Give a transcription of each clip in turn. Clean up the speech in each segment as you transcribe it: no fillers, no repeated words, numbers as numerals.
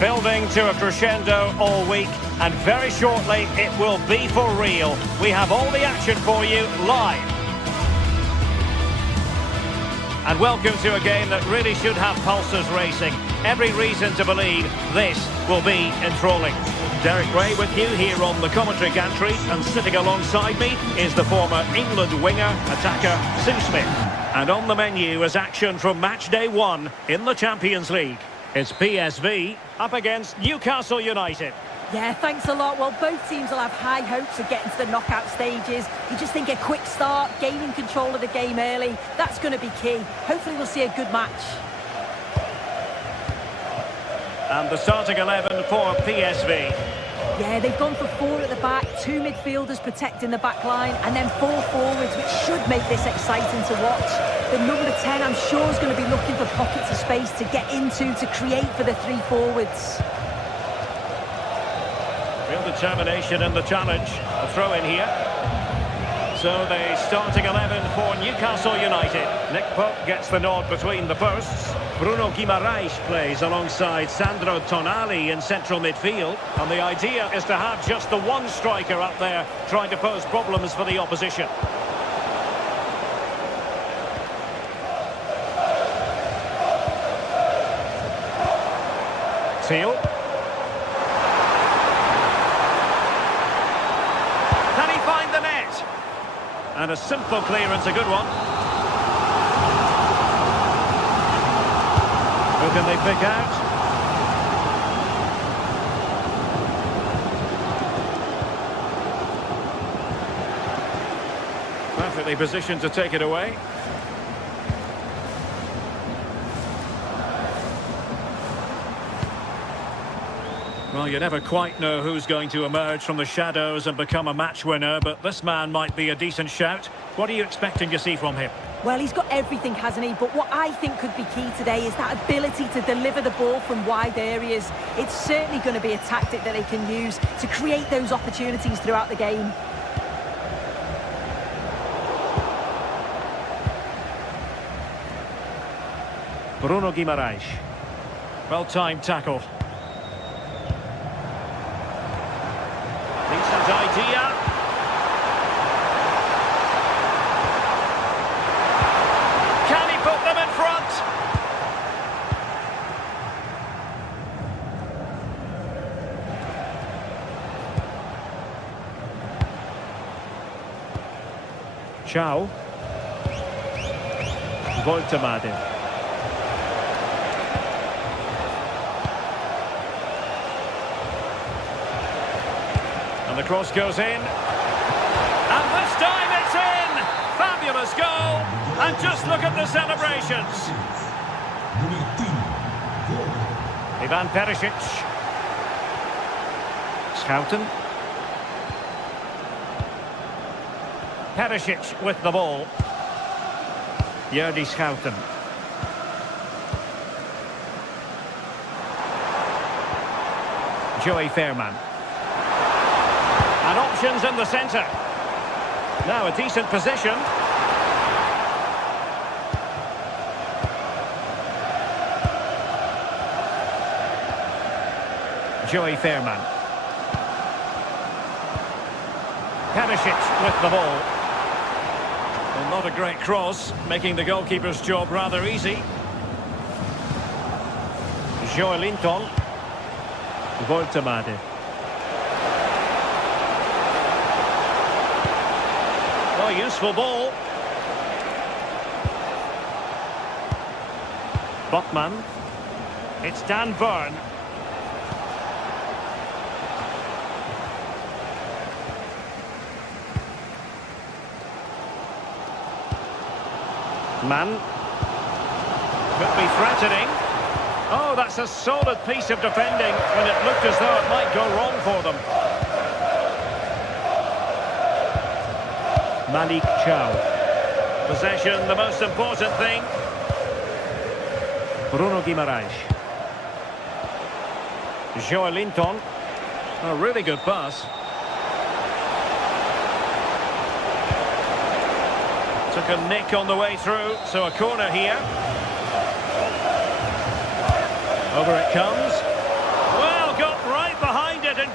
Building to a crescendo all week, and very shortly it will be for real. We have all the action for you live. And welcome to a game that really should have pulses racing. Every reason to believe this will be enthralling. Derek Ray with you here on the commentary gantry, and sitting alongside me is the former England winger, attacker Sue Smith. And on the menu is action from match day 1 in the Champions League. It's PSV up against Newcastle United. Yeah, thanks a lot. Well, both teams will have high hopes of getting to the knockout stages. You just think a quick start, gaining control of the game early, that's going to be key. Hopefully we'll see a good match. And the starting 11 for PSV. Yeah, they've gone for 4 at the back, 2 midfielders protecting the back line, and then 4 forwards, which should make this exciting to watch. The number 10, I'm sure, is going to be looking for pockets of space to get into, to create for the 3 forwards. Real determination in the challenge. A throw in here. So the starting 11 for Newcastle United. Nick Pope gets the nod between the posts. Bruno Guimaraes plays alongside Sandro Tonali in central midfield. And the idea is to have just the one striker up there trying to pose problems for the opposition. Teal. Can he find the net? And a simple clearance, a good one. Who can they pick out? Perfectly positioned to take it away. Well, you never quite know who's going to emerge from the shadows and become a match winner, but this man might be a decent shout. What are you expecting to see from him? Well, he's got everything, hasn't he? But what I think could be key today is that ability to deliver the ball from wide areas. It's certainly going to be a tactic that they can use to create those opportunities throughout the game. Bruno Guimaraes. Well-timed tackle. Decent idea. Can he put them in front? Ciao. Voltemade. And the cross goes in. And this time it's in! Fabulous goal! And just look at the celebrations. Ivan Perisic. Schouten. Perisic with the ball. Jordi Schouten. Joey Fairman. And options in the centre. Now a decent position. Joey Fairman. Perisic with the ball. Well, not a great cross, making the goalkeeper's job rather easy. Joelinton. Voltemade. Oh, useful ball. Botman. It's Dan Burn. Man. Could be threatening. Oh, that's a solid piece of defending when it looked as though it might go wrong for them. Malik Chow. Possession, the most important thing. Bruno Guimaraes. Joelinton. A really good pass. Took a nick on the way through, so a corner here. Over it comes.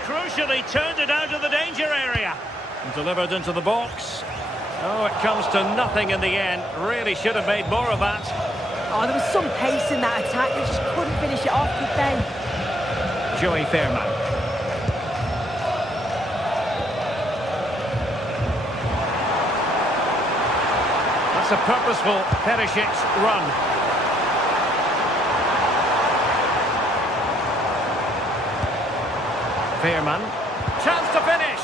crucially turned it out of the danger area. And delivered into the box. Oh, it comes to nothing in the end. Really should have made more of that. Oh, there was some pace in that attack. They just couldn't finish it off, could they? Joey Fairman. That's a purposeful Perisic run. Fairman. Chance to finish.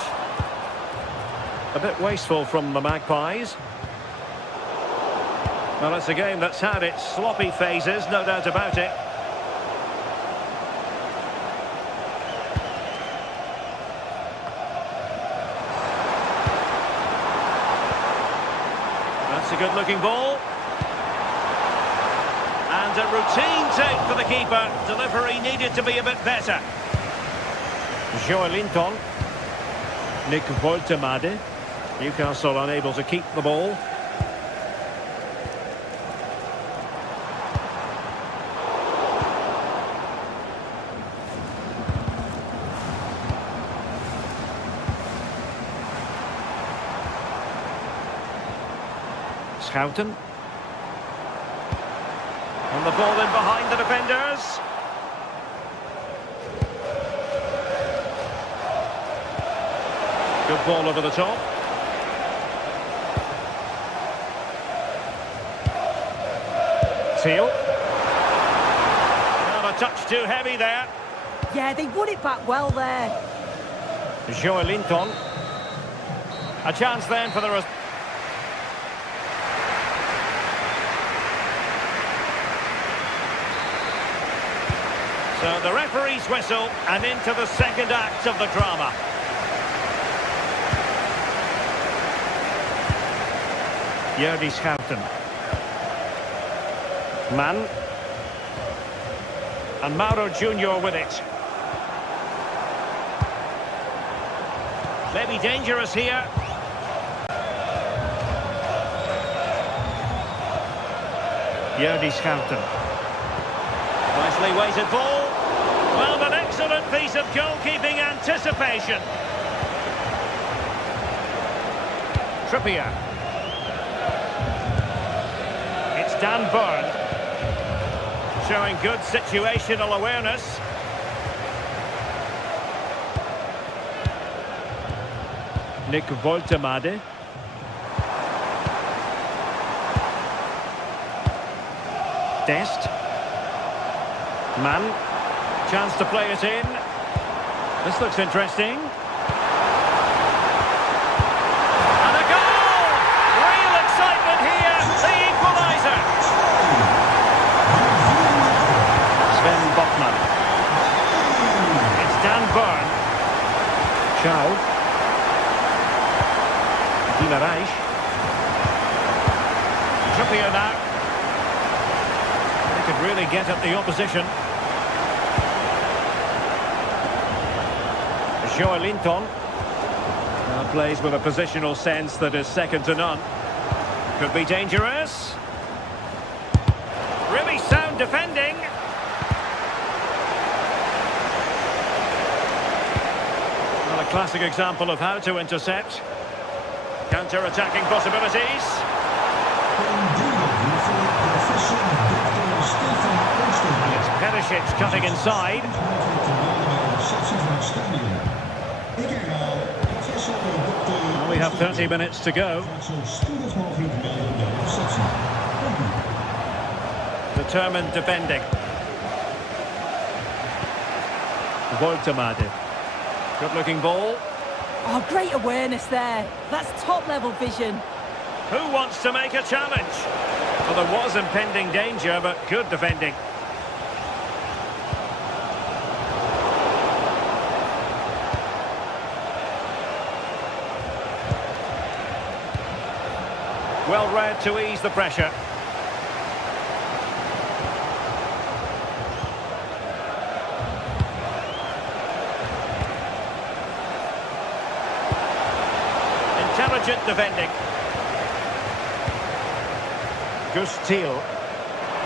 A bit wasteful from the Magpies. Well, it's a game that's had its sloppy phases, no doubt about it. That's a good-looking ball. And a routine take for the keeper. Delivery needed to be a bit better. Joelinton. Nick Woltemade. Newcastle unable to keep the ball. Schouten. And the ball in behind the defenders. Good ball over the top. Teal. Not a touch too heavy there. Yeah, they won it back well there. Joelinton. A chance then for the... So the referee's whistle and into the second act of the drama. Jordi Schouten. Mann. And Mauro Junior with it. Maybe dangerous here. Jordi Schouten. Nicely weighted ball. Well, an excellent piece of goalkeeping anticipation. Trippier. It's Dan Burn. Showing good situational awareness. Nick Woltemade. Dest. Mann. Chance to play it in. This looks interesting. And a goal! Real excitement here. The equaliser. Sven Botman. It's Dan Burn. Chow. Guimaraes. Trippier now. They could really get at the opposition. Joelinton plays with a positional sense that is second to none. Could be dangerous. Really sound defending. Well, a classic example of how to intercept. Counter-attacking possibilities. It's Perisic cutting inside. Well, we have 30 minutes to go. Determined defending. Woltemade. Good-looking ball. Oh, great awareness there. That's top-level vision. Who wants to make a challenge? Well, there was impending danger, but good defending. Well read to ease the pressure. Intelligent defending. Gus Teal.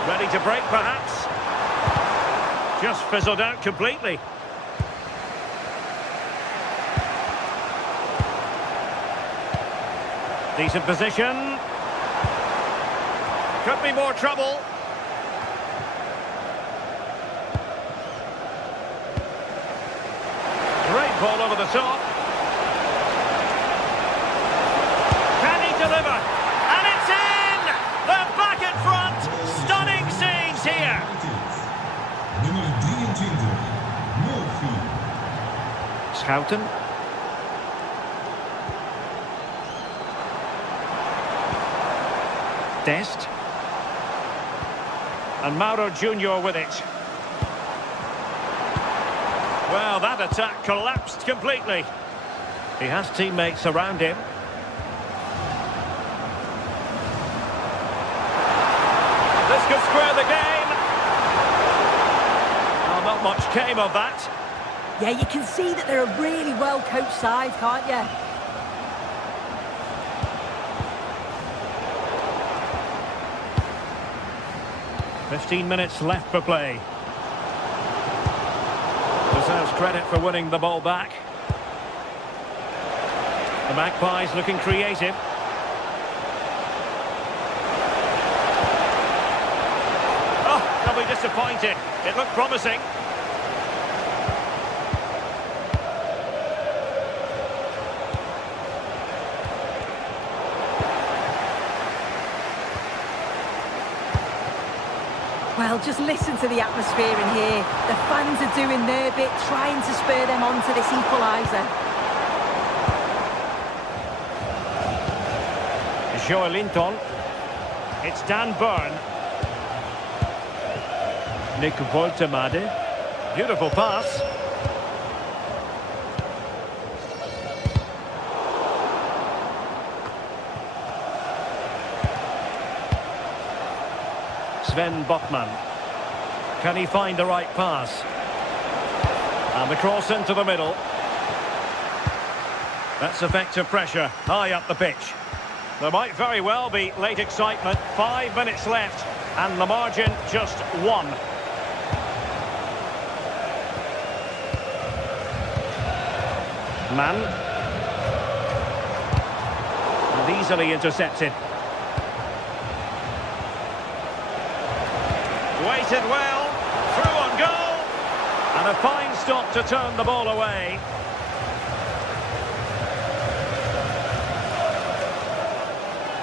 Ready to break, perhaps. Just fizzled out completely. Decent position. Could be more trouble. Great ball over the top. Can he deliver? And it's in! They're back in front! Stunning scenes here! Schouten. Dest. And Mauro Junior with it. Well, that attack collapsed completely. He has teammates around him. This could square the game. Well, not much came of that. Yeah, you can see that they're a really well-coached side, can't you? "15 minutes left for play. Deserves credit for winning the ball back. The Magpies looking creative. Oh, they'll be disappointed. It looked promising. Well, just listen to the atmosphere in here. The fans are doing their bit, trying to spur them on to this equaliser. Joelinton. It's Dan Burn. Nick Woltemade. Beautiful pass. Sven Botman. Can he find the right pass? And the cross into the middle. That's effective pressure high up the pitch. There might very well be late excitement. 5 minutes left and the margin just 1. Mann. And easily intercepted. Waited well, through on goal, and a fine stop to turn the ball away.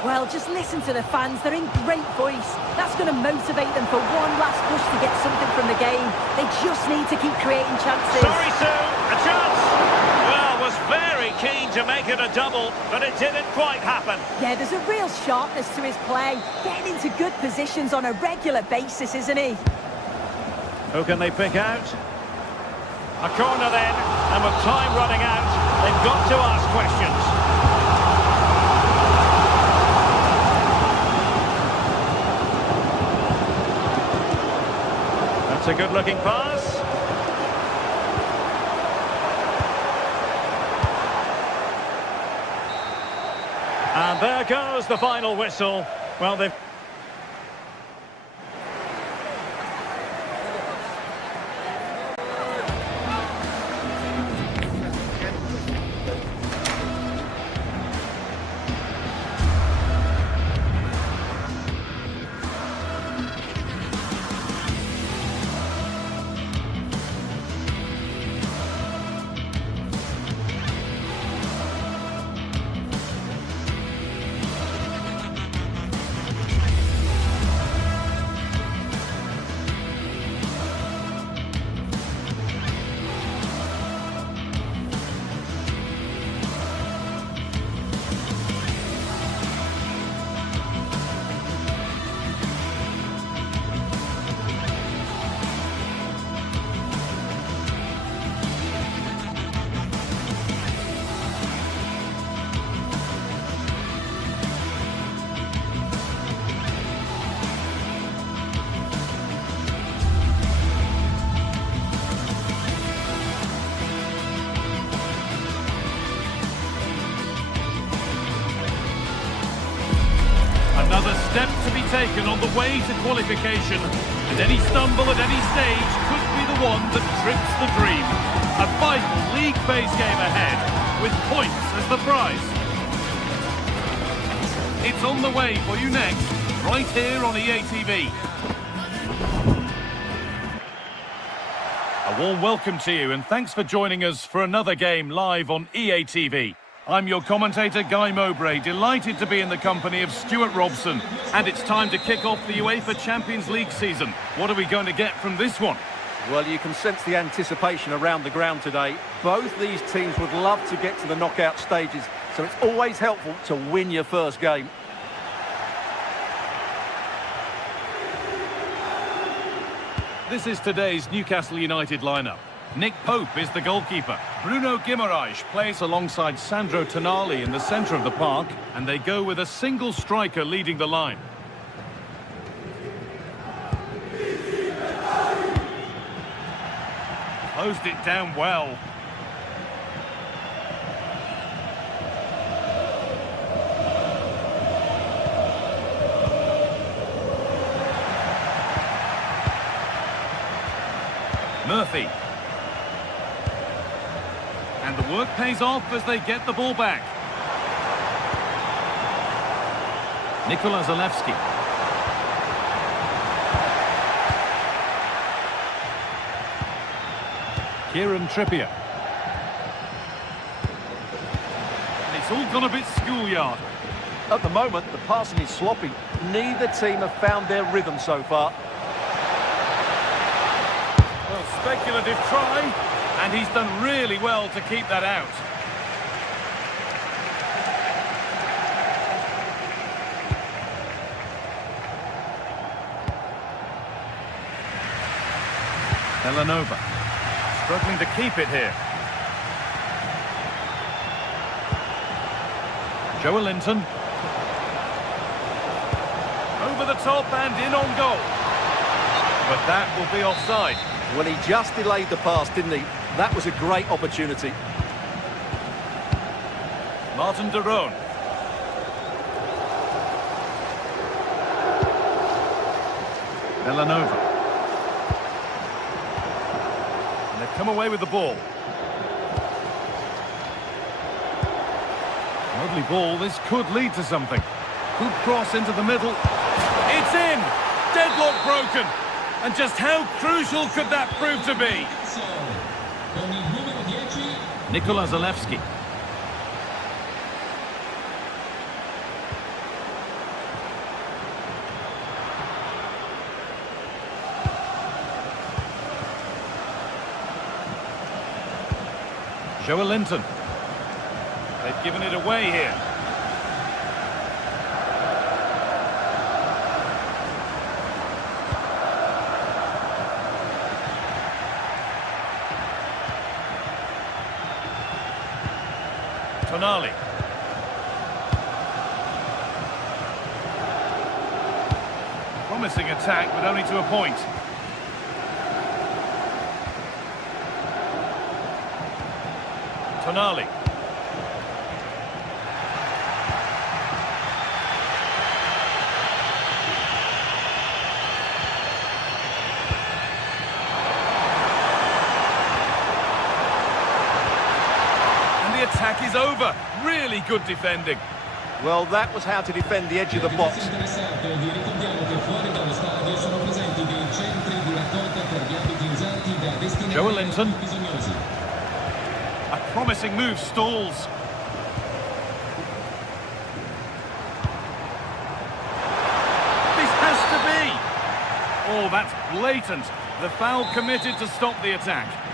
Well, just listen to the fans. They're in great voice. That's going to motivate them for one last push to get something from the game. They just need to keep creating chances. Sorry, Sue, a chance. Well, was very keen to make it a double, but it didn't quite happen. Yeah, there's a real sharpness to his play. Getting into good positions on a regular basis, isn't he? Who can they pick out? A corner then, and with time running out, they've got to ask questions. That's a good-looking pass. And there goes the final whistle. Well, they've... Another step to be taken on the way to qualification, and any stumble at any stage could be the one that trips the dream. A vital league phase game ahead, with points as the prize. It's on the way for you next, right here on EA TV. A warm welcome to you and thanks for joining us for another game live on EA TV. I'm your commentator, Guy Mowbray, delighted to be in the company of Stuart Robson. And it's time to kick off the UEFA Champions League season. What are we going to get from this one? Well, you can sense the anticipation around the ground today. Both these teams would love to get to the knockout stages, so it's always helpful to win your first game. This is today's Newcastle United lineup. Nick Pope is the goalkeeper. Bruno Guimaraes plays alongside Sandro Tonali in the centre of the park, and they go with a single striker leading the line. Closed it down well. Murphy. And the work pays off as they get the ball back. Nikola Zalewski. Kieran Trippier. And it's all gone a bit schoolyard. At the moment, the passing is sloppy. Neither team have found their rhythm so far. Well, speculative try, and he's done really well to keep that out. Villanova, struggling to keep it here. Joe Linton. Over the top and in on goal. But that will be offside. Well, he just delayed the pass, didn't he? That was a great opportunity. Martin de Roon. Villanova. And they've come away with the ball. Lovely ball. This could lead to something. Good cross into the middle. It's in! Deadlock broken! And just how crucial could that prove to be? Nikola Zalewski. Joe Linton. They've given it away here. Tonali. Promising attack, but only to a point. Tonali. Attack is over. Really good defending. Well, that was how to defend the edge of the box. Joe Linton. A promising move stalls. This has to be. Oh, that's blatant. The foul committed to stop the attack.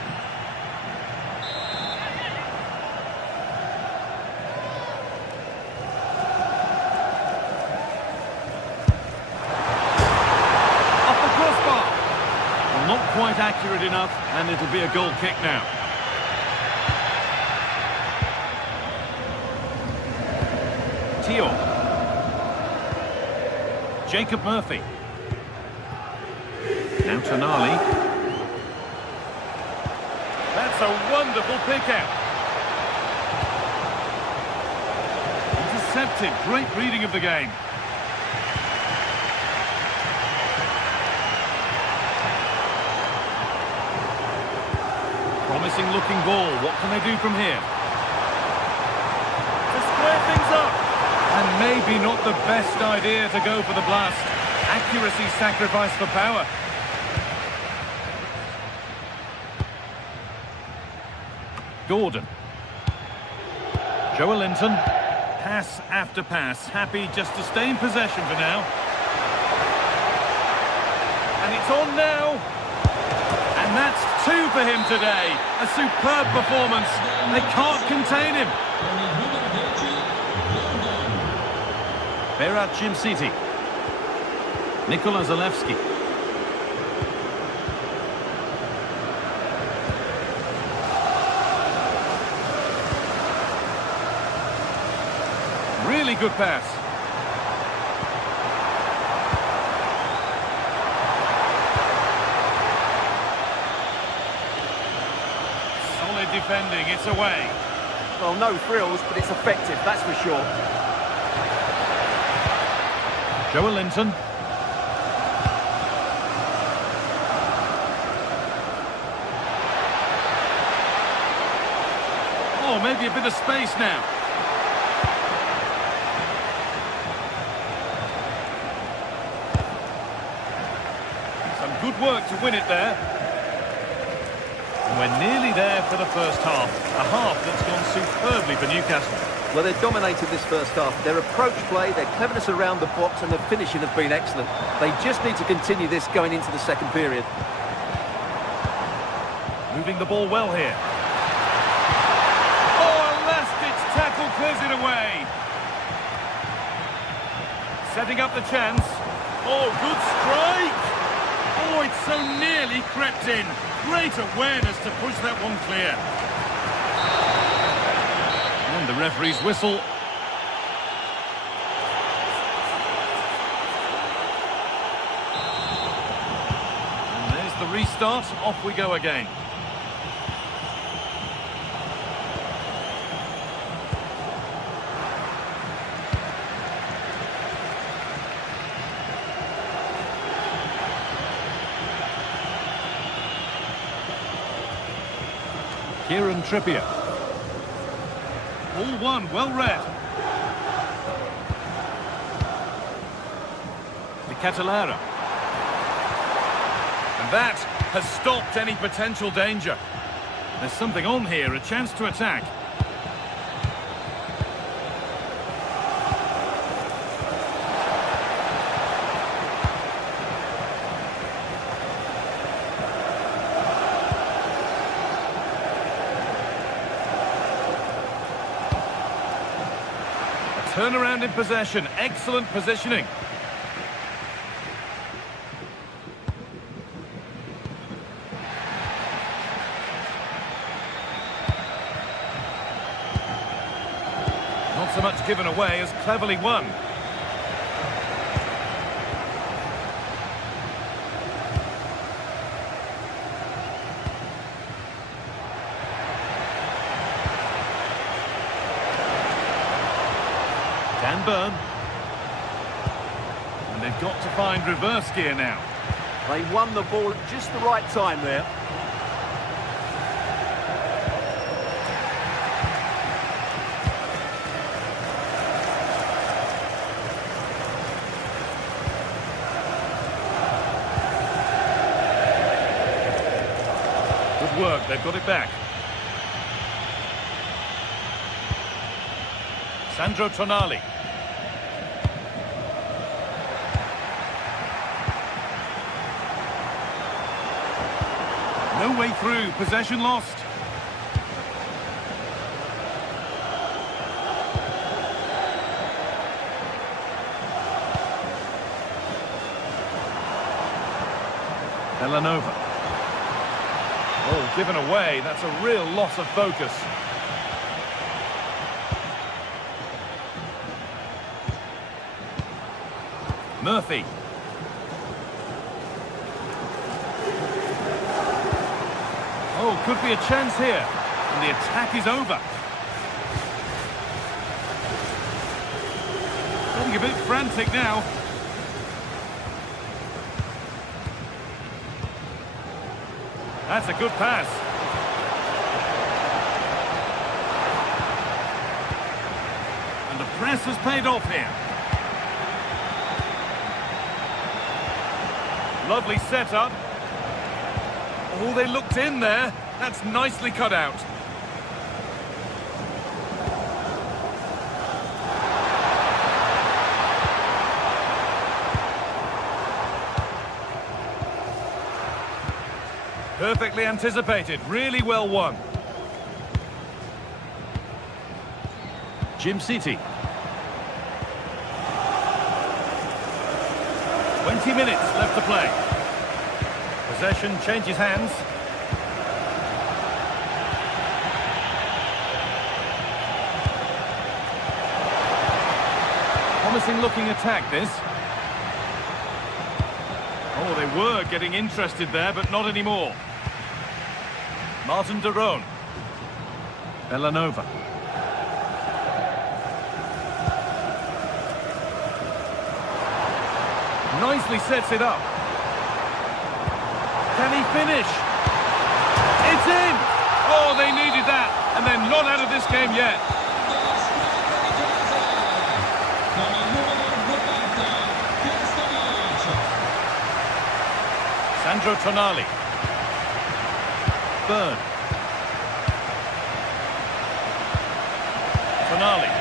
Not quite accurate enough, and it'll be a goal kick now. Tio. Jacob Murphy. Now Tonali. That's a wonderful pick out. Intercepted. Great reading of the game. Promising looking ball. What can they do from here? To square things up. And Maybe not the best idea to go for the blast. Accuracy sacrificed for power. Gordon. Joelinton. Pass after pass. Happy just to stay in possession for now. And it's on now. And that's 2 for him today. A superb performance. They can't contain him. Berat City. Nikola Zalewski. Really good pass. Solid defending, it's away. Well, no thrills, but it's effective, that's for sure. Joelinton. Oh, maybe a bit of space now. Some good work to win it there. And we're nearly there for the first half. A half that's gone superbly for Newcastle. Well, they've dominated this first half. Their approach play, their cleverness around the box and the finishing have been excellent. They just need to continue this going into the second period. Moving the ball well here. Oh, a last-ditch tackle clears it away. Setting up the chance. Oh, good strike. Oh, it's so nearly crept in. Great awareness to push that one clear. And the referee's whistle. And there's the restart. Off we go again. Kieran Trippier. All one, well read. De Catalara. And that has stopped any potential danger. There's something on here, a chance to attack. Turnaround in possession, excellent positioning. Not so much given away as cleverly won. Dan Burn. And they've got to find reverse gear now. They won the ball at just the right time there. Good work, they've got it back. Sandro Tonali. No way through, possession lost. Villanova. Oh, given away, that's a real loss of focus. Murphy. Oh, could be a chance here. And the attack is over. Getting a bit frantic now. That's a good pass. And the press pass has paid off here. Lovely setup. Oh, they looked in there. That's nicely cut out. Perfectly anticipated. Really well won. Jim City. 20 minutes left to play. Possession changes hands. Promising looking attack, this. Oh, they were getting interested there, but not anymore. Martin de Roon. Bellanova. Nicely sets it up. Can he finish? It's in! Oh, they needed that, and they're not out of this game yet. Sandro Tonali. Byrne. Tonali.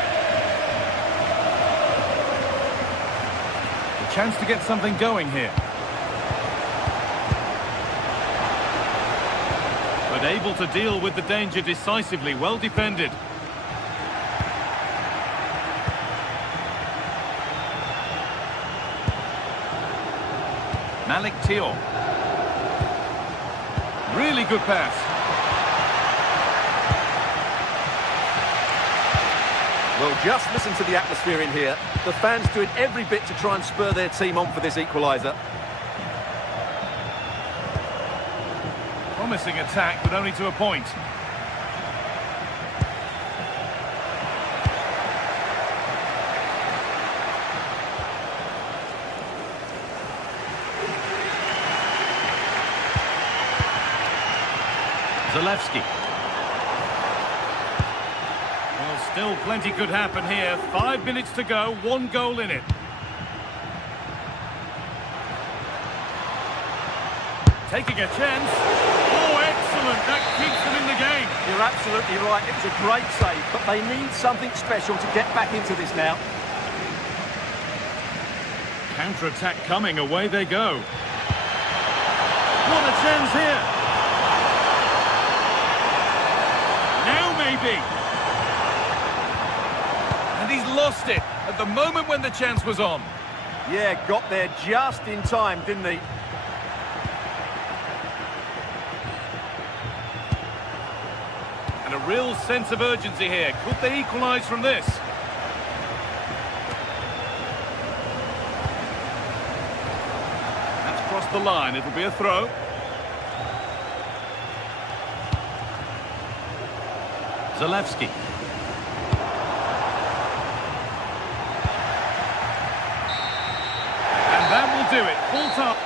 A chance to get something going here. But able to deal with the danger decisively. Well defended. Malik Thiaw. Really good pass. Well, just listen to the atmosphere in here. The fans doing every bit to try and spur their team on for this equaliser. Promising attack, but only to a point. Zalewski. Well, still plenty could happen here. 5 minutes to go, 1 goal in it. Taking a chance. Oh, excellent. That keeps them in the game. You're absolutely right. It was a great save, but they need something special to get back into this now. Counter-attack coming. Away they go. What a chance here. Now maybe. And he's lost it at the moment when the chance was on. Yeah, got there just in time, didn't he? And a real sense of urgency here. Could they equalise from this? That's crossed the line. It'll be a throw. Zalewski. And that will do it. Full time.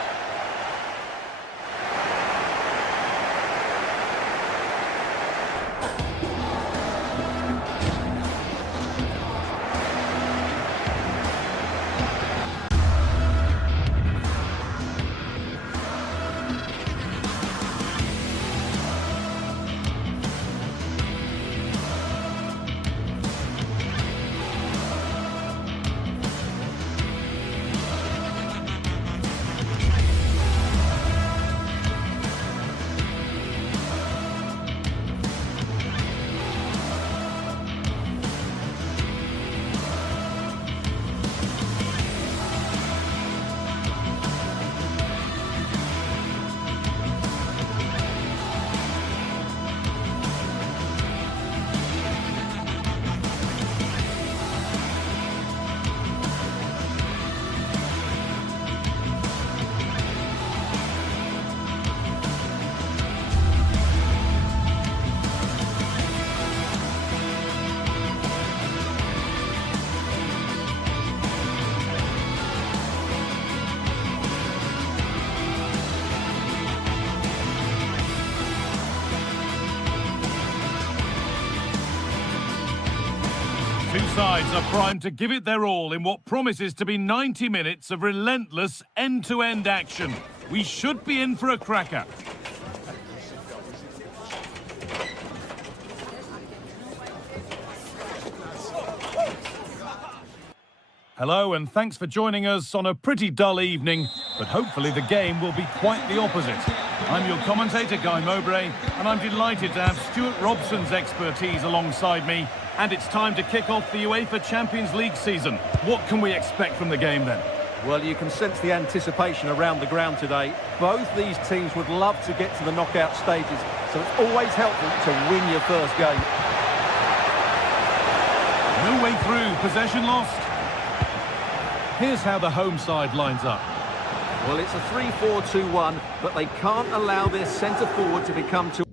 sides are primed to give it their all in what promises to be 90 minutes of relentless end-to-end action. We should be in for a cracker. Hello and thanks for joining us on a pretty dull evening, but hopefully the game will be quite the opposite. I'm your commentator, Guy Mowbray, and I'm delighted to have Stuart Robson's expertise alongside me, and it's time to kick off the UEFA Champions League season. What can we expect from the game then? Well, you can sense the anticipation around the ground today. Both these teams would love to get to the knockout stages, so it's always helpful to win your first game. No way through, possession lost. Here's how the home side lines up. Well, it's a 3-4-2-1, but they can't allow their centre-forward to become too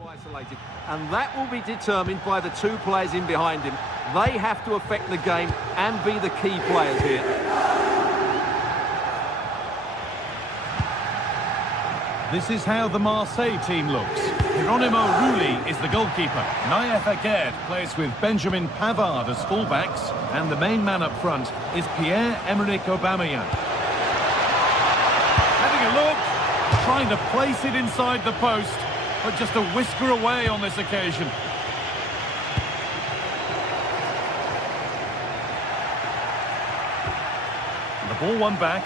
isolated. And that will be determined by the two players in behind him. They have to affect the game and be the key players here. This is how the Marseille team looks. Geronimo Rulli is the goalkeeper. Naïef Aguerd plays with Benjamin Pavard as fullbacks, and the main man up front is Pierre-Emerick Aubameyang. Having a look, trying to place it inside the post, but just a whisker away on this occasion. The ball won back.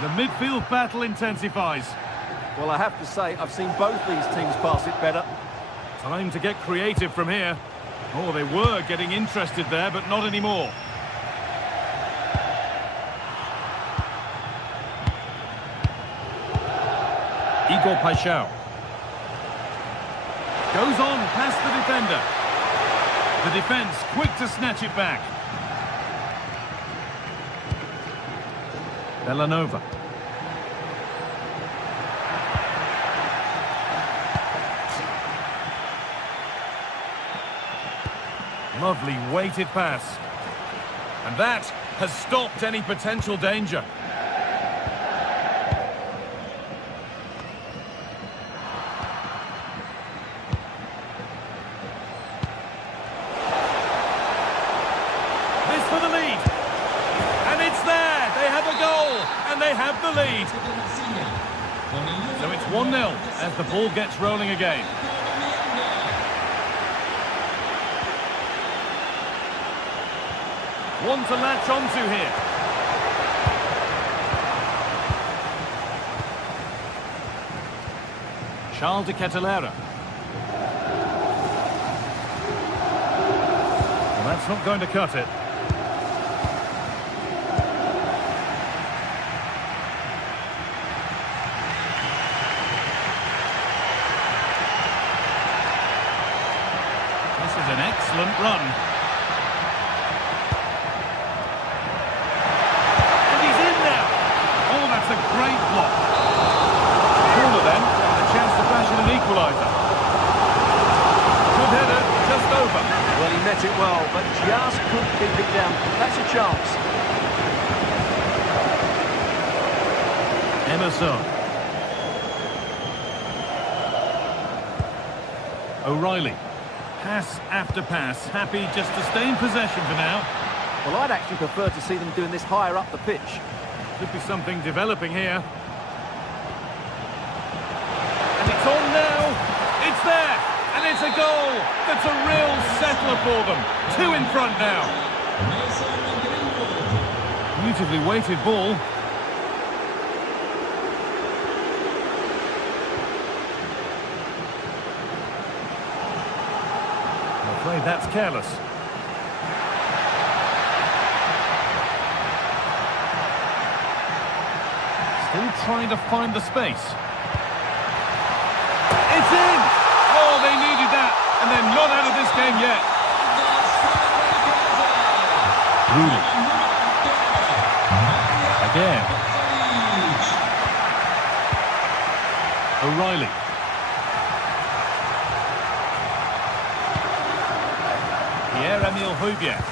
The midfield battle intensifies. Well, I have to say, I've seen both these teams pass it better. Time to get creative from here. Oh, they were getting interested there, but not anymore. Igor Paixão. Goes on past the defender. The defence quick to snatch it back. Bellanova. Lovely weighted pass. And that has stopped any potential danger. This for the lead. And it's there. They have a goal. And they have the lead. So it's 1-0 as the ball gets rolling again. One to latch onto here. Charles de Kettelera. Well, that's not going to cut it. This is an excellent run. That's a great block. Corner then, and a chance to fashion an equaliser. Good header, just over. Well, he met it well, but just couldn't keep it down. That's a chance. Emerson. O'Reilly. Pass after pass, happy just to stay in possession for now. Well, I'd actually prefer to see them doing this higher up the pitch. Could be something developing here. And it's on now. It's there. And it's a goal. That's a real settler for them. 2 in front now. Beautifully weighted ball. I'm afraid that's careless. Still trying to find the space. It's in! Oh, they needed that, and they're not out of this game yet. Rulli. Again. O'Reilly. Pierre-Emile Højbjerg.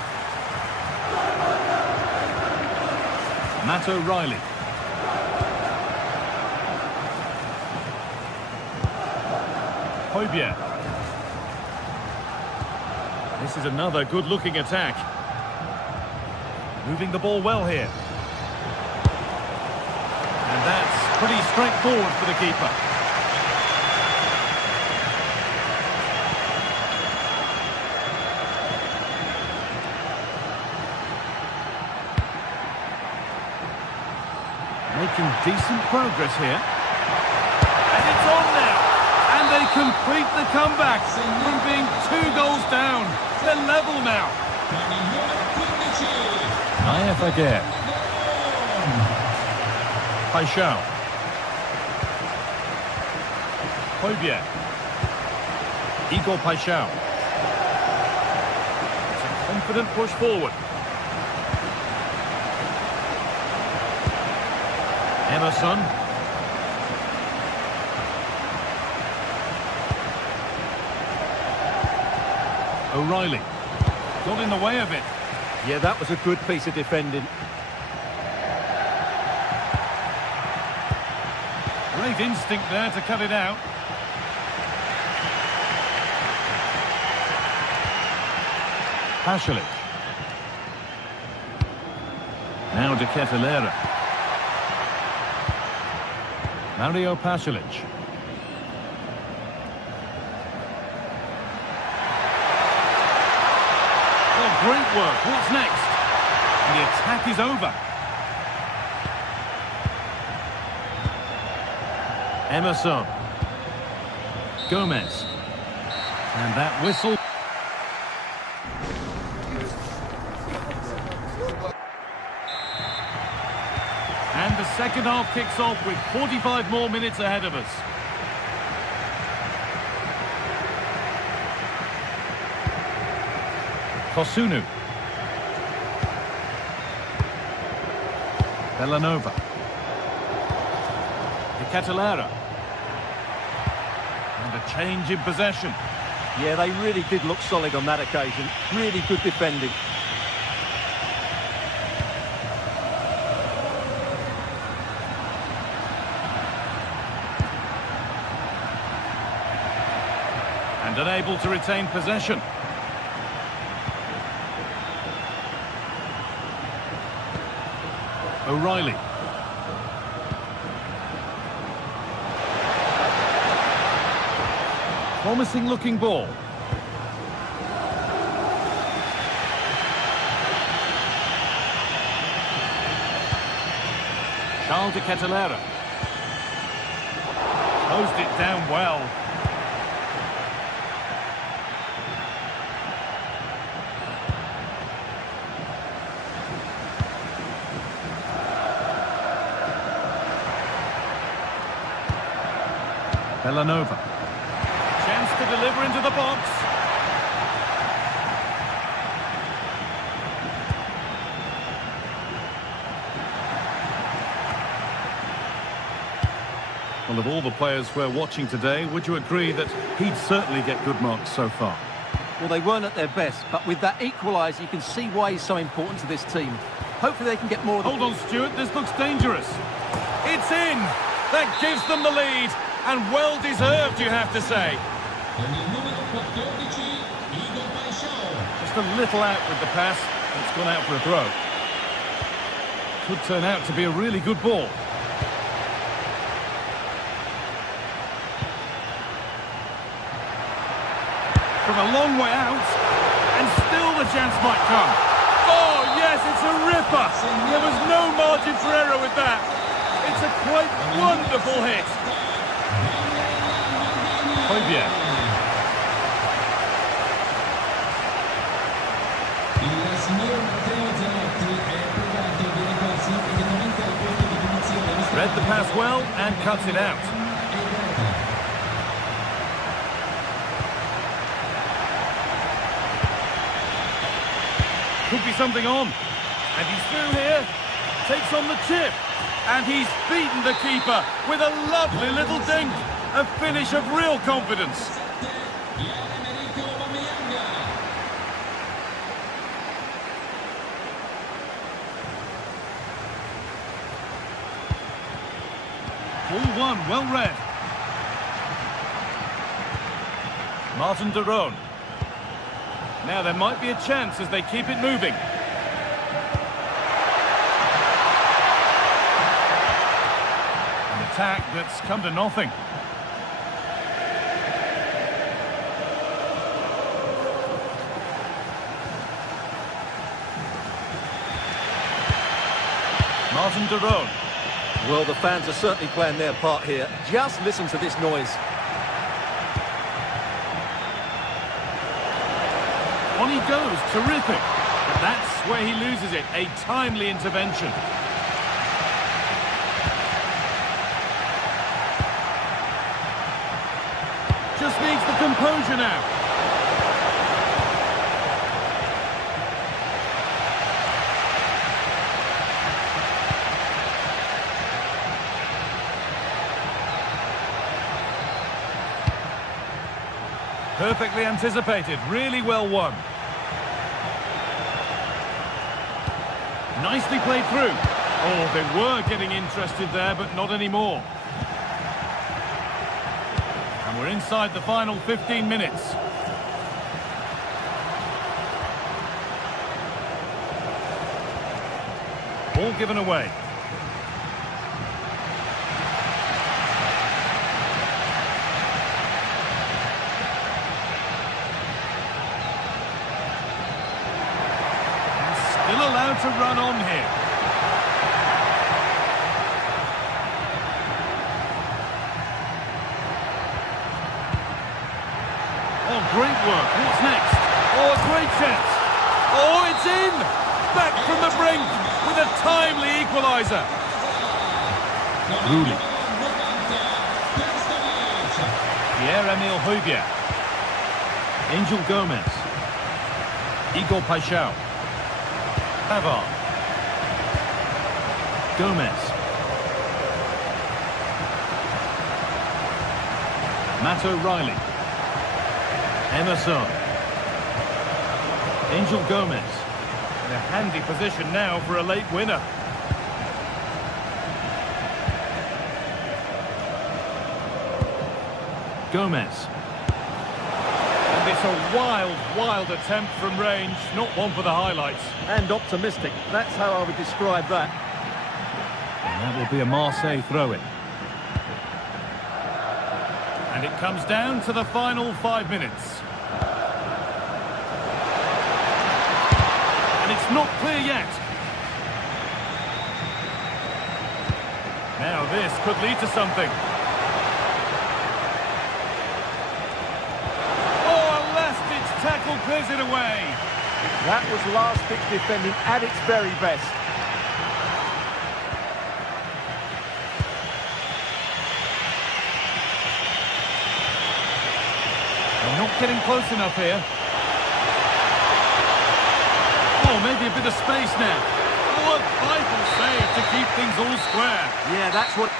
Matt O'Reilly. Højbjerg. This is another good-looking attack. Moving the ball well here. And that's pretty straightforward for the keeper. Making decent progress here. And it's on now. And they complete the comeback from being 2 goals down. They're level now. Nayef Aguirre. Paixão. Højbjerg. Igor Paixão. It's a confident push forward. Emerson. O'Reilly. Got in the way of it. Yeah, that was a good piece of defending. Great instinct there to cut it out. Pasalic. Now de Ketelaere. Mario Pasalic. Oh, great work. What's next? And the attack is over. Emerson. Gomez. And that whistle. And the second half kicks off with 45 more minutes ahead of us. Kosunu. Bellanova. De Ketelaere. And a change in possession. Yeah, they really did look solid on that occasion. Really good defending. And unable to retain possession. O'Reilly. Promising looking ball. Charles de Ketelaere. Closed it down well. Bellanova. Chance to deliver into the box. Well, of all the players we're watching today, would you agree that he'd certainly get good marks so far? Well, they weren't at their best, but with that equaliser, you can see why he's so important to this team. Hopefully they can get more of the... Hold on, Stuart, this looks dangerous. It's in! That gives them the lead. And well-deserved, you have to say. Just a little out with the pass. It's gone out for a throw. Could turn out to be a really good ball. From a long way out. And still the chance might come. Oh, yes, it's a ripper. There was no margin for error with that. It's a quite wonderful hit. Højbjerg. Read the pass well and cuts it out. Could be something on. And he's through here. Takes on the chip. And he's beaten the keeper with a lovely little dink. A finish of real confidence. Ball one, well read. Martin de Roon. Now there might be a chance as they keep it moving. An attack that's come to nothing. Martin de Roon. Well, the fans are certainly playing their part here. Just listen to this noise. On he goes, terrific. But that's where he loses it, a timely intervention. Just needs the composure now. Perfectly anticipated, really well won. Nicely played through. Oh, they were getting interested there, but not anymore. And we're inside the final 15 minutes. Ball given away. Still allowed to run on here. Oh, great work. What's next? Oh, a great chance. Oh, it's in! Back from the brink with a timely equaliser. Rooney. Pierre-Emile Højbjerg. Angel Gomez. Igor Paixão. Pavard. Gomez. Matt O'Reilly. Emerson. Angel Gomez. In a handy position now for a late winner. Gomez. And it's a wild, wild attempt from range, not one for the highlights. And optimistic. That's how I would describe that. And that will be a Marseille throw-in. And it comes down to the final 5 minutes. And it's not clear yet. Now this could lead to something. Tackle clears it away. That was last-ditch defending at its very best. They're not getting close enough here. Oh, maybe a bit of space now. Oh, a vital save to keep things all square. Yeah, that's what...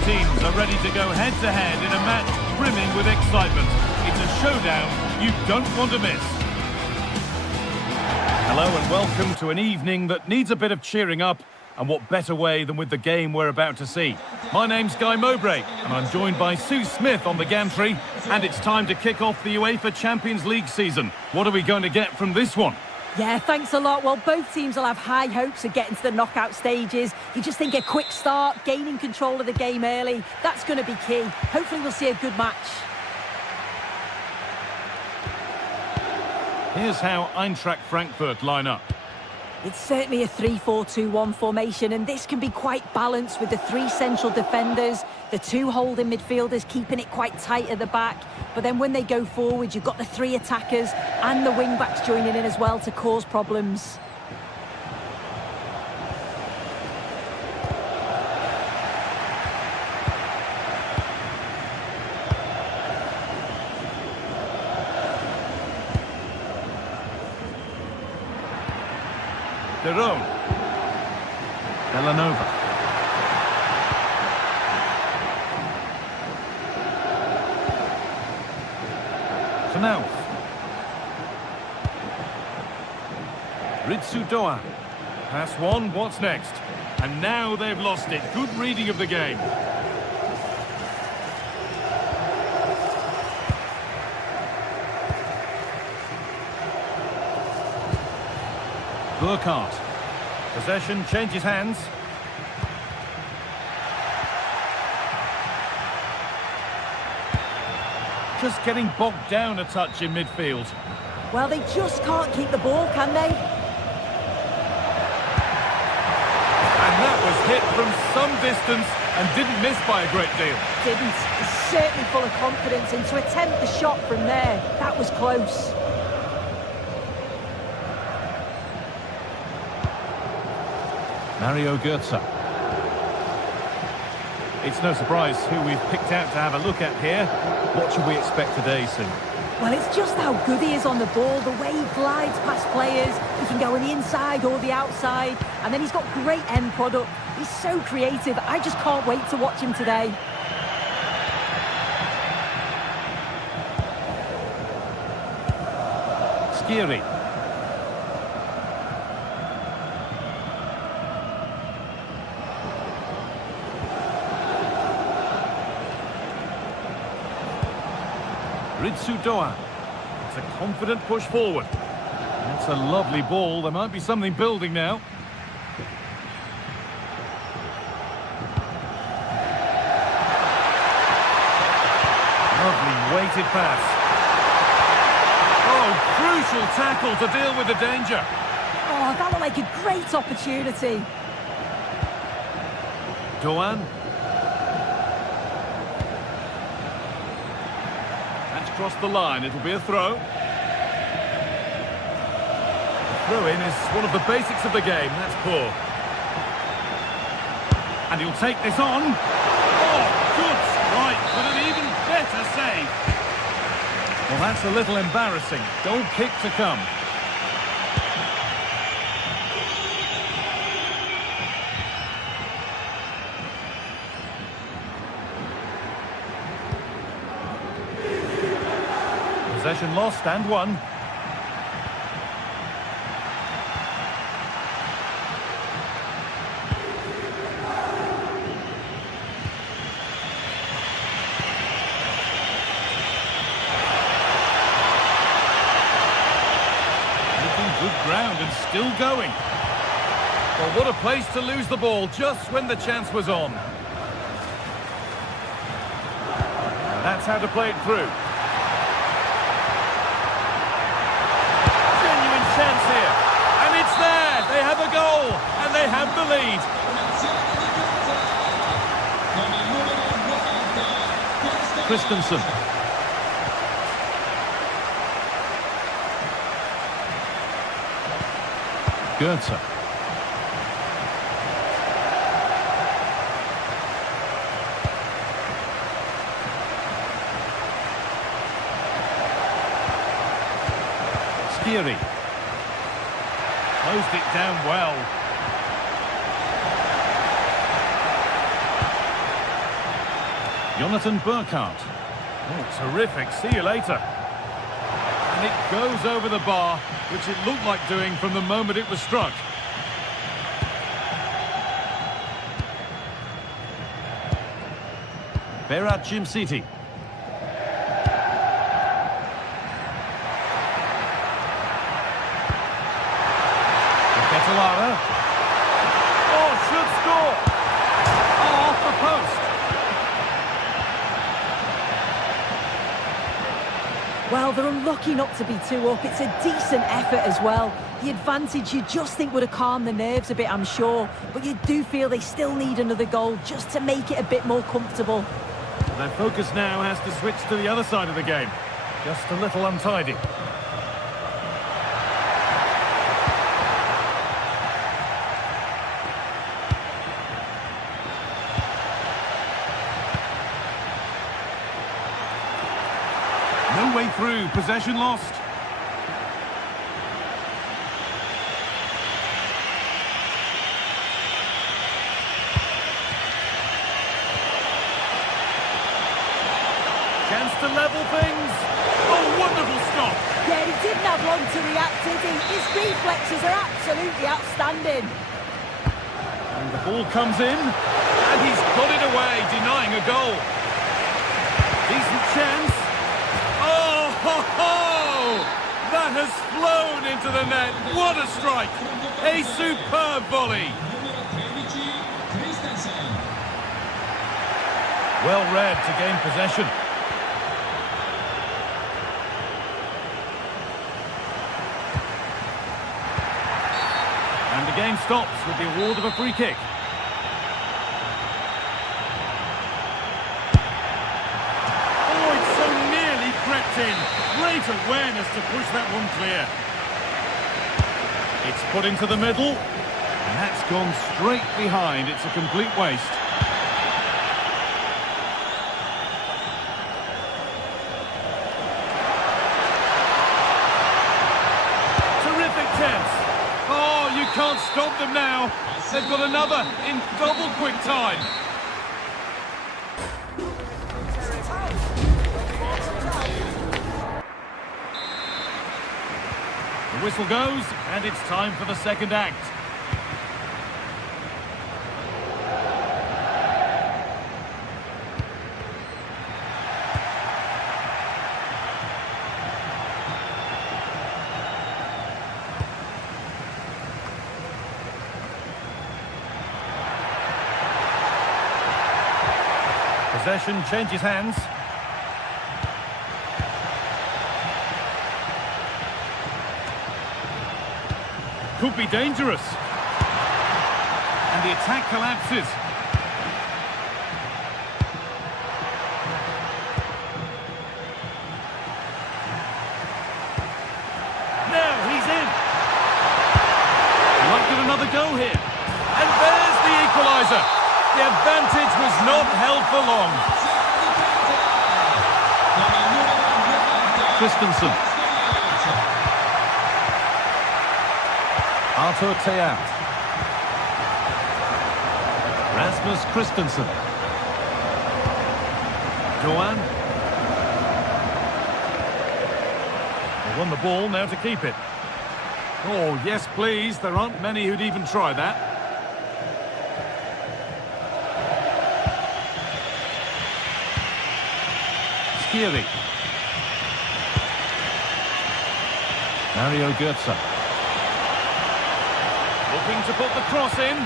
Teams are ready to go head-to-head in a match brimming with excitement. It's a showdown you don't want to miss. Hello and welcome to an evening that needs a bit of cheering up, and what better way than with the game we're about to see. My name's Guy Mowbray, and I'm joined by Sue Smith on the gantry, and it's time to kick off the UEFA Champions League season. What are we going to get from this one? Yeah, thanks a lot. Well, both teams will have high hopes of getting to the knockout stages. You just think a quick start, gaining control of the game early, that's going to be key. Hopefully we'll see a good match. Here's how Eintracht Frankfurt line up. It's certainly a 3-4-2-1 formation, and this can be quite balanced with the three central defenders, the two holding midfielders keeping it quite tight at the back. But then when they go forward, you've got the three attackers and the wing-backs joining in as well to cause problems. Derone. Belanova. Knauf. Ritsu Doan. Pass one, what's next? And now they've lost it. Good reading of the game. Burkhardt. Possession changes hands. Just getting bogged down a touch in midfield. Well, they just can't keep the ball, can they? And that was hit from some distance and didn't miss by a great deal. Didn't. He's certainly full of confidence, and to attempt the shot from there, that was close. Mario Götze. It's no surprise who we've picked out to have a look at here. What should we expect today, Sue? Well, it's just how good he is on the ball, the way he glides past players. He can go on the inside or the outside, and then he's got great end product. He's so creative. I just can't wait to watch him today. Skiri. Ritsu Doan. It's a confident push forward. That's a lovely ball. There might be something building now. Lovely weighted pass. Oh, crucial tackle to deal with the danger. Oh, that looked like a great opportunity. Doan. Across the line, it'll be a throw. The throw-in is one of the basics of the game. That's poor. And he'll take this on. Oh, good strike, but an even better save. Well, that's a little embarrassing. Goal kick to come. Possession lost and won. Making good ground and still going. Well, what a place to lose the ball just when the chance was on. That's how to play it through. Chance here, and it's there. They have a goal, and they have the lead. Christensen. Götze. Skiri. Closed it down well. Jonathan Burkhardt. Oh, terrific. See you later. And it goes over the bar, which it looked like doing from the moment it was struck. Berat City. Lara. Oh, should score. Oh, off the post. Well, they're unlucky not to be 2 up. It's a decent effort as well. The advantage you just think would have calmed the nerves a bit, I'm sure. But you do feel they still need another goal just to make it a bit more comfortable. Their focus now has to switch to the other side of the game. Just a little untidy. No way through, possession lost. Chance to level things. Oh, wonderful stop. Yeah, he didn't have long to react, did he? His reflexes are absolutely outstanding. And the ball comes in, and he's got it away, denying a goal. Decent chance. Oh, ho, ho! That has flown into the net. What a strike! A superb volley. Well read to gain possession. And the game stops with the award of a free kick. Oh, it's so nearly crept in. Great awareness to push that one clear. It's put into the middle. And that's gone straight behind. It's a complete waste. Terrific chance. Oh, you can't stop them now. They've got another in double quick time. The whistle goes, and it's time for the second act. Possession changes hands. Could be dangerous. And the attack collapses. Now he's in. Might give another go here. And there's the equaliser. The advantage was not held for long. Christensen. Arthur Theat. Rasmus Christensen. Johan. They won the ball, now to keep it. Oh, yes, please. There aren't many who'd even try that. Skiri. Mario Götze. Looking to put the cross in.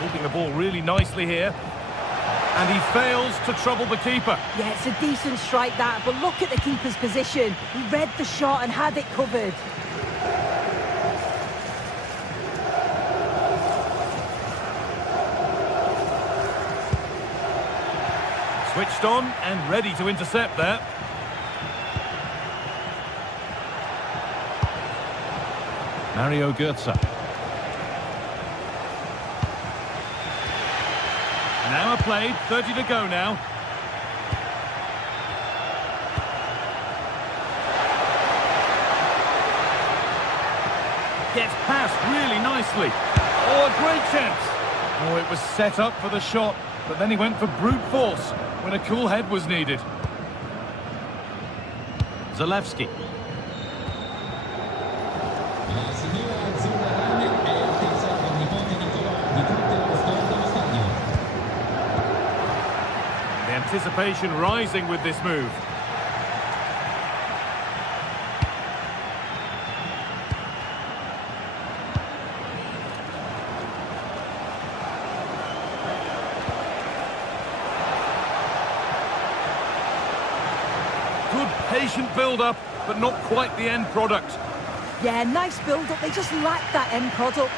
Keeping the ball really nicely here. And he fails to trouble the keeper. Yeah, it's a decent strike that, but look at the keeper's position. He read the shot and had it covered. Switched on and ready to intercept there. Mario Götze. An hour played, 30 to go now. Gets past really nicely. Oh, a great chance. Oh, it was set up for the shot, but then he went for brute force when a cool head was needed. Zalewski. The anticipation rising with this move. Good patient build-up, but not quite the end product. Yeah, nice build-up. They just lack that end product.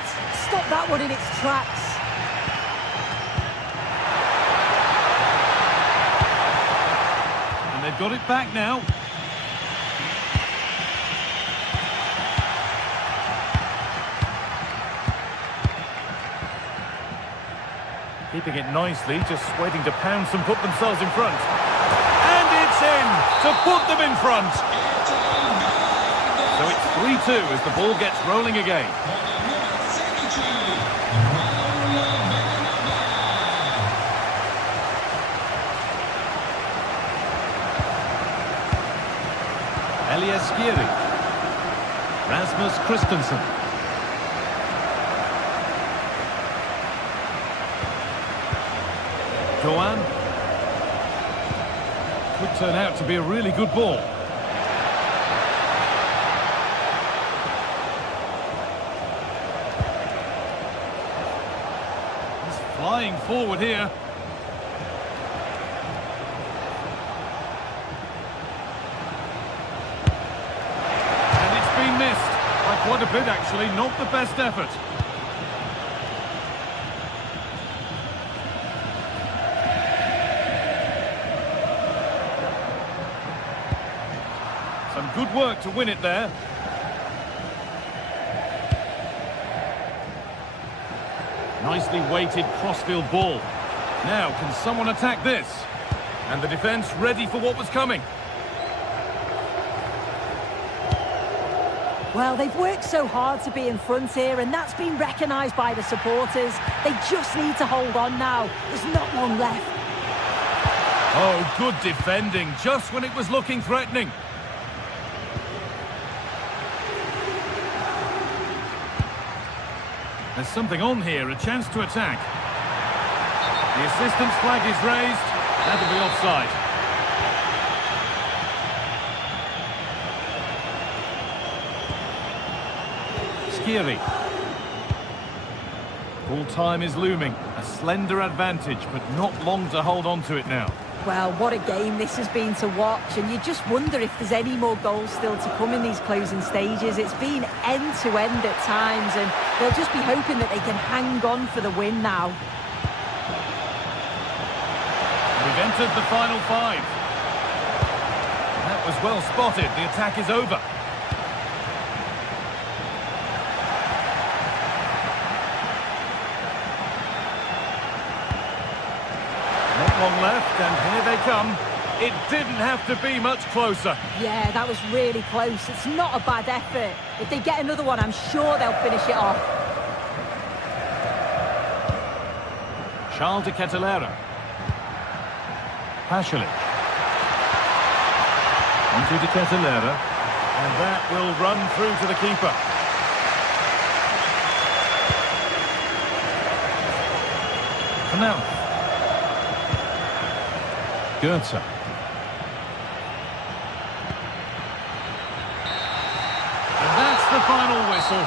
Stop that one in its tracks. And they've got it back now. Keeping it nicely, just waiting to pounce and put themselves in front. And it's in to put them in front. So it's 3-2 as the ball gets rolling again. Skiri. Rasmus Christensen. Doan. Could turn out to be a really good ball. He's flying forward here. Missed by quite a bit, actually. Not the best effort. Some good work to win it there. Nicely weighted crossfield ball. Now, can someone attack this? And the defence ready for what was coming. Well, they've worked so hard to be in front here, and that's been recognised by the supporters. They just need to hold on now. There's not long left. Oh, good defending, just when it was looking threatening. There's something on here, a chance to attack. The assistant's flag is raised. That'll be offside. Skiri. Full time is looming. A slender advantage, but not long to hold on to it now. Well, what a game this has been to watch, and you just wonder if there's any more goals still to come in these closing stages. It's been end-to-end at times, and they'll just be hoping that they can hang on for the win now. We've entered the final 5. That was well spotted. The attack is over. Long left, and here they come. It didn't have to be much closer. Yeah, that was really close. It's not a bad effort. If they get another one, I'm sure they'll finish it off. Charles de Kettelera. Pasalic. Onto de Kettelera. And that will run through to the keeper. Knauf. Goetze. And that's the final whistle.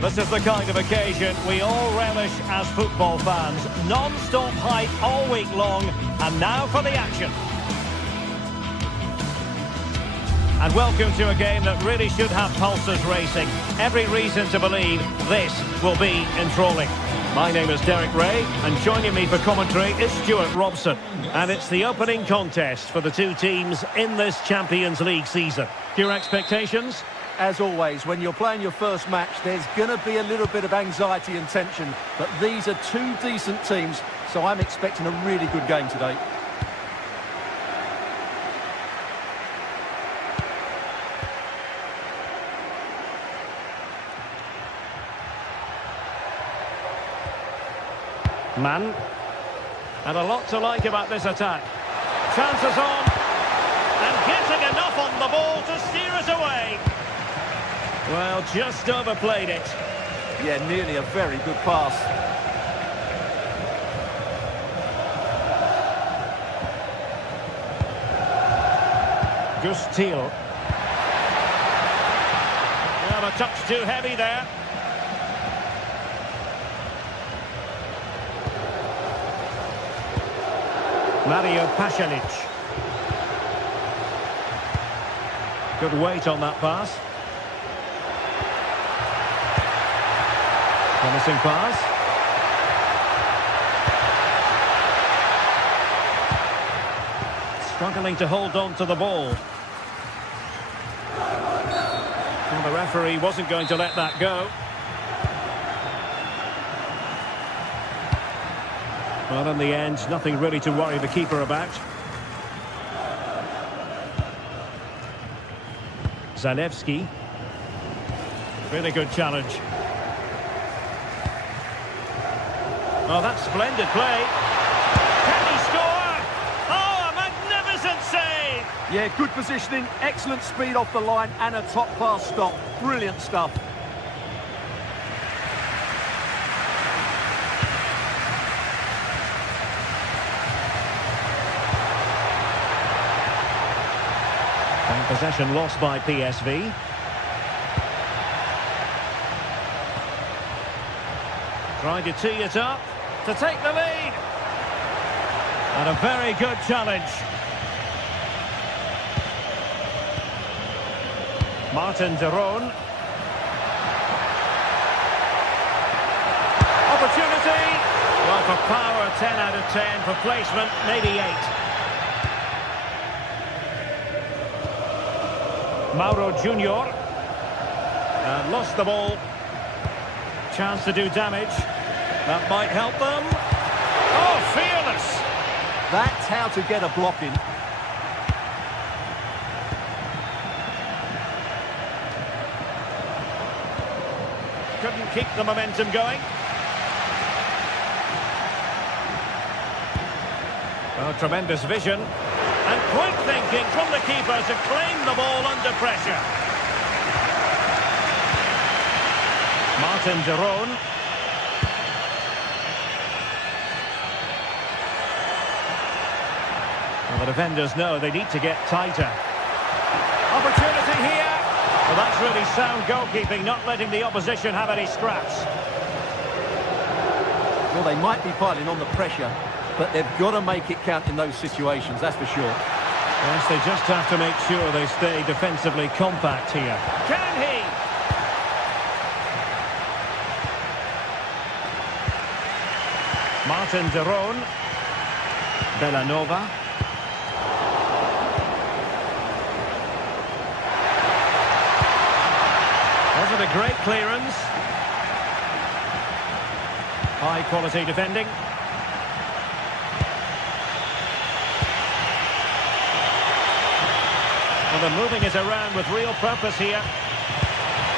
This is the kind of occasion we all relish as football fans. Non-stop hype all week long, and now for the action. And welcome to a game that really should have pulses racing. Every reason to believe this will be enthralling. My name is Derek Ray, and joining me for commentary is Stuart Robson. And it's the opening contest for the two teams in this Champions League season. Your expectations? As always, when you're playing your first match, there's going to be a little bit of anxiety and tension. But these are two decent teams, so I'm expecting a really good game today. Man. And a lot to like about this attack. Chances on. And getting enough on the ball to steer it away. Well, just overplayed it. Yeah, nearly a very good pass. Gustil. Well, a touch too heavy there. Mario Pasalic. Good weight on that pass. Promising pass. Struggling to hold on to the ball. Well, the referee wasn't going to let that go. Well, in the end, nothing really to worry the keeper about. Zalewski. Really good challenge. Oh, that's splendid play. Can he score? Oh, a magnificent save! Yeah, good positioning, excellent speed off the line, and a top-class stop. Brilliant stuff. And possession lost by PSV. Trying to tee it up to take the lead. And a very good challenge. Martin de Roon. Opportunity. Well, for power, 10 out of 10. For placement, maybe 8. Mauro Junior. And lost the ball. Chance to do damage. That might help them. Oh, fearless! That's how to get a block in. Couldn't keep the momentum going. Oh, tremendous vision. And quick thinking from the keeper to claim the ball under pressure. Martin de Roon. Well, the defenders know they need to get tighter. Opportunity here. Well, that's really sound goalkeeping, not letting the opposition have any scraps. Well, they might be piling on the pressure, but they've got to make it count in those situations, that's for sure. Yes, they just have to make sure they stay defensively compact here. Can he? Martin de Roon. Bellanova. Wasn't a great clearance. High quality defending. And they're moving it around with real purpose here.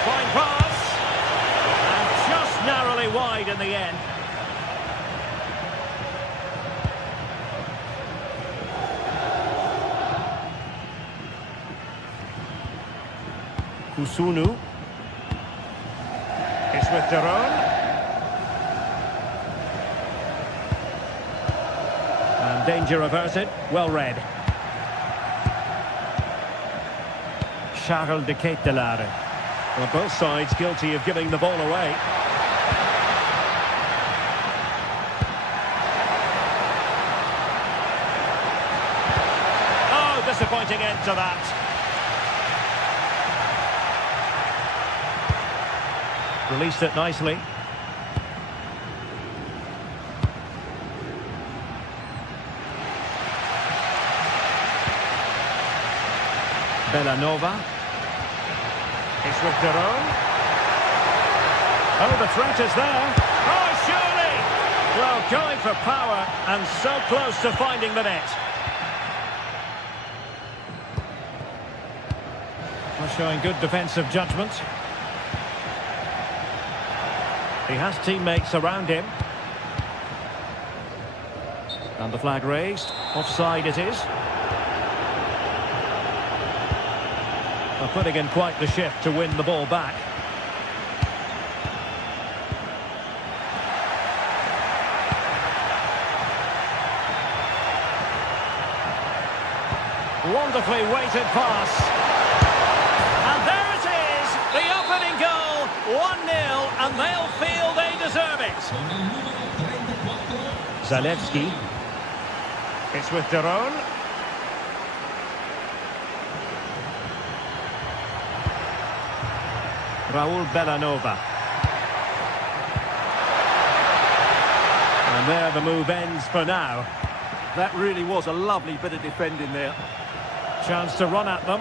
Fine pass. And just narrowly wide in the end. Kusunu. It's with de Roon. And danger averted. Well read. Charles de Ketelaere. Well, both sides guilty of giving the ball away. Oh, disappointing end to that. Released it nicely. Bellanova. It's with Daron. Oh, the threat is there. Oh, surely! Well, going for power and so close to finding the net. Well, showing good defensive judgment. He has teammates around him. And the flag raised. Offside it is. Well, putting in quite the shift to win the ball back. Wonderfully weighted pass. And there it is, the opening goal, 1-0, and they'll feel they deserve it. Zalewski. It's with Daron. Raul Bellanova. And there the move ends for now. That really was a lovely bit of defending there. Chance to run at them.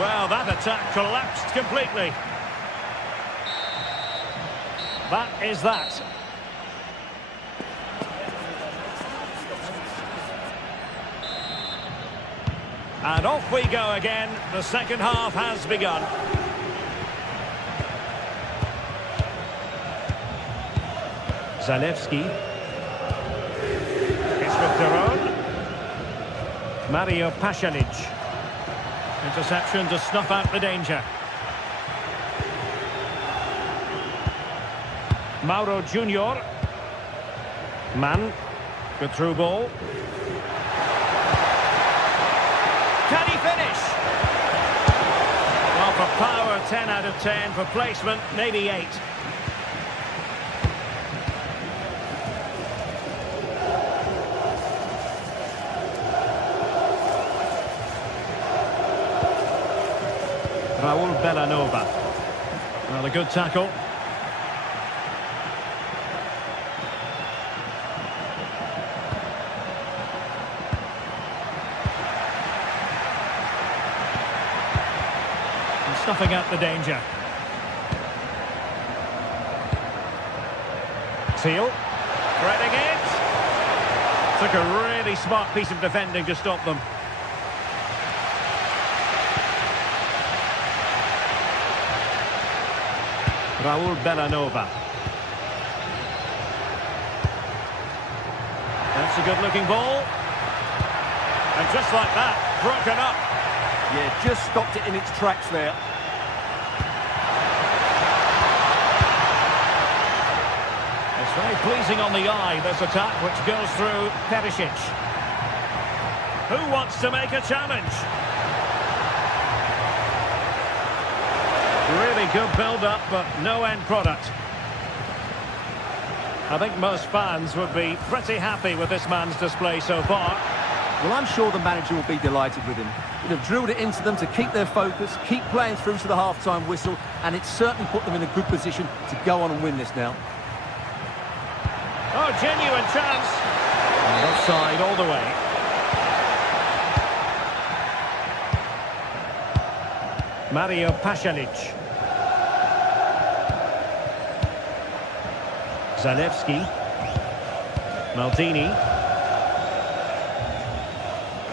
Well, that attack collapsed completely. That is that. And off we go again. The second half has begun. Zalewski. It's with Daron. Mario Pasalic. Interception to snuff out the danger. Mauro Junior. Mann. Good through ball. Can he finish? Well, for power, 10 out of 10. For placement, maybe 8. Raul Bellanova. Well, a good tackle. Snuffing out the danger. Seal. Threading it. Took a really smart piece of defending to stop them. Raul Bellanova. That's a good-looking ball. And just like that, broken up. Yeah, just stopped it in its tracks there. It's very pleasing on the eye, this attack, which goes through Perisic. Who wants to make a challenge? Really good build-up, but no end product. I think most fans would be pretty happy with this man's display so far. Well, I'm sure the manager will be delighted with him. He'd have drilled it into them to keep their focus, keep playing through to the half-time whistle, and it's certainly put them in a good position to go on and win this now. Oh, genuine chance. And offside all the way. Mario Pasalic. Zalewski. Maldini.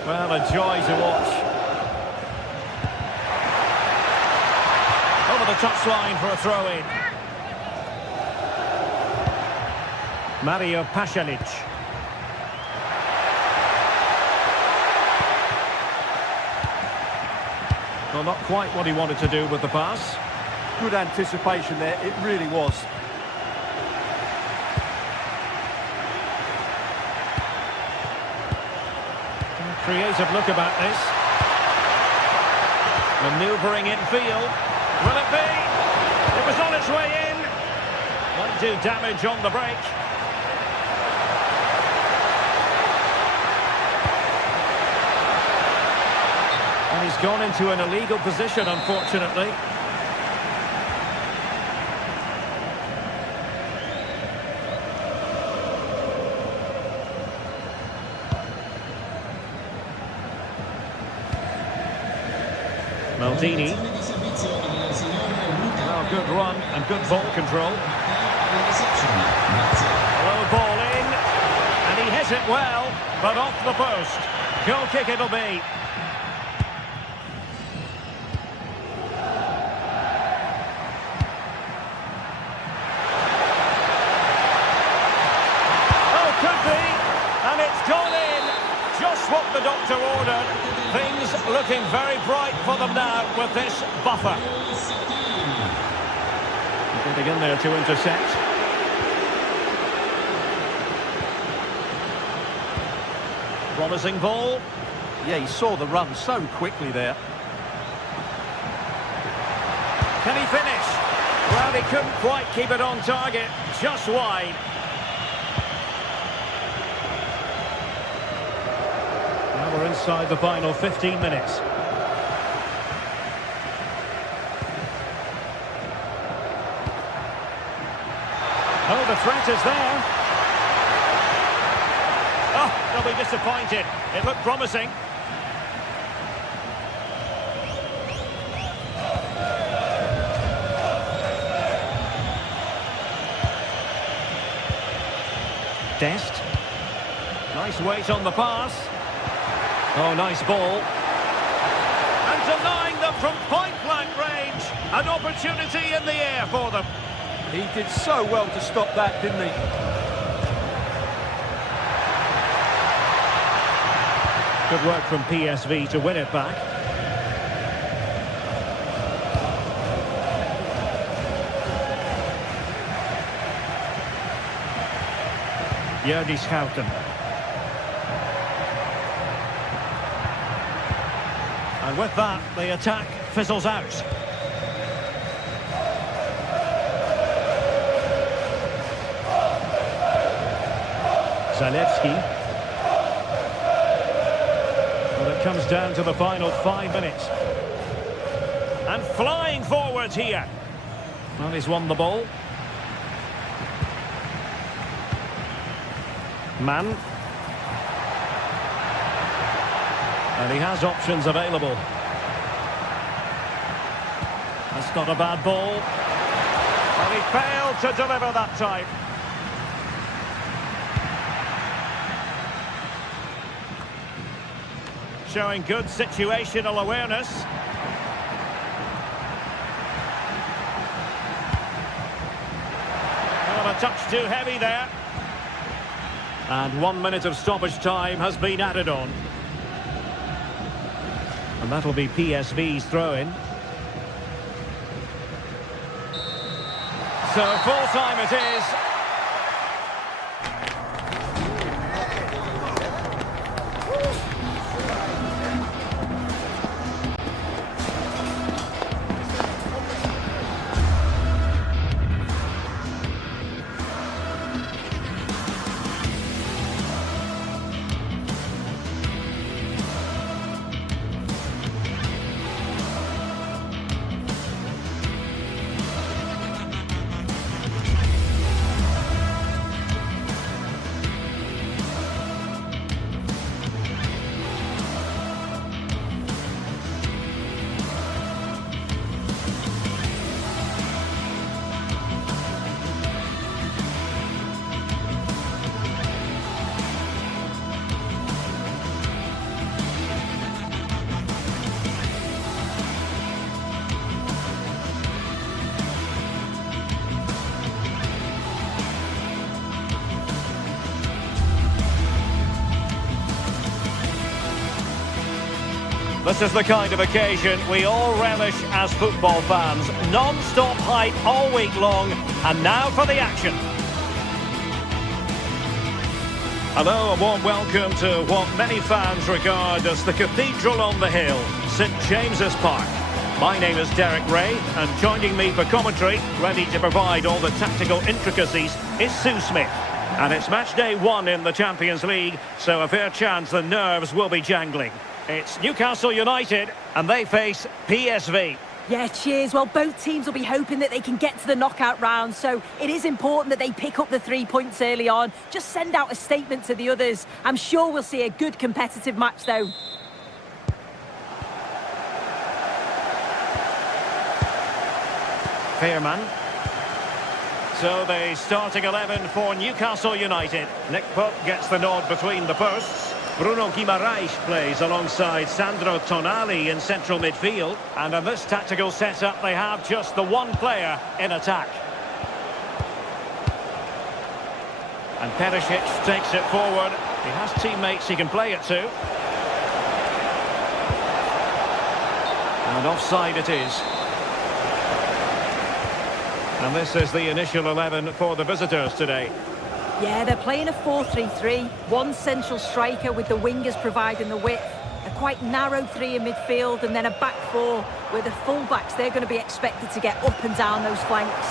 Well, a joy to watch. Over the touchline for a throw-in. Mario Pasalic. Well, not quite what he wanted to do with the pass. Good anticipation there, it really was. Creative look about this. Manoeuvring infield. Will it be? It was on its way in. Might do damage on the break. And he's gone into an illegal position, unfortunately. Maldini. Well, good run and good ball control. Low ball in. And he hit it well, but off the post. Goal kick it'll be. Oh, could be. And it's gone in. Just what the doctor ordered. Things looking very bright for them now with this buffer. Getting in there to intercept. Promising ball. Yeah, he saw the run so quickly there. Can he finish? Well, he couldn't quite keep it on target. Just wide. Now we're inside the final 15 minutes. Oh, the threat is there. Oh, they'll be disappointed. It looked promising. Dest. Nice weight on the pass. Oh, nice ball. And denying them from point-blank range. An opportunity in the air for them. He did so well to stop that, didn't he? Good work from PSV to win it back. Jerdis Schouten. And with that, the attack fizzles out. Zalewski. Well, it comes down to the final 5 minutes. And flying forwards here. Well, he's won the ball. Mann. And he has options available. That's not a bad ball. And he failed to deliver that time. Showing good situational awareness. Oh, a touch too heavy there. And 1 minute of stoppage time has been added on. And that'll be PSV's throw-in. So full-time it is. This is the kind of occasion we all relish as football fans. Non-stop hype all week long, and now for the action. Hello, a warm welcome to what many fans regard as the cathedral on the hill, St James's Park. My name is Derek Ray, and joining me for commentary, ready to provide all the tactical intricacies, is Sue Smith. And it's match day 1 in the Champions League, so a fair chance the nerves will be jangling. It's Newcastle United, and they face PSV. Yeah, cheers. Well, both teams will be hoping that they can get to the knockout round, so it is important that they pick up the 3 points early on. Just send out a statement to the others. I'm sure we'll see a good competitive match, though. Fairman. So the starting 11 for Newcastle United. Nick Pope gets the nod between the posts. Bruno Guimaraes plays alongside Sandro Tonali in central midfield. And in this tactical setup, they have just the one player in attack. And Perisic takes it forward. He has teammates he can play it to. And offside it is. And this is the initial 11 for the visitors today. Yeah, they're playing a 4-3-3. One central striker with the wingers providing the width. A quite narrow 3 in midfield, and then a back 4 with the full-backs. They're going to be expected to get up and down those flanks.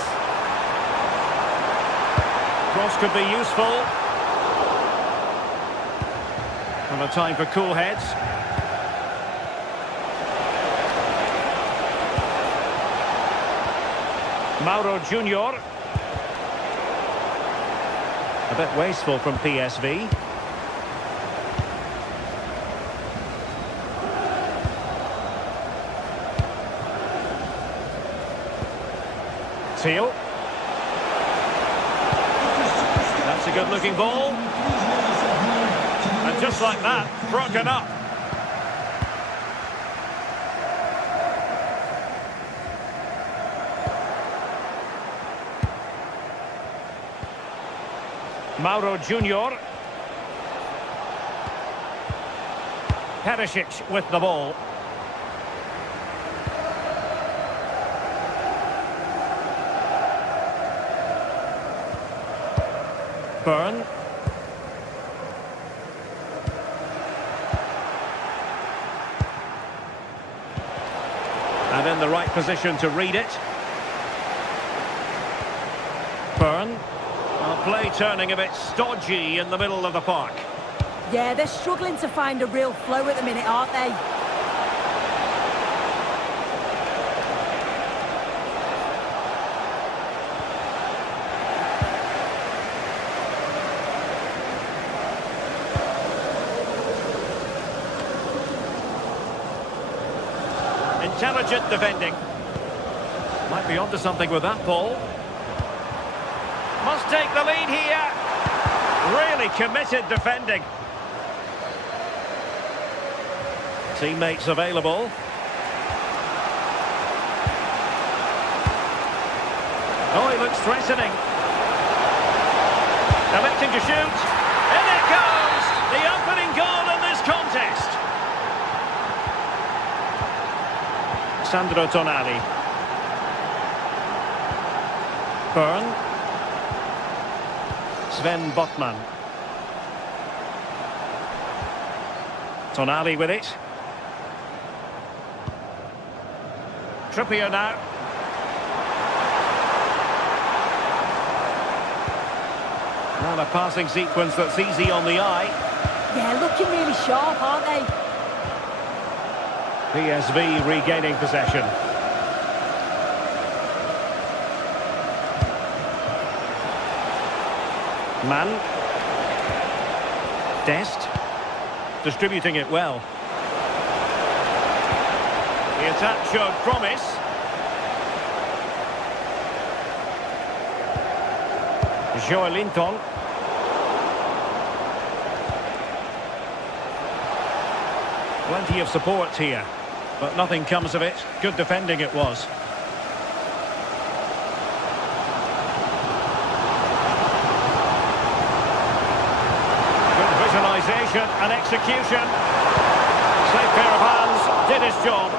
Cross could be useful. And a time for cool heads. Mauro Junior. A bit wasteful from PSV. Teal. That's a good-looking ball. And just like that, broken up. Mauro Junior. Perisic with the ball. Burn. And in the right position to read it. Burn. Well, play turning a bit stodgy in the middle of the park. Yeah, they're struggling to find a real flow at the minute, aren't they? Intelligent defending. Might be onto something with that ball. Must take the lead here. Really committed defending. Teammates available. Oh, he looks threatening. Electing to shoot. In it goes! The opening goal in this contest. Sandro Tonali. Burn. Sven Botman. Tonali with it. Trippier now. Well, a passing sequence that's easy on the eye. Yeah, looking really sharp, aren't they? PSV regaining possession. Man. Dest. Distributing it well. The attack showed promise. Joelinton. Plenty of support here, but nothing comes of it. Good defending it was. And execution. Safe pair of hands, did his job.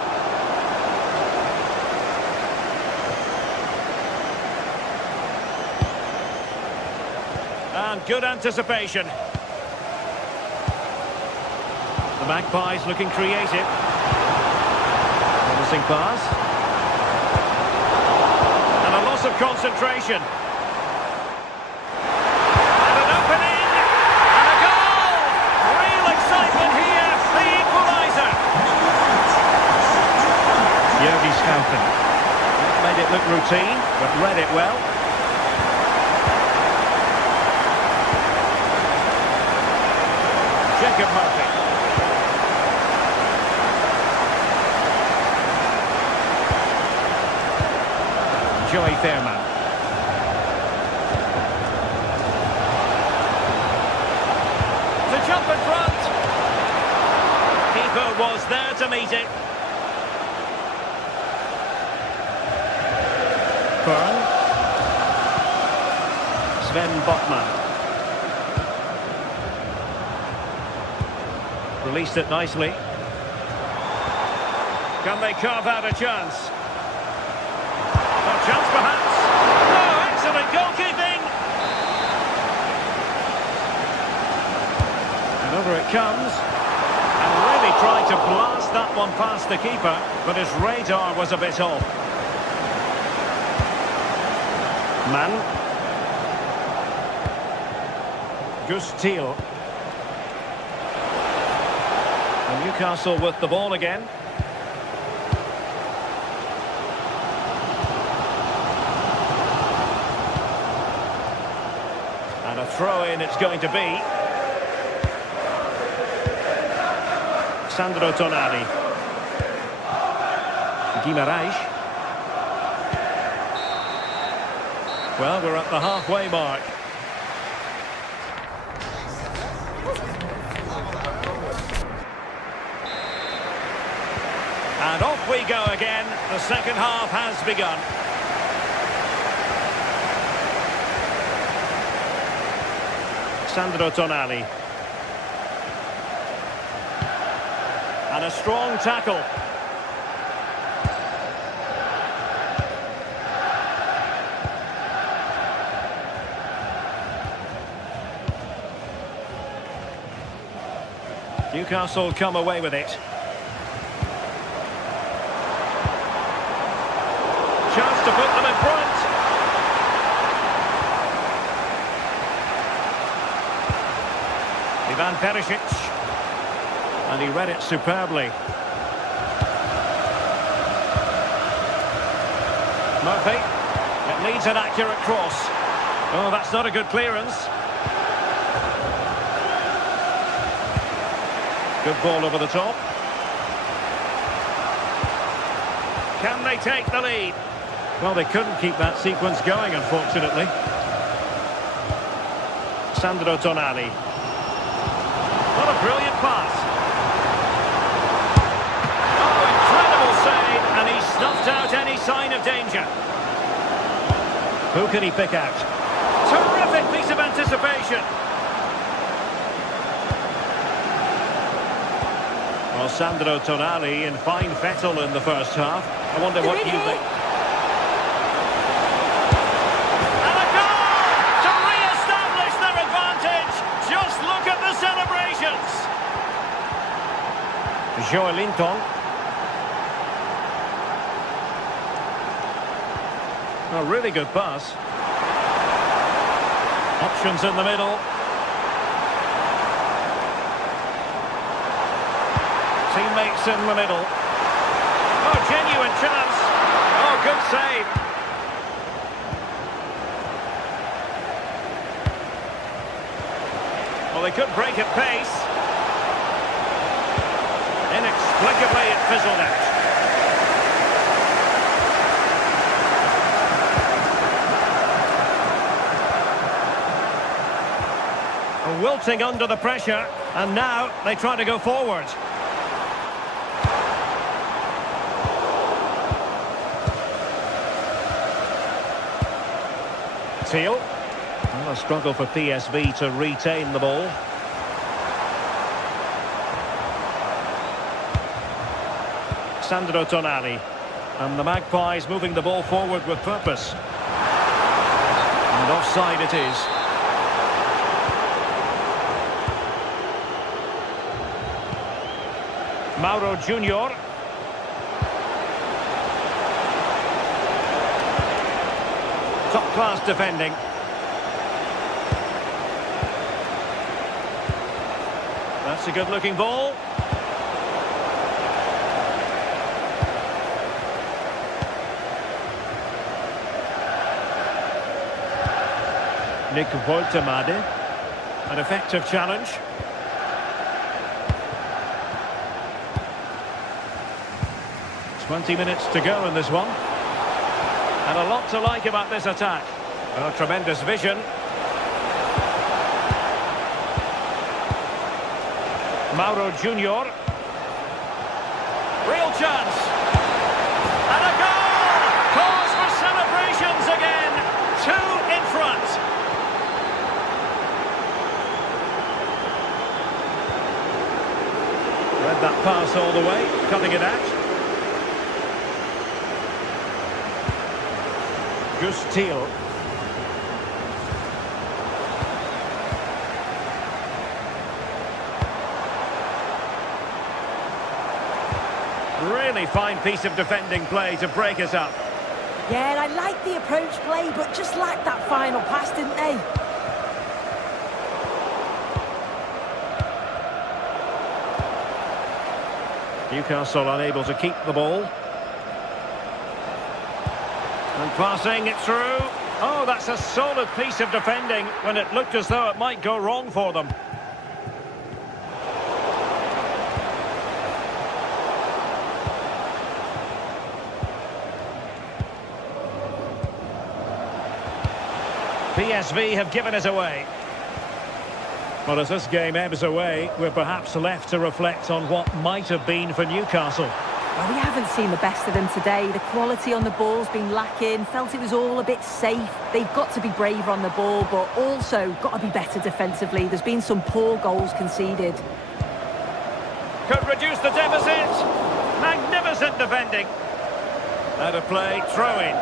And good anticipation. The Magpies looking creative. There was crossing pass. And a loss of concentration. And an opening. And a goal! Real excitement here. The equaliser. Jürgen Schouten. Made it look routine, but read it well. Jacob Murphy. Joey Fairman. To jump in front. Keeper was there to meet it. Byrne. Sven Botman. Released it nicely. Can they carve out a chance? A chance perhaps. Oh, excellent goalkeeping! And over it comes. And really tried to blast that one past the keeper, but his radar was a bit off. Mann. Gus Thiel. And Newcastle with the ball again. And a throw-in it's going to be. Sandro Tonali. Guimaraes. Well, we're at the halfway mark. And off we go again. The second half has begun. Sandro Tonali. And a strong tackle. Newcastle come away with it. Chance to put them in front. Ivan Perisic. And he read it superbly. Murphy. It needs an accurate cross. Oh, that's not a good clearance. Good ball over the top. Can they take the lead? Well, they couldn't keep that sequence going, unfortunately. Sandro Tonali. What a brilliant pass. Oh, incredible save, and he snuffed out any sign of danger. Who can he pick out? Terrific piece of anticipation. Well, Sandro Tonali in fine fettle in the first half. I wonder what you think. And a goal to re-establish their advantage. Just look at the celebrations. Joelinton. A really good pass. Options in the middle. Teammates in the middle. Oh, genuine chance. Oh, good save. Well, they could break at pace. Inexplicably, it fizzled out. Wilting under the pressure, and now they try to go forward. Thiel. Well, a struggle for PSV to retain the ball. Sandro Tonali. And the Magpies moving the ball forward with purpose. And offside it is. Mauro Junior. Class defending. That's a good-looking ball. Nick Woltemade. An effective challenge. "20 minutes to go in this one. And a lot to like about this attack. Oh, tremendous vision. Mauro Junior. Real chance. And a goal! Cause for celebrations again. 2 in front. Read that pass all the way, cutting it out. Gustil. Really fine piece of defending play to break us up. Yeah, and I like the approach play, but just lacked that final pass, didn't they? Newcastle unable to keep the ball. And passing it through. Oh, that's a solid piece of defending when it looked as though it might go wrong for them. PSV have given us away. Well, as this game ebbs away, we're perhaps left to reflect on what might have been for Newcastle. Well, we haven't seen the best of them today. The quality on the ball's been lacking. Felt it was all a bit safe. They've got to be braver on the ball, but also got to be better defensively. There's been some poor goals conceded. Could reduce the deficit. Magnificent defending. Out of play, throw in.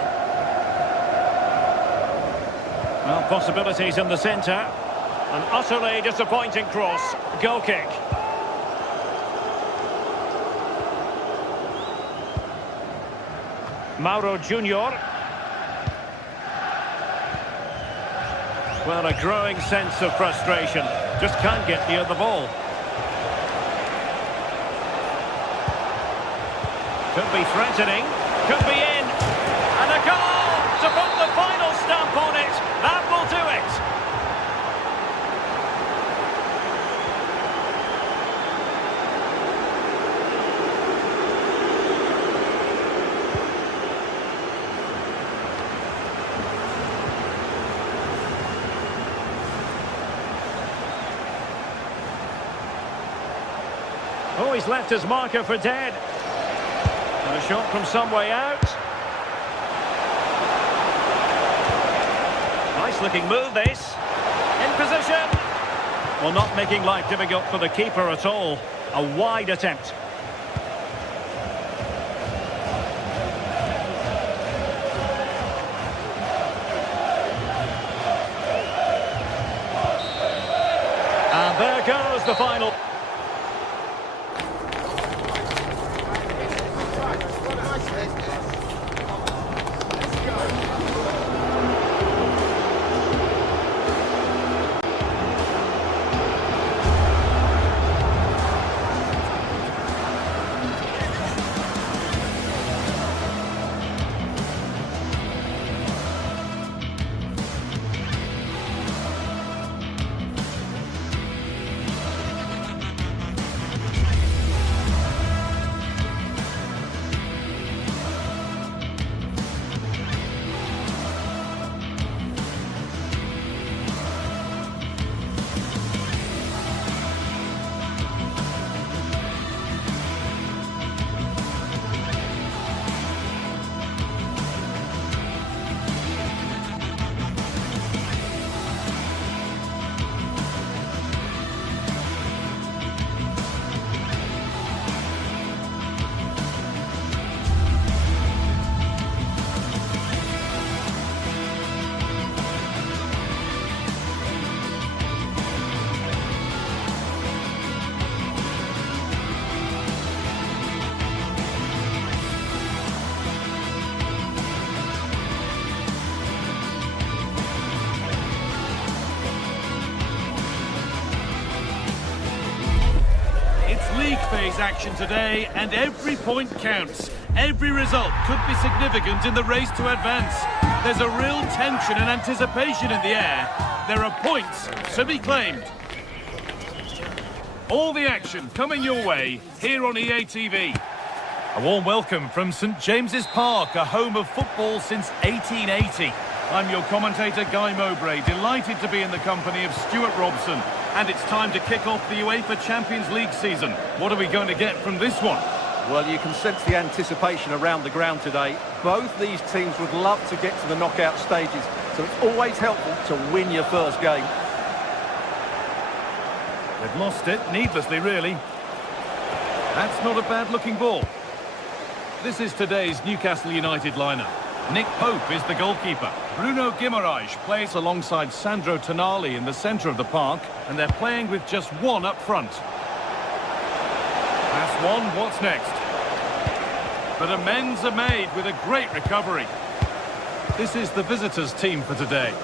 Well, possibilities in the centre. An utterly disappointing cross. Goal kick. Mauro Junior. Well, a growing sense of frustration. Just can't get near the ball. Could be threatening. Could be in. And a goal to put the final stamp on it. That will do it. Oh, he's left his marker for dead. And a shot from some way out. Nice looking move, this. In position. Well, not making life difficult for the keeper at all. A wide attempt. And there goes the final. high-pace action today, and every point counts. Every result could be significant in the race to advance. There's a real tension and anticipation in the air. There are points to be claimed. All the action coming your way here on EA TV. A warm welcome from St James's Park, a home of football since 1880. I'm your commentator, Guy Mowbray, delighted to be in the company of Stuart Robson. And it's time to kick off the UEFA Champions League season. What are we going to get from this one? Well, you can sense the anticipation around the ground today. Both these teams would love to get to the knockout stages, so it's always helpful to win your first game. They've lost it, needlessly really. That's not a bad-looking ball. This is today's Newcastle United lineup. Nick Pope is the goalkeeper. Bruno Guimaraes plays alongside Sandro Tonali in the centre of the park, and they're playing with just one up front. That's one, what's next? But amends are made with a great recovery. This is the visitors' team for today.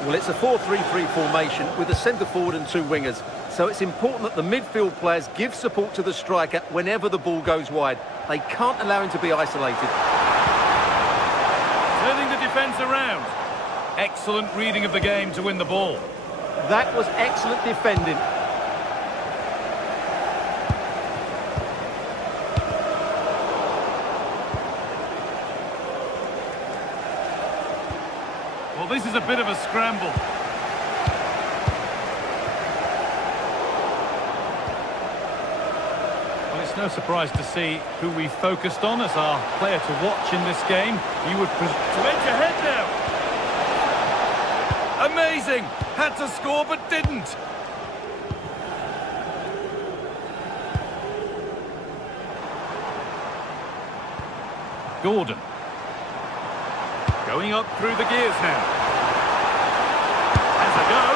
Well, it's a 4-3-3 formation with a centre forward and two wingers. So it's important that the midfield players give support to the striker whenever the ball goes wide. They can't allow him to be isolated. Turning the defence around. Excellent reading of the game to win the ball. That was excellent defending. Well, this is a bit of a scramble. Well, it's no surprise to see who we focused on as our player to watch in this game. You would to edge ahead now. Amazing! Had to score but didn't. Gordon. Going up through the gears now. Has a go.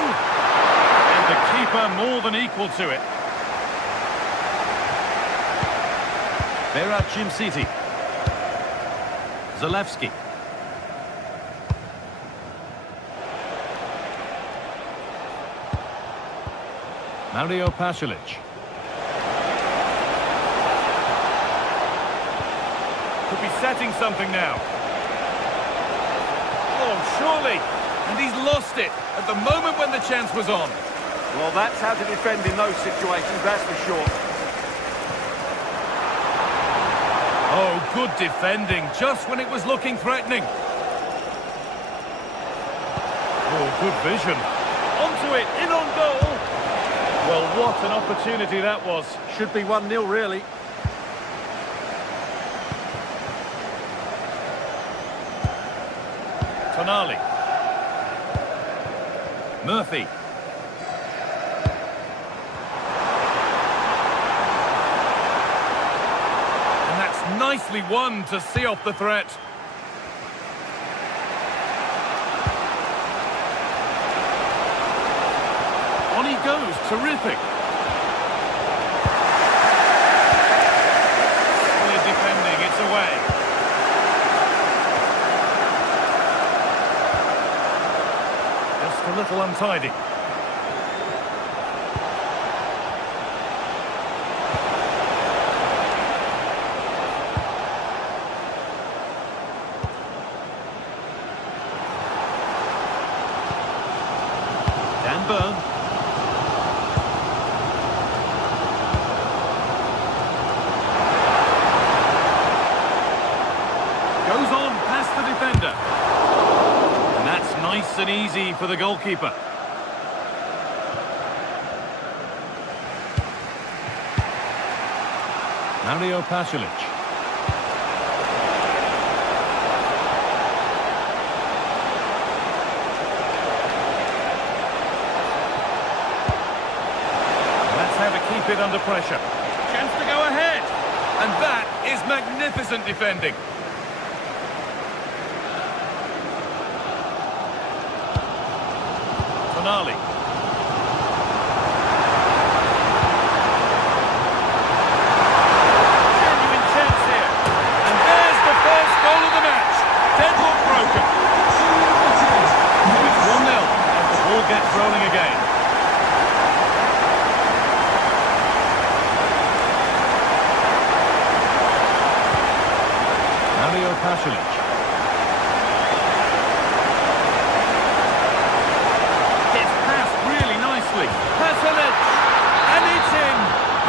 And the keeper more than equal to it. Berat Jimsiti. Zalewski. Mario Pasalic. Could be setting something now. Oh, surely. And he's lost it at the moment when the chance was on. Well, that's how to defend in those situations, that's for sure. Oh, good defending, just when it was looking threatening. Oh, good vision. Onto it, in on goal. Well, what an opportunity that was. Should be 1-0, really. Tonali. Murphy. And that's nicely won to see off the threat. On he goes, terrific. Clear defending, it's away. Just a little untidy. Dan Burn. Goes on past the defender. And that's nice and easy for the goalkeeper. Mario Pasalic. That's how to keep it under pressure. Chance to go ahead. And that is magnificent defending. Tonali. Genuine chance here. And there's the first goal of the match. Deadlock broken. It's 1-0 as the ball gets rolling again. Pasalic. Gets past really nicely. Pasalic! And it's in!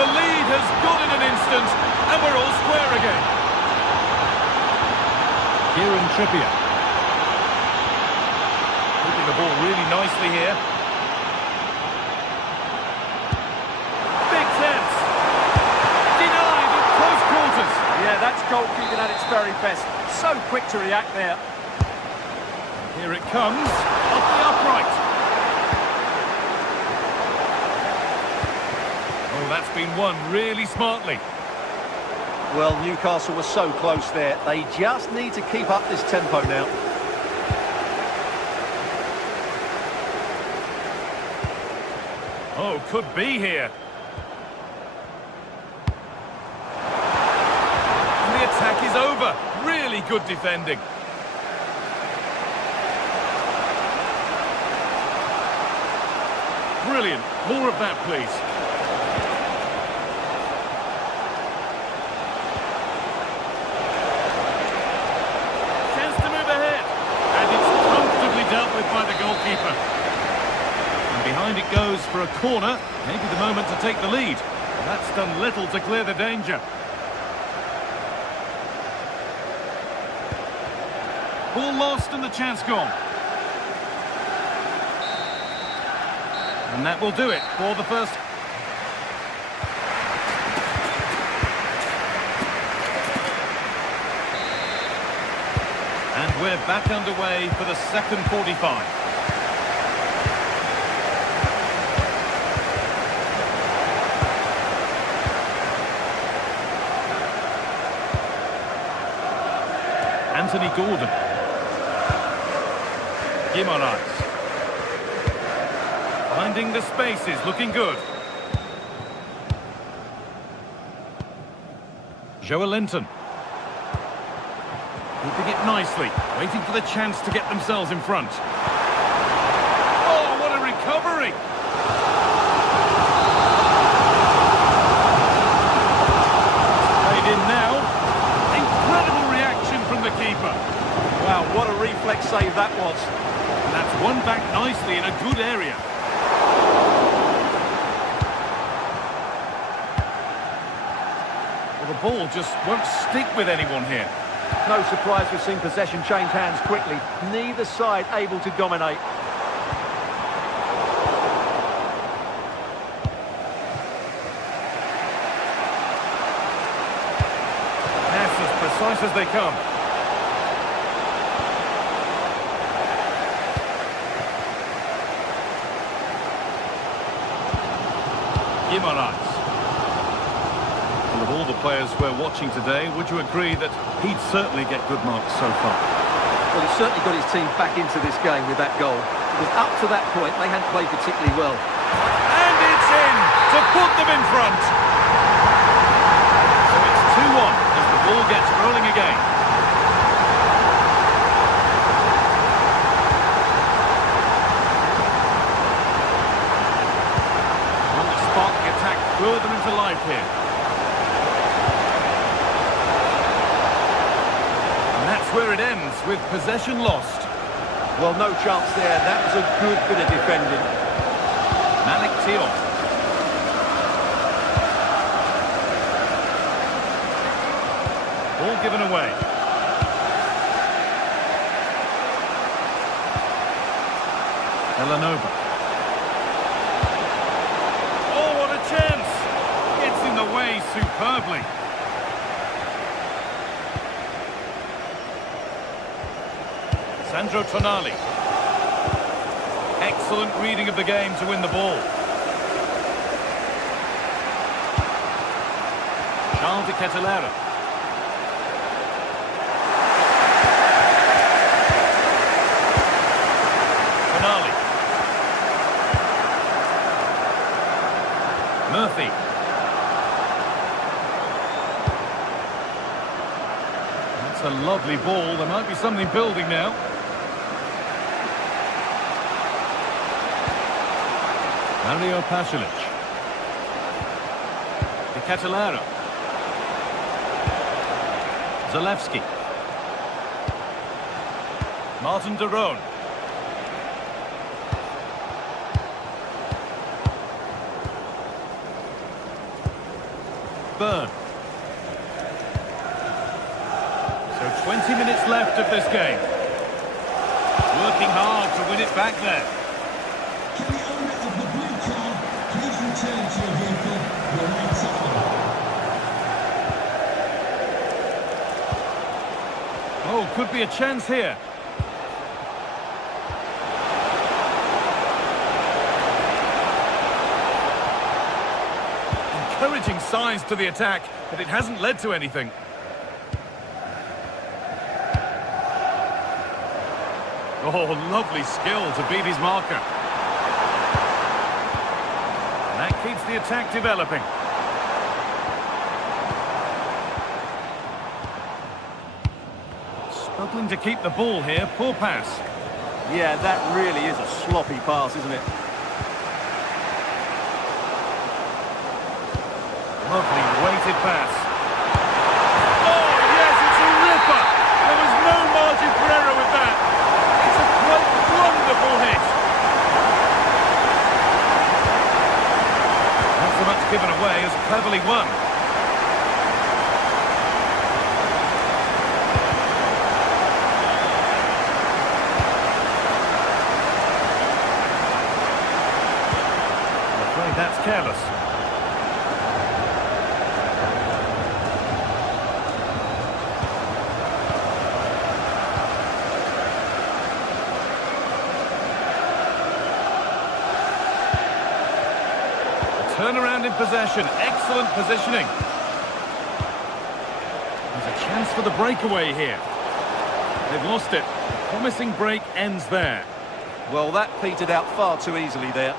The lead has gone in an instant, and we're all square again. Kieran Trippier. Keeping the ball really nicely here. Big chance. Denied at close quarters. Yeah, that's goalkeeping at its very best. So quick to react there. Here it comes. Off the upright. Oh, that's been won really smartly. Well, Newcastle were so close there. They just need to keep up this tempo now. Oh, could be here. And the attack is over. Really good defending. Brilliant. More of that, please. Chance to move ahead. And it's comfortably dealt with by the goalkeeper. And behind it goes for a corner. Maybe the moment to take the lead. That's done little to clear the danger. Ball lost and the chance gone. And that will do it for the first. And we're back underway for the second 45. Anthony Gordon. Guimaraes. Finding the spaces, looking good. Joelinton. Keeping it nicely, waiting for the chance to get themselves in front. Oh, what a recovery! Played in now. Incredible reaction from the keeper. Wow, what a reflex save that was. And that's won back nicely in a good area. Well, the ball just won't stick with anyone here. No surprise we've seen possession change hands quickly. Neither side able to dominate. Pass as precise as they come. Guimaraes. And of all the players we're watching today, would you agree that he'd certainly get good marks so far? Well, he's certainly got his team back into this game with that goal. Because up to that point, they hadn't played particularly well. And it's in to put them in front. So it's 2-1 as the ball gets rolling again. Want to spark the attack further into life here. And that's where it ends, with possession lost. Well, no chance there. That was a good bit of defending. Malik Thiaw. Ball given away. Villanova. Oh, what a chance! It's in the way superbly. Sandro Tonali. Excellent reading of the game to win the ball. Charles de Ketelaere. Tonali. Murphy. That's a lovely ball. There might be something building now. Mario Pasalic. De Ketelaere. Zalewski. Martin de Roon. Burn. So 20 minutes left of this game. Working hard to win it back there. Can the owner of the blue car please return to your vehicle when it's on? Oh, could be a chance here. Encouraging signs to the attack, but it hasn't led to anything. Oh, lovely skill to beat his marker. And that keeps the attack developing. Struggling to keep the ball here, poor pass. Yeah, that really is a sloppy pass, isn't it? Lovely weighted pass. Oh, yes, it's a ripper! There was no margin for error with that. It's a quite wonderful hit. Not so much given away as cleverly won. I'm afraid that's careless. Turnaround in possession, excellent positioning. There's a chance for the breakaway here. They've lost it. The promising break ends there. Well, that petered out far too easily there.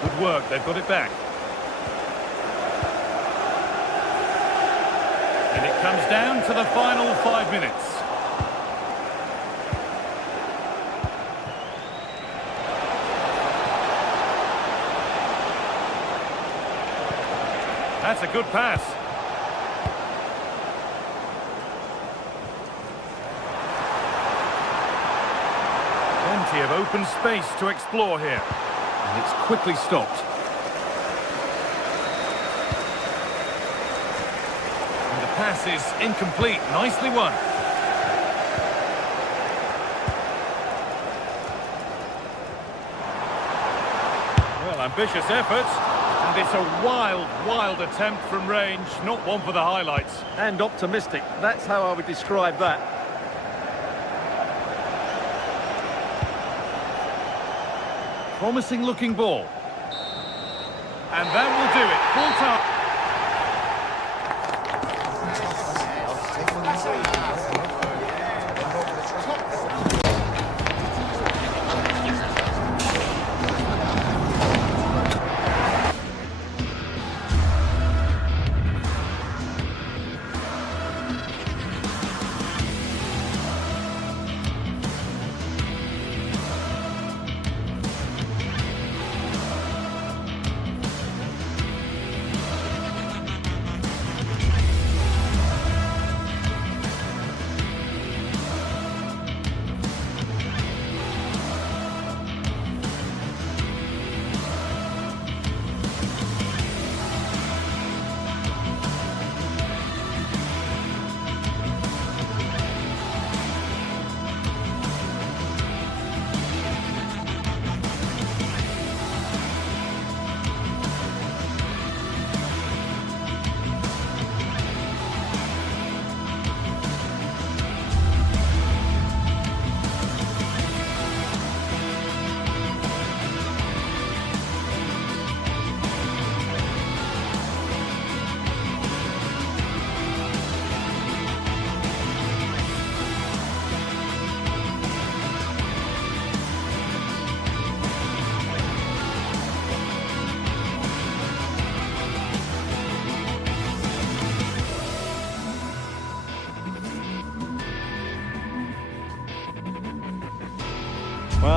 Good work, they've got it back. And it comes down to the final 5 minutes. That's a good pass. Plenty of open space to explore here. And it's quickly stopped. And the pass is incomplete. Nicely won. Well, ambitious efforts. And it's a wild, wild attempt from range, not one for the highlights. And optimistic. That's how I would describe that. Promising looking ball. And that will do it. Full time.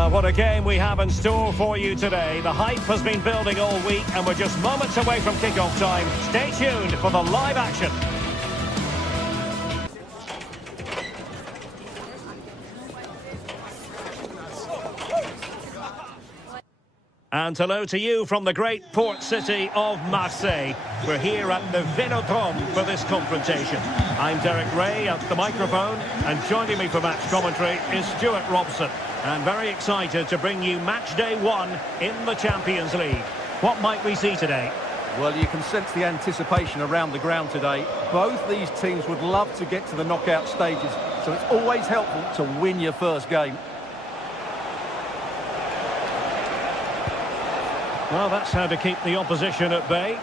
What a game we have in store for you today. The hype has been building all week and we're just moments away from kick-off time. Stay tuned for the live action. And hello to you from the great port city of Marseille. We're here at the Velodrome for this confrontation. I'm Derek Ray at the microphone, and joining me for match commentary is Stuart Robson. And very excited to bring you match day 1 in the Champions League. What might we see today? Well, you can sense the anticipation around the ground today. Both these teams would love to get to the knockout stages, so it's always helpful to win your first game. Well, that's how to keep the opposition at bay.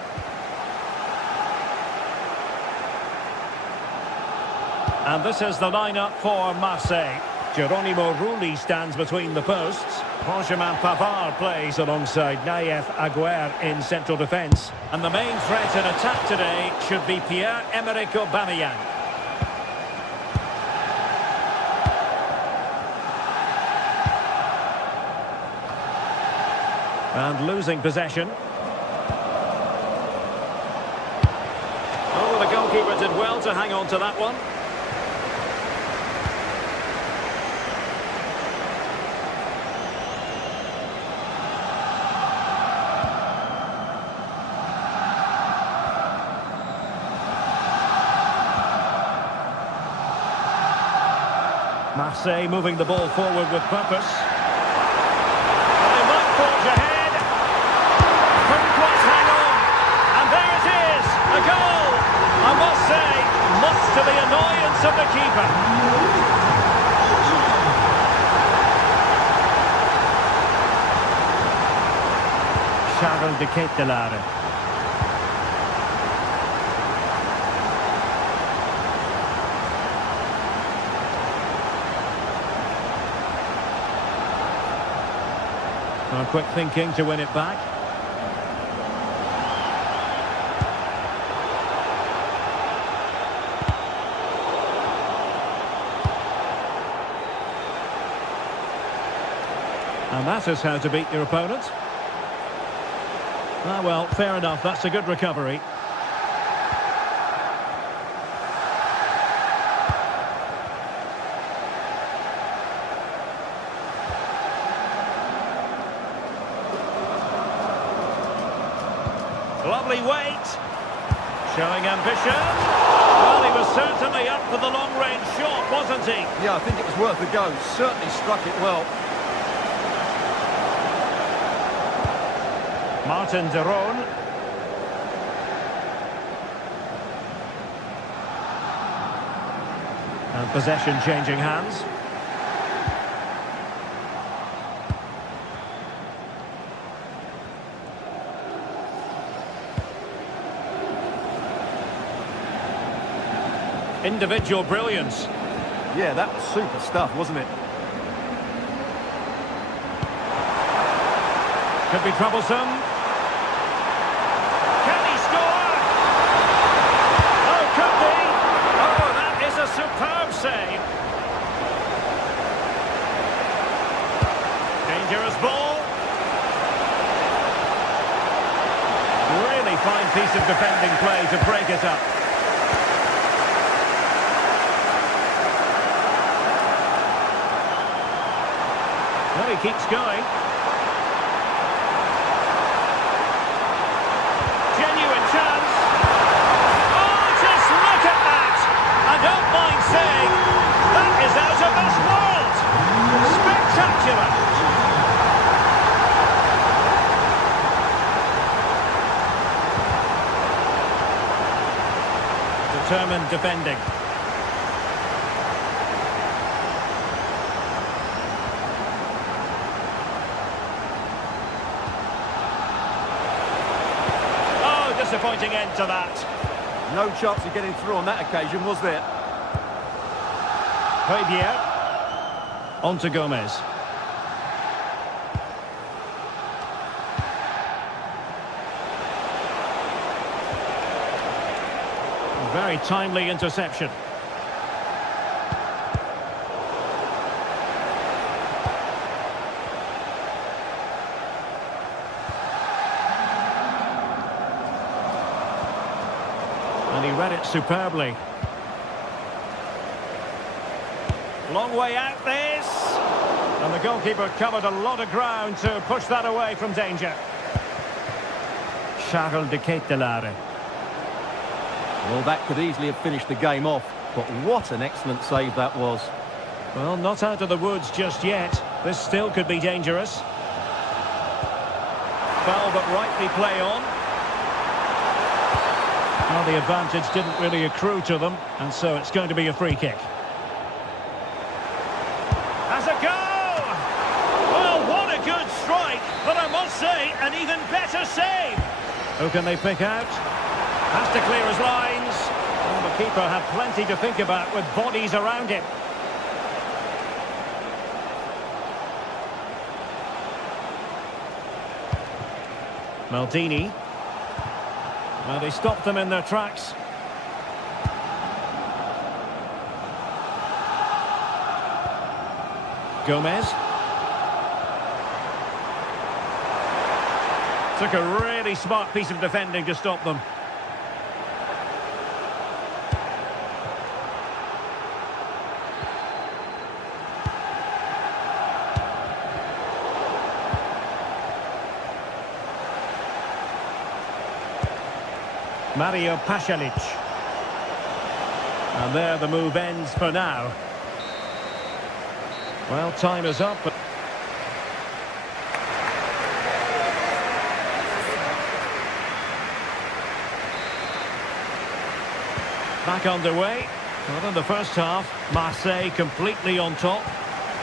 And this is the lineup for Marseille. Geronimo Rulli stands between the posts. Benjamin Pavard plays alongside Nayef Aguerd in central defence. And the main threat in attack today should be Pierre-Emerick Aubameyang. And losing possession. Oh, the goalkeeper did well to hang on to that one. Marseille moving the ball forward with purpose. Well, they might forge ahead. Couldn't quite hang on. And there it is, a goal. I must say, much to the annoyance of the keeper. Charles de Ketelaere. Quick thinking to win it back. And that is how to beat your opponent. Ah, well, fair enough. That's a good recovery. Lovely weight, showing ambition. Well, he was certainly up for the long-range shot, wasn't he? Yeah, I think it was worth a go. Certainly struck it well. Martin de Roon. And possession changing hands. Individual brilliance. Yeah, that was super stuff, wasn't it? Could be troublesome. Can he score? Oh, could be. Oh, that is a superb save. Dangerous ball. Really fine piece of defending play to break it up. Well, he keeps going. Genuine chance. Oh, just look at that! I don't mind saying, that is out of this world! Spectacular! Determined defending. Disappointing end to that. No chance of getting through on that occasion, was there? Højbjerg. On to Gomez. Very timely interception. And he read it superbly. Long way out this. And the goalkeeper covered a lot of ground to push that away from danger. Charles de Ketelare. Well, that could easily have finished the game off, but what an excellent save that was. Well, not out of the woods just yet. This still could be dangerous. Foul, but rightly play on. Well, the advantage didn't really accrue to them, and so it's going to be a free kick. Has a go! Well, what a good strike, but I must say, an even better save. Who can they pick out? Has to clear his lines. And the keeper had plenty to think about with bodies around him. Maldini. Well, they stopped them in their tracks. Gomez. Took a really smart piece of defending to stop them. Mario Pasalic. And there the move ends for now. Well, time is up. But back underway. Well, in the first half, Marseille completely on top.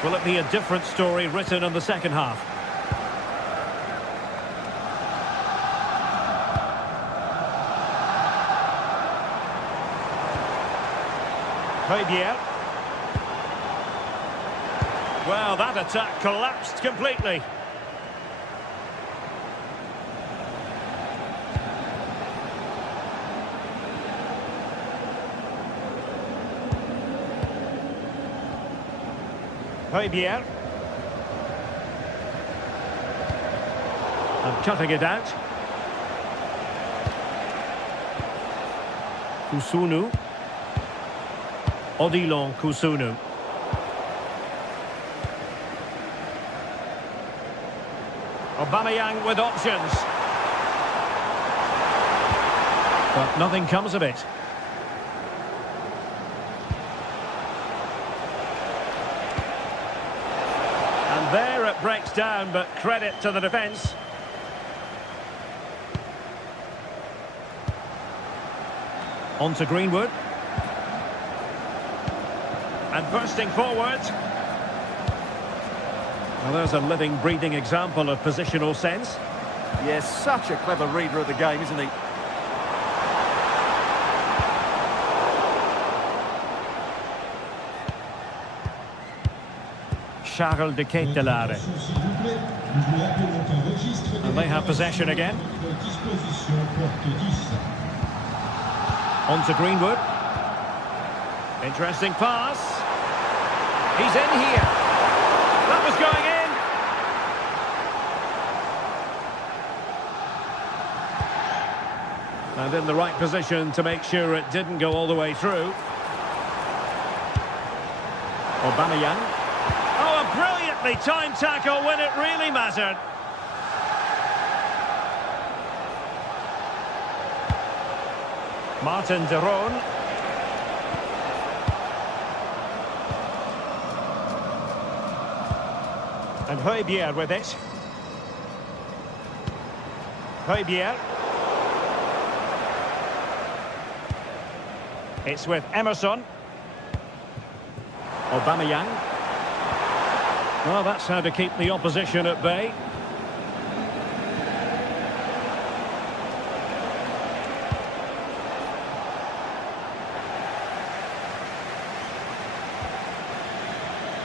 Will it be a different story written in the second half? Fabier. Well, that attack collapsed completely. Fabier. And cutting it out. Kusunu. Odilon Kusunu. Aubameyang with options. But nothing comes of it. And there it breaks down, but credit to the defence. On to Greenwood. And bursting forward. Well, there's a living, breathing example of positional sense. Yes, such a clever reader of the game, isn't he? Charles de Ketelare. And they have possession again. On to Greenwood. Interesting pass. He's in here. That was going in. And in the right position to make sure it didn't go all the way through. Aubameyang. Oh, a brilliantly timed tackle when it really mattered. Martin de Roon. And Fabier with it. Fabier. It's with Emerson. Aubameyang. Well, that's how to keep the opposition at bay.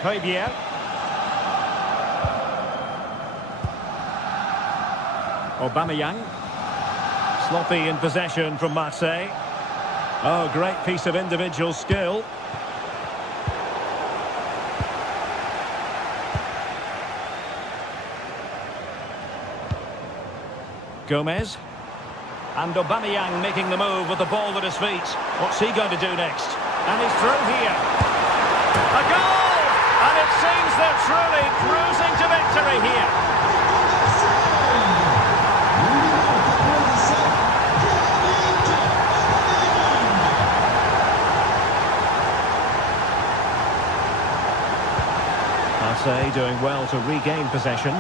Fabier. Aubameyang. Sloppy in possession from Marseille. Oh, great piece of individual skill. Gomez. And Aubameyang making the move with the ball at his feet. What's he going to do next? And he's through here. A goal! And it seems they're truly cruising to victory here. Marseille doing well to regain possession.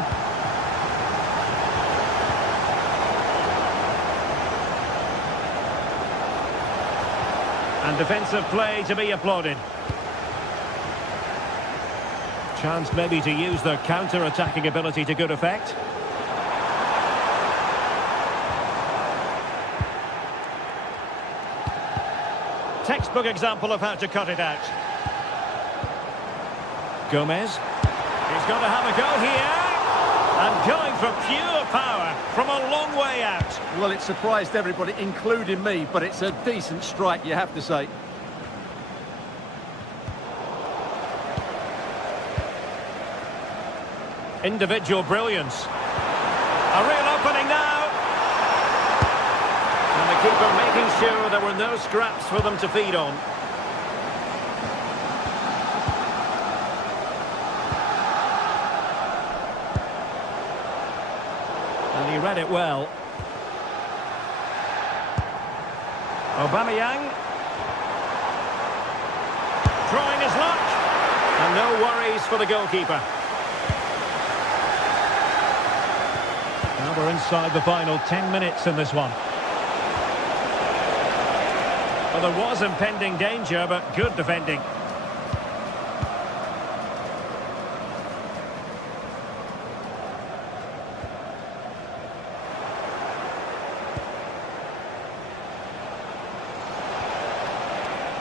And defensive play to be applauded. Chance maybe to use their counter-attacking ability to good effect. Textbook example of how to cut it out. Gomez. He's going to have a go here. And going for pure power from a long way out. Well, it surprised everybody, including me, but it's a decent strike, you have to say. Individual brilliance. A real opening now. And the keeper making sure there were no scraps for them to feed on. And he read it well. Aubameyang. Trying his luck. And no worries for the goalkeeper. Now we're inside the final 10 minutes in this one. Well, there was impending danger, but good defending.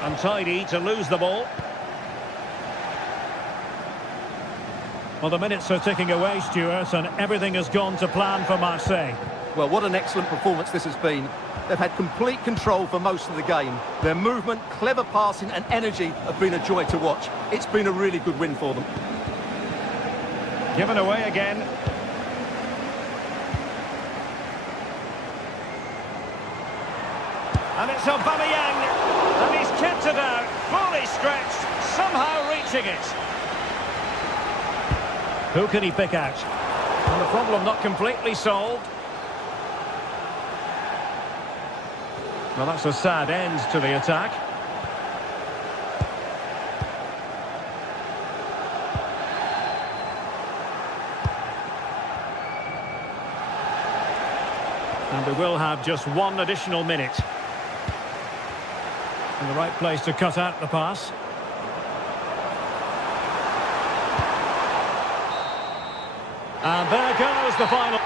Untidy to lose the ball. Well, the minutes are ticking away, Stuart, and everything has gone to plan for Marseille. Well, what an excellent performance this has been. They've had complete control for most of the game. Their movement, clever passing and energy have been a joy to watch. It's been a really good win for them. Given away again. And it's Aubameyang. And he's kept it out, fully stretched, somehow reaching it. Who can he pick out? And the problem not completely solved. Well, that's a sad end to the attack. And we will have just one additional minute. In the right place to cut out the pass. And there goes the final.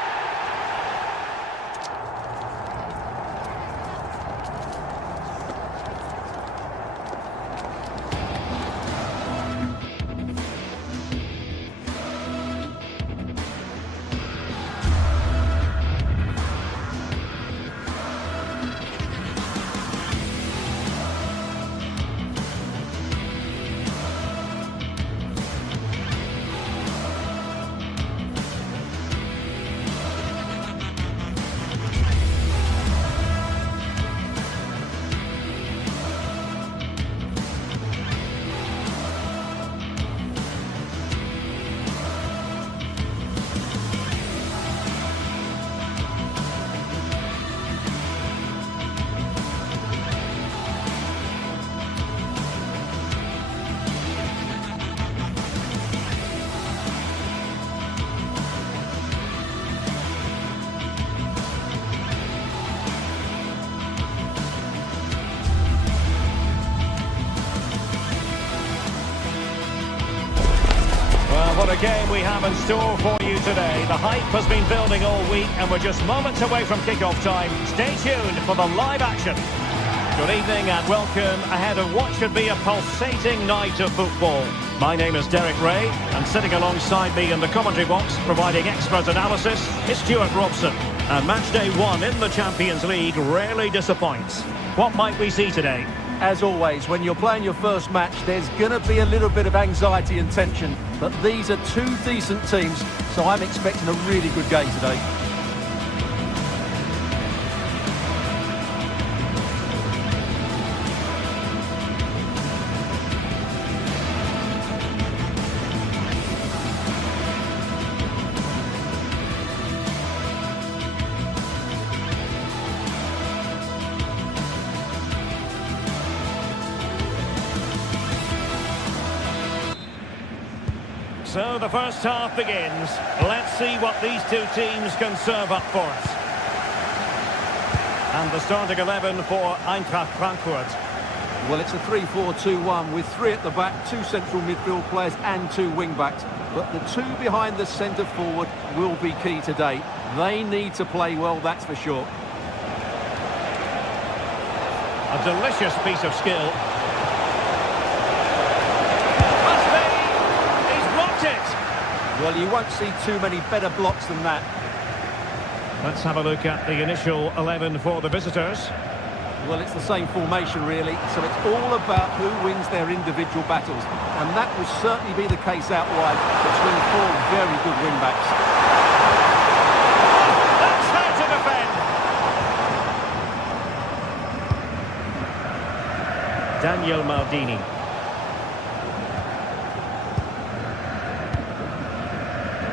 What a game we have in store for you today. The hype has been building all week and we're just moments away from kick-off time. Stay tuned for the live action. Good evening and welcome ahead of what should be a pulsating night of football. My name is Derek Ray and sitting alongside me in the commentary box providing expert analysis is Stuart Robson. And match day one in the Champions League rarely disappoints. What might we see today? As always, when you're playing your first match, there's going to be a little bit of anxiety and tension. But these are two decent teams, so I'm expecting a really good game today. So the first half begins. Let's see what these two teams can serve up for us. And the starting 11 for Eintracht Frankfurt. Well, it's a 3-4-2-1 with 3 at the back, 2 central midfield players and 2 wing-backs. But the 2 behind the centre forward will be key today. They need to play well, that's for sure. A delicious piece of skill. Well, you won't see too many better blocks than that. Let's have a look at the initial 11 for the visitors. Well, it's the same formation, really. So it's all about who wins their individual battles. And that will certainly be the case out wide between 4 very good wing-backs. That's how to defend. Daniel Maldini.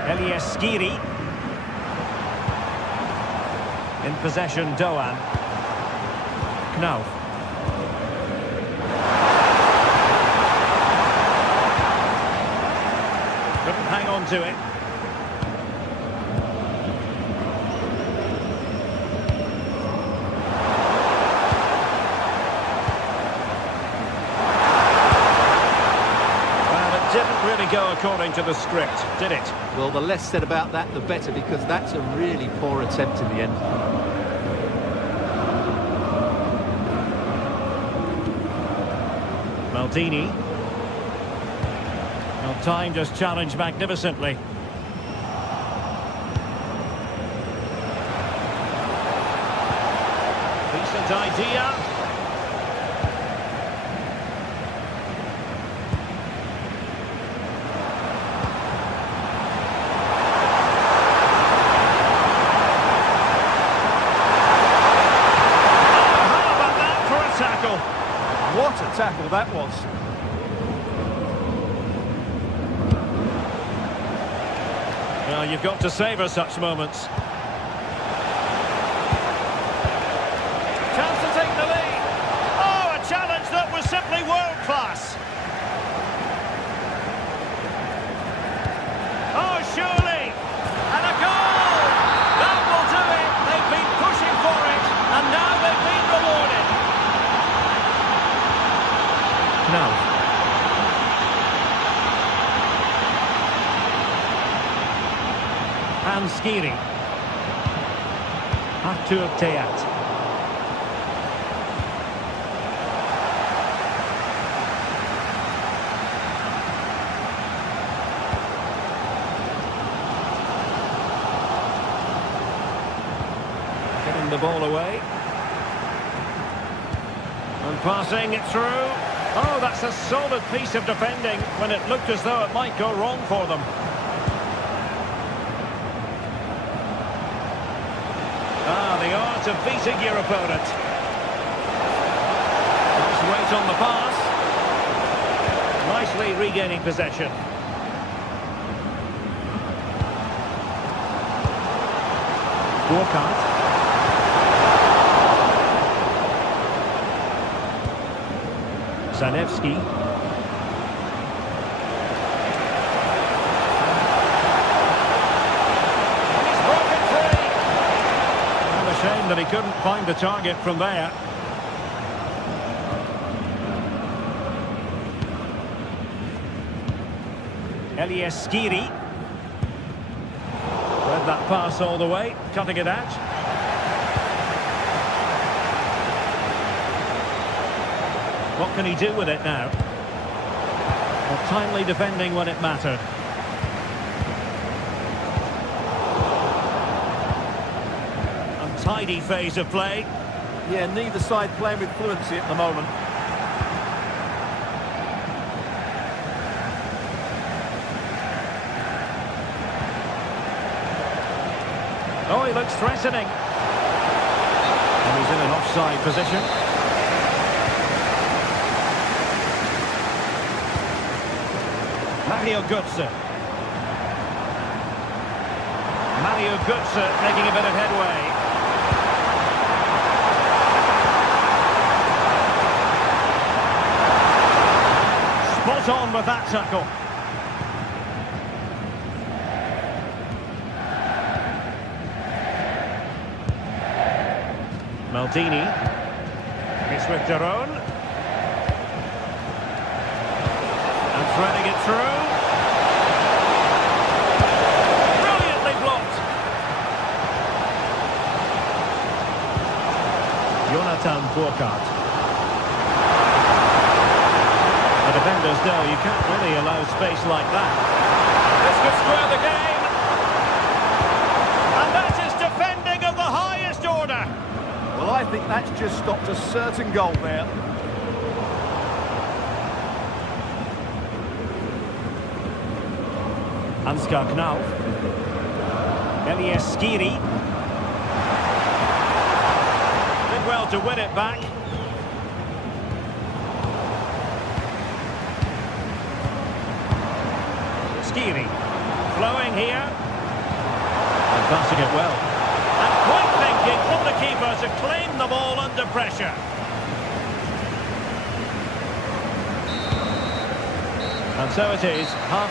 Elias Skiri. In possession, Doan. Knauf. Couldn't hang on to it. Didn't really go according to the script, did it? Well, the less said about that, the better, because that's a really poor attempt in the end. Maldini. Well, time just challenged magnificently. Decent idea. What a tackle that was. Well, you've got to savour such moments. Chance to take the lead. Oh, a challenge that was simply world-class. Oh, surely. And a goal. That will do it. They've been pushing for it, and now they've been rewarded. Now. And Skiri. Artur Teat. Getting the ball away. And passing it through. Oh, that's a solid piece of defending when it looked as though it might go wrong for them. Ah, the art of beating your opponent. Nice weight on the pass. Nicely regaining possession. Burkhardt. Zanevski. And he's broken free. And a shame that he couldn't find the target from there. Elias Skiri. Read that pass all the way, cutting it out. What can he do with it now? Well, timely defending when it mattered. Untidy phase of play. Yeah, neither side playing with fluency at the moment. Oh, he looks threatening. And he's in an offside position. Mario Götze. Mario Götze making a bit of headway. Spot on with that tackle. Maldini. It's with Daron. And threading it through. Brilliantly blocked. Jonathan Burkhardt. The defenders know you can't really allow space like that. This could square the game. And that is defending of the highest order. Well, I think that's just stopped a certain goal there. Ansgar Knauf. Elias Skiri. Did well to win it back. Skiri. Flowing here. And passing it well. And quick thinking from the keeper to claim the ball under pressure. And so it is, half.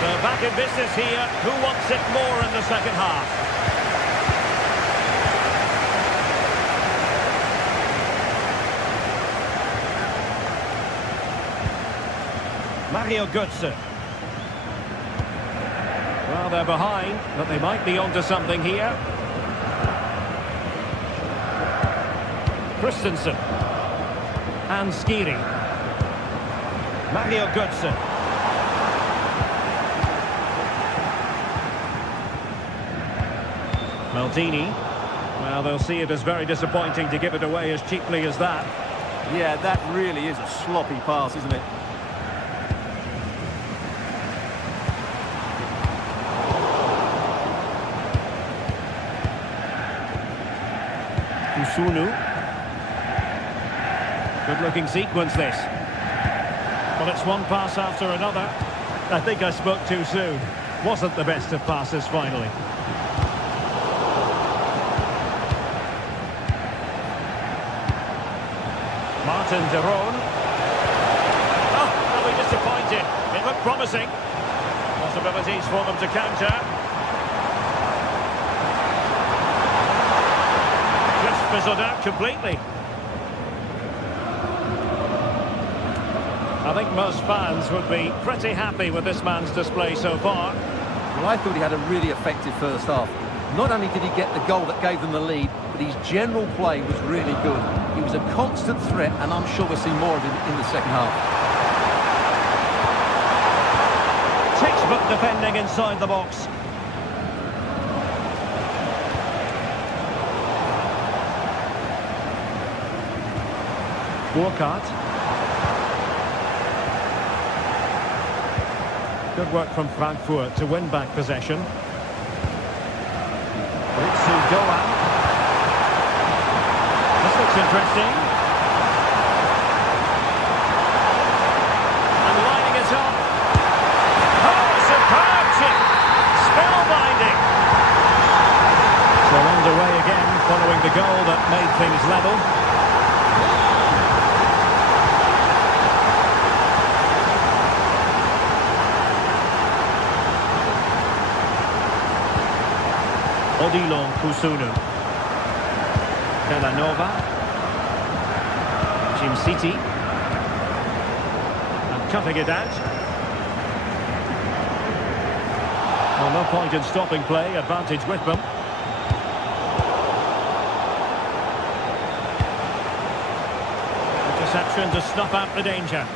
So back in business here. Who wants it more in the second half? Mario Götze. Well, they're behind, but they might be onto something here. Christensen. And Skiri. Mario Götze. Maldini. Well, they'll see it as very disappointing to give it away as cheaply as that. Yeah, that really is a sloppy pass, isn't it? Kusunu. Good-looking sequence, this. Well, it's one pass after another. I think I spoke too soon. Wasn't the best of passes, finally. Martin Daron. Oh, they'll be disappointed. It looked promising. Possibilities for them to counter. Fizzled out completely. I think most fans would be pretty happy with this man's display so far. Well, I thought he had a really effective first half. Not only did he get the goal that gave them the lead, but his general play was really good. He was a constant threat, and I'm sure we'll see more of him in the second half. Textbook defending inside the box. Burkhardt. Good work from Frankfurt to win back possession. Ritsu Doan. This looks interesting. And lining it up. Oh, superb chip! Spellbinding! So underway again following the goal that made things level. Odilon Kusunu. Kellanova. Jim City. And cutting it out. Well, no point in stopping play. Advantage with them. Interception to snuff out the danger.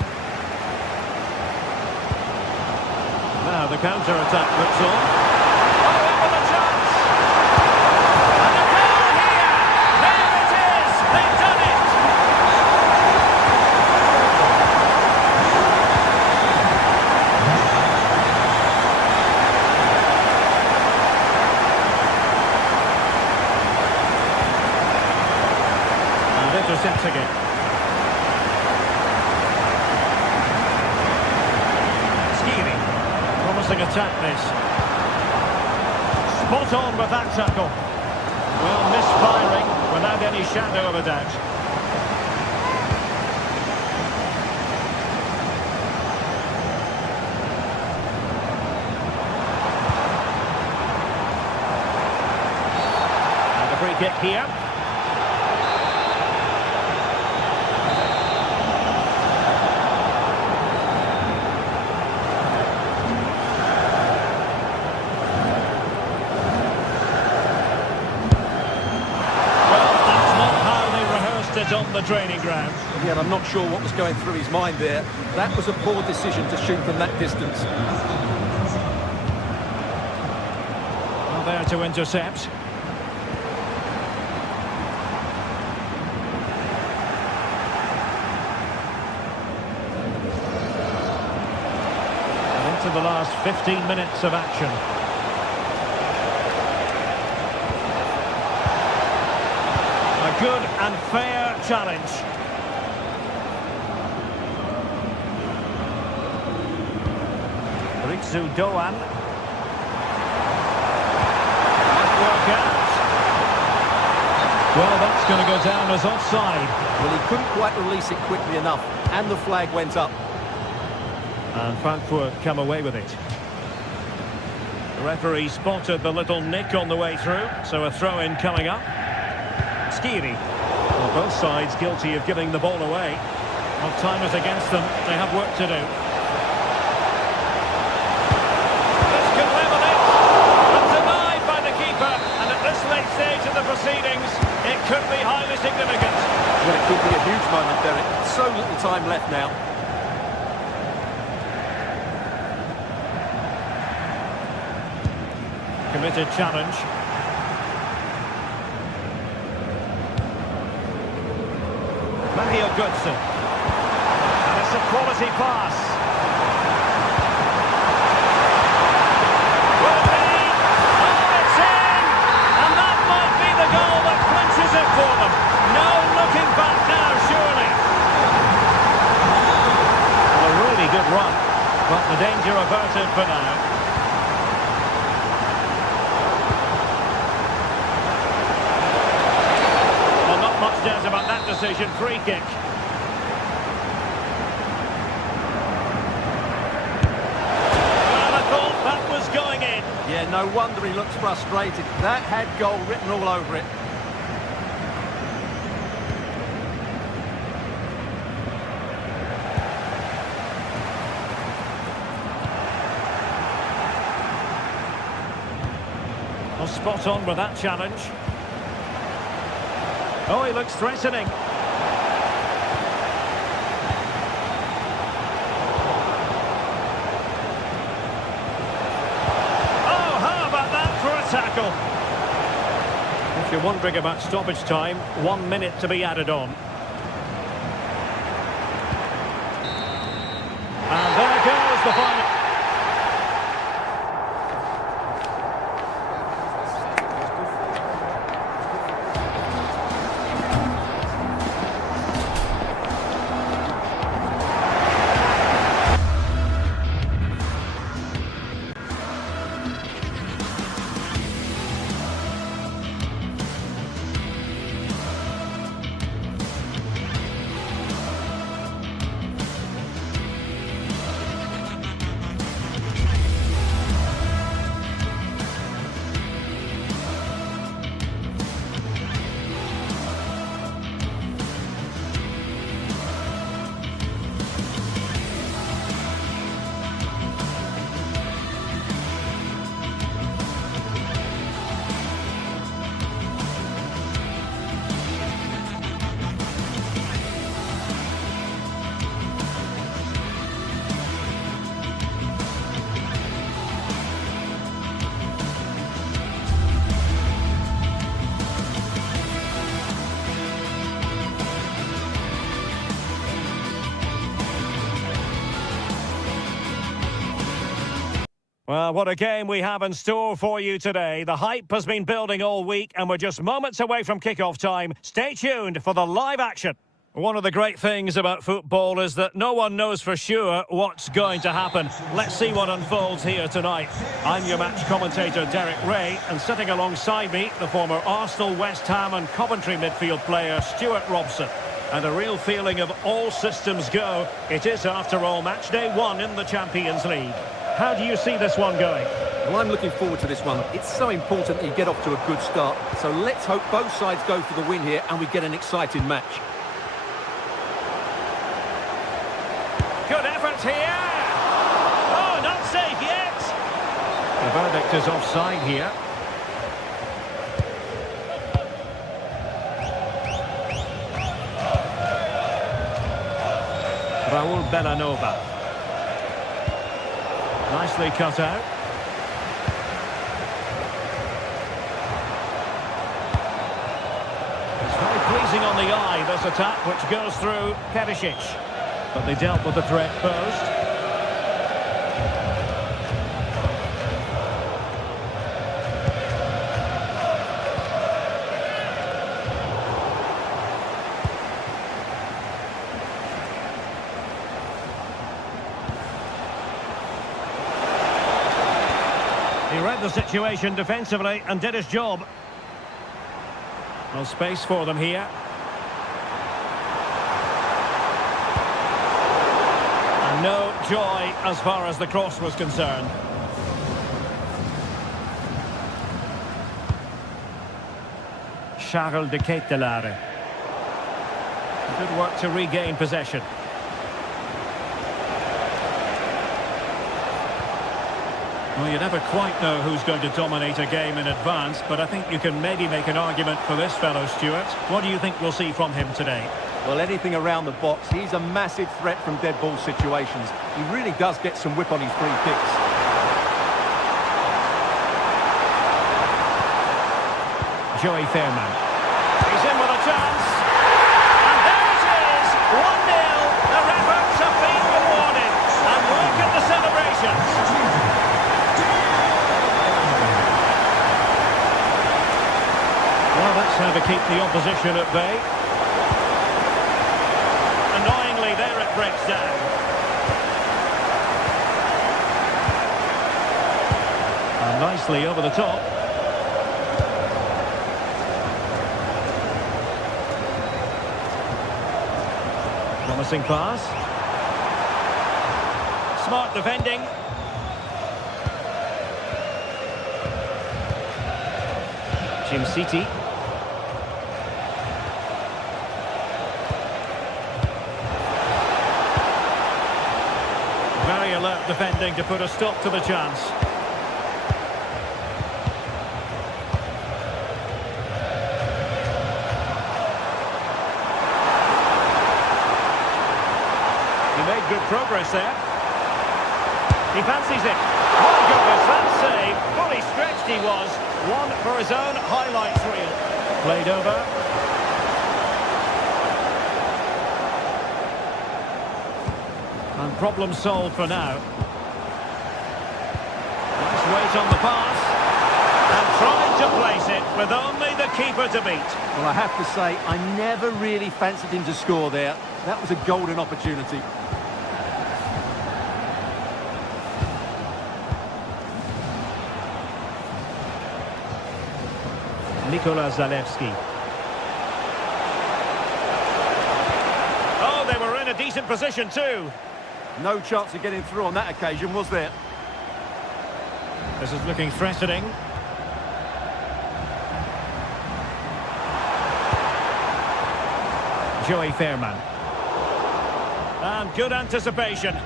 Now the counter-attack looks on. Intercepting it. Skiri. Promising attack this. Spot on with that tackle. Well, misfiring without any shadow of a doubt. kick here. On the training ground. Yeah, I'm not sure what was going through his mind there. That was a poor decision to shoot from that distance. Well, there to intercept. And into the last 15 minutes of action. A good and fair challenge. Ritsu Doan. Work out. Well, that's going to go down as offside. Well, he couldn't quite release it quickly enough, and the flag went up. And Frankfurt come away with it. The referee spotted the little nick on the way through, so a throw-in coming up. Skiri. Well, both sides guilty of giving the ball away. Well, time is against them. They have work to do. This could level it. And denied by the keeper. And at this late stage of the proceedings, it could be highly significant. Well, it could be a huge moment, Derek. So little time left now. Committed challenge. Mario Götze. And it's a quality pass. Will it be? Oh, it's in! And that might be the goal that clinches it for them. No looking back now, surely. Well, a really good run, but the danger averted for now. Much doubt about that decision. Free kick. Well, I thought that was going in. Yeah, no wonder he looks frustrated. That had goal written all over it. Well, spot on with that challenge. Oh, he looks threatening. Oh, how about that for a tackle? If you're wondering about stoppage time, 1 minute to be added on. And there goes the final. Well, what a game we have in store for you today. The hype has been building all week and we're just moments away from kick-off time. Stay tuned for the live action. One of the great things about football is that no one knows for sure what's going to happen. Let's see what unfolds here tonight. I'm your match commentator, Derek Ray, and sitting alongside me, the former Arsenal, West Ham and Coventry midfield player, Stuart Robson. And a real feeling of all systems go. It is, after all, match day 1 in the Champions League. How do you see this one going? Well, I'm looking forward to this one. It's so important that you get off to a good start. So let's hope both sides go for the win here and we get an exciting match. Good effort here. Oh, not safe yet. The verdict is offside here. Raul Bellanova. Nicely cut out. It's very pleasing on the eye, this attack, which goes through Perisic. But they dealt with the threat posed. He read the situation defensively and did his job. No space for them here. And no joy as far as the cross was concerned. Charles de Ketelaere. Good work to regain possession. Well, you never quite know who's going to dominate a game in advance, but I think you can maybe make an argument for this fellow, Stuart. What do you think we'll see from him today? Well, anything around the box. He's a massive threat from dead ball situations. He really does get some whip on his free kicks. Joey Fairman. He's in with a chance. And there it is! 1-0. Their efforts have been rewarded. And look at the celebrations. Well, that's how to keep the opposition at bay. Annoyingly, there it breaks down. And nicely over the top. Promising pass. Smart defending. Jim City. Very alert defending to put a stop to the chance. He made good progress there. He fancies it. My goodness, that save. Fully stretched he was. One for his own highlights reel. Played over. And problem solved for now. Nice weight on the pass. And tried to place it with only the keeper to beat. Well, I have to say, I never really fancied him to score there. That was a golden opportunity. Nikola Zalewski. Oh, they were in a decent position too. No chance of getting through on that occasion, was there? This is looking threatening. Joey Fairman. And good anticipation.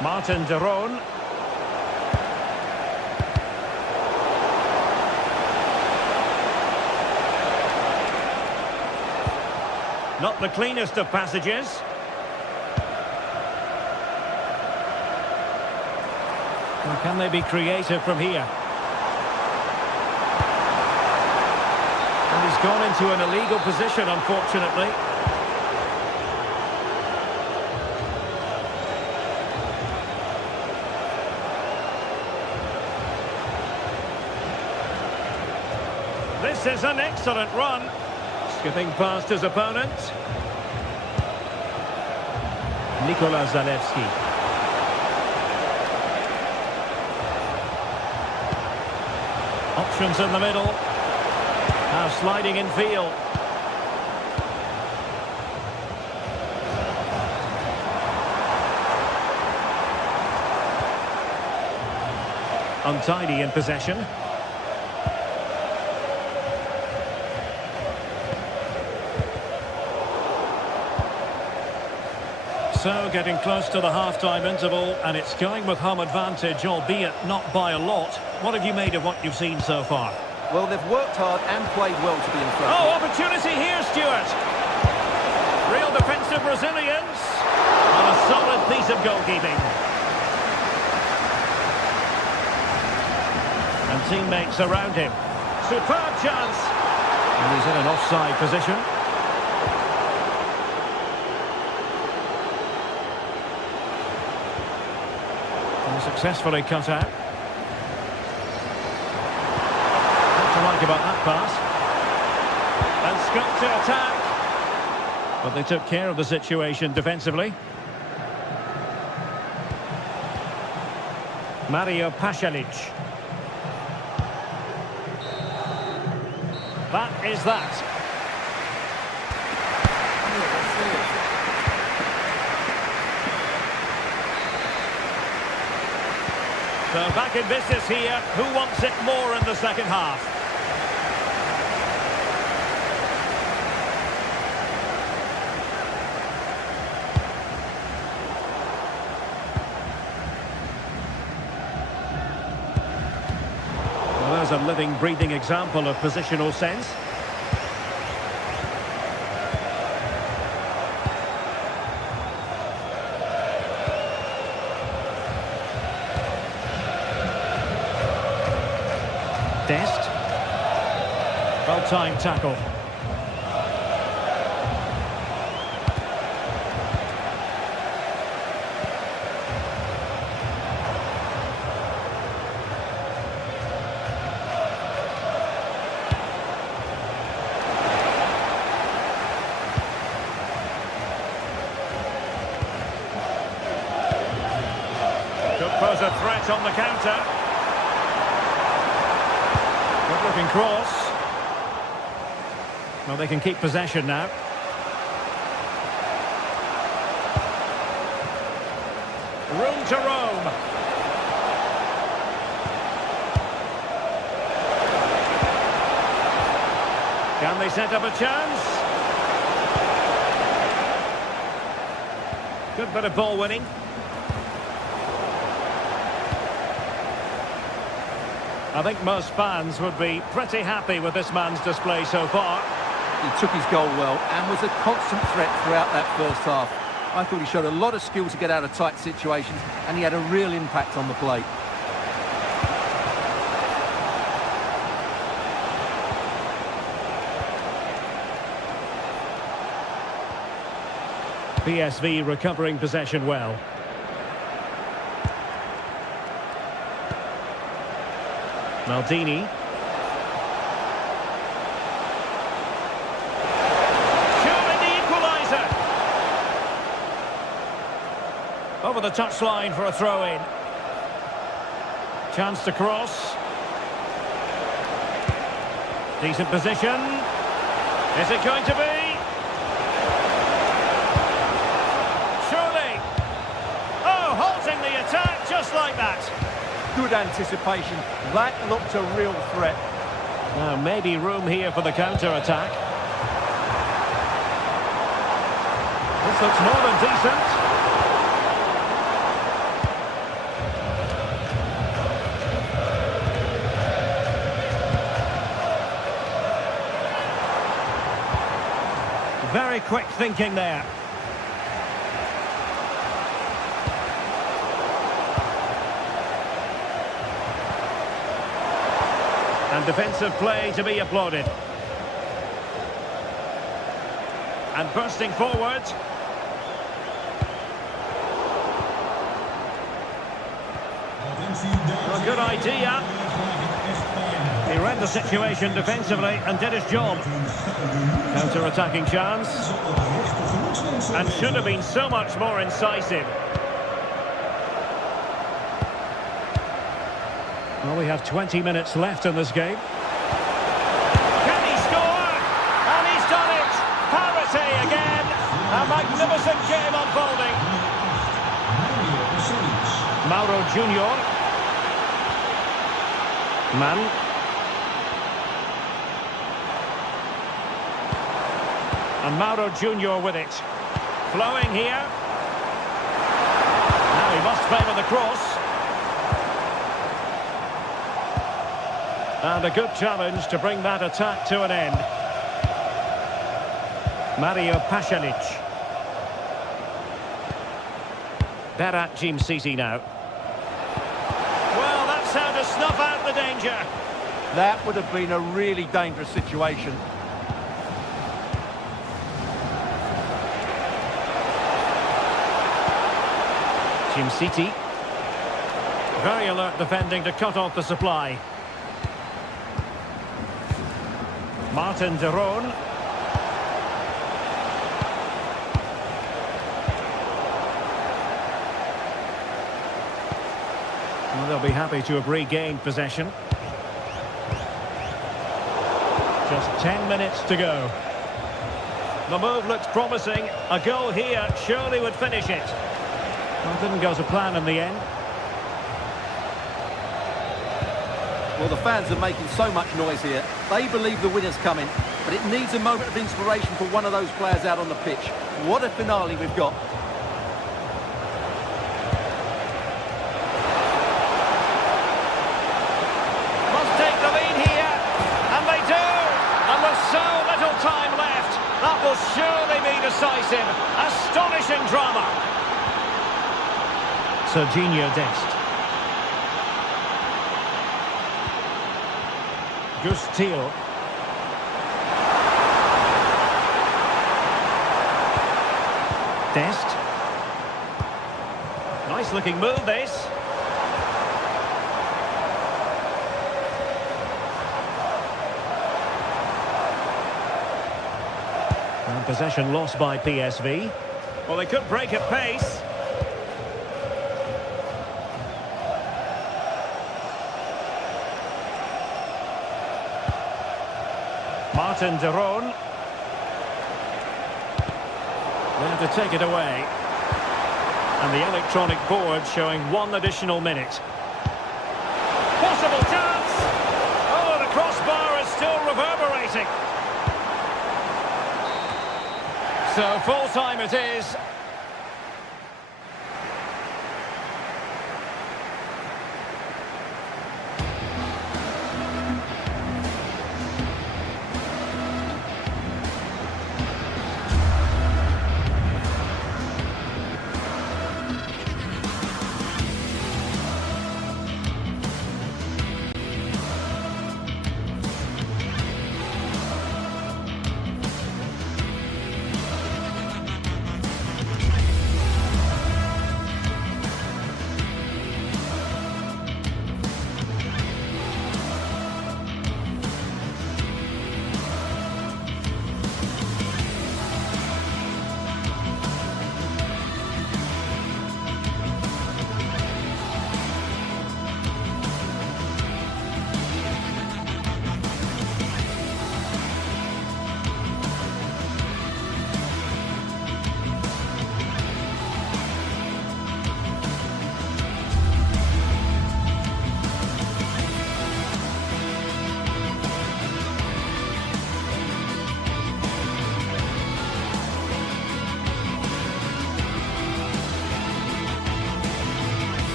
Martin de Roon. Not the cleanest of passages. Or can they be creative from here? And he's gone into an illegal position, unfortunately. This is an excellent run. Skipping past his opponent. Nikola Zalewski. Options in the middle. Now sliding in field. Untidy in possession. So, getting close to the half-time interval, and it's going with home advantage, albeit not by a lot. What have you made of what you've seen so far? Well, they've worked hard and played well to be in front. Oh, opportunity here, Stuart. Real defensive resilience. And a solid piece of goalkeeping. And teammates around him. Superb chance. And he's in an offside position. And successfully cut out. What to like about that pass. And scope to attack. But they took care of the situation defensively. Mario Pasalic. That is that. So back in business here. Who wants it more in the second half? Well, there's a living, breathing example of positional sense. Dest. Well-timed tackle. Could pose a threat on the counter. Good-looking cross. Well, they can keep possession now. Room to roam. Can they set up a chance? Good bit of ball winning. I think most fans would be pretty happy with this man's display so far. He took his goal well and was a constant threat throughout that first half. I thought he showed a lot of skill to get out of tight situations, and he had a real impact on the plate. PSV recovering possession well. Maldini. Surely the equaliser. Over the touchline for a throw-in. Chance to cross. Decent position. Is it going to be? Surely. Oh, halting the attack just like that. Good anticipation. That looked a real threat. Now, maybe room here for the counter-attack. This looks more than decent. Very quick thinking there. And defensive play to be applauded. And bursting forward. A good idea. He read the situation defensively and did his job. Counter-attacking chance. And should have been so much more incisive. Well, we have 20 minutes left in this game. Can he score? And he's done it! Parity again! A magnificent game unfolding. Mauro Junior. Mann. And Mauro Junior with it. Flowing here. Now he must favour the cross. And a good challenge to bring that attack to an end. Mario Pasalic. Berat Jimsiti now. Well, that's how to snuff out the danger. That would have been a really dangerous situation. Jimsiti. Very alert defending to cut off the supply. Martin de Roon. Well, they'll be happy to have regained possession. Just 10 minutes to go. The move looks promising. A goal here surely would finish it. Well, didn't go to plan in the end. Well, the fans are making so much noise here. They believe the winner's coming, but it needs a moment of inspiration for one of those players out on the pitch. What a finale we've got. Must take the lead here, and they do! And with so little time left, that will surely be decisive. Astonishing drama. Serginho Dest. Gustil. Dest. Nice looking move this. And possession lost by PSV. Well, they could break at pace. Martin de Roon. They have to take it away. And the electronic board showing 1 additional minute. Possible chance! Oh, the crossbar is still reverberating. So full time it is.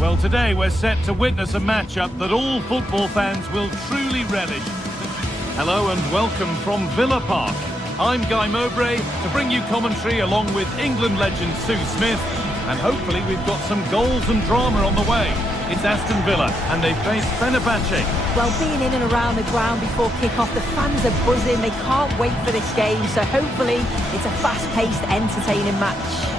Well, today we're set to witness a matchup that all football fans will truly relish. Hello and welcome from Villa Park. I'm Guy Mowbray to bring you commentary along with England legend Sue Smith, and hopefully we've got some goals and drama on the way. It's Aston Villa and they face Fenerbahce. Well, being in and around the ground before kick-off, the fans are buzzing. They can't wait for this game, so hopefully it's a fast-paced, entertaining match.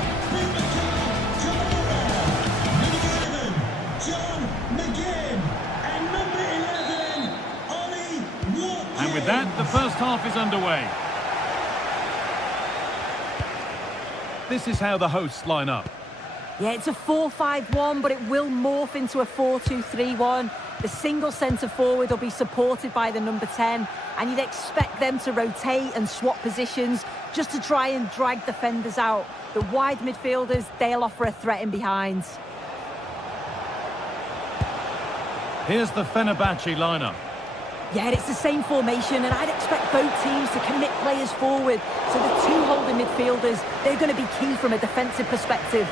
And with that, the first half is underway. This is how the hosts line up. Yeah, it's a 4-5-1, but it will morph into a 4-2-3-1. The single centre-forward will be supported by the number 10, and you'd expect them to rotate and swap positions just to try and drag defenders out. The wide midfielders, they'll offer a threat in behind. Here's the Fenerbahce lineup. Yeah, it's the same formation, and I'd expect both teams to commit players forward. So the two holding midfielders, they're going to be key from a defensive perspective.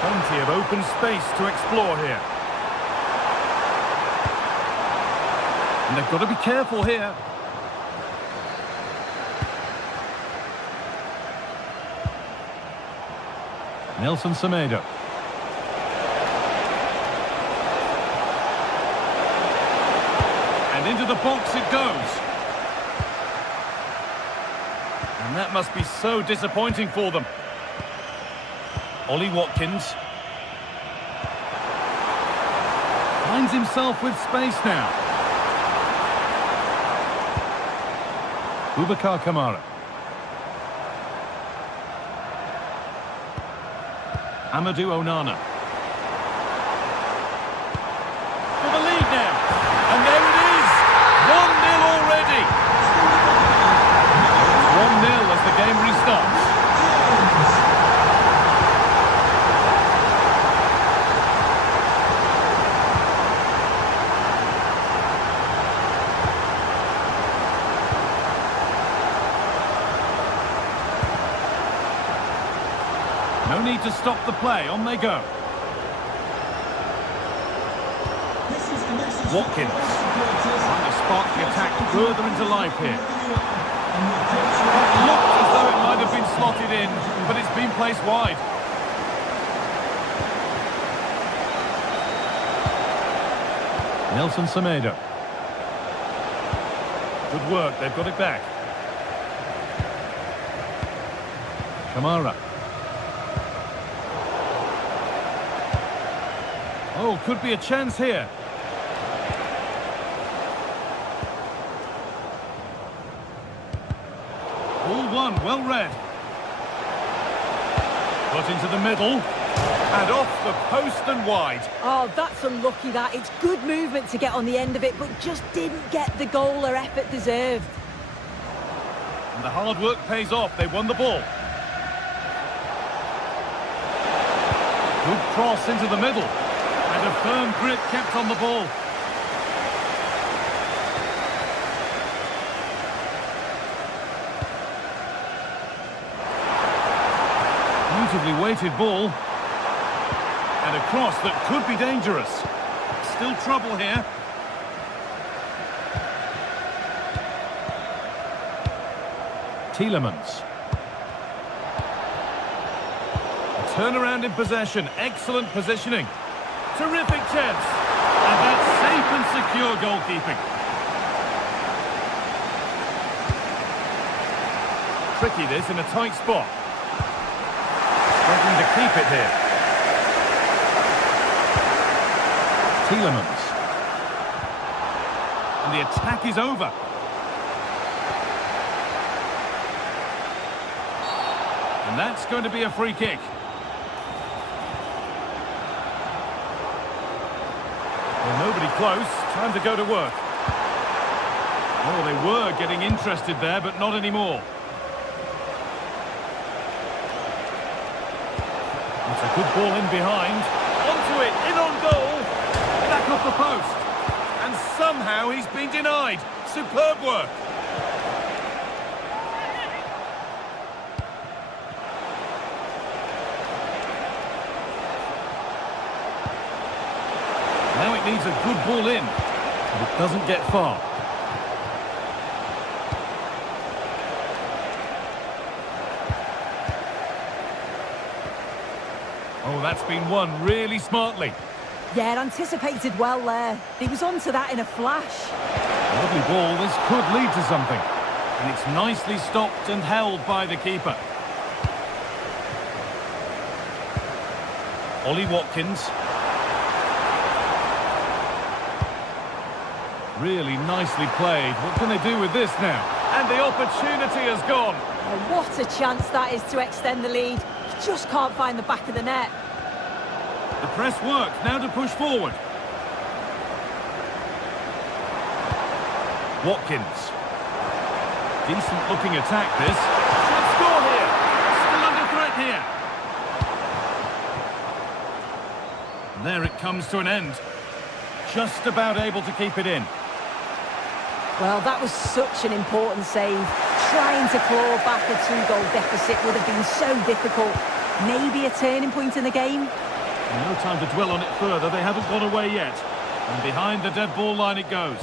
Plenty of open space to explore here. And they've got to be careful here. Nelson Semedo. And into the box it goes. And that must be so disappointing for them. Ollie Watkins. Finds himself with space now. Boubacar Kamara. Amadou Onana. For the lead now. And there it is. 1-0 already. 1-0 as the game restarts. No need to stop the play, on they go. Watkins trying to spark the attack further into life here. Looked as though it might have been slotted in, but it's been placed wide. Nelson Semedo. Good work, they've got it back. Kamara. Oh, could be a chance here. Ball one, well read. Got into the middle. And off the post and wide. Oh, that's unlucky, that. It's good movement to get on the end of it, but just didn't get the goal or effort deserved. And the hard work pays off. They won the ball. Good cross into the middle. And a firm grip kept on the ball. Beautifully weighted ball. And a cross that could be dangerous. Still trouble here. Tielemans. A turnaround in possession. Excellent positioning. Terrific chance. And that's safe and secure goalkeeping. Tricky this in a tight spot. Struggling to keep it here. Tielemans. And the attack is over. And that's going to be a free kick. Well, nobody close. Time to go to work. Oh, they were getting interested there, but not anymore. It's a good ball in behind. Onto it, in on goal. Back off the post. And somehow he's been denied. Superb work. Now it needs a good ball in, but it doesn't get far. Oh, that's been won really smartly. Yeah, anticipated well there. He was onto that in a flash. Lovely ball, this could lead to something. And it's nicely stopped and held by the keeper. Ollie Watkins. Really nicely played. What can they do with this now? And the opportunity has gone. Oh, what a chance that is to extend the lead. He just can't find the back of the net. The press works, now to push forward. Watkins. Decent looking attack this. Should score here. Still under threat here. And there it comes to an end. Just about able to keep it in. Well, that was such an important save. Trying to claw back a 2-goal deficit would have been so difficult. Maybe a turning point in the game. No time to dwell on it further. They haven't gone away yet. And behind the dead ball line it goes.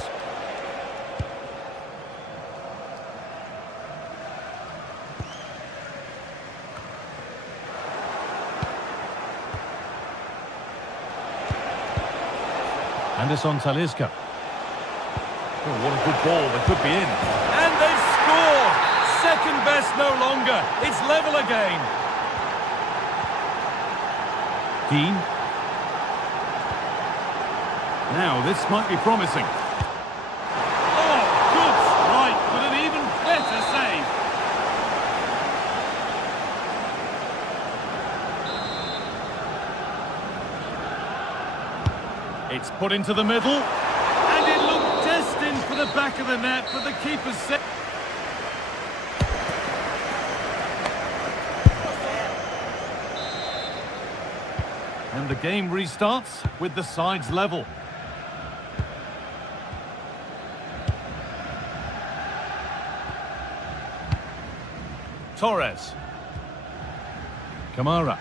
Anderson Talisca. Oh, what a good ball. They could be in. And they've scored! Second best no longer. It's level again. Dean. Now, this might be promising. Oh, good strike, but an even better save. It's put into the middle. And it looked destined for the back of the net, but the keeper's set. And the game restarts with the sides level. Torres. Kamara.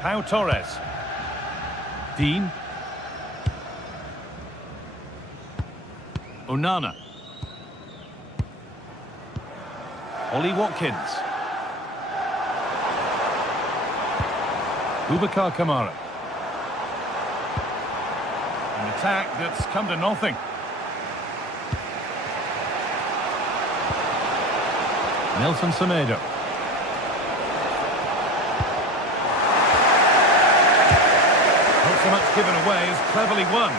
Pau Torres. Dean. Onana. Ollie Watkins. Boubacar Kamara. An attack that's come to nothing. Nelson Semedo. Not so much given away as cleverly won.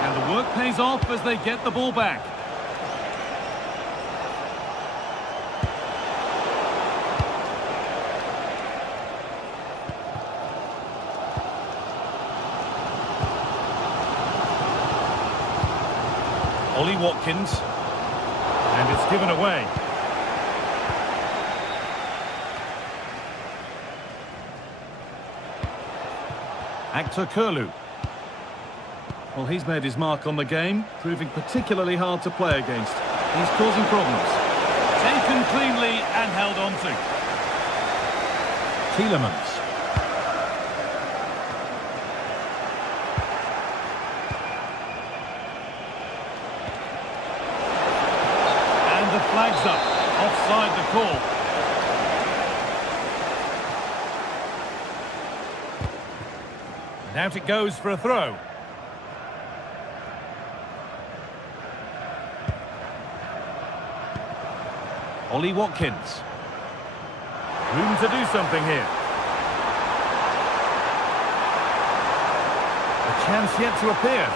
And the work pays off as they get the ball back. Ollie Watkins, and it's given away. Actor Kurlu. Well, he's made his mark on the game, proving particularly hard to play against. He's causing problems. Taken cleanly and held on to. Tielemans. Flags up, offside the call. And out it goes for a throw. Ollie Watkins. Room to do something here. A chance yet to appear.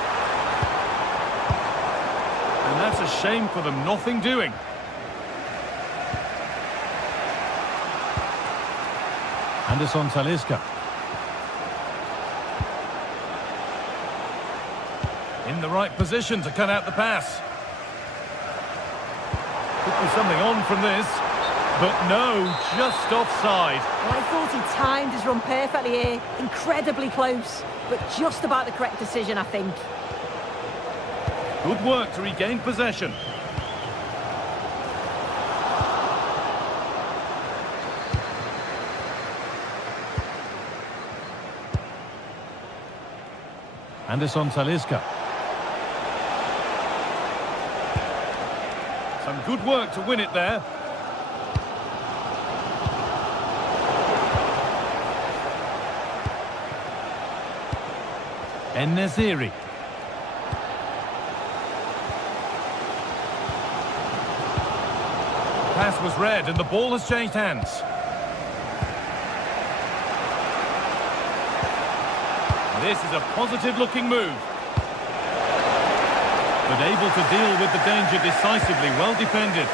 And that's a shame for them, nothing doing. Anderson Talisca. In the right position to cut out the pass. Could be something on from this, but no, just offside. Well, I thought he timed his run perfectly here, incredibly close, but just about the correct decision, I think. Good work to regain possession. Anderson Talisca. Some good work to win it there. En-Nesyri. pass was read and the ball has changed hands. This is a positive-looking move. But able to deal with the danger decisively, well defended.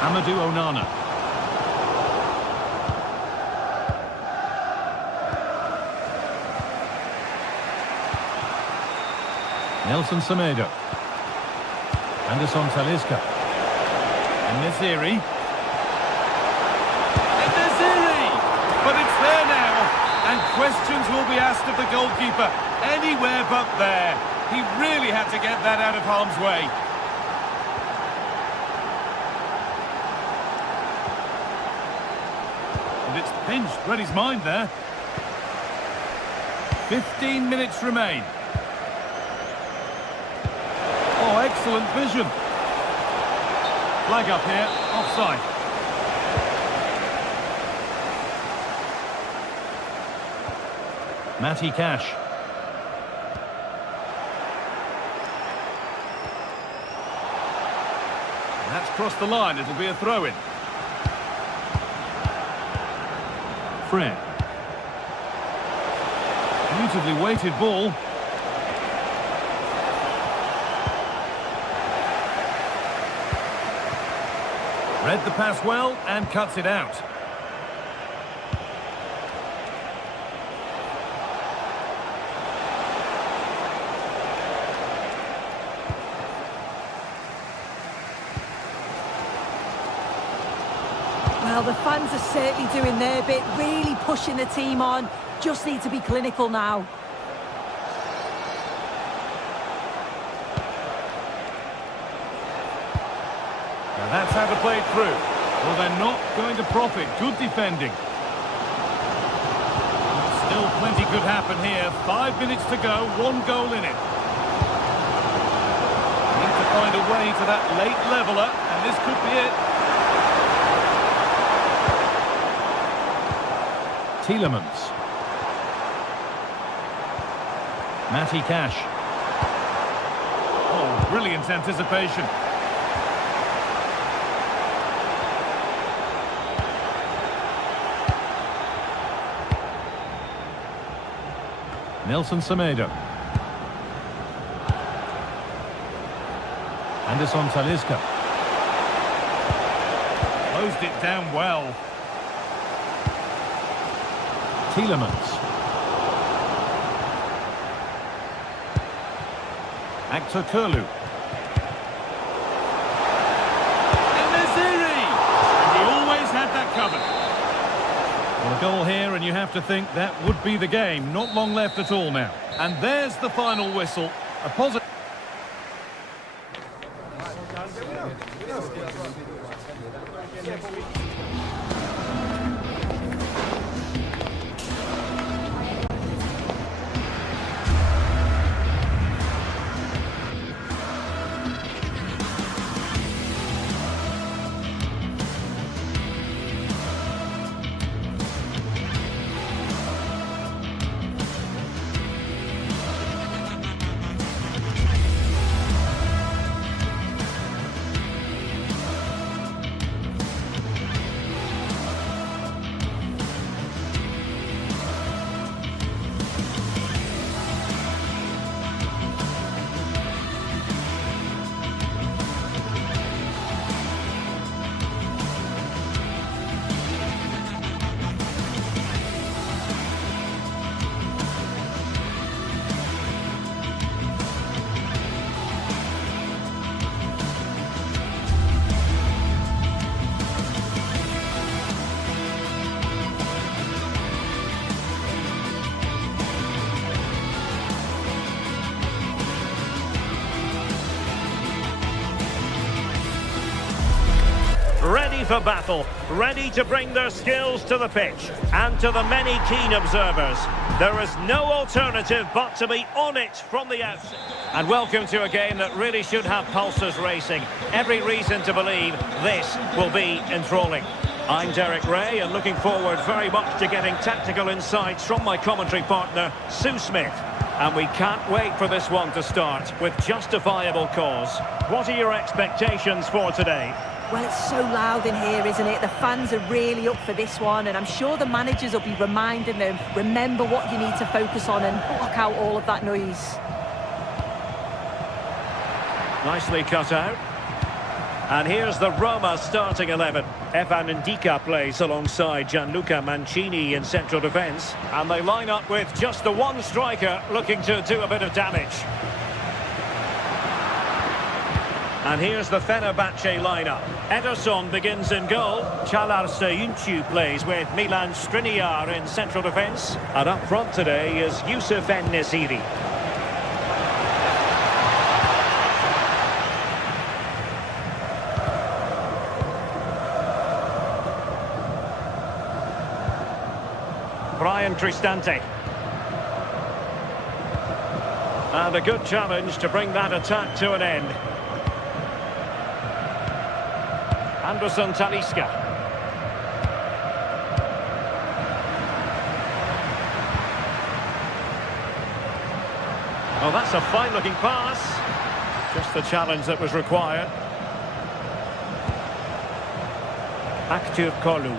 Amadou Onana. Nelson Semedo. Anderson Talisca. And Neziri. But it's there now, and questions will be asked of the goalkeeper. Anywhere but there. He really had to get that out of harm's way. And it's pinched, read his mind there. 15 minutes remain. Oh, excellent vision. Flag up here, offside. Matty Cash. And that's crossed the line, it'll be a throw-in. Fred. Beautifully weighted ball. Read the pass well and cuts it out. Well, the fans are certainly doing their bit, really pushing the team on. Just need to be clinical now. Now that's how to play it through. Well, they're not going to profit. Good defending. Still plenty could happen here. 5 minutes to go, 1 goal in it. Need to find a way to that late leveller, and this could be it. Tielemans. Matty Cash. Oh, brilliant anticipation. Nelson Semedo. Anderson Talisca. Closed it down well. Tielemans. Actor Curlew. And Neziri! And he always had that covered. Well, a goal here, and you have to think that would be the game. Not long left at all now. And there's the final whistle. A positive... Ready for battle, ready to bring their skills to the pitch. And to the many keen observers, there is no alternative but to be on it from the outset. And welcome to a game that really should have pulses racing. Every reason to believe this will be enthralling. I'm Derek Ray, and looking forward very much to getting tactical insights from my commentary partner, Sue Smith. And we can't wait for this one to start with justifiable cause. What are your expectations for today? Well, it's so loud in here, isn't it? The fans are really up for this one, and I'm sure the managers will be reminding them, remember what you need to focus on and block out all of that noise. Nicely cut out. And here's the Roma starting 11. Evan Ndika plays alongside Gianluca Mancini in central defence. And they line up with just the one striker looking to do a bit of damage. And here's the Fenerbahce lineup. Ederson begins in goal. Çağlar Söyüncü plays with Milan Skriniar in central defence. And up front today is Youssef En-Nesyri. Brian Cristante. And a good challenge to bring that attack to an end. Anderson Talisca. Oh, that's a fine-looking pass. Just the challenge that was required. Aktür Kolu.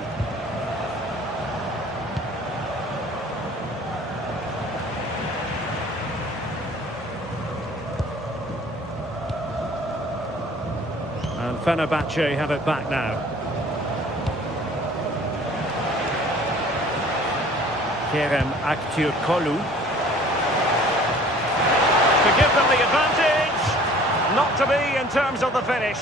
And Fenerbahce have it back now. Kerem Aktürkoğlu. To give them the advantage. Not to be in terms of the finish.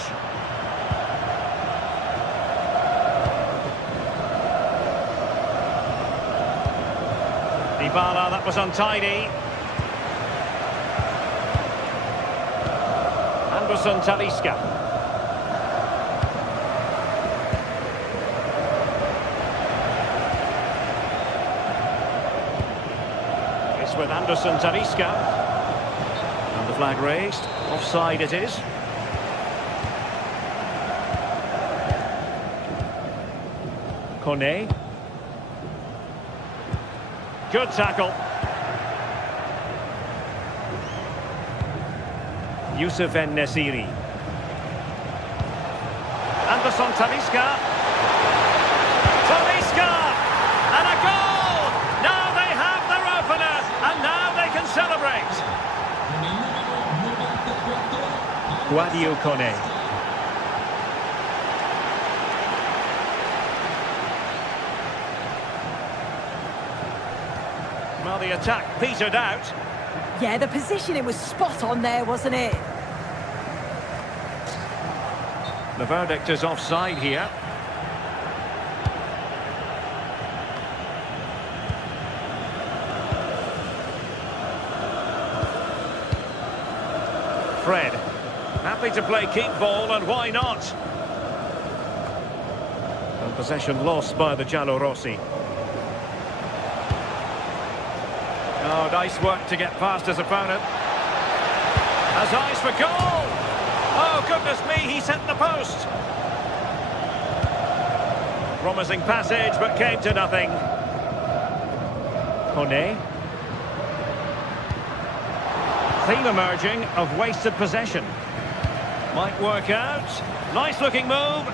Dybala, that was untidy. Anderson Talisca. With Anderson Talisca. And the flag raised. Offside it is. Kone. Good tackle. Youssef En-Nesyri. Anderson Talisca. Talisca! And a goal! Now they have their opener, and now they can celebrate. Guadio Kone. Well, the attack petered out. Yeah, the positioning was spot on there, wasn't it? The verdict is offside here. Fred, happy to play keep ball, and why not? And possession lost by the Giallorossi. Oh, nice work to get past his opponent. Has eyes for goal! Oh, goodness me, he's hit the post! Promising passage, but came to nothing. Kone. Theme emerging of wasted possession. Might work out. Nice looking move.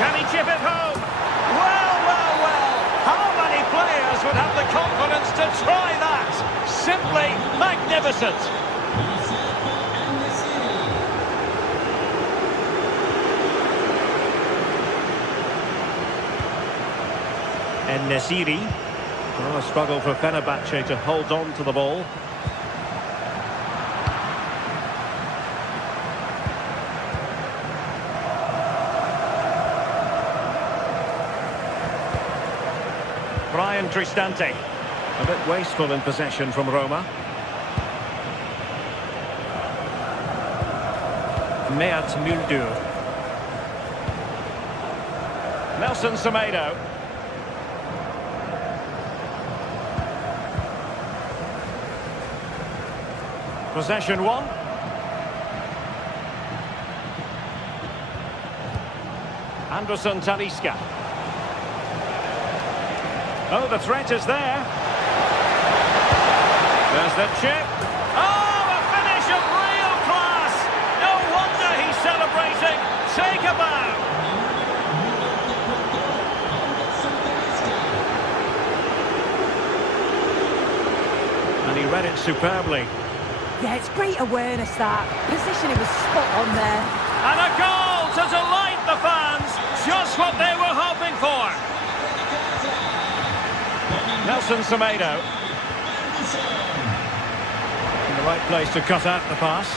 Can he chip it home? Well, well, well. How many players would have the confidence to try that? Simply magnificent. En-Nesyri. Oh, a struggle for Fenerbahce to hold on to the ball. Brian Cristante. A bit wasteful in possession from Roma. Mert Müldür. Nelson Semedo. Possession one. Anderson Talisca. Oh, the threat is there. There's the chip. Oh, a finish of real class. No wonder he's celebrating. Take a bow. And he read it superbly. Yeah, it's great awareness, that. Positioning was spot on there. And a goal to delight the fans. Just what they were hoping for. Nelson Semedo. In the right place to cut out the pass.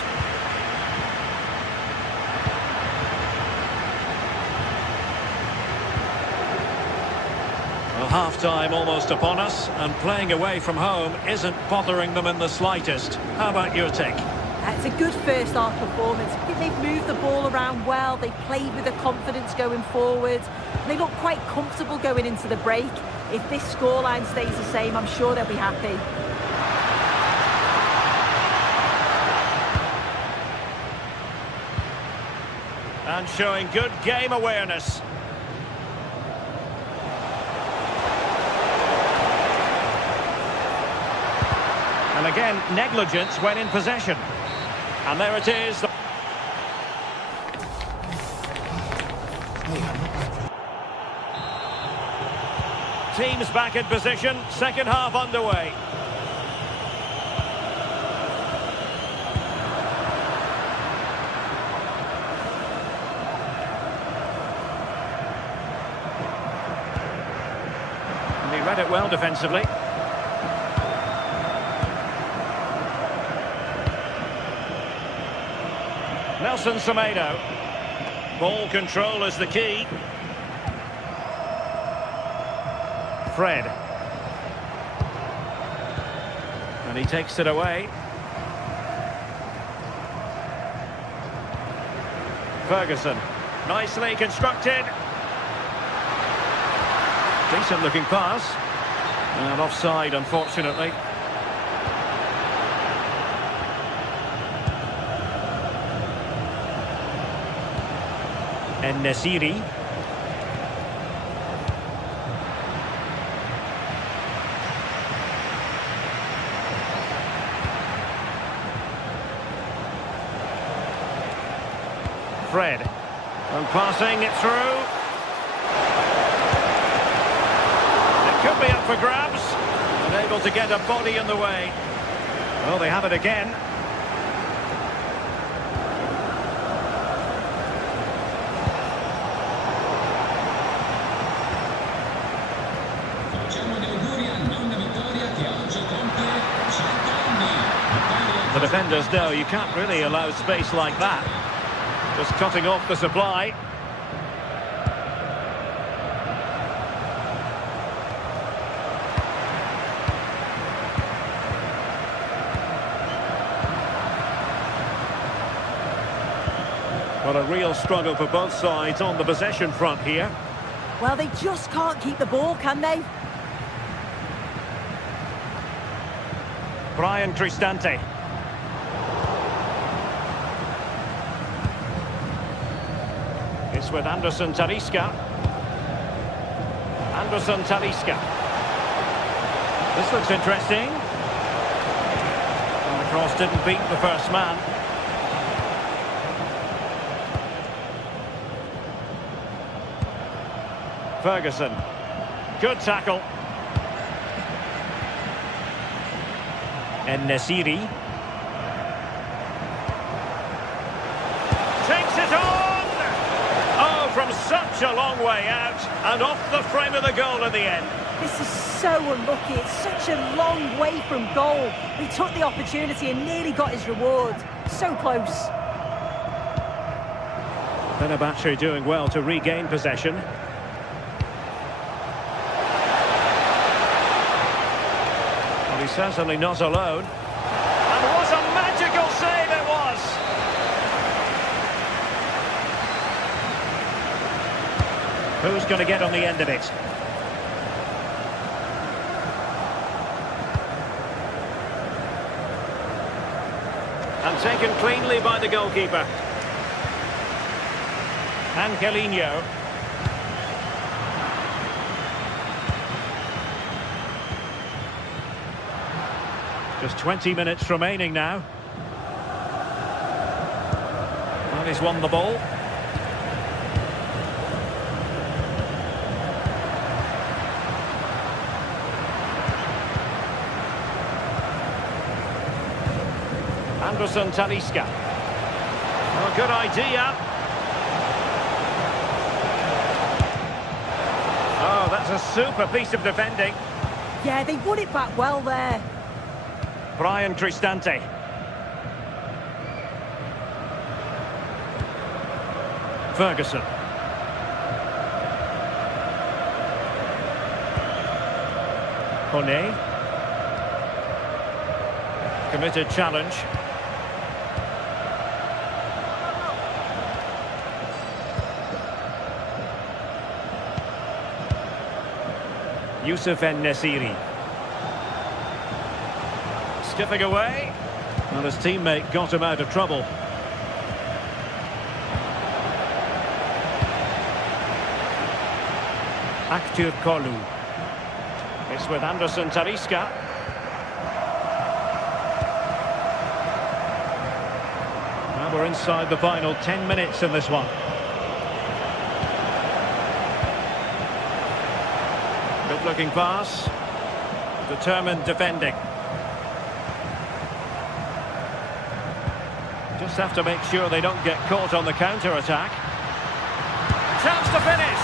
Well, half-time almost upon us, and playing away from home isn't bothering them in the slightest. How about your take? It's a good first half performance. I think they've moved the ball around well. They've played with the confidence going forward. They look quite comfortable going into the break. If this scoreline stays the same, I'm sure they'll be happy. And showing good game awareness. And again, negligence when in possession. And there it is. Teams back in position, second half underway. And he read it well defensively. Nelson Semedo. Ball control is the key. Fred. And he takes it away. Ferguson. Nicely constructed. Decent looking pass. And offside, unfortunately. And Nesiri. Fred. And passing it through. It could be up for grabs. Unable to get a body in the way. Well, they have it again. The defenders know you can't really allow space like that. Just cutting off the supply. Well, a real struggle for both sides on the possession front here. Well, they just can't keep the ball, can they? Brian Cristante. It's with Anderson Talisca. Anderson Talisca. This looks interesting. And the cross didn't beat the first man. Ferguson. Good tackle. And Nesiri. Takes it on! Oh, from such a long way out, and off the frame of the goal in the end. This is so unlucky. It's such a long way from goal. He took the opportunity and nearly got his reward. So close. Fenerbahce doing well to regain possession. Well, he's certainly not alone. And what a magical save it was! Who's going to get on the end of it? And taken cleanly by the goalkeeper. Angelino. Just 20 minutes remaining now. Well, he's won the ball. Anderson Talisca. Oh, good idea. Oh, that's a super piece of defending. Yeah, they won it back well there. Brian Cristante. Ferguson. Kone. Committed challenge. Youssef En-Nesyri. Skipping away. Well, his teammate got him out of trouble. Aktür Kolu. It's with Anderson Talisca. Now we're inside the final 10 minutes in this one. Good looking pass. Determined defending. Just have to make sure they don't get caught on the counter-attack. Chance to finish.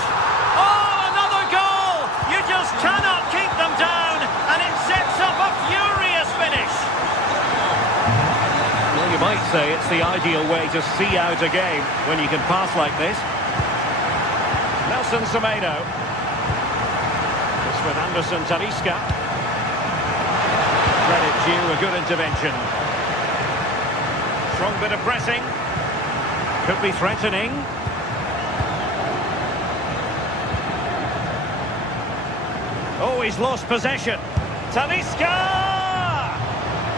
Oh, another goal! You just cannot keep them down, and it sets up a furious finish. Well, you might say it's the ideal way to see out a game when you can pass like this. Nelson Semedo. It's with Anderson Talisca. Credit due, a good intervention. Strong bit of pressing. Could be threatening. Oh, he's lost possession. Talisca!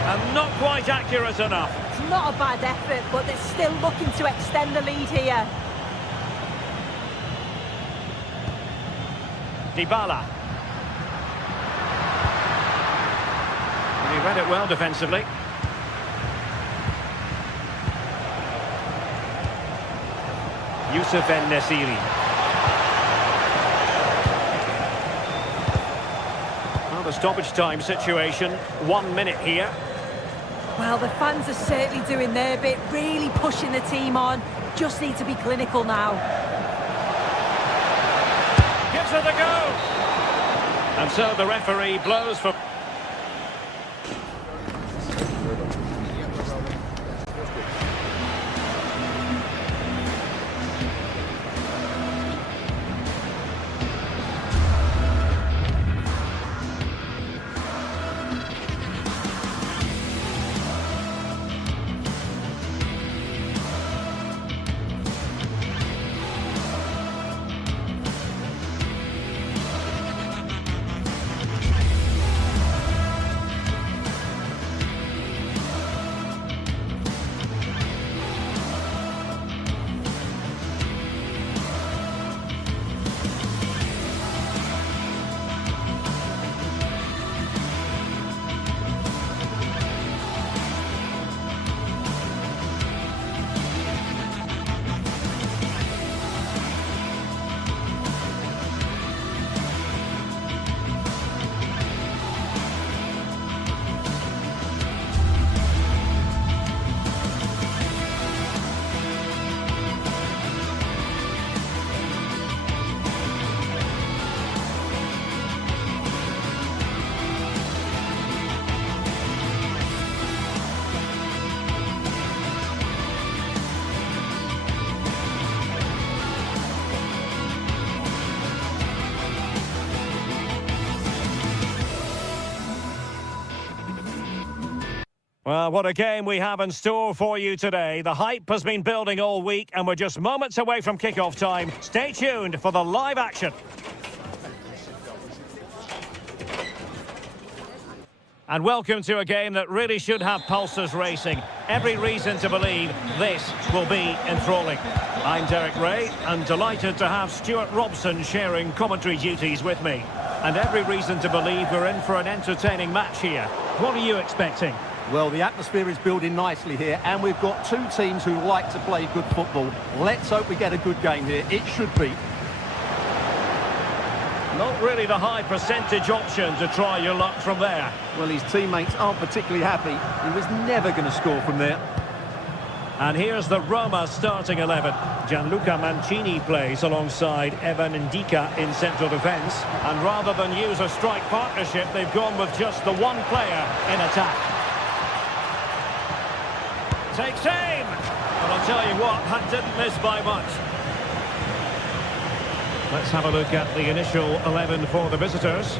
And not quite accurate enough. It's not a bad effort, but they're still looking to extend the lead here. Dybala. And he read it well defensively. Youssef En-Nesyri. Well, the stoppage time situation, 1 minute here. Well, the fans are certainly doing their bit, really pushing the team on. Just need to be clinical now. Gives it a go. And so the referee blows for... Well, what a game we have in store for you today. The hype has been building all week and we're just moments away from kick-off time. Stay tuned for the live action. And welcome to a game that really should have pulses racing. Every reason to believe this will be enthralling. I'm Derek Ray and delighted to have Stuart Robson sharing commentary duties with me. And every reason to believe we're in for an entertaining match here. What are you expecting? Well, the atmosphere is building nicely here, and we've got two teams who like to play good football. Let's hope we get a good game here. It should be. Not really the high percentage option to try your luck from there. Well, his teammates aren't particularly happy. He was never going to score from there. And here's the Roma starting 11. Gianluca Mancini plays alongside Evan Ndika in central defence. And rather than use a strike partnership, they've gone with just the one player in attack. Takes aim! But I'll tell you what, that didn't miss by much. Let's have a look at the initial 11 for the visitors.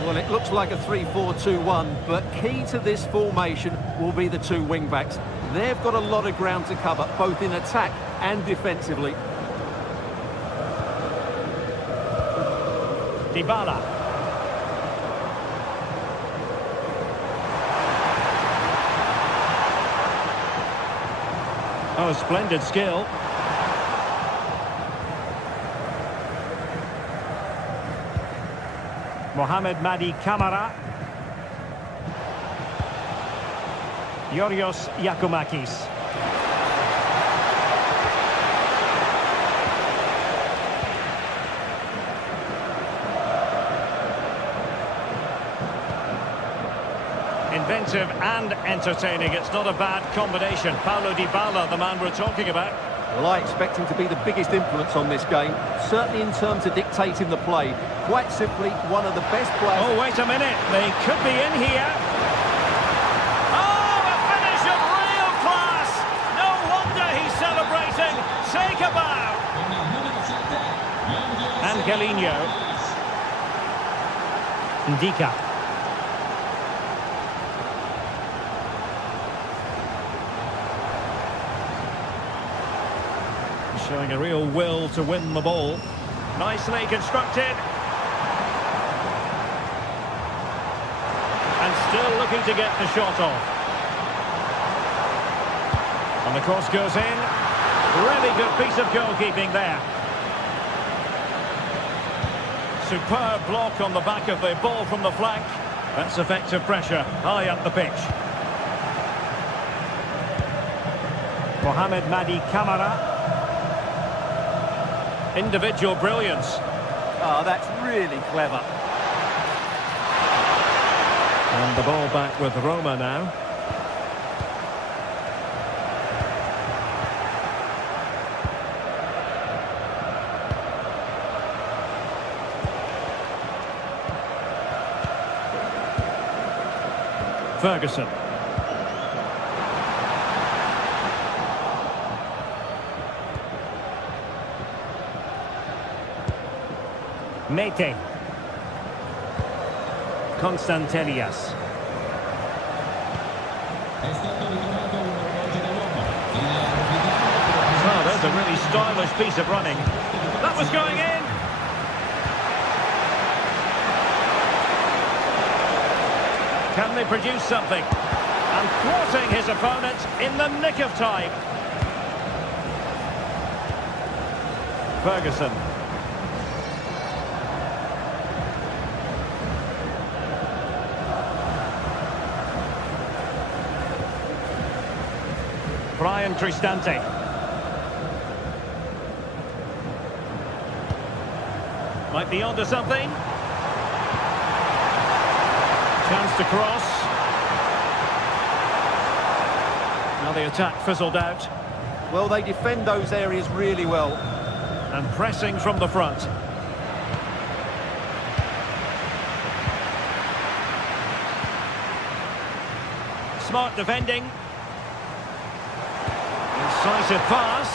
Well, it looks like a 3-4-2-1, but key to this formation will be the two wing-backs. They've got a lot of ground to cover, both in attack and defensively. Dybala. Oh, splendid skill. Mohamed Madi Camara. Yorios Yakumakis. Inventive and entertaining. It's not a bad combination. Paulo Dybala, the man we're talking about. Well, I expect him to be the biggest influence on this game, certainly in terms of dictating the play. Quite simply, one of the best players... Oh, wait a minute. They could be in here. Oh, a finish of real class. No wonder he's celebrating. Take a bow. Angelino. Ndika. Showing a real will to win the ball. Nicely constructed. And still looking to get the shot off. And the cross goes in. Really good piece of goalkeeping there. Superb block on the back of the ball from the flank. That's effective pressure high up the pitch. Mohamed Madi Camara. Individual brilliance. Oh, that's really clever. And the ball back with Roma now. Ferguson. Mete. Constantelias. Oh, there's a really stylish piece of running. That was going in. Can they produce something? And thwarting his opponent in the nick of time. Ferguson. Brian Cristante. Might be onto something. Chance to cross. Now the attack fizzled out. Well, they defend those areas really well. And pressing from the front. Smart defending. Decisive pass,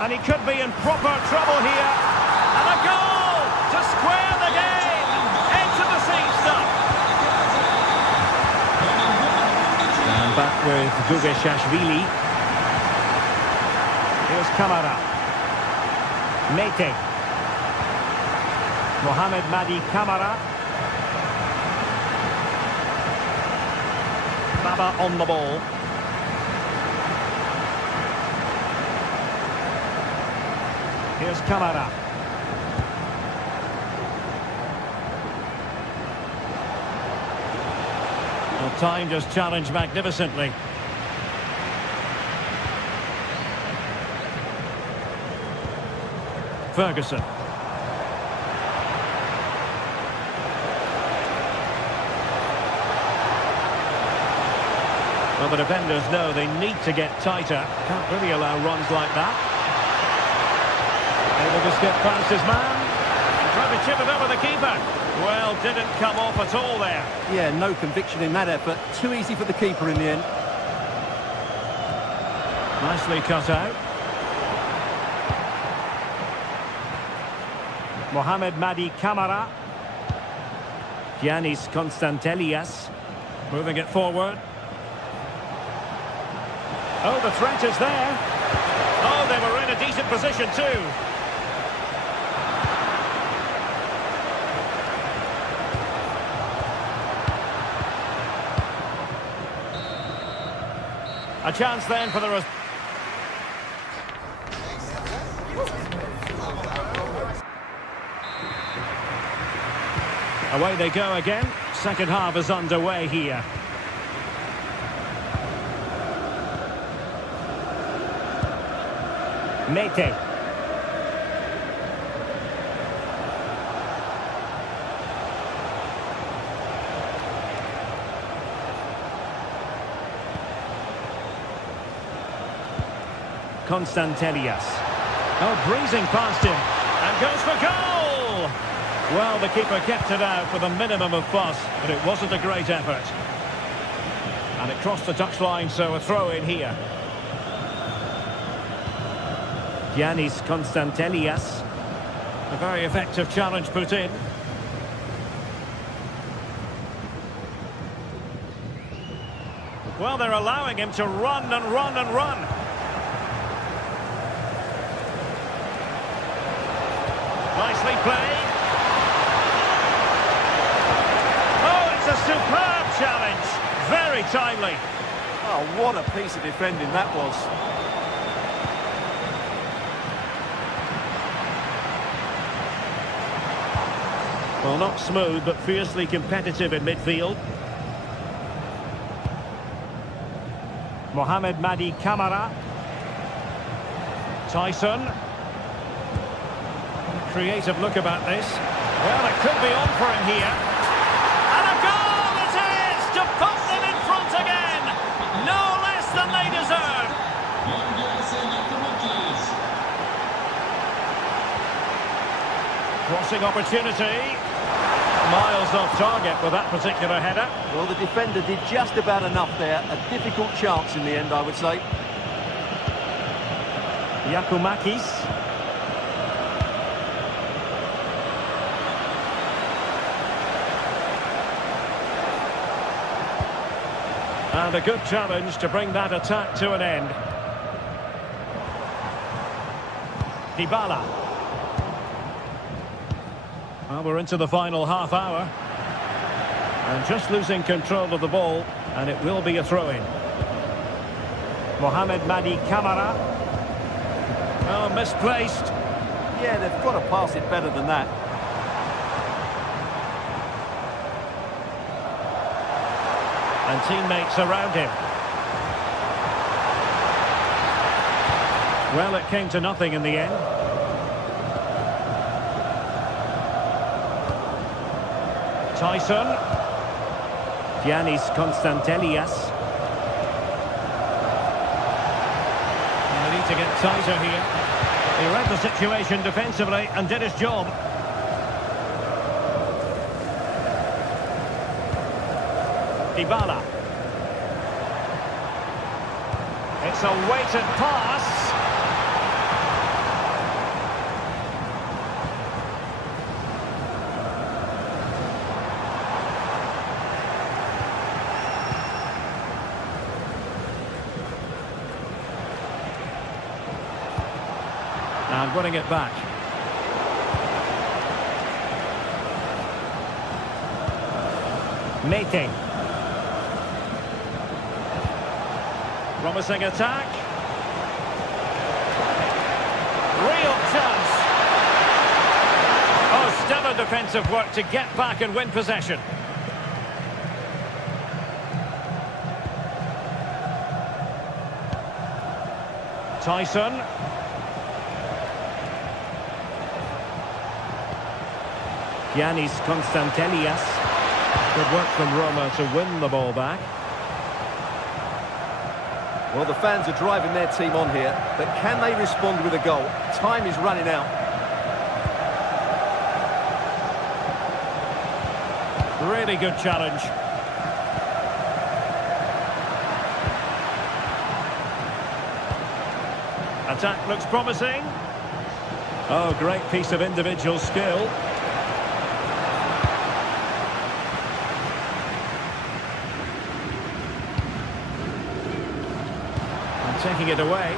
and he could be in proper trouble here, and a goal to square the game. Into the seat stuff. And back with Gugeshashvili. Here's Camara. Mete. Mohamed Madi Camara. Baba on the ball. Here's Camara. Well, timed his challenge magnificently. Ferguson. Well, the defenders know they need to get tighter. Can't really allow runs like that. Able to skip past his man. And trying to chip it over the keeper. Well, didn't come off at all there. Yeah, no conviction in that effort. Too easy for the keeper in the end. Nicely cut out. Mohamed Madi Camara. Giannis Constantelias. Moving it forward. Oh, the threat is there. Oh, they were in a decent position too. A chance then for the... Away they go again. Second half is underway here. Mete. Constantelias. Oh, breezing past him. And goes for goal! Well, the keeper kept it out with a minimum of fuss, but it wasn't a great effort. And it crossed the touchline, so a throw in here. Giannis Constantelias. A very effective challenge put in. Well, they're allowing him to run and run and run. Nicely played. Oh, it's a superb challenge. Very timely. Oh, what a piece of defending that was. Well, not smooth, but fiercely competitive in midfield. Mohamed Madi Camara. Tyson. Creative look about this. Well, it could be on for him here. And a goal it is to put them in front again. No less than they deserve. Crossing opportunity. Miles off target with that particular header. Well, the defender did just about enough there. A difficult chance in the end, I would say. Yakumakis. And a good challenge to bring that attack to an end. Dybala. Well, we're into the final half hour. And just losing control of the ball, and it will be a throw-in. Mohamed Madi Camara. Oh, misplaced. Yeah, they've got to pass it better than that. And teammates around him. Well, it came to nothing in the end. Tyson. Giannis Constantelias. They need to get tighter here. He read the situation defensively and did his job. Dybala. It's a weighted pass. And winning it back. Mete. Promising attack. Real chance. Oh, stellar defensive work to get back and win possession. Tyson. Giannis Konstantelias. Good work from Roma to win the ball back. Well, the fans are driving their team on here, but can they respond with a goal? Time is running out. Really good challenge. Attack looks promising. Oh, great piece of individual skill. And taking it away.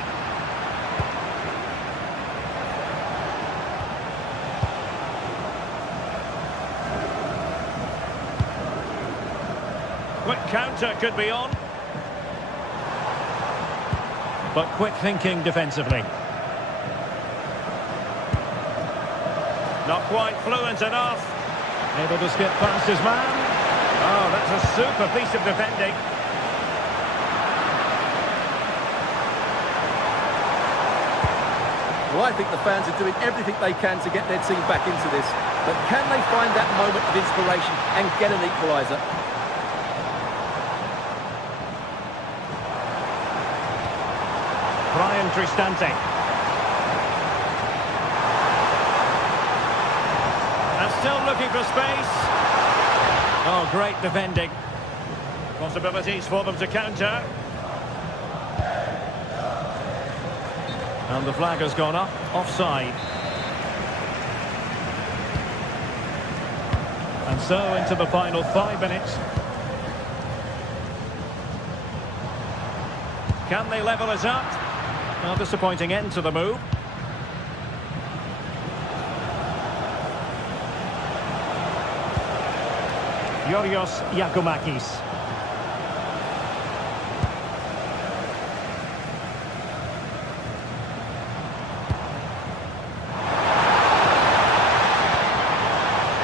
Quick counter could be on. But quick thinking defensively. Not quite fluent enough. Able to skip past his man. Oh, that's a super piece of defending. Well, I think the fans are doing everything they can to get their team back into this. But can they find that moment of inspiration and get an equaliser? Brian Cristante. And still looking for space. Oh, great defending. Possibilities for them to counter. And the flag has gone up, offside. And so into the final 5 minutes. Can they level it up? A disappointing end to the move. Yorios Giacomakis.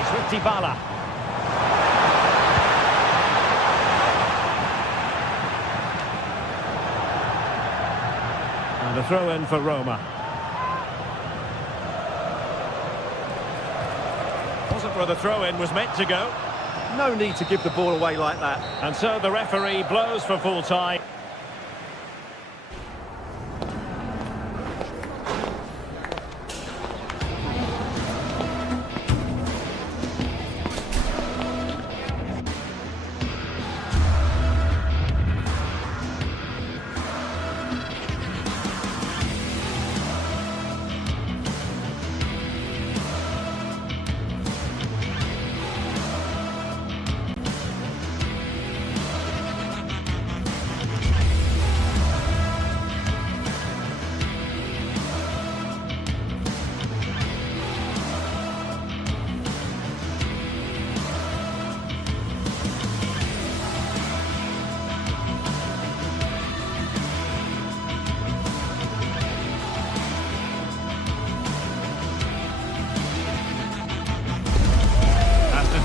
It's with Dybala. And a throw-in for Roma. Wasn't where the throw-in was meant to go. No need to give the ball away like that. And so the referee blows for full time.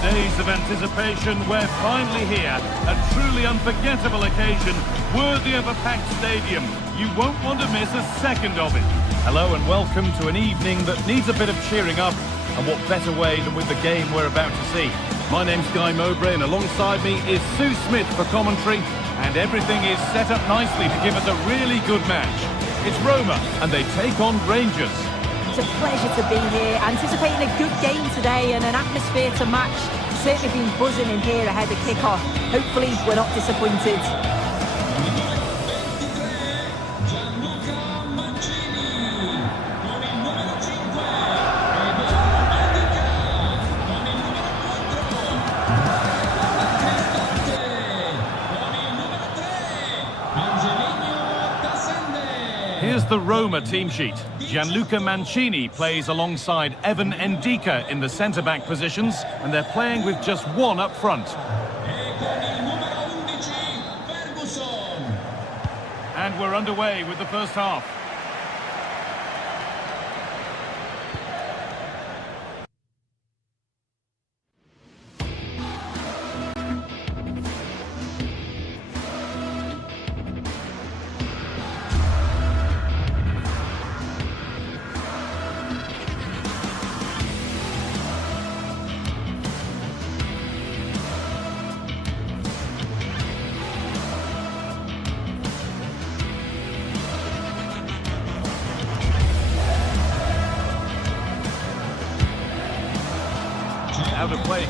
Days of anticipation, we're finally here. A truly unforgettable occasion, worthy of a packed stadium. You won't want to miss a second of it. Hello and welcome to an evening that needs a bit of cheering up, and what better way than with the game we're about to see. My name's Guy Mowbray, and alongside me is Sue Smith for commentary, and everything is set up nicely to give us a really good match. It's Roma, and they take on Rangers. It's a pleasure to be here, anticipating a good game today and an atmosphere to match. Certainly been buzzing in here ahead of kick-off. Hopefully we're not disappointed. Here's the Roma team sheet. Gianluca Mancini plays alongside Evan Ndika in the centre-back positions, and they're playing with just one up front. And we're underway with the first half.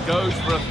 Goes for a...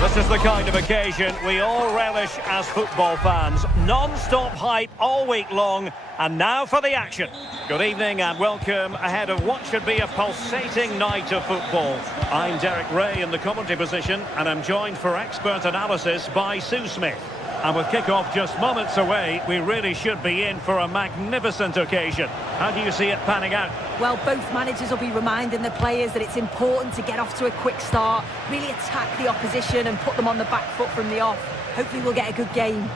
This is the kind of occasion we all relish as football fans. Non-stop hype all week long, and now for the action. Good evening and welcome ahead of what should be a pulsating night of football. I'm Derek Ray in the commentary position, and I'm joined for expert analysis by Sue Smith. And with kick-off just moments away, we really should be in for a magnificent occasion. How do you see it panning out? Well, both managers will be reminding the players that it's important to get off to a quick start, really attack the opposition and put them on the back foot from the off. Hopefully we'll get a good game.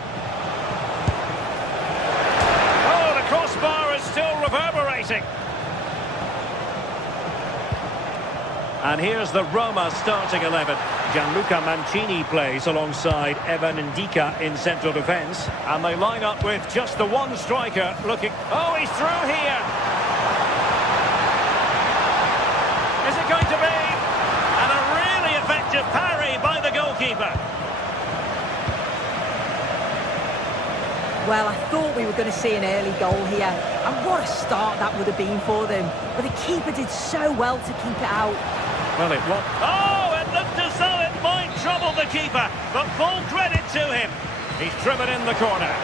Oh, the crossbar is still reverberating. And here's the Roma starting 11. Gianluca Mancini plays alongside Evan Ndika in central defence. And they line up with just the one striker looking... Oh, he's through here! Is it going to be? And a really effective parry by the goalkeeper. Well, I thought we were going to see an early goal here. And what a start that would have been for them. But the keeper did so well to keep it out. Well, it was... Oh, it looked as though it might trouble the keeper, but full credit to him. He's driven in the corner.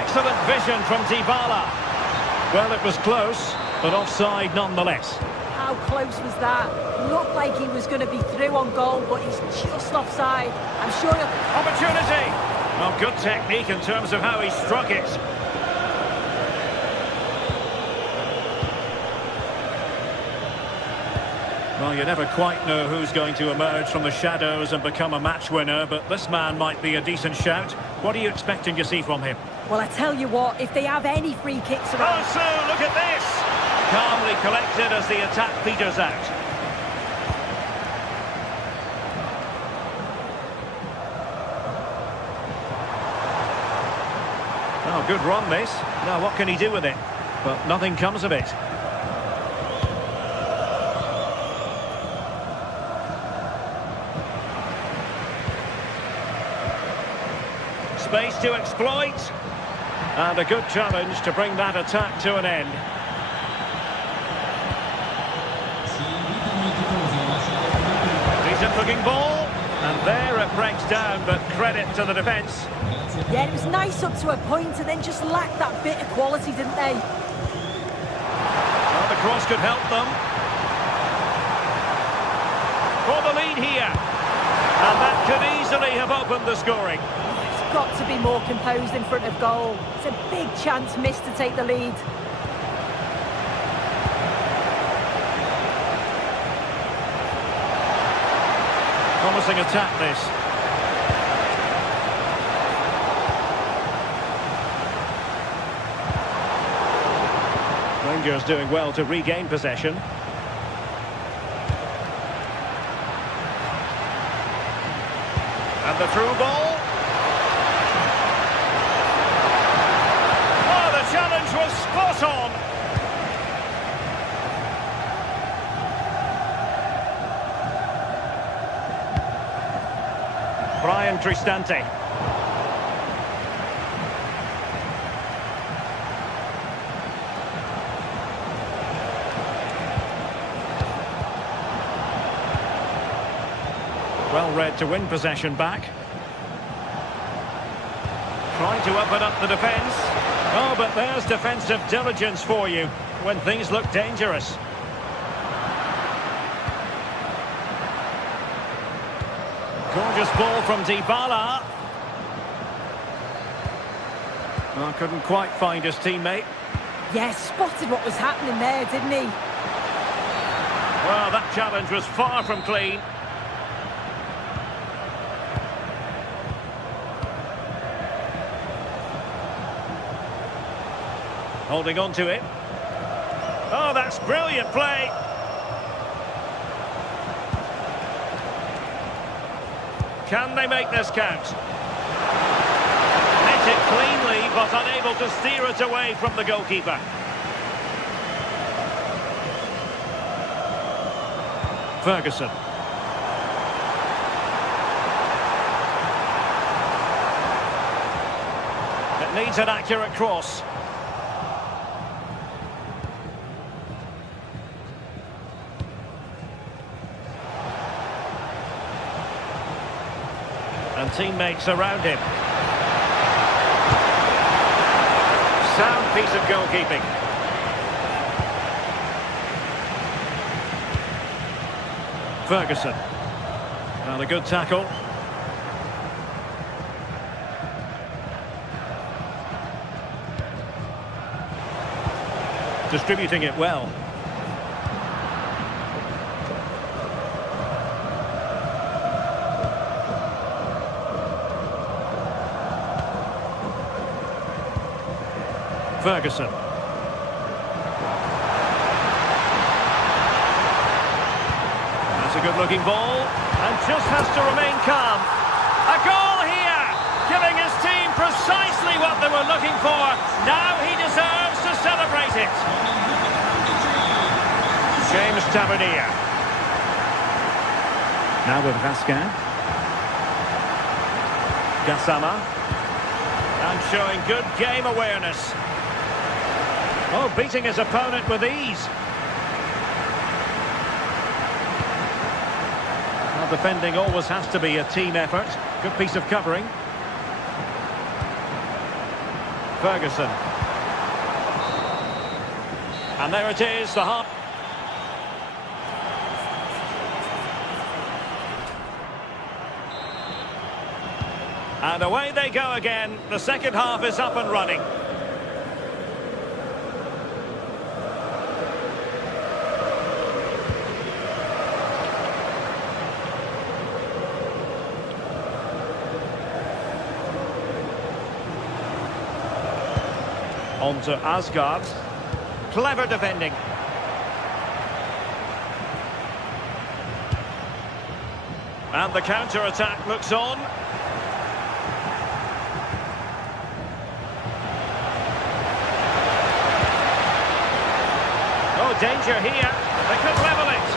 Excellent vision from Dybala. Well, it was close, but offside nonetheless. How close was that? Looked like he was going to be through on goal, but he's just offside. I'm sure he'll... Opportunity! Well, good technique in terms of how he struck it. Well, you never quite know who's going to emerge from the shadows and become a match winner, but this man might be a decent shout. What are you expecting to see from him? Well, I tell you what, if they have any free kicks around... Oh, so look at this! Calmly collected as the attack peters out. Oh, good run this. Now what can he do with it? But nothing comes of it. Space to exploit. And a good challenge to bring that attack to an end. Decent looking ball. And there it breaks down, but credit to the defence. Yeah, it was nice up to a point and then just lacked that bit of quality, didn't they? Well, the cross could help them. For the lead here. And that could easily have opened the scoring. It's got to be more composed in front of goal. It's a big chance missed to take the lead. Promising attack, this. Rangers doing well to regain possession. And the through ball. Oh, the challenge was spot on. Brian Cristante. Well read to win possession back. Trying to open up the defence. Oh, but there's defensive diligence for you when things look dangerous. Gorgeous ball from Dybala. Oh, couldn't quite find his teammate. Yeah, spotted what was happening there, didn't he? Well, that challenge was far from clean. Holding on to it. Oh, that's brilliant play. Can they make this count? Hit it cleanly, but unable to steer it away from the goalkeeper. Ferguson. It needs an accurate cross. And teammates around him. Sound piece of goalkeeping. Ferguson. And a good tackle. Distributing it well. Ferguson. That's a good-looking ball, and just has to remain calm. A goal here, giving his team precisely what they were looking for. Now he deserves to celebrate it. James Tavernier. Now with Vasquez. Gassama. And showing good game awareness. Oh, beating his opponent with ease. Well, defending always has to be a team effort. Good piece of covering. Ferguson. And there it is, the half. And away they go again. The second half is up and running. On to Asgard. Clever defending. And the counter-attack looks on. Oh, danger here. They could level it.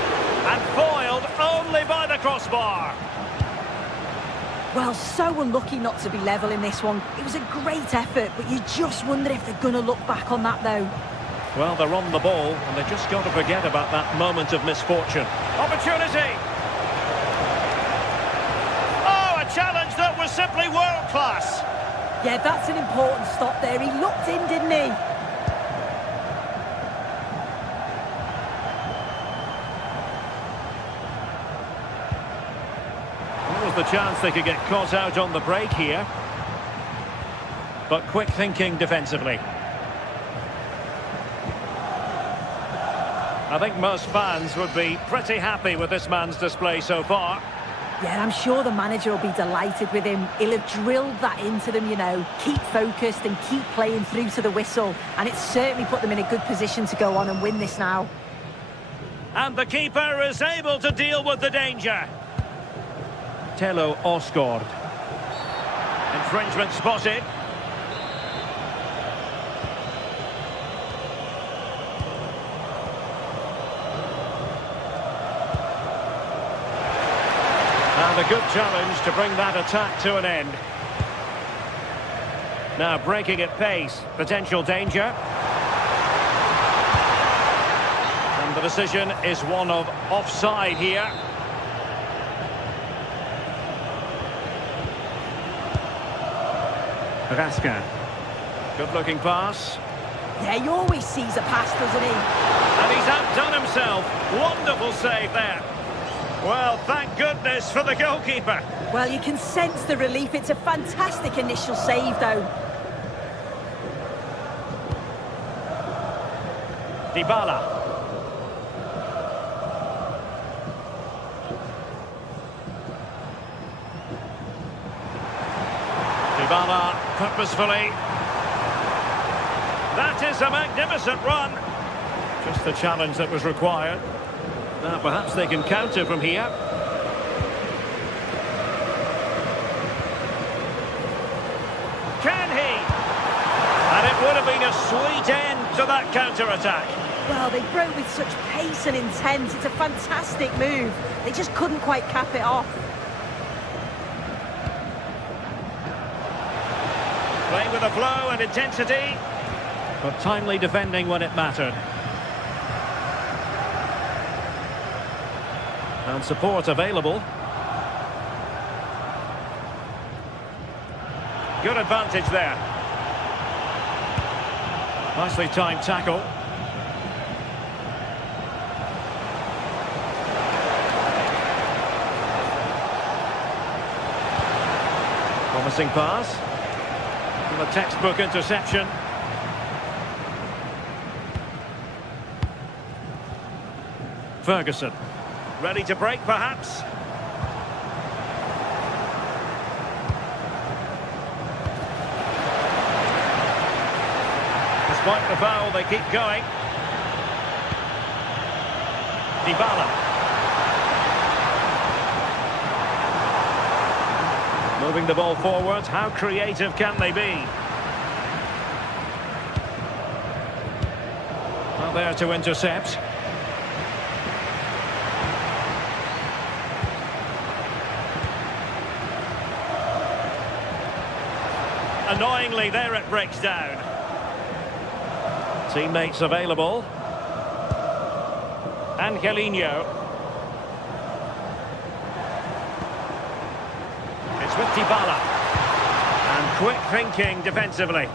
And foiled only by the crossbar. Well, so unlucky not to be level in this one. It was a great effort, but you just wonder if they're going to look back on that, though. Well, they're on the ball, and they just got to forget about that moment of misfortune. Opportunity! Oh, a challenge that was simply world-class. Yeah, that's an important stop there. He looked in, didn't he? The chance they could get caught out on the break here. But quick thinking defensively. I think most fans would be pretty happy with this man's display so far. Yeah, I'm sure the manager will be delighted with him. He'll have drilled that into them, you know. Keep focused and keep playing through to the whistle. And it's certainly put them in a good position to go on and win this now. And the keeper is able to deal with the danger. Tello Osgård. Infringement spotted. And a good challenge to bring that attack to an end. Now breaking at pace, potential danger. And the decision is one of offside here. Raskin. Good-looking pass. Yeah, he always sees a pass, doesn't he? And he's outdone himself. Wonderful save there. Well, thank goodness for the goalkeeper. Well, you can sense the relief. It's a fantastic initial save, though. Dybala. Dybala purposefully. That is a magnificent run. Just the challenge that was required. Now perhaps they can counter from here. Can he? And it would have been a sweet end to that counter-attack. Well, they broke with such pace and intent. It's a fantastic move. They just couldn't quite cap it off. Playing with a flow and intensity, but timely defending when it mattered. And support available. Good advantage there. Nicely timed tackle. Promising pass. And a textbook interception. Ferguson. Ready to break, perhaps? Despite the foul, they keep going. Dybala. Moving the ball forward. How creative can they be? Not there to intercept. Annoyingly, there it breaks down. Teammates available. Angelino. It's with Dybala. And quick thinking defensively.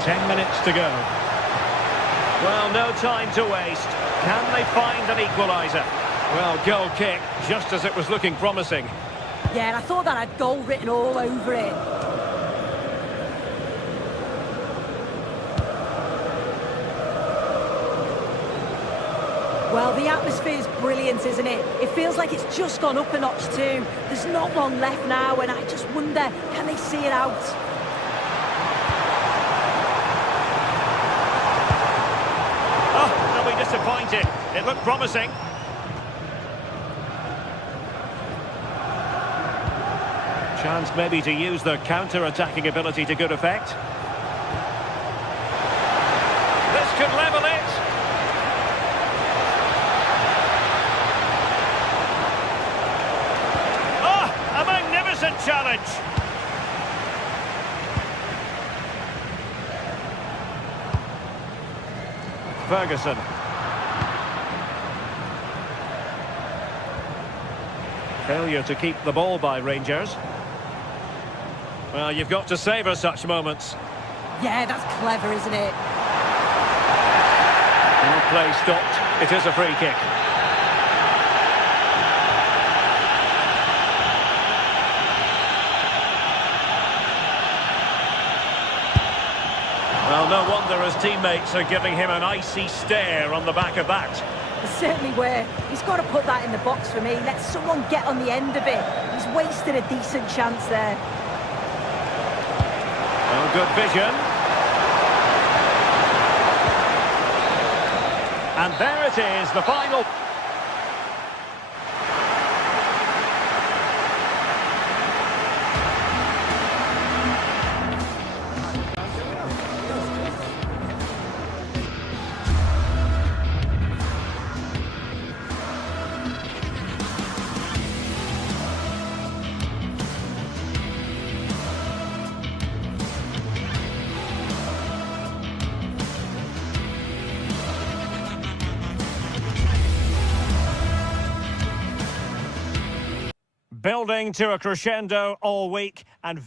10 minutes to go. Well, no time to waste. Can they find an equaliser? Well, goal kick, just as it was looking promising. Yeah, and I thought that had goal written all over it. Well, the atmosphere is brilliant, isn't it? It feels like it's just gone up a notch too. There's not long left now, and I just wonder, can they see it out? Oh, they'll be disappointed. It looked promising. Chance maybe to use their counter-attacking ability to good effect. This could level it. Oh, a magnificent challenge. Ferguson. Failure to keep the ball by Rangers. Well, you've got to savour such moments. Yeah, that's clever, isn't it? And play stopped. It is a free kick. Well, no wonder his teammates are giving him an icy stare on the back of that. They certainly were. He's got to put that in the box for me. Let someone get on the end of it. He's wasted a decent chance there. Oh, good vision. And there it is, the final. Building to a crescendo all week, and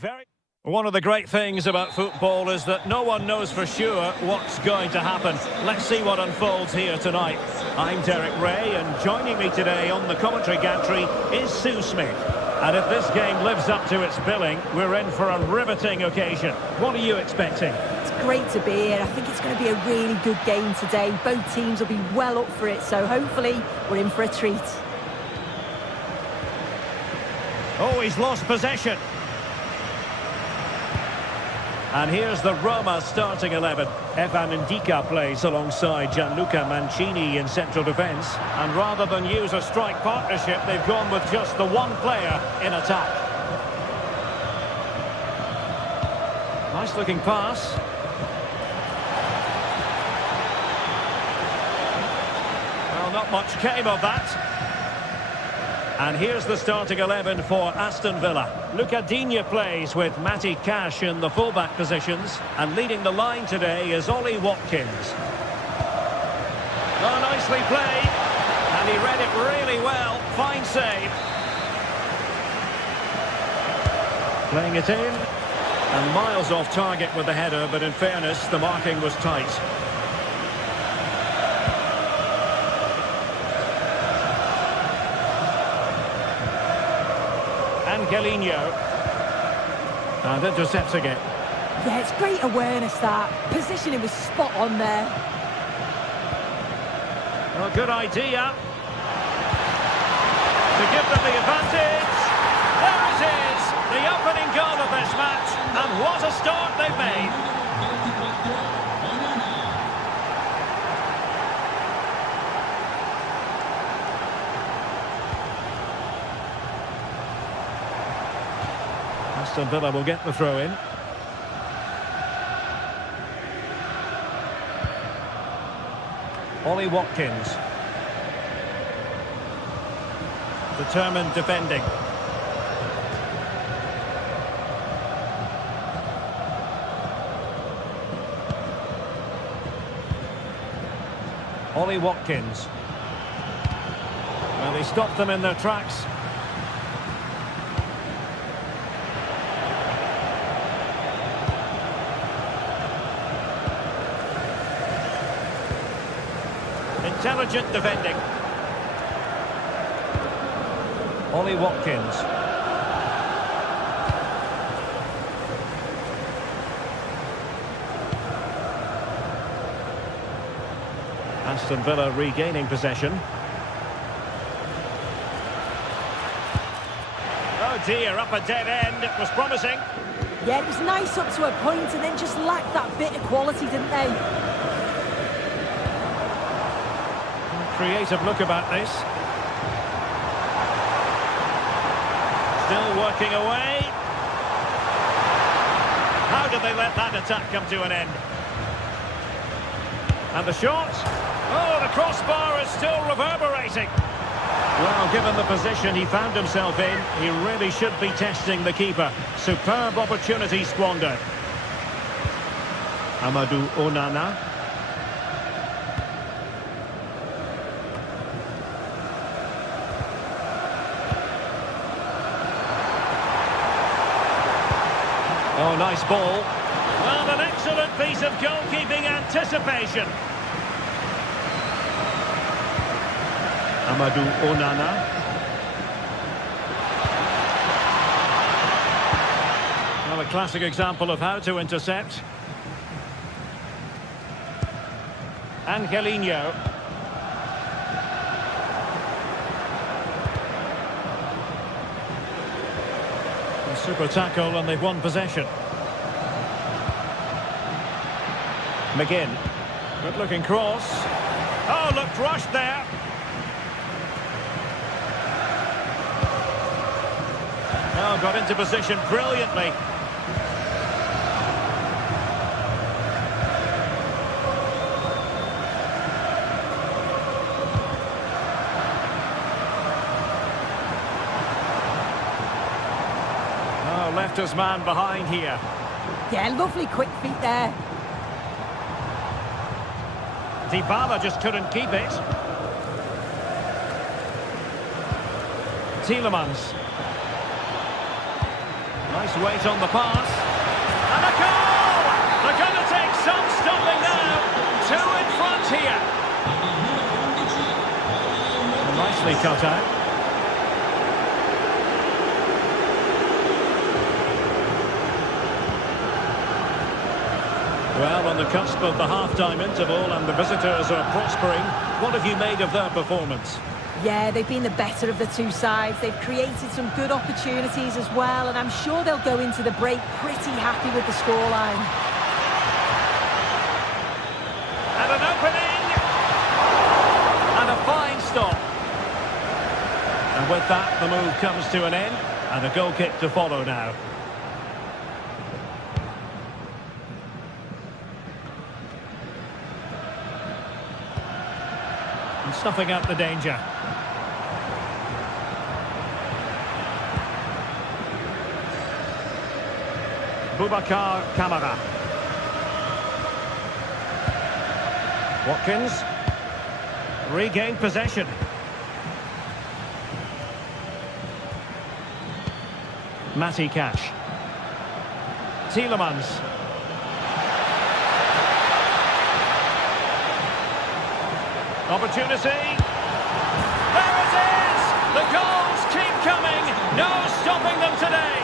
one of the great things about football is that no one knows for sure what's going to happen. Let's see what unfolds here tonight. I'm Derek Ray, and joining me today on the commentary gantry is Sue Smith. And if this game lives up to its billing, we're in for a riveting occasion. What are you expecting? It's great to be here. I think it's going to be a really good game today. Both teams will be well up for it, so hopefully we're in for a treat. Oh, he's lost possession. And here's the Roma starting 11. Evan Ndika plays alongside Gianluca Mancini in central defence. And rather than use a strike partnership, they've gone with just the one player in attack. Nice looking pass. Well, not much came of that. And here's the starting 11 for Aston Villa. Luca Digne plays with Matty Cash in the fullback positions. And leading the line today is Ollie Watkins. Oh, nicely played. And he read it really well. Fine save. Playing it in. And miles off target with the header, but in fairness, the marking was tight. Angelino, and intercepts again. Yeah, it's great awareness that. Positioning was spot on there. Well, good idea. To give them the advantage. There it is, the opening goal of this match, and what a start they've made. Aston Villa will get the throw in. Ollie Watkins. Determined defending. Ollie Watkins. Well, they stopped them in their tracks. Intelligent defending. Ollie Watkins. Aston Villa regaining possession. Oh dear, up a dead end. It was promising. Yeah, it was nice up to a point and then just lacked that bit of quality, didn't they? Creative look about this. Still working away. How did they let that attack come to an end? And the shot. Oh, the crossbar is still reverberating. Well, given the position he found himself in, he really should be testing the keeper. Superb opportunity squandered. Amadou Onana. Oh, nice ball. Well, an excellent piece of goalkeeping anticipation. Amadou Onana. Well, a classic example of how to intercept. Angelino. Super tackle, and they've won possession. McGinn. Good looking cross. Oh, looked rushed there. Oh, got into position brilliantly. Left his man behind here. Yeah, lovely quick feet there. Dybala just couldn't keep it. Tielemans. Nice weight on the pass. And a goal! They're going to take some stopping now. Two in front here. Nicely cut out. Well, on the cusp of the half-time interval and the visitors are prospering. What have you made of their performance? Yeah, they've been the better of the two sides. They've created some good opportunities as well, and I'm sure they'll go into the break pretty happy with the scoreline. And an opening! And a fine stop. And with that, the move comes to an end, and a goal kick to follow now. And stuffing up the danger. Boubacar Kamara. Watkins. Regained possession. Matty Cash. Tielemans. Opportunity. There it is! The goals keep coming. No stopping them today.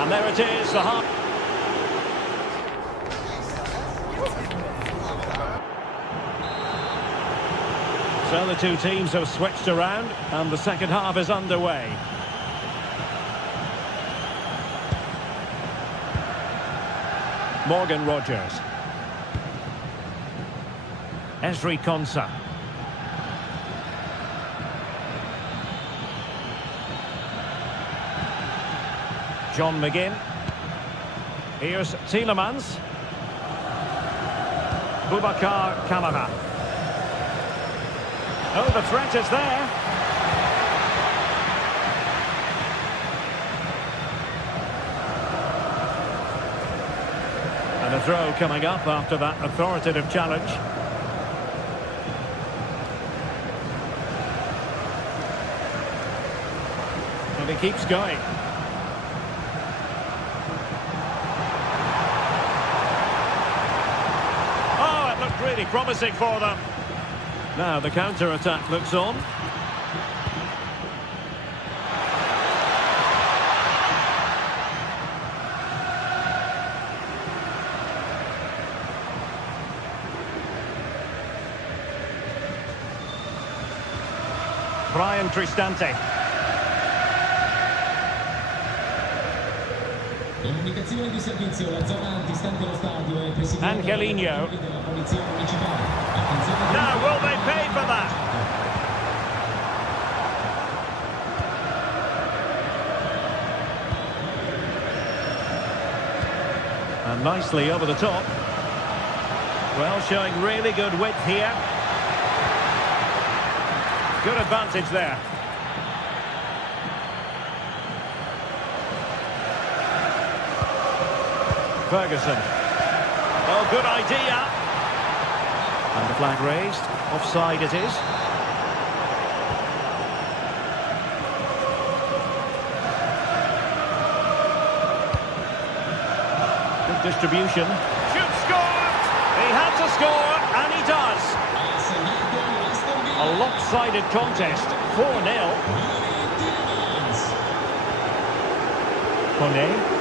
And there it is, the half. So the two teams have switched around and the second half is underway. Morgan Rogers. Esri Konsa. John McGinn. Here's Tielemans. Boubacar Kamara. Oh, the threat is there. And a throw coming up after that authoritative challenge. And he keeps going. Oh, it looked really promising for them. Now the counter-attack looks on. Brian Cristante. Comunicazione di servizio, la zona antistante lo stadio è presidiata Angelino. dalla polizia municipale. Attenzione. Now will they pay for that? And nicely over the top. Well, showing really good width here. Good advantage there. Ferguson. Oh, good idea. And the flag raised. Offside it is. Good distribution. Should score! He had to score, and he does. A lopsided contest. 4-0. Kone.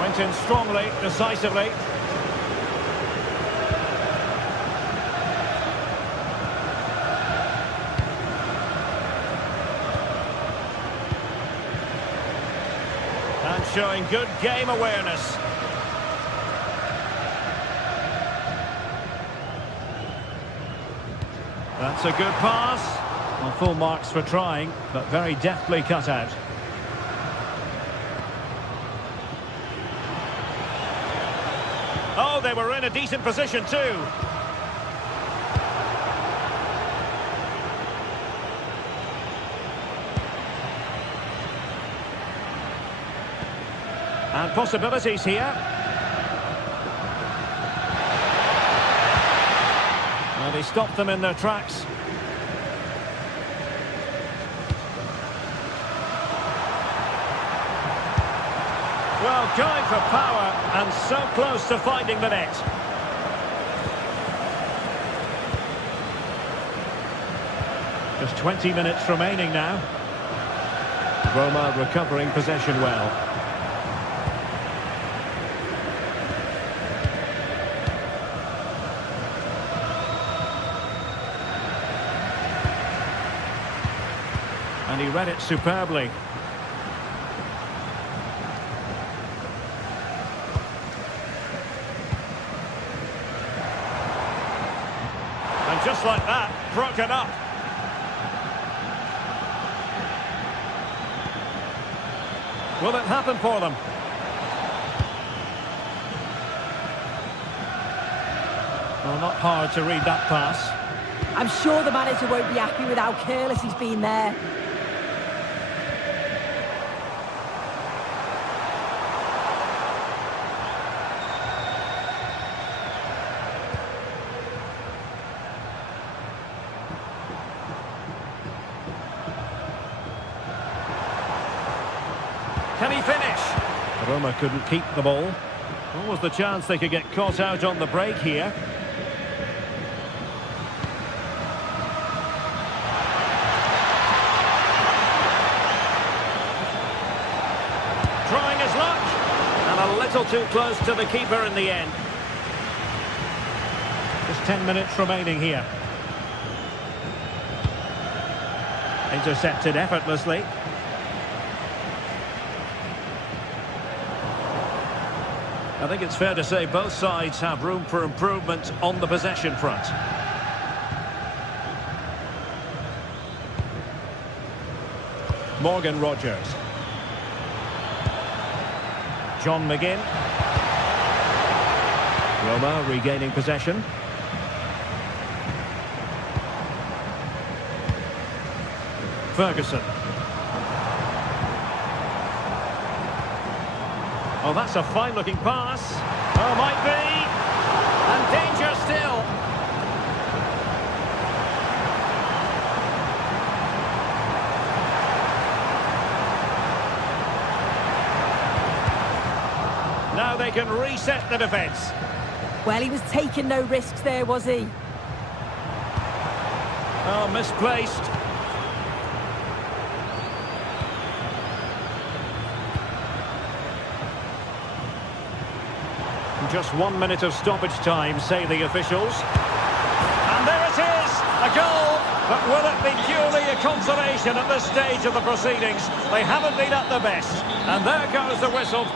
Went in strongly, decisively. And showing good game awareness. That's a good pass. Well, full marks for trying, but very deftly cut out. Oh, they were in a decent position too. And possibilities here. And he stopped them in their tracks. Well, going for power and so close to finding the net. Just 20 minutes remaining now. Roma recovering possession well. And he read it superbly. And just like that, broken up. Will it happen for them? Well, not hard to read that pass. I'm sure the manager won't be happy with how careless he's been there. Can he finish? Roma couldn't keep the ball. What was the chance they could get caught out on the break here? Trying his luck. And a little too close to the keeper in the end. Just 10 minutes remaining here. Intercepted effortlessly. I think it's fair to say both sides have room for improvement on the possession front. Morgan Rogers. John McGinn. Roma regaining possession. Ferguson. Oh, that's a fine-looking pass. Oh, might be. And danger still. Now they can reset the defence. Well, he was taking no risks there, was he? Oh, misplaced. Just 1 minute of stoppage time, say the officials. And there it is, a goal. But will it be purely a consolation at this stage of the proceedings? They haven't been at their best. And there goes the whistle.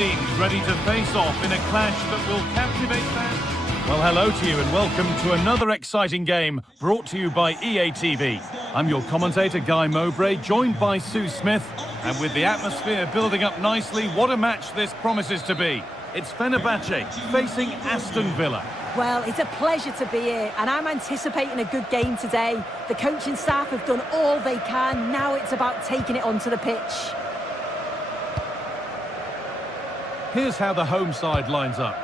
teams ready to face off in a clash that will captivate fans. Well, hello to you and welcome to another exciting game brought to you by EA TV. I'm your commentator, Guy Mowbray, joined by Sue Smith. And with the atmosphere building up nicely, what a match this promises to be. It's Fenerbahce facing Aston Villa. Well, it's a pleasure to be here, and I'm anticipating a good game today. The coaching staff have done all they can. Now it's about taking it onto the pitch. Here's how the home side lines up.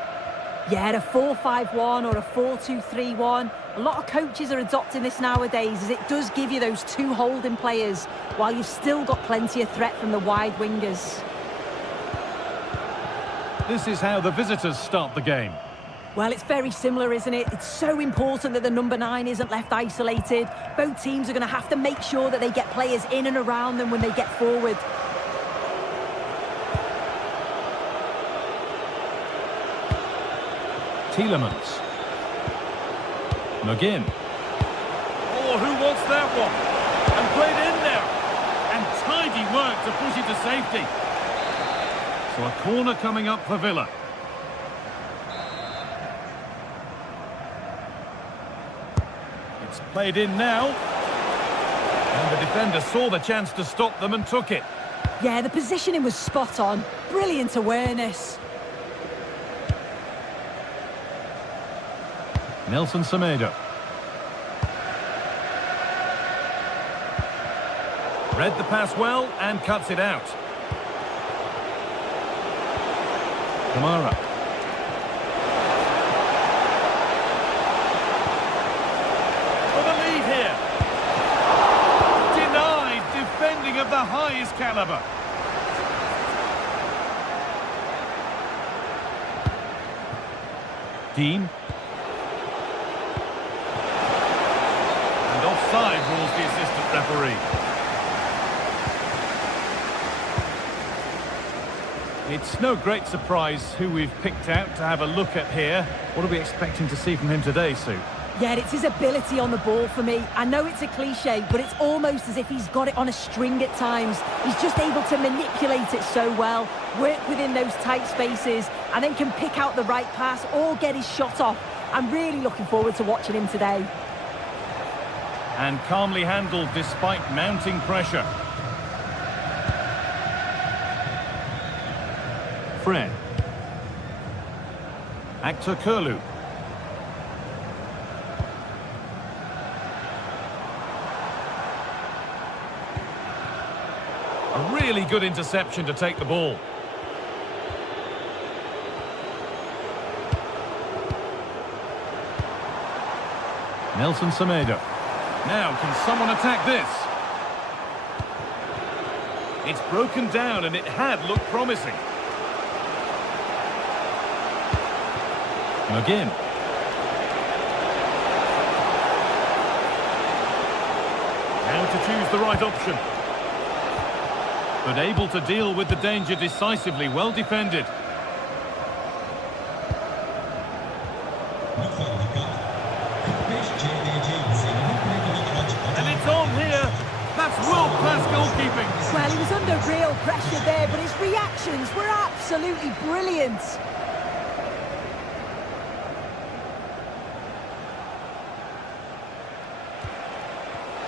Yeah, a 4-5-1 or a 4-2-3-1. A lot of coaches are adopting this nowadays, as it does give you those two holding players, while you've still got plenty of threat from the wide wingers. This is how the visitors start the game. Well, it's very similar, isn't it? It's so important that the number 9 isn't left isolated. Both teams are going to have to make sure that they get players in and around them when they get forward. Tielemans. McGinn. Oh, who wants that one? And played in there. And tidy work to push it to safety. So a corner coming up for Villa. It's played in now. And the defender saw the chance to stop them and took it. Yeah, the positioning was spot on. Brilliant awareness. Nelson Semedo. Read the pass well and cuts it out. Kamara. For the lead here. Denied, defending of the highest caliber. Dean. And offside rules the assistant referee. It's no great surprise who we've picked out to have a look at here. What are we expecting to see from him today, Sue? Yeah, it's his ability on the ball for me. I know it's a cliche, but it's almost as if he's got it on a string at times. He's just able to manipulate it so well, work within those tight spaces, and then can pick out the right pass or get his shot off. I'm really looking forward to watching him today. And calmly handled despite mounting pressure. Fred. Actor Kurlu. A really good interception to take the ball. Nelson Semedo. Now, can someone attack this? It's broken down and it had looked promising. McGinn. Now to choose the right option. But able to deal with the danger decisively, well defended. And it's on here. That's world-class goalkeeping. Well, he was under real pressure there, but his reactions were absolutely brilliant.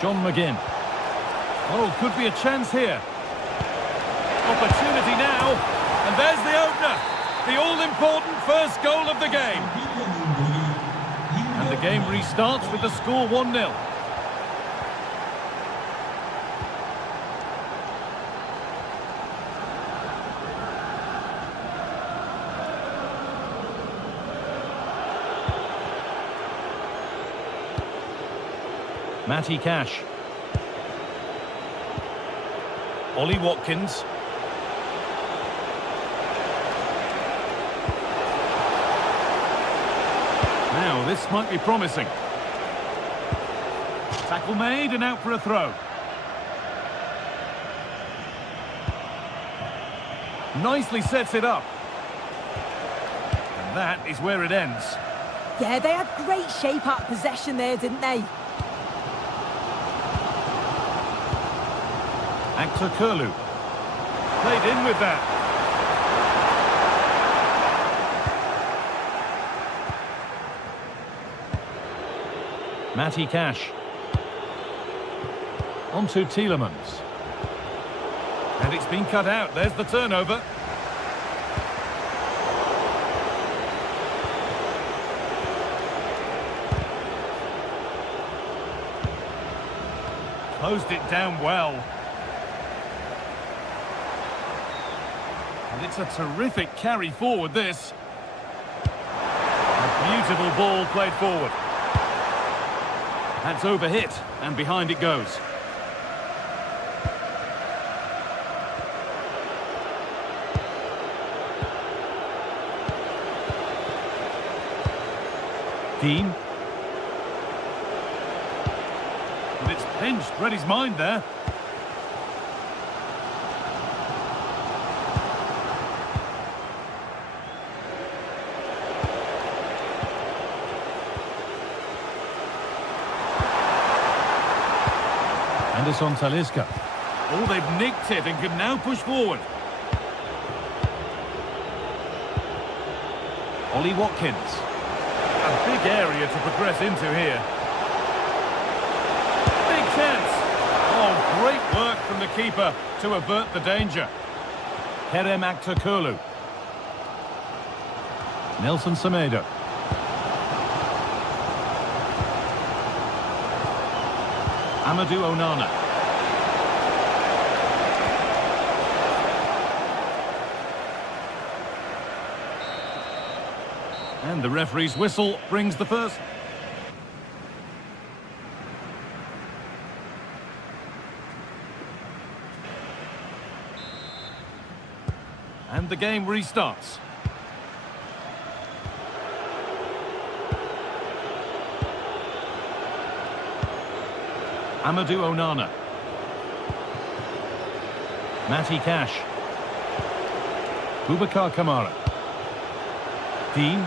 John McGinn. Oh, could be a chance here. Opportunity now. And there's the opener. The all-important first goal of the game. And the game restarts with the score 1-0. Matty Cash. Ollie Watkins. Now, this might be promising. Tackle made and out for a throw. Nicely sets it up. And that is where it ends. Yeah, they had great shape out of possession there, didn't they? Actor Kurlu. Played in with that. Matty Cash. On to Tielemans. And it's been cut out. There's the turnover. Closed it down well. And it's a terrific carry forward, this. A beautiful ball played forward. That's overhit, and behind it goes. Dean. And it's pinched, read his mind there. And it's on Talisca. Oh, they've nicked it and can now push forward. Ollie Watkins. A big area to progress into here. Big chance. Oh, great work from the keeper to avert the danger. Kerem Aktürkoğlu. Nelson Semedo. Amadou Onana. And the referee's whistle brings the first. And the game restarts. Amadou Onana. Matty Cash. Boubacar Kamara. Dean.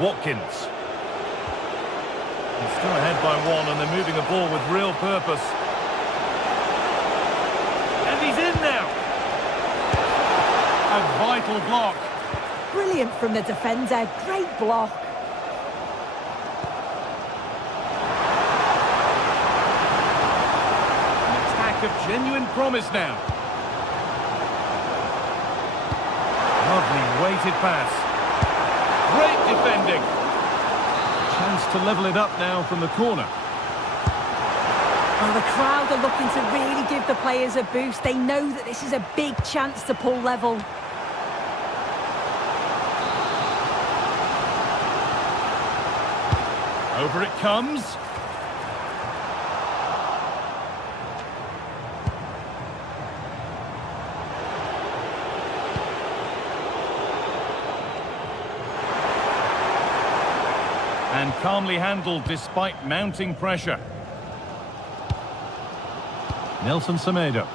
Watkins. He's still ahead by one and they're moving the ball with real purpose. And he's in now. A vital block. Brilliant from the defender. Great block. An attack of genuine promise now. Lovely weighted pass. Great defending. Chance to level it up now from the corner. Well, the crowd are looking to really give the players a boost. They know that this is a big chance to pull level. Over it comes. And calmly handled despite mounting pressure. Nelson Semedo.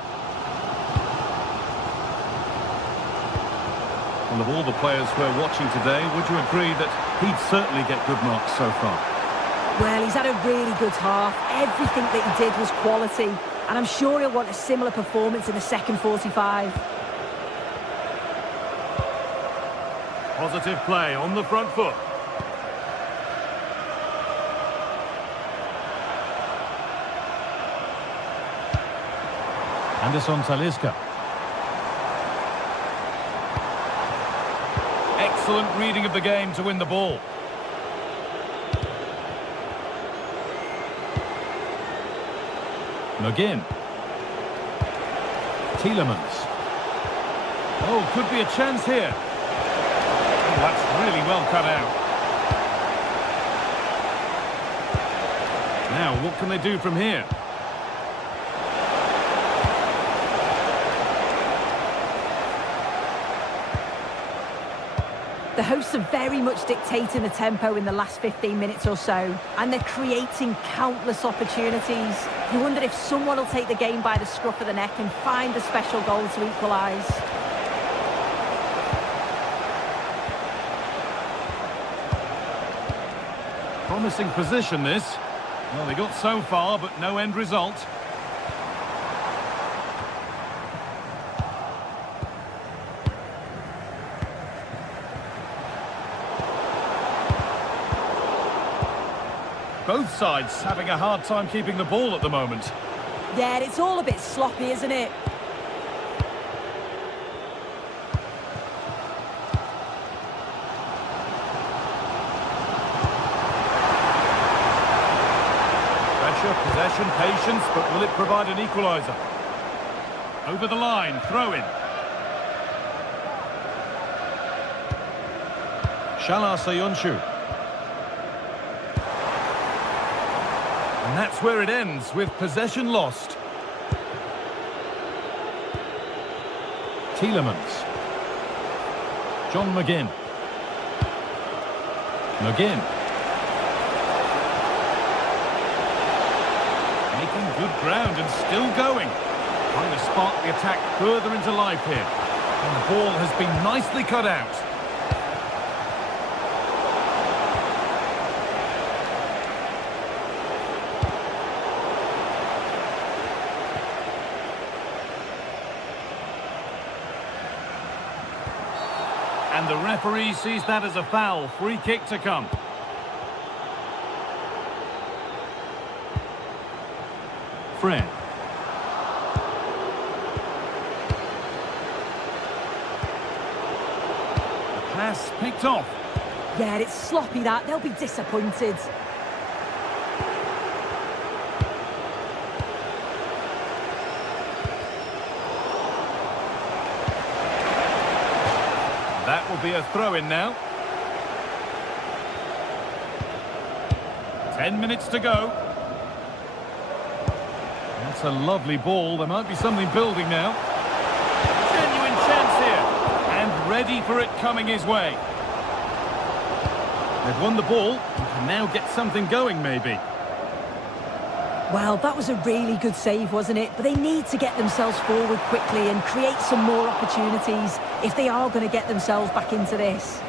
Well, of all the players we're watching today, would you agree that he'd certainly get good marks so far? Well, he's had a really good half. Everything that he did was quality. And I'm sure he'll want a similar performance in the second 45. Positive play on the front foot. Anderson Talisca. Excellent reading of the game to win the ball. McGinn. Tielemans. Oh, could be a chance here. Oh, that's really well cut out. Now, what can they do from here? The hosts are very much dictating the tempo in the last 15 minutes or so, and they're creating countless opportunities. You wonder if someone will take the game by the scruff of the neck and find a special goal to equalise. Promising position, this. Well, they got so far, but no end result. Both sides having a hard time keeping the ball at the moment. Yeah, it's all a bit sloppy, isn't it? Pressure, possession, patience, but will it provide an equaliser? Over the line, throw in. Shala Sayonshu. And that's where it ends, with possession lost. Tielemans. John McGinn. McGinn. Making good ground and still going. Trying to spark the attack further into life here. And the ball has been nicely cut out. And the referee sees that as a foul. Free kick to come. Fred. The pass picked off. Yeah, it's sloppy that. They'll be disappointed. That will be a throw-in now. 10 minutes to go. That's a lovely ball. There might be something building now. Genuine chance here. And ready for it coming his way. They've won the ball and can now get something going, maybe. Well, that was a really good save, wasn't it? But they need to get themselves forward quickly and create some more opportunities if they are going to get themselves back into this.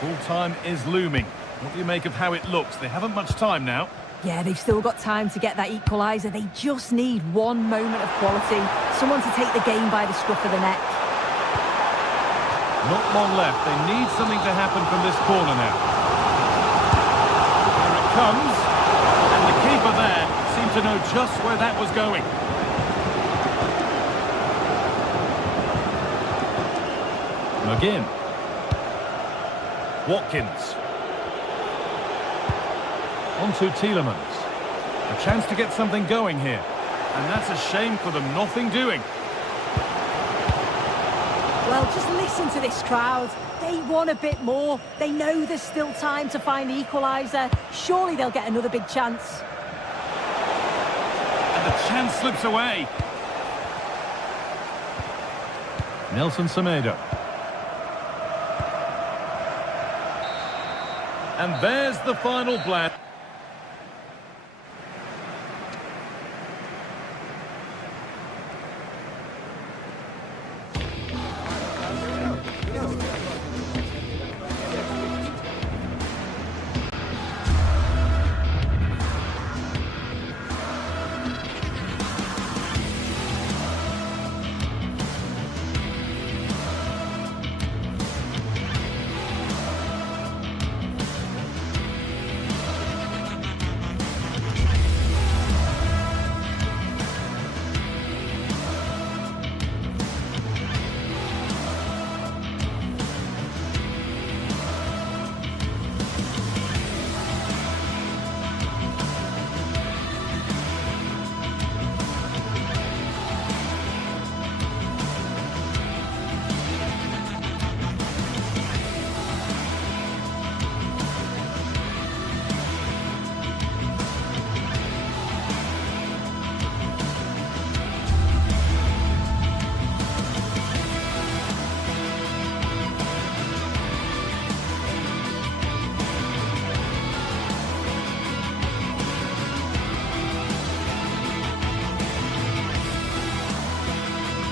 Full time is looming. What do you make of how it looks? They haven't much time now. Yeah, they've still got time to get that equaliser. They just need one moment of quality. Someone to take the game by the scruff of the neck. Not long left. They need something to happen from this corner now. Here it comes. And the keeper there seemed to know just where that was going. McGinn. Watkins. On to Tielemans. A chance to get something going here. And that's a shame for them. Nothing doing. Well, just listen to this crowd. They want a bit more. They know there's still time to find the equaliser. Surely they'll get another big chance. And the chance slips away. Nelson Semedo. And there's the final blast.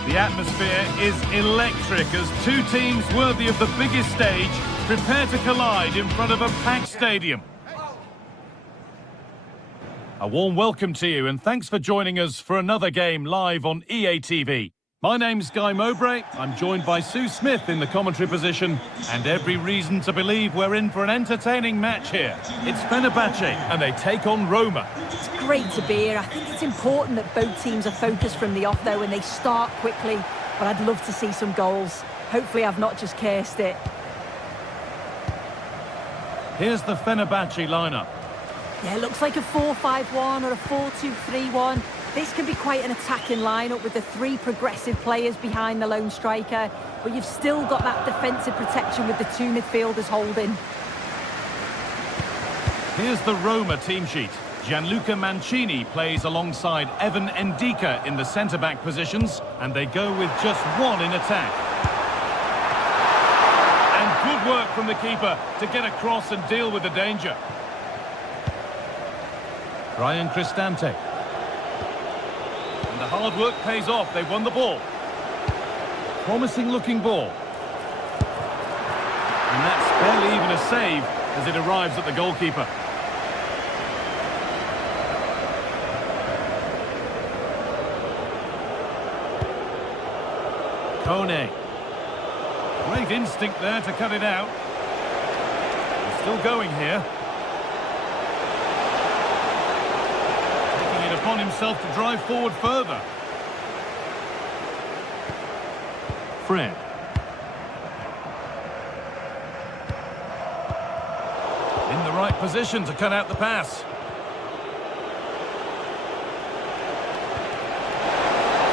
The atmosphere is electric as two teams worthy of the biggest stage prepare to collide in front of a packed stadium. A warm welcome to you and thanks for joining us for another game live on EA TV. My name's Guy Mowbray. I'm joined by Sue Smith in the commentary position, and every reason to believe we're in for an entertaining match here. It's Fenerbahce, and they take on Roma. It's great to be here. I think it's important that both teams are focused from the off, though, and they start quickly. But I'd love to see some goals. Hopefully I've not just cursed it. Here's the Fenerbahce lineup. Yeah, it looks like a 4-5-1 or a 4-2-3-1. This can be quite an attacking lineup with the three progressive players behind the lone striker, but you've still got that defensive protection with the two midfielders holding. Here's the Roma team sheet. Gianluca Mancini plays alongside Evan Ndika in the centre-back positions, and they go with just one in attack. And good work from the keeper to get across and deal with the danger. Ryan Cristante. And the hard work pays off. They've won the ball. Promising looking ball. And that's barely even a save as it arrives at the goalkeeper. Kone. Great instinct there to cut it out. He's still going here. Taking it upon himself to drive forward further. Fred. In the right position to cut out the pass.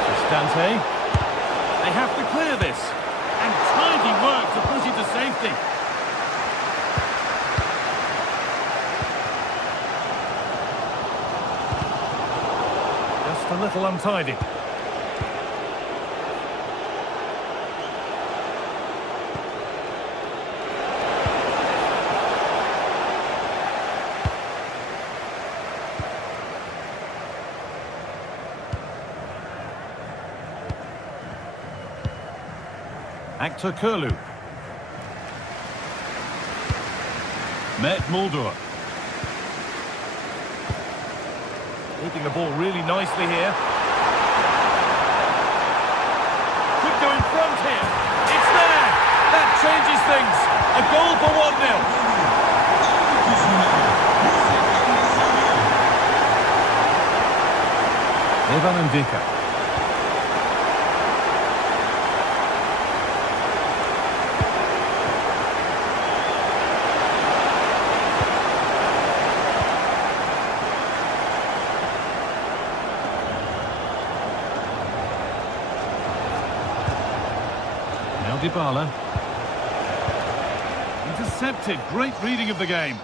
Cristante. They have to clear this. And tidy work to push it to safety. Just a little untidy. Actor Kurlu. Mert Mulder. Keeping the ball really nicely here. Could go in front here. It's there! That changes things. A goal for 1-0. Evan Ndika. Dybala. Intercepted. Great reading of the game.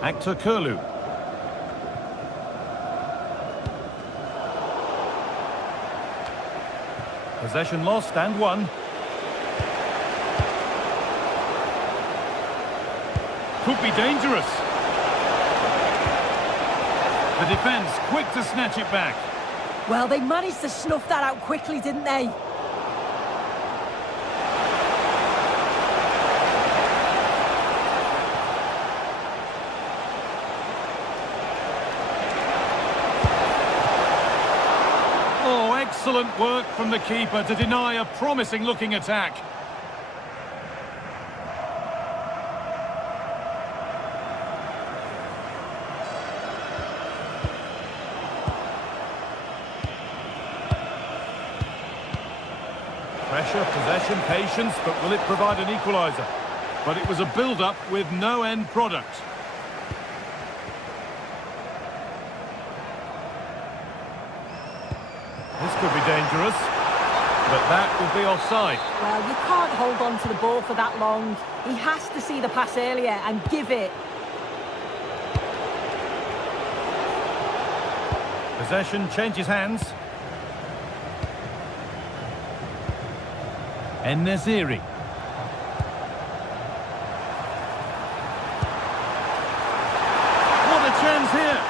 Actor Kurlu. Possession lost and won. Could be dangerous. The defence quick to snatch it back. Well, they managed to snuff that out quickly, didn't they? Oh, excellent work from the keeper to deny a promising looking attack. Pressure, possession, patience, but will it provide an equaliser? But it was a build-up with no end product. This could be dangerous, but that will be offside. Well, you can't hold on to the ball for that long. He has to see the pass earlier and give it. Possession changes hands. En-Nesyri. What a chance here!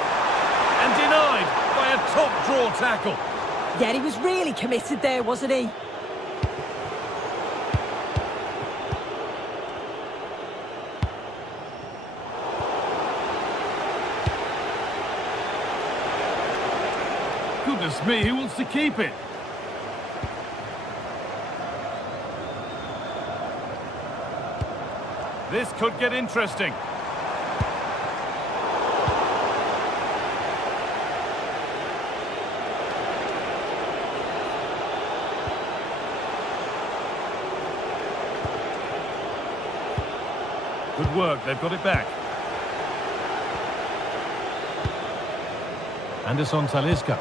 And denied by a top draw tackle. Yeah, he was really committed there, wasn't he? Goodness me, who wants to keep it? This could get interesting. Good work, they've got it back. Anderson Talisca.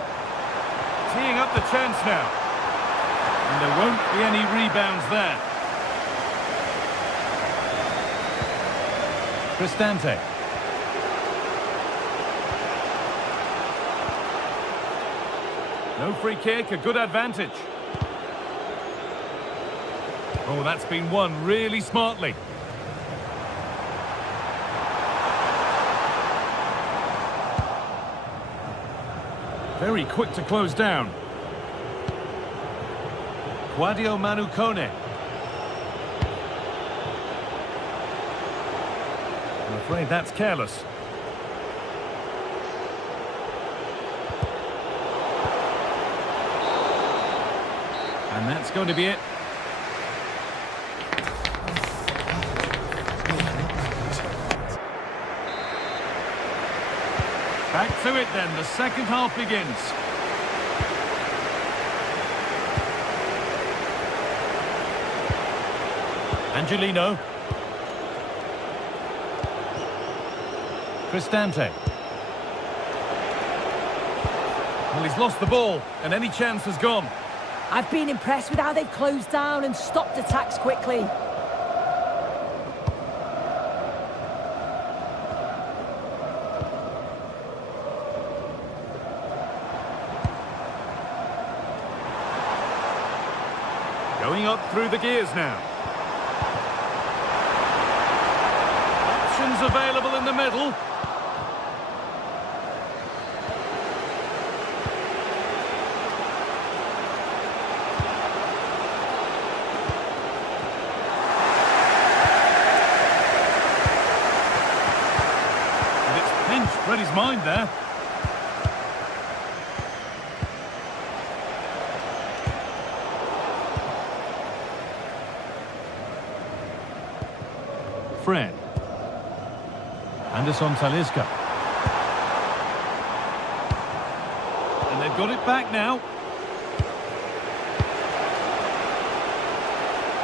Teeing up the chance now. And there won't be any rebounds there. Cristante. No free kick, a good advantage. Oh, that's been won really smartly. Very quick to close down. Quadio Manukone. I'm afraid that's careless. And that's going to be it. Back to it then, the second half begins. Angelino. Cristante. Well, he's lost the ball, and any chance has gone. I've been impressed with how they've closed down and stopped attacks quickly. Going up through the gears now. Options available in the middle. And it's pinched Freddie's mind there. Fred. Anderson Talisca. And they've got it back now.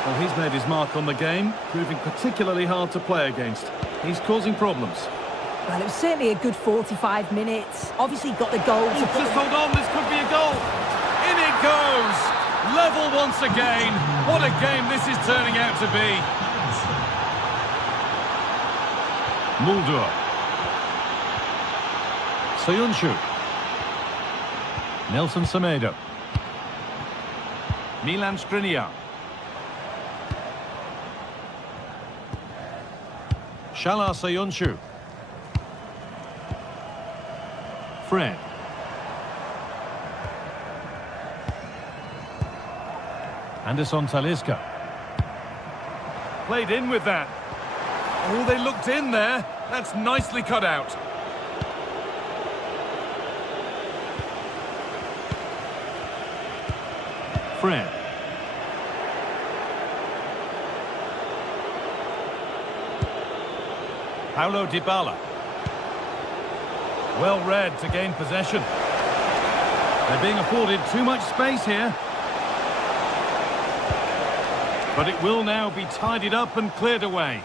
Well, he's made his mark on the game, proving particularly hard to play against. He's causing problems. Well, it was certainly a good 45 minutes. Obviously got the goal. Oh, just hold on, this could be a goal. In it goes! Level once again. What a game this is turning out to be. Mulder. Soyuncu. Nelson Semedo. Milan Skriniar. Shala Soyuncu. Fred. Anderson Talisca. Played in with that. Oh, they looked in there. That's nicely cut out. Fred. Paulo Dybala. Well read to gain possession. They're being afforded too much space here. But it will now be tidied up and cleared away.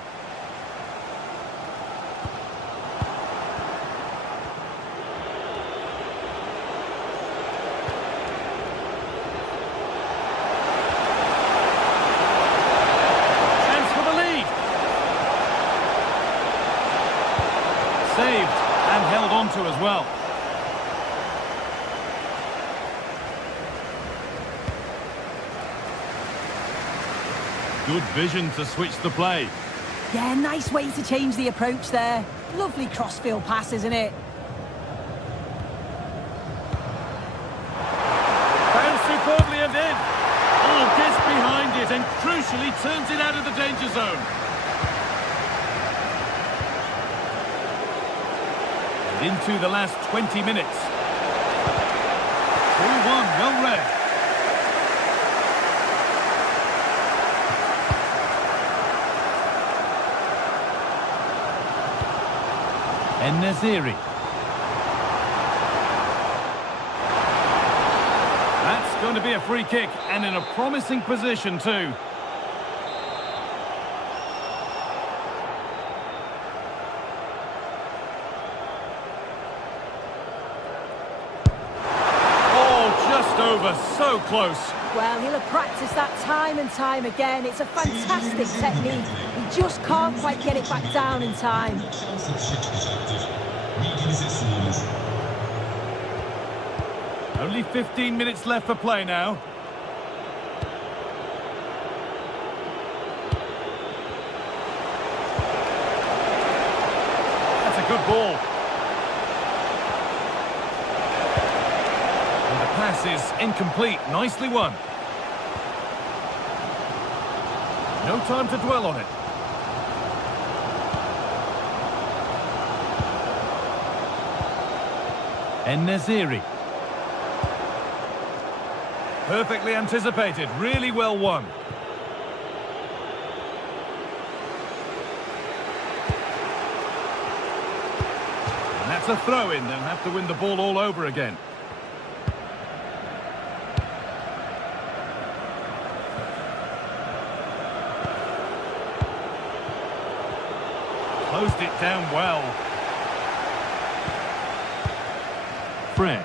Saved and held on to as well. Good vision to switch the play. Yeah, nice way to change the approach there. Lovely crossfield pass, isn't it? Found superbly and in. Oh, gets behind it and crucially turns it out of the danger zone. Into the last 20 minutes. 2 red. En-Nesyri. That's going to be a free kick, and in a promising position too. Over, so close. Well, he'll have practiced that time and time again. It's a fantastic technique. He just can't quite get it back down in time. Only 15 minutes left for play now. That's a good ball. Pass is incomplete. Nicely won. No time to dwell on it. En-Nesyri. Perfectly anticipated. Really well won. And that's a throw-in. They'll have to win the ball all over again. Closed it down well. Fred.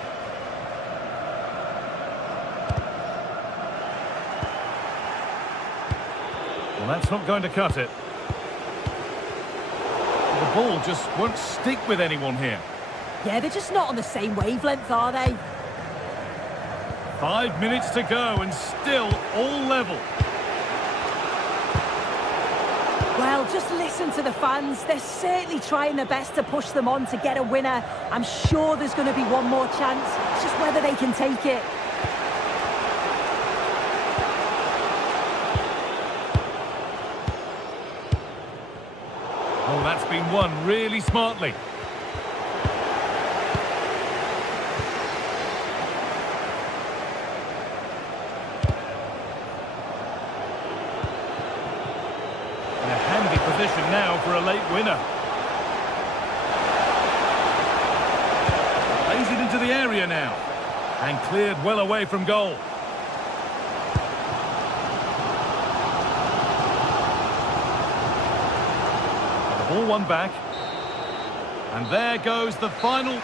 Well, that's not going to cut it. The ball just won't stick with anyone here. Yeah, they're just not on the same wavelength, are they? 5 minutes to go and still all level. Well, just listen to the fans. They're certainly trying their best to push them on to get a winner. I'm sure there's going to be one more chance. It's just whether they can take it. Oh, that's been won really smartly. Position now for a late winner. Plays it into the area now. And cleared well away from goal. The ball won back. And there goes the final.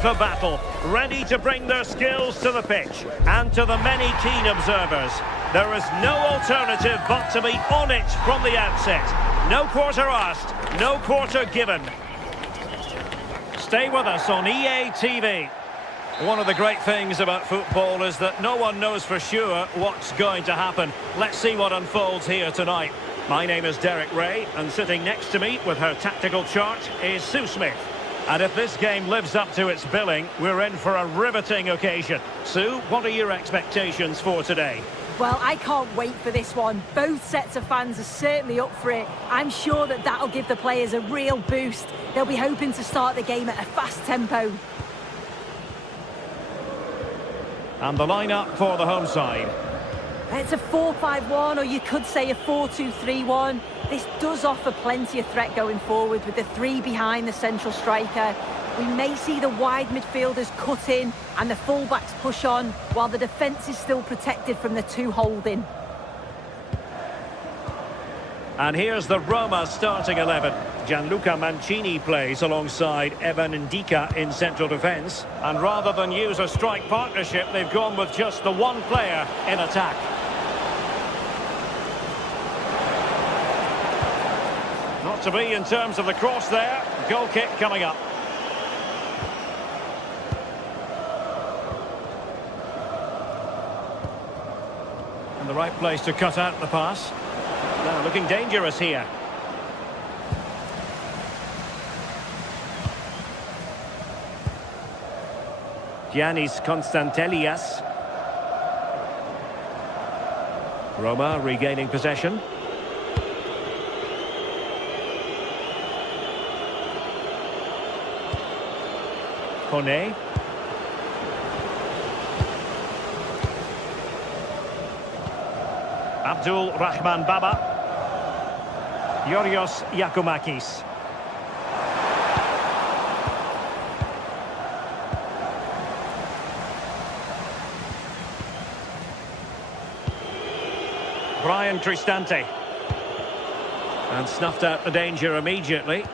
For battle, ready to bring their skills to the pitch, and to the many keen observers, there is no alternative but to be on it from the outset. No quarter asked, no quarter given. Stay with us on EA TV. One of the great things about football is that no one knows for sure what's going to happen. Let's see what unfolds here tonight. My name is Derek Ray, and sitting next to me with her tactical chart is Sue Smith. And if this game lives up to its billing, we're in for a riveting occasion. Sue, what are your expectations for today? Well, I can't wait for this one. Both sets of fans are certainly up for it. I'm sure that that'll give the players a real boost. They'll be hoping to start the game at a fast tempo. And the lineup for the home side. It's a 4-5-1, or you could say a 4-2-3-1. This does offer plenty of threat going forward with the three behind the central striker. We may see the wide midfielders cut in and the fullbacks push on, while the defence is still protected from the two holding. And here's the Roma starting 11. Gianluca Mancini plays alongside Evan Ndika in central defence. And rather than use a strike partnership, they've gone with just the one player in attack. Not to be in terms of the cross there. Goal kick coming up. And the right place to cut out the pass. Now looking dangerous here. Giannis Konstantelias. Roma regaining possession. Kone. Abdul Rahman Baba. Yorios Yakumakis. Brian Cristante. And snuffed out the danger immediately.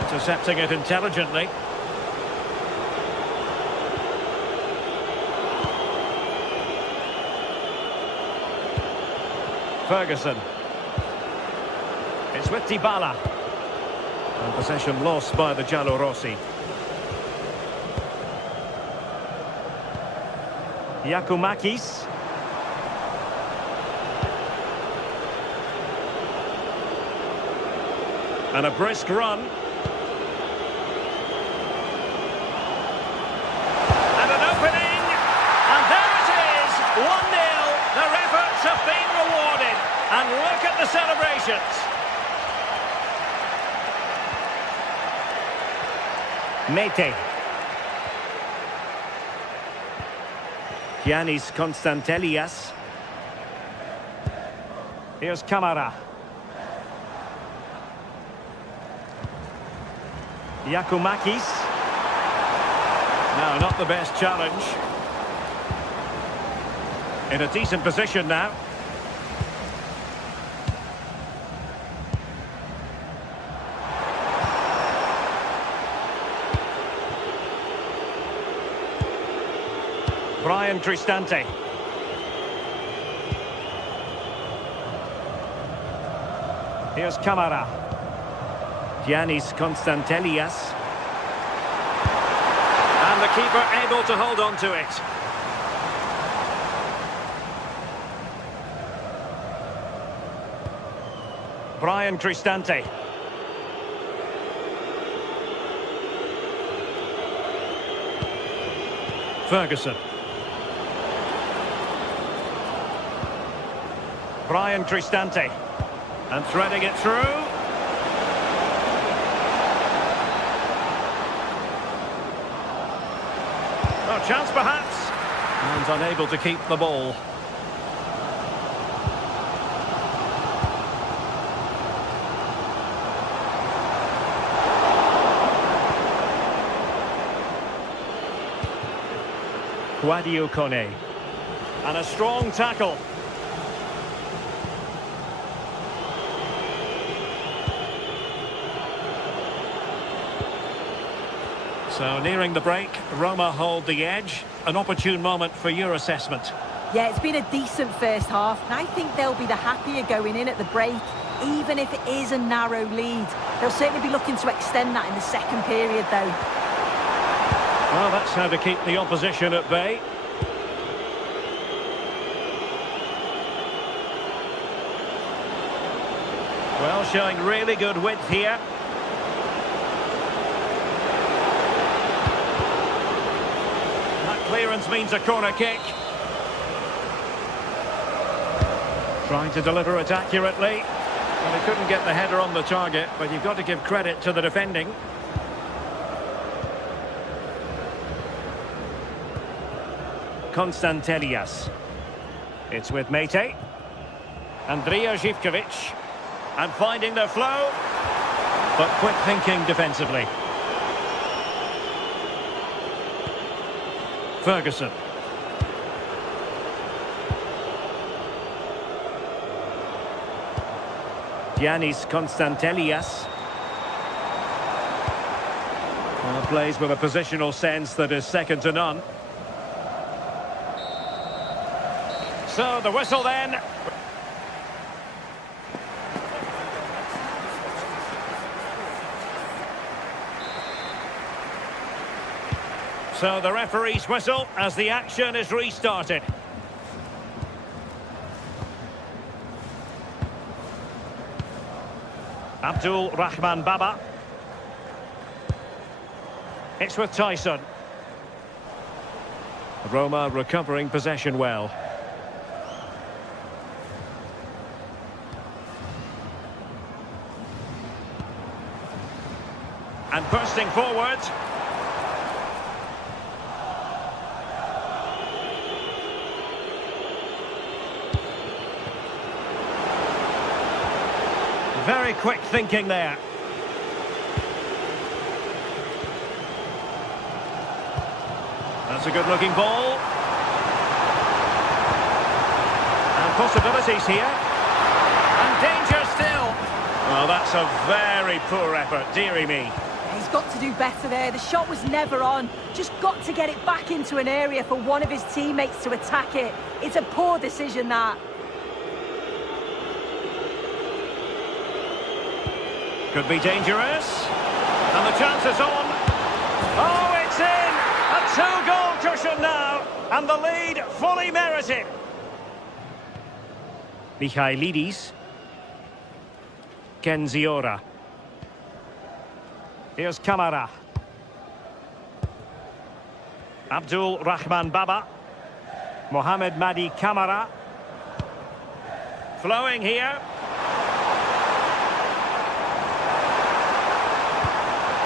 Intercepting it intelligently. Ferguson. It's with Dybala. And possession lost by the Giallorossi. Yakumakis. And a brisk run. And an opening. And there it is. 1-0. Their efforts have been rewarded. And look at the celebrations. Mete. Giannis Konstantelias. Here's Camara. Yakumakis. No, not the best challenge. In a decent position now. Brian Cristante. Here's Camara. Giannis Konstantelias. And the keeper able to hold on to it. Brian Cristante. Ferguson. Brian Cristante. And threading it through. Oh, chance perhaps. And unable to keep the ball. Sadio Kone. And a strong tackle. So nearing the break, Roma hold the edge. An opportune moment for your assessment. Yeah, it's been a decent first half, and I think they'll be the happier going in at the break, even if it is a narrow lead. They'll certainly be looking to extend that in the second period, though. Well, that's how to keep the opposition at bay. Well, showing really good width here. That clearance means a corner kick. Trying to deliver it accurately. Well, he couldn't get the header on the target, but you've got to give credit to the defending. Konstantelias. It's with Mete. Andrija Živković. And finding the flow. But quick thinking defensively. Ferguson. Giannis Konstantelias. Well, plays with a positional sense that is second to none. So the whistle then. So the referee's whistle as the action is restarted. Abdul Rahman Baba. It's with Tyson. Roma recovering possession well. And bursting forward. Very quick thinking there. That's a good-looking ball. And possibilities here. And danger still. Well, that's a very poor effort, dearie me. He's got to do better there. The shot was never on. Just got to get it back into an area for one of his teammates to attack it. It's a poor decision, that. Could be dangerous. And the chance is on. Oh, it's in! A two-goal cushion now. And the lead fully merited. Michailidis. Kenziora. Here's Kamara. Abdul Rahman Baba. Mohamed Madi Kamara. Flowing here.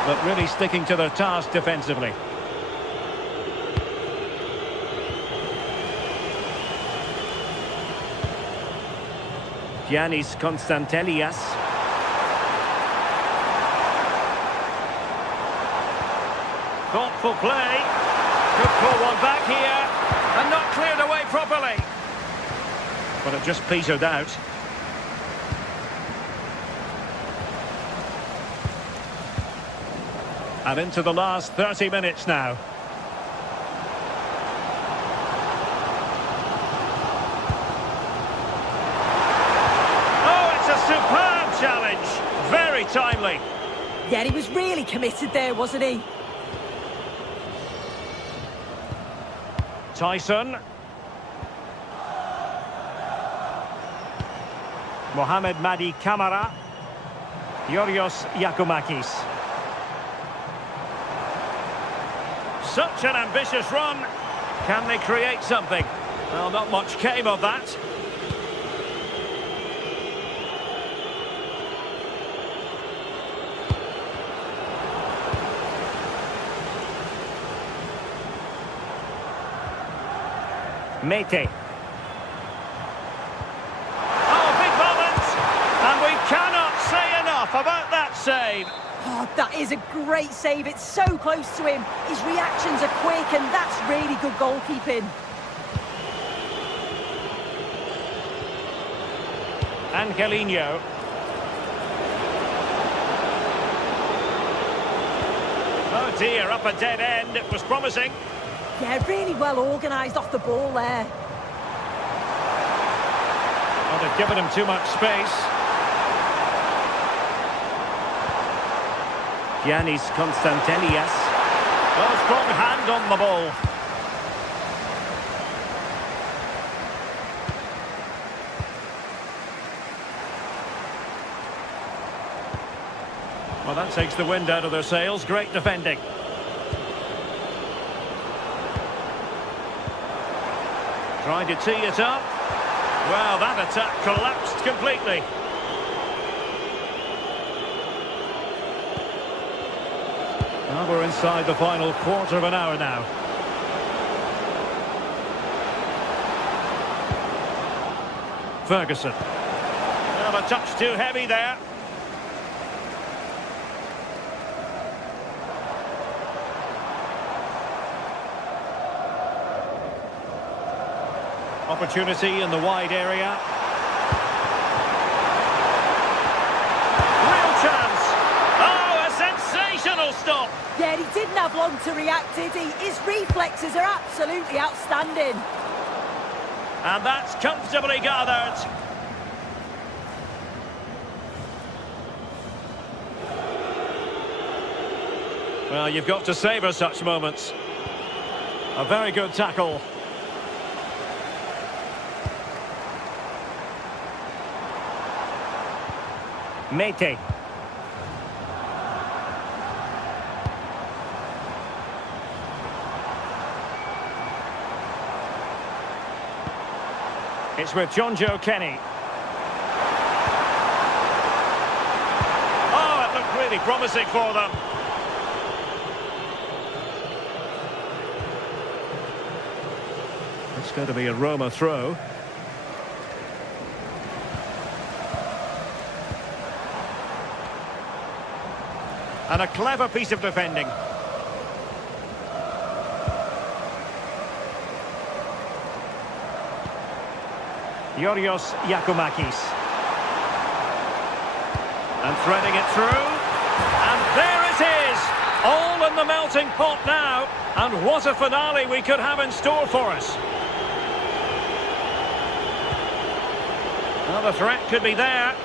But really sticking to their task defensively. Giannis Konstantelias. Thoughtful play. Could pull one back here. And not cleared away properly. But it just petered out. And into the last 30 minutes now. Oh, it's a superb challenge. Very timely. Yeah, he was really committed there, wasn't he? Tyson. Mohamed Madi Kamara. Yorios Yakumakis. Such an ambitious run. Can they create something? Well, not much came of that. Mete. Oh, big moment! And we cannot say enough about that save. Oh, that is a great save. It's so close to him. His reactions are quick, and that's really good goalkeeping. Angelino. Oh, dear, up a dead end. It was promising. Yeah, really well organised off the ball there. Well, they've given him too much space. Giannis Konstantelias. Well, strong hand on the ball. Well, that takes the wind out of their sails. Great defending. Trying to tee it up. Well, that attack collapsed completely. Well, we're inside the final quarter of an hour now. Ferguson. Well, a touch too heavy there. Opportunity in the wide area. Real chance. Oh, a sensational stop. Yeah, he didn't have long to react, did he? His reflexes are absolutely outstanding. And that's comfortably gathered. Well, you've got to savour such moments. A very good tackle. Mete. It's with John Joe Kenny. Oh, it looked really promising for them. It's going to be a Roma throw. And a clever piece of defending. Yorios Yakumakis. And threading it through. And there it is! All in the melting pot now. And what a finale we could have in store for us. Well, the threat could be there.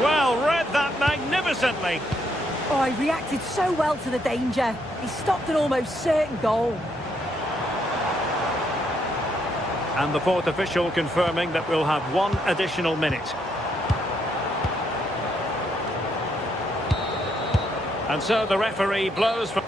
Well, read that magnificently. Oh, he reacted so well to the danger. He stopped an almost certain goal. And the fourth official confirming that we'll have one additional minute. And so the referee blows for...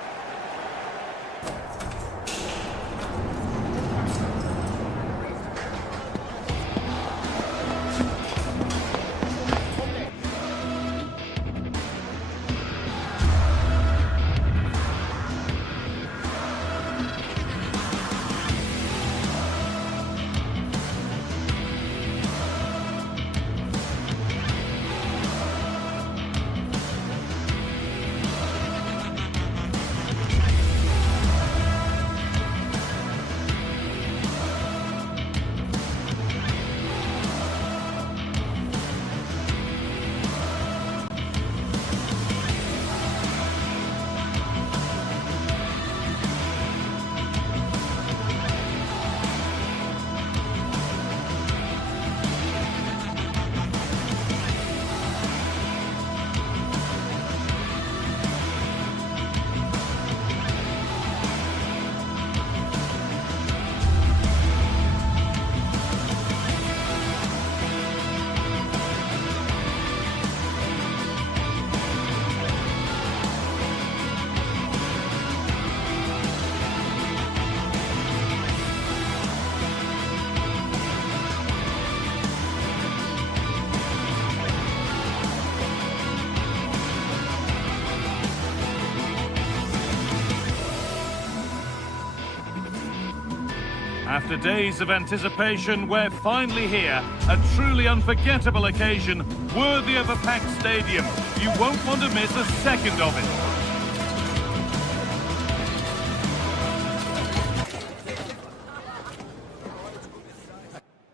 After days of anticipation, we're finally here. A truly unforgettable occasion, worthy of a packed stadium. You won't want to miss a second of it.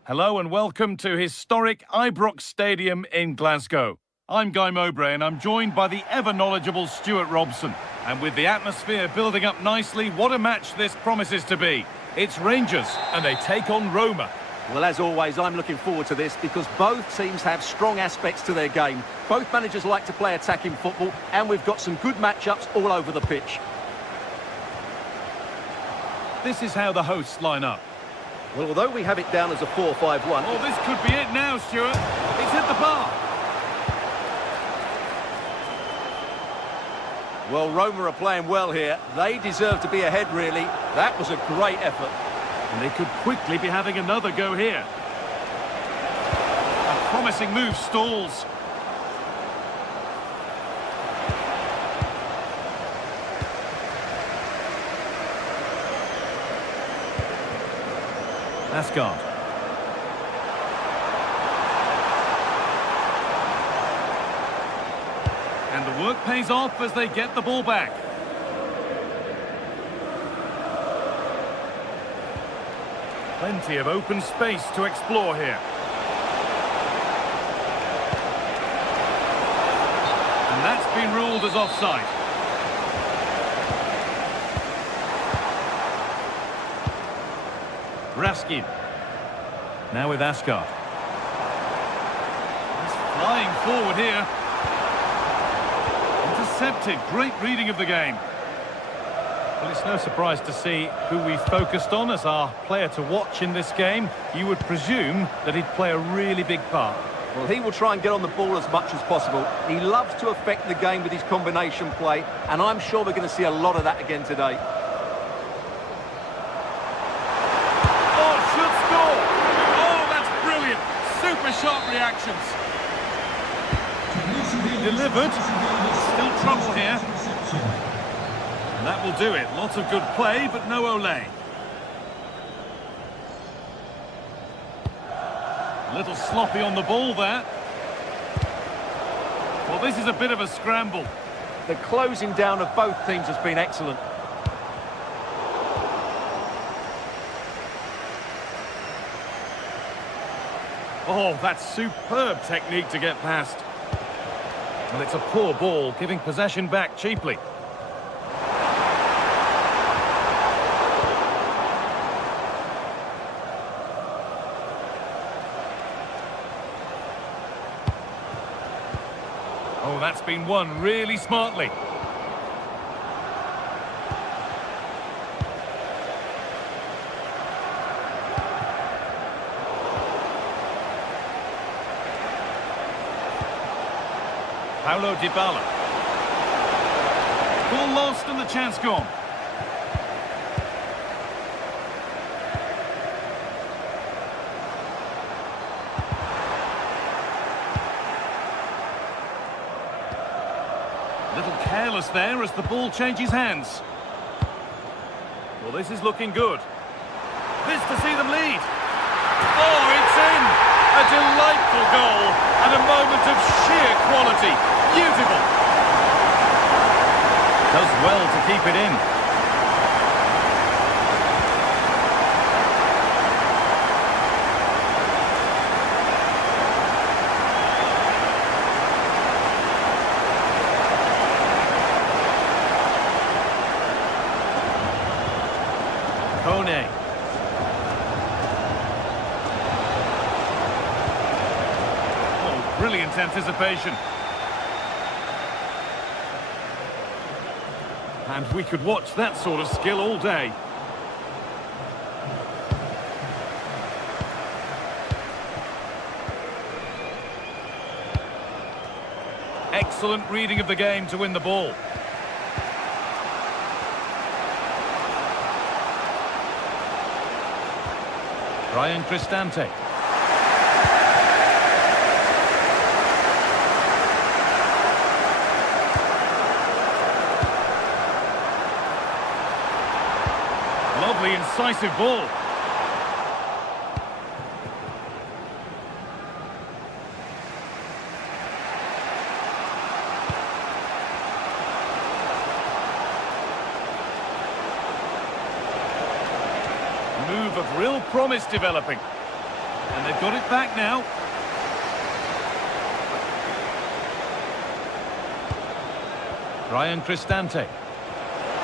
Hello and welcome to historic Ibrox Stadium in Glasgow. I'm Guy Mowbray and I'm joined by the ever-knowledgeable Stuart Robson. And with the atmosphere building up nicely, what a match this promises to be. It's Rangers and they take on Roma. Well, as always, I'm looking forward to this because both teams have strong aspects to their game. Both managers like to play attacking football, and we've got some good matchups all over the pitch. This is how the hosts line up. Well, although we have it down as a 4-5-1... Oh, this could be it now, Stuart. It's hit the bar. Well, Roma are playing well here. They deserve to be ahead, really. That was a great effort. And they could quickly be having another go here. A promising move stalls. Asgard. And the work pays off as they get the ball back. Plenty of open space to explore here. And that's been ruled as offside. Raskin. Now with Asgard. He's flying forward here. Intercepted. Great reading of the game. Well, it's no surprise to see who we focused on as our player to watch in this game. You would presume that he'd play a really big part. Well, he will try and get on the ball as much as possible. He loves to affect the game with his combination play, and I'm sure we're going to see a lot of that again today. Oh, should score! Oh, that's brilliant! Super sharp reactions. Delivered. Still trouble here. And that will do it. Lots of good play, but no Olé. A little sloppy on the ball there. Well, this is a bit of a scramble. The closing down of both teams has been excellent. Oh, that's superb technique to get past. Well, it's a poor ball, giving possession back cheaply. Oh, that's been won really smartly. Paulo Dybala. Ball lost and the chance gone. A little careless there as the ball changes hands. Well, this is looking good. This to see them lead. Oh, it's in! A delightful goal and a moment of sheer quality. Beautiful. Does well to keep it in. Kone. Oh, brilliant anticipation. And we could watch that sort of skill all day. Excellent reading of the game to win the ball. Brian Cristante. Lovely, incisive ball. Move of real promise developing. And they've got it back now. Ryan Cristante.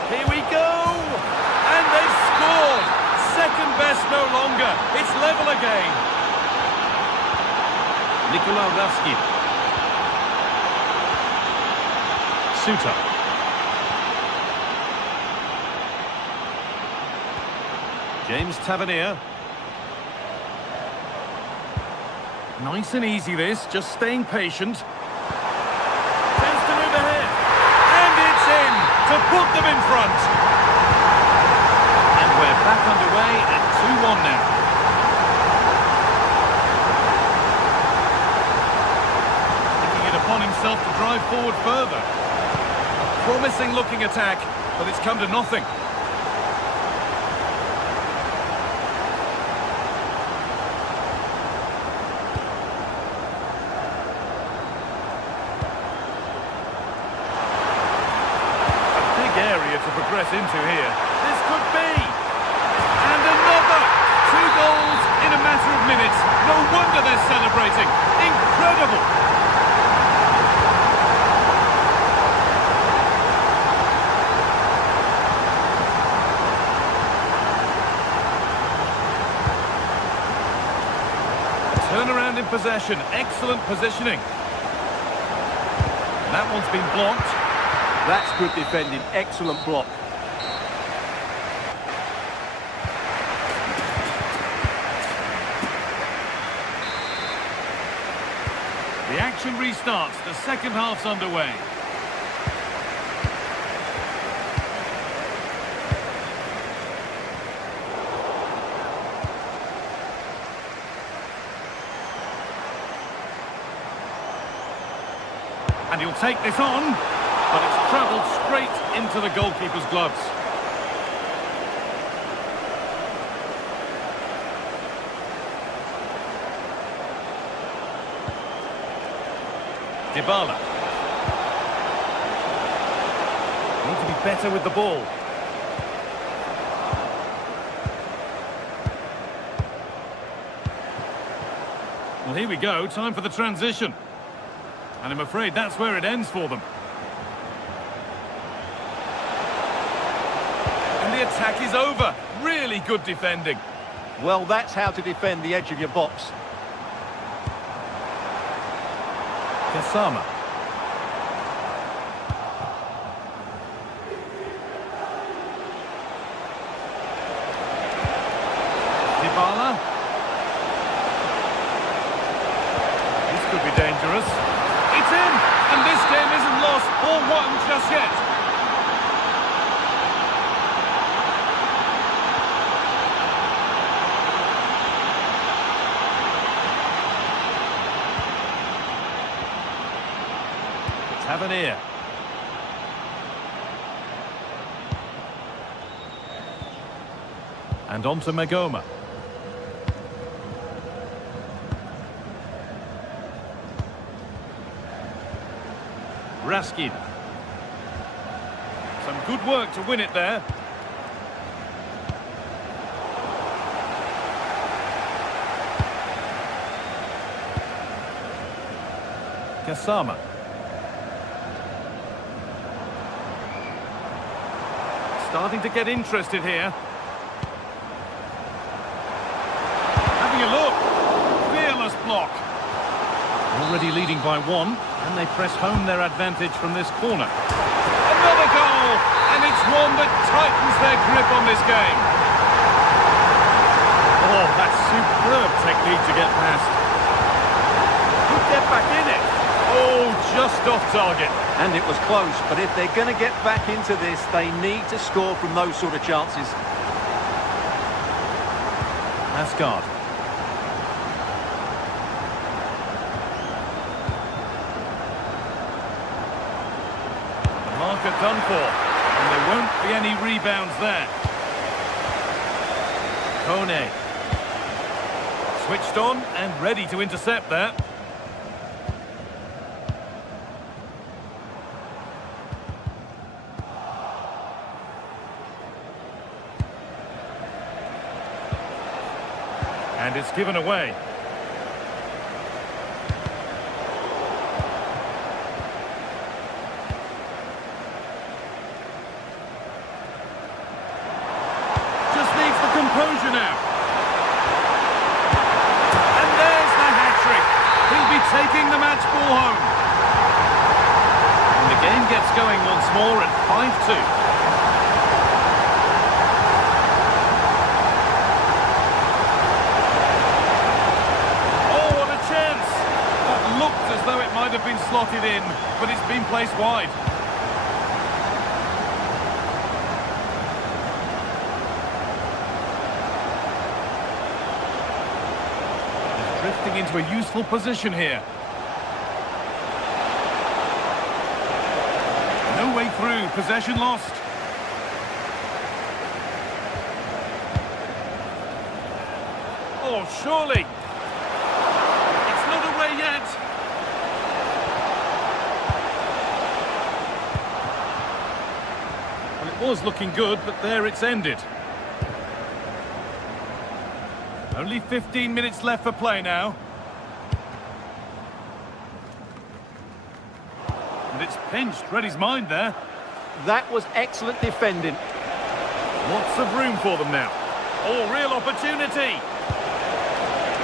Here we go! And they've scored! Second best no longer. It's level again. Nicolas Raskin. Suter. James Tavernier. Nice and easy this, just staying patient. Chance to move ahead. And it's in to put them in front. And we're back underway at 2-1 now. Taking it upon himself to drive forward further. A promising looking attack, but it's come to nothing. Area to progress into here. This could be. And another. 2 goals in a matter of minutes. No wonder they're celebrating. Incredible. Turnaround in possession. Excellent positioning. That one's been blocked. That's good defending. Excellent block. The action restarts. The second half's underway. And he'll take this on. But it's travelled straight into the goalkeeper's gloves. Dybala. Need to be better with the ball. Well, here we go. Time for the transition. And I'm afraid that's where it ends for them. The attack is over. Really good defending. Well, that's how to defend the edge of your box. Kasama. Dybala. This could be dangerous. It's in! And this game isn't lost or won just yet. Tavernier. And on to Magoma. Raskin. Some good work to win it there. Kasama. Starting to get interested here. Having a look. Fearless block. Already leading by 1, and they press home their advantage from this corner. Another goal! And it's one that tightens their grip on this game. Oh, that's superb technique to get past. Could get back in it. Oh, just off target. And it was close, but if they're going to get back into this, they need to score from those sort of chances. Asgard. The marker done for, and there won't be any rebounds there. Kone. Switched on and ready to intercept there. And it's given away. more at 5-2. As though it might have been slotted in, but it's been placed wide. He's drifting into a useful position here. No way through, possession lost. Oh, surely. It's not away yet. Was looking good, but there it's ended. Only 15 minutes left for play now. And it's pinched, read his mind there. That was excellent defending. Lots of room for them now. Oh, real opportunity.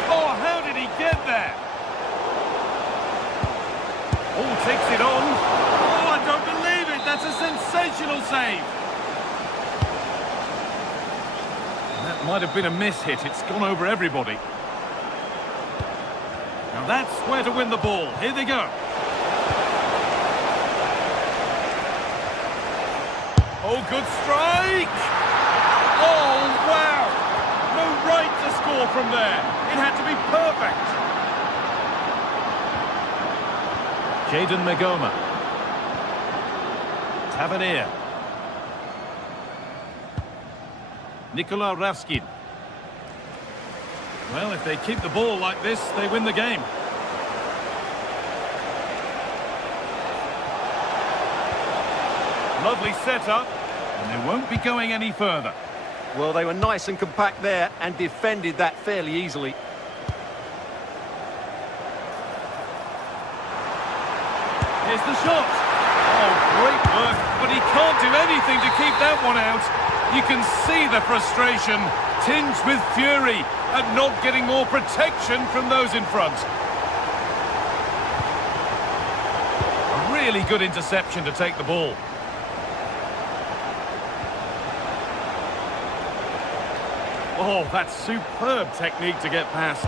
Oh, how did he get there? Oh, takes it on. Oh, I don't believe it. That's a sensational save. That might have been a miss-hit. It's gone over everybody. Now that's where to win the ball. Here they go. Oh, good strike! Oh, wow! No right to score from there. It had to be perfect. Jadon Magoma. Tavernier. Nikola Raskin. Well, if they keep the ball like this, they win the game. Lovely setup, and they won't be going any further. Well, they were nice and compact there and defended that fairly easily. Here's the shot. Oh, great work, but he can't do anything to keep that one out. You can see the frustration, tinged with fury at not getting more protection from those in front. A really good interception to take the ball. Oh, that's superb technique to get past.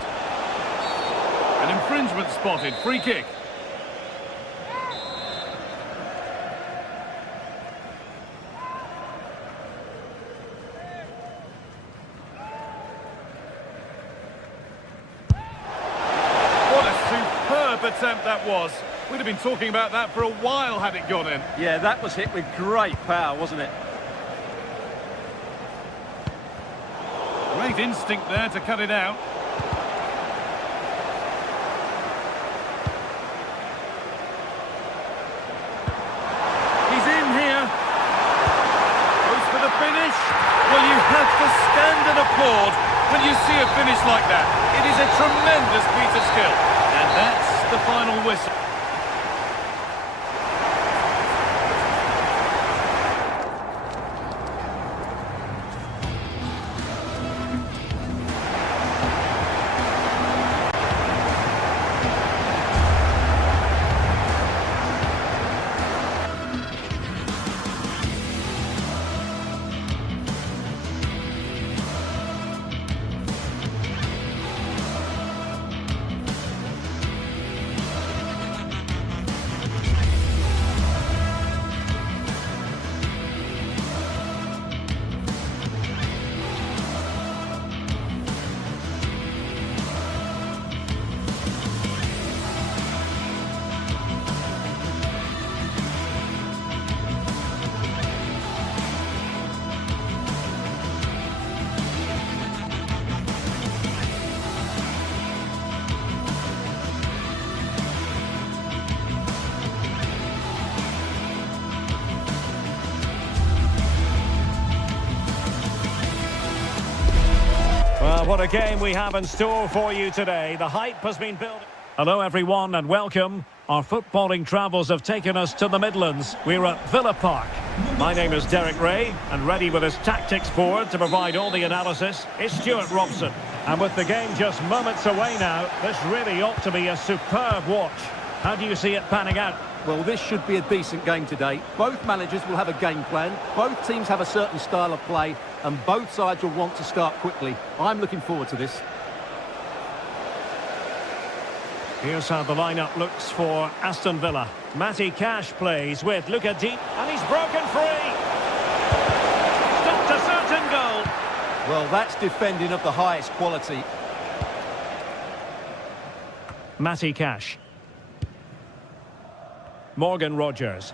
An infringement spotted, free kick. Attempt that was. We'd have been talking about that for a while had it gone in. Yeah, that was hit with great power, wasn't it? Great instinct there to cut it out. He's in here. Goes for the finish. Well, you have to stand and applaud when you see a finish like that. It is a tremendous piece of skill. And that's the final whistle. Well, what a game we have in store for you today. The hype has been built. Hello everyone and welcome. Our footballing travels have taken us to the Midlands. We're at Villa Park. My name is Derek Ray, and ready with his tactics board to provide all the analysis is Stuart Robson. And with the game just moments away now, this really ought to be a superb watch. How do you see it panning out? Well, this should be a decent game today. Both managers will have a game plan. Both teams have a certain style of play, and both sides will want to start quickly. I'm looking forward to this. Here's how the lineup looks for Aston Villa. Matty Cash plays with Luca Deep, and he's broken free. Stopped a certain goal. Well, that's defending of the highest quality. Matty Cash. Morgan Rogers.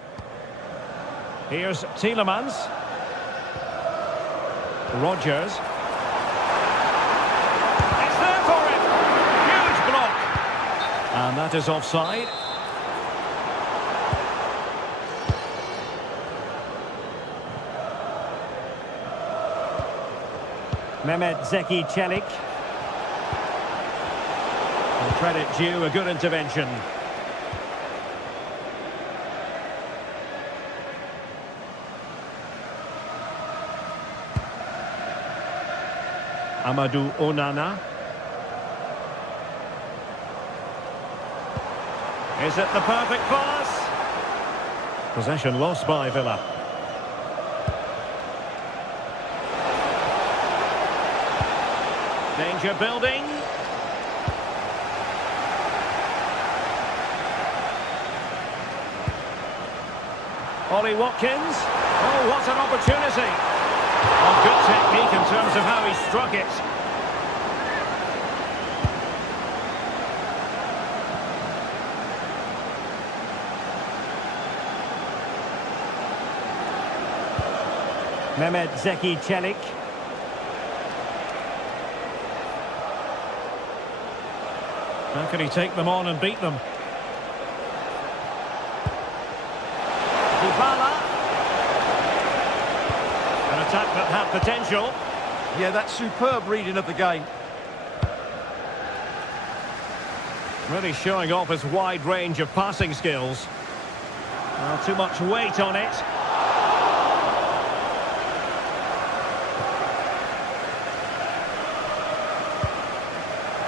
Here's Tielemans. Rogers. It's there for him. Huge block. And that is offside. Mehmet Zeki Çelik. And credit due, a good intervention. Amadou Onana. Is it the perfect pass? Possession lost by Villa. Danger building. Ollie Watkins. Oh, what an opportunity. Oh, good technique in terms of how he struck it. Mehmet Zeki Çelik. How can he take them on and beat them? Dybala. An attack that had potential. Yeah, that's superb reading of the game. Really showing off his wide range of passing skills. Well, too much weight on it.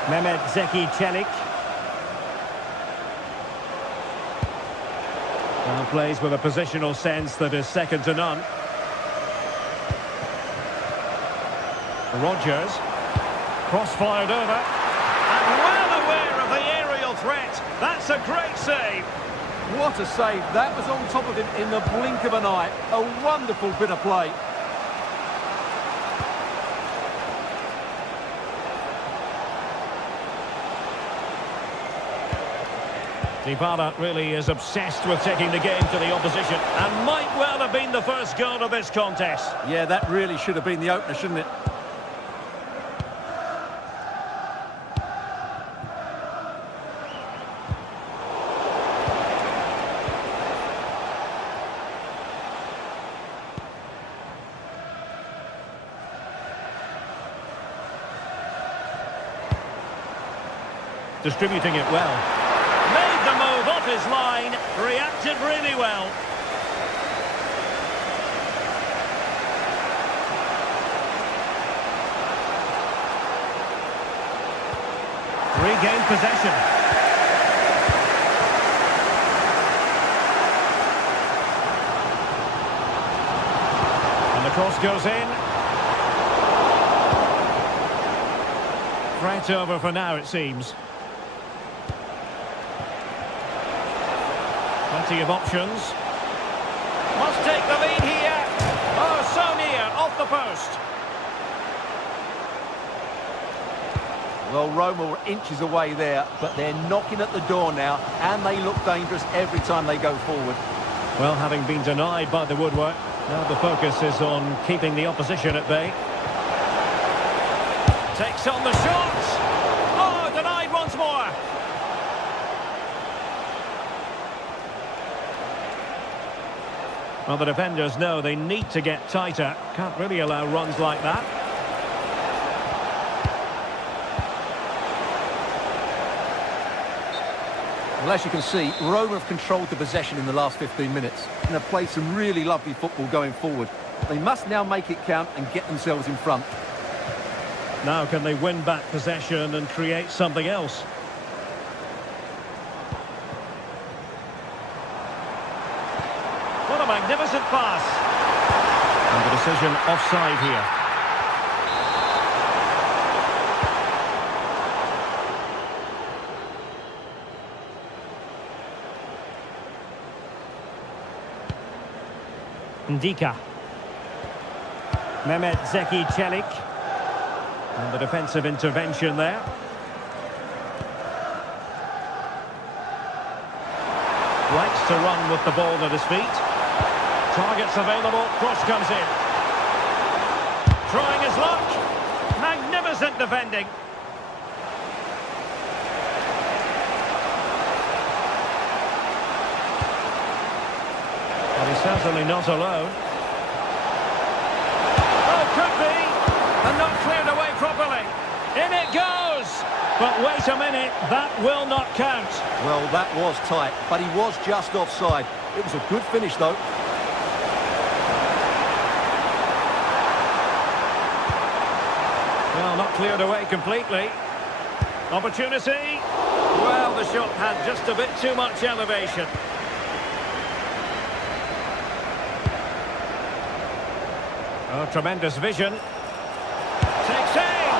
Mehmet Zeki Çelik. Now plays with a positional sense that is second to none. Rogers. Cross-fired over. And well aware of the aerial threat. That's a great save. What a save. That was on top of him in the blink of an eye. A wonderful bit of play. Dybala really is obsessed with taking the game to the opposition and might well have been the first goal of this contest. Yeah, that really should have been the opener, shouldn't it? Distributing it well. Made the move off his line, reacted really well. Regained possession. And the cross goes in. Threat over for now, it seems. Plenty of options. Must take the lead here. Oh, so near, off the post. Well, Roma were inches away there, but they're knocking at the door now, and they look dangerous every time they go forward. Well, having been denied by the woodwork, now the focus is on keeping the opposition at bay. Takes on the shot. Oh, denied once more. Well, the defenders know they need to get tighter. Can't really allow runs like that. Well, as you can see, Roma have controlled the possession in the last 15 minutes and have played some really lovely football going forward. They must now make it count and get themselves in front. Now can they win back possession and create something else? Magnificent pass. And the decision offside here. Ndika. Mehmet Zeki Çelik. And the defensive intervention there. Likes to run with the ball at his feet. Targets available, cross comes in. Trying his luck. Magnificent defending. Well, he's certainly not alone. Oh, could be. And not cleared away properly. In it goes. But wait a minute, that will not count. Well, that was tight, but he was just offside. It was a good finish, though. Well, not cleared away completely. Opportunity. Well, the shot had just a bit too much elevation. Oh, tremendous vision. Takes aim.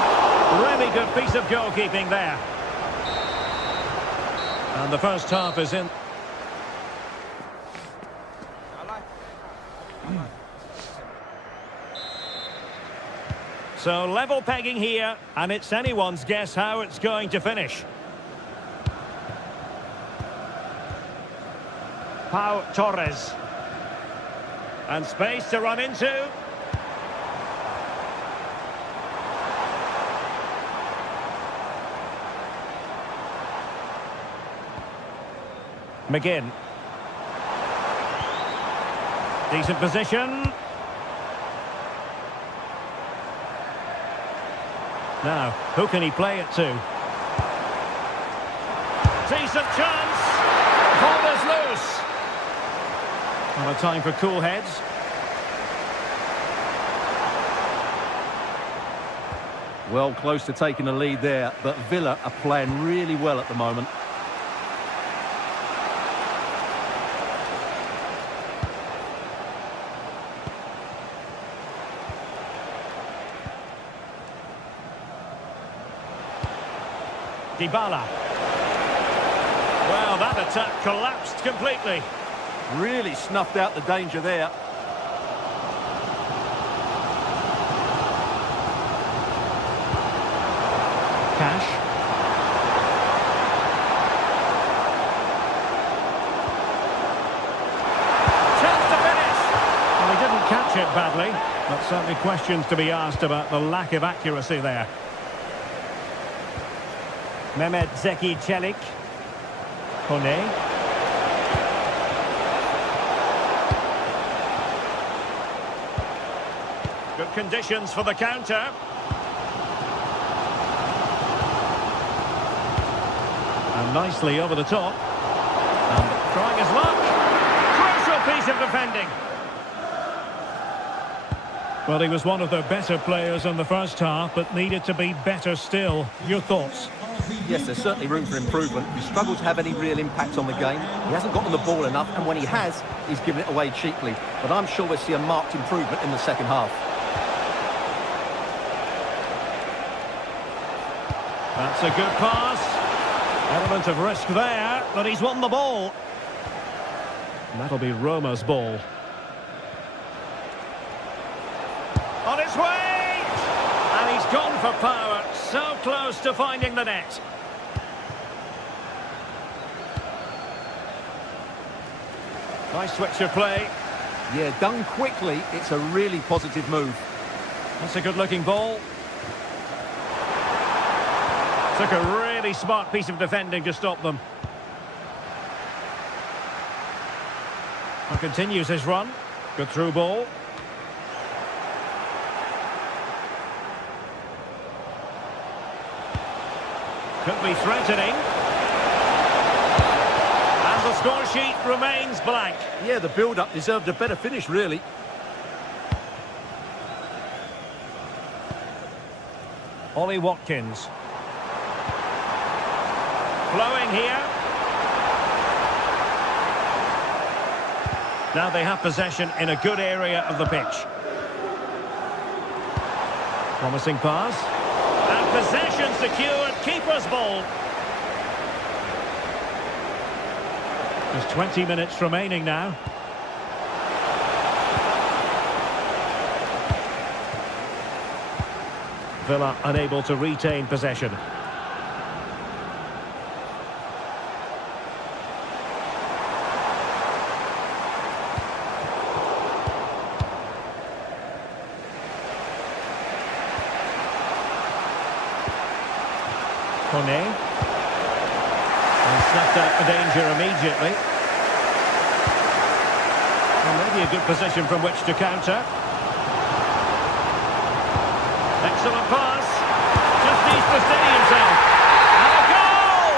Really good piece of goalkeeping there. And the first half is in. So level pegging here, and it's anyone's guess how it's going to finish. Pau Torres. And space to run into. McGinn. Decent position. Now, who can he play it to? Decent chance. Ball is loose. Well, a time for cool heads. Well, close to taking the lead there, but Villa are playing really well at the moment. Dybala. Well, that attack collapsed completely. Really snuffed out the danger there. Cash. Chance to finish. Well, he didn't catch it badly, but certainly questions to be asked about the lack of accuracy there. Mehmet Zeki Çelik. Kone. Good conditions for the counter. And nicely over the top. And trying his luck. Crucial piece of defending. Well, he was one of the better players in the first half, but needed to be better still. Your thoughts? Yes, there's certainly room for improvement. He struggled to have any real impact on the game. He hasn't gotten the ball enough, and when he has, he's given it away cheaply. But I'm sure we'll see a marked improvement in the second half. That's a good pass. Element of risk there, but he's won the ball. And that'll be Roma's ball. On its way! And he's gone for power. So close to finding the net. Nice switch of play. Yeah, done quickly. It's a really positive move. That's a good-looking ball. Took a really smart piece of defending to stop them. And continues his run. Good through ball. Could be threatening. And the score sheet remains blank. Yeah, the build-up deserved a better finish, really. Ollie Watkins. Flowing here. Now they have possession in a good area of the pitch. Promising pass. And possession secured, keeper's ball. There's 20 minutes remaining now. Villa unable to retain possession. Kone. And snuffed out the danger immediately. Well, maybe a good position from which to counter. Excellent pass. Just needs to steady himself. And a goal!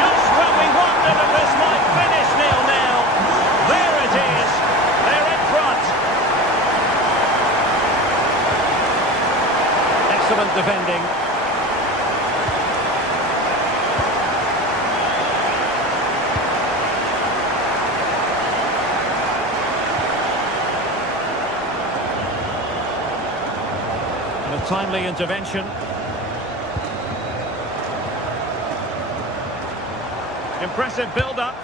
Just when we wondered if this might finish 0-0. There it is. They're in front. Excellent defending. A timely intervention. Impressive build-up.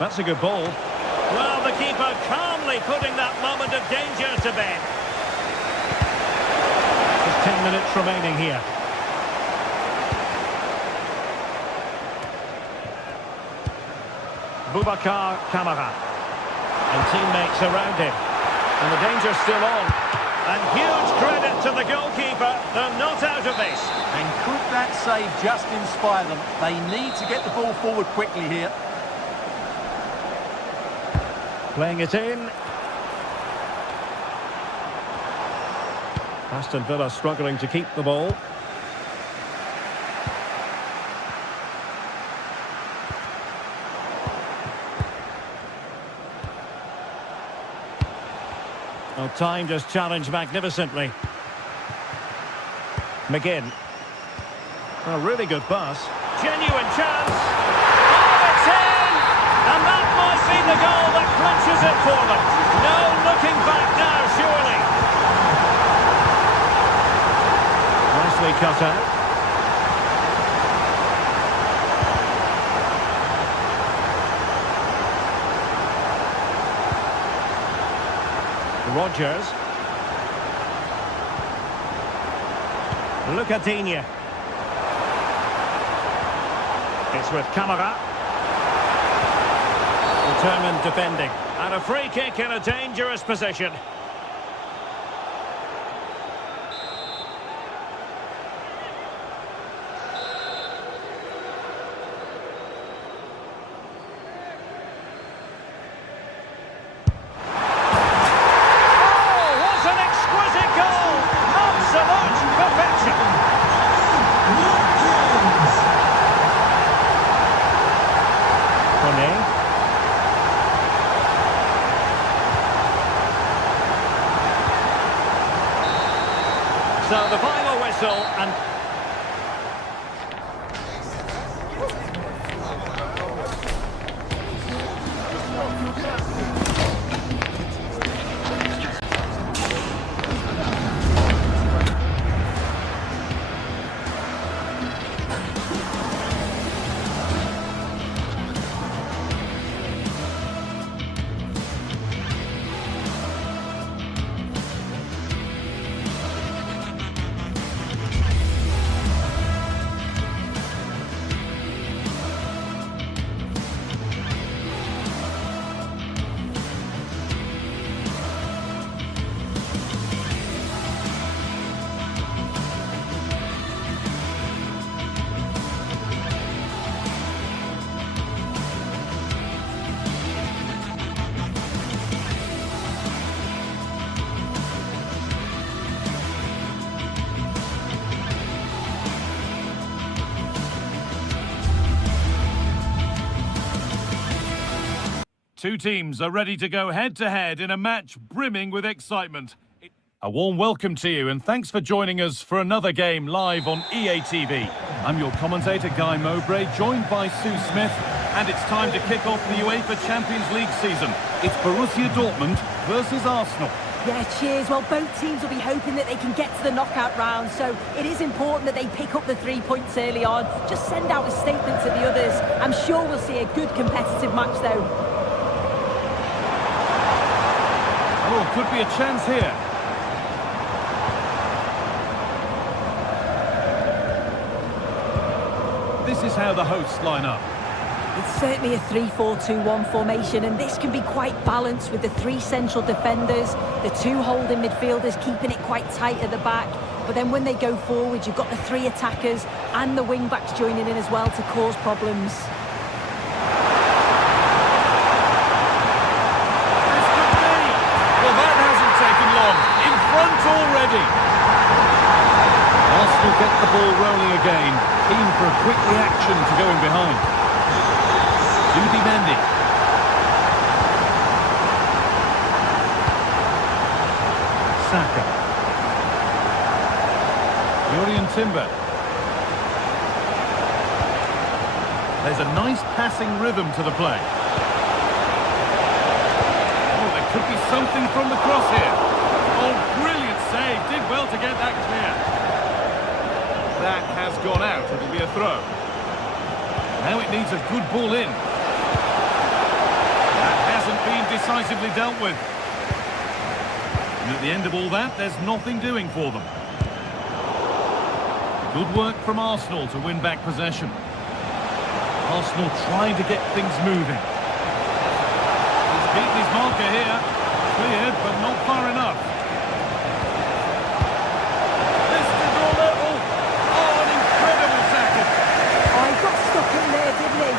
That's a good ball. Well, the keeper calmly putting that moment of danger to bed. Just 10 minutes remaining here. Boubacar Kamara. And teammates around him. And the danger's still on. And huge credit to the goalkeeper. They're not out of this. And could that save just inspire them? They need to get the ball forward quickly here. Playing it in. Aston Villa struggling to keep the ball. Well, time just challenged magnificently. McGinn. A really good pass. Genuine chance. Oh, it's in! And that might be the goal that clinches it for them. No looking back now, surely. Nicely cut out. Rodgers. Lucadinha. It's with Kamara. Determined defending. And a free kick in a dangerous position. So the final whistle and... Two teams are ready to go head-to-head in a match brimming with excitement. A warm welcome to you and thanks for joining us for another game live on EA TV. I'm your commentator, Guy Mowbray, joined by Sue Smith. And it's time to kick off the UEFA Champions League season. It's Borussia Dortmund versus Arsenal. Yeah, cheers. Well, both teams will be hoping that they can get to the knockout round, so it is important that they pick up the 3 points early on. Just send out a statement to the others. I'm sure we'll see a good competitive match, though. Oh, could be a chance here. This is how the hosts line up. It's certainly a 3-4-2-1 formation, and this can be quite balanced with the 3 central defenders, the 2 holding midfielders keeping it quite tight at the back. But then when they go forward, you've got the 3 attackers and the wing-backs joining in as well to cause problems. This could be! Well, that hasn't taken long. In front already. Arsenal get the ball rolling again. Keen for a quick reaction to going behind. Mendy. Saka. Jurrien Timber. There's a nice passing rhythm to the play. Oh, there could be something from the cross here. Oh, brilliant save. Did well to get that clear. That has gone out. It'll be a throw. Now it needs a good ball in. Been decisively dealt with. And at the end of all that, there's nothing doing for them. Good work from Arsenal to win back possession. Arsenal trying to get things moving. He's beaten his marker here. Cleared, but not far enough. This to draw level. Oh, an incredible tackle. Oh, he got stuck in there, didn't he?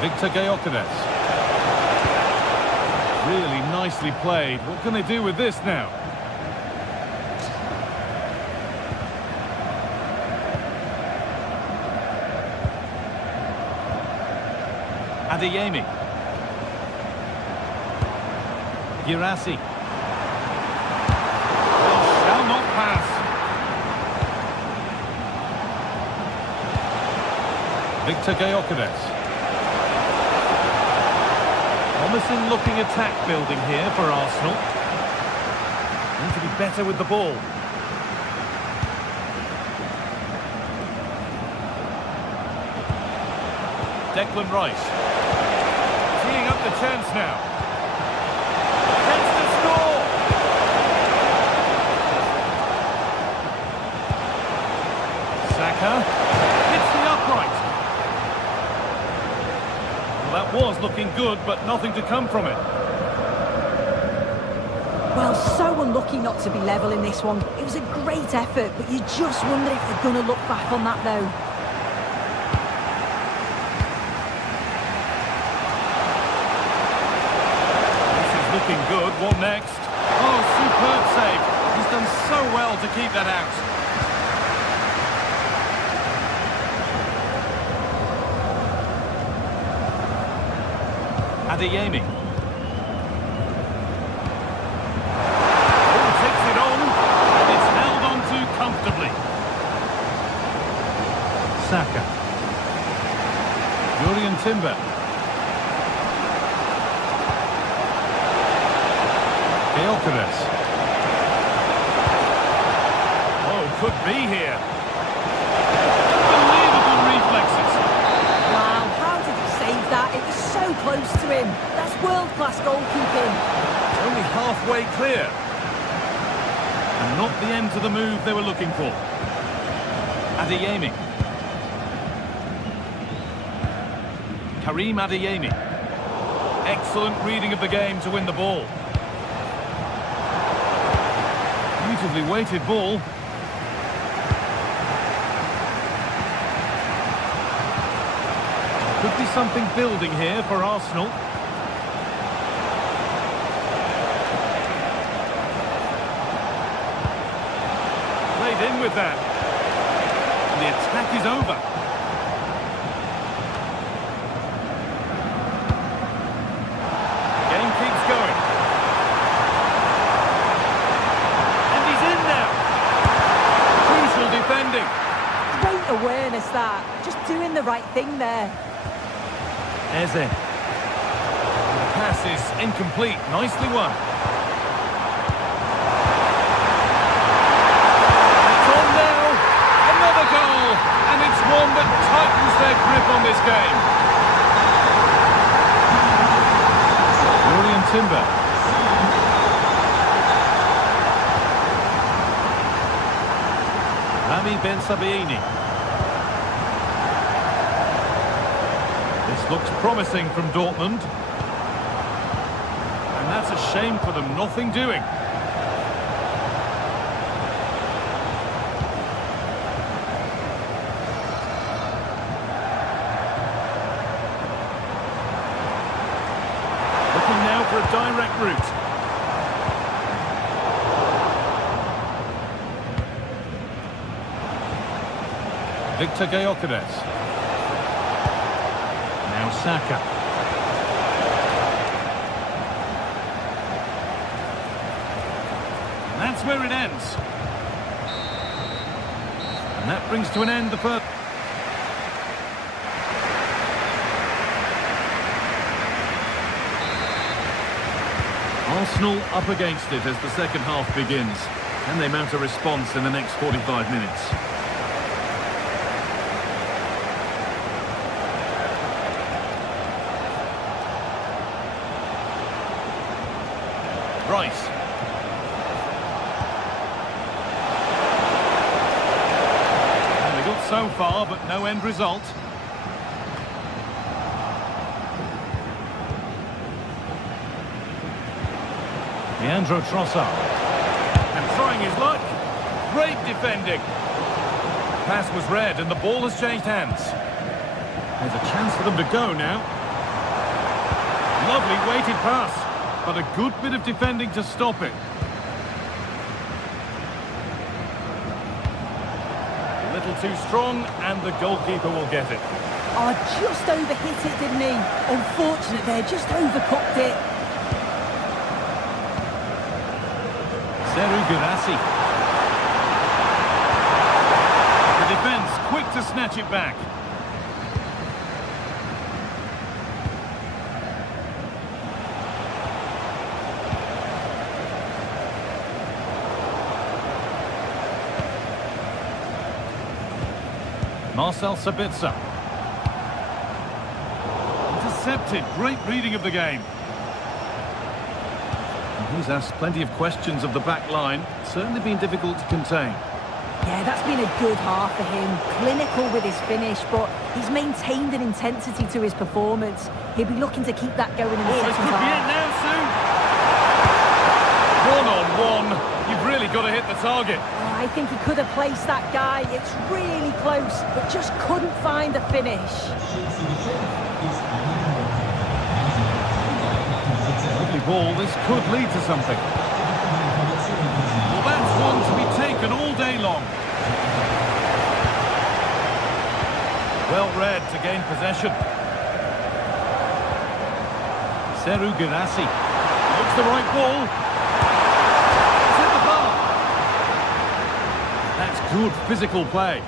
Victor Gyökeres. Really nicely played. What can they do with this now? Adeyemi. Girassi. Shall not pass. Victor Gyökeres. Promising looking attack building here for Arsenal. Need to be better with the ball. Declan Rice. Teeing up the chance now. Chance to score! Saka. Hits the upright. That was looking good, but nothing to come from it. Well, so unlucky not to be level in this one. It was a great effort, but you just wonder if they're going to look back on that, though. This is looking good. What next? Oh, superb save. He's done so well to keep that out. Adeyemi. Oh, takes it on. It's held on to comfortably. Saka. Jurrien Timber. Gyökeres. Oh, could be here. Unbelievable reflexes. Wow, how did he save that? It was so close to him. That's world-class goalkeeping. Only halfway clear. And not the end to the move they were looking for. Adeyemi. Karim Adeyemi. Excellent reading of the game to win the ball. Beautifully weighted ball. Could be something building here for Arsenal. Played in with that. And the attack is over. Game keeps going. thing there. Eze. The pass is incomplete. Nicely won. It's on now. Another goal. And it's one that tightens their grip on this game. Julian Timber. Rami Ben Sabaini. This looks promising from Dortmund. And that's a shame for them, nothing doing. Looking now for a direct route. Victor Gyökeres. Now Saka. And that's where it ends. And that brings to an end the first. Arsenal up against it as the second half begins. Can they mount a response in the next 45 minutes? Rice. And they got so far, but no end result. Leandro Trossard. And trying his luck. Great defending. Pass was read and the ball has changed hands. There's a chance for them to go now. Lovely weighted pass. But a good bit of defending to stop it. A little too strong, and the goalkeeper will get it. Oh, just overhit it, didn't he? Unfortunate there, just overcooked it. Seru Girassi. The defence quick to snatch it back. Marcel Sabitzer. Intercepted. Great reading of the game. And he's asked plenty of questions of the back line. Certainly been difficult to contain. Yeah, that's been a good half for him. Clinical with his finish, but he's maintained an intensity to his performance. He'll be looking to keep that going in the This second could be it half. now, soon. One-on-one. You've really got to hit the target. Oh, I think he could have placed that guy. It's really close, but just couldn't find the finish. Lovely ball. This could lead to something. Well, that's one to be taken all day long. Well read to gain possession. Seru Girassi. Looks the right ball. It's hit the bar. That's good physical play.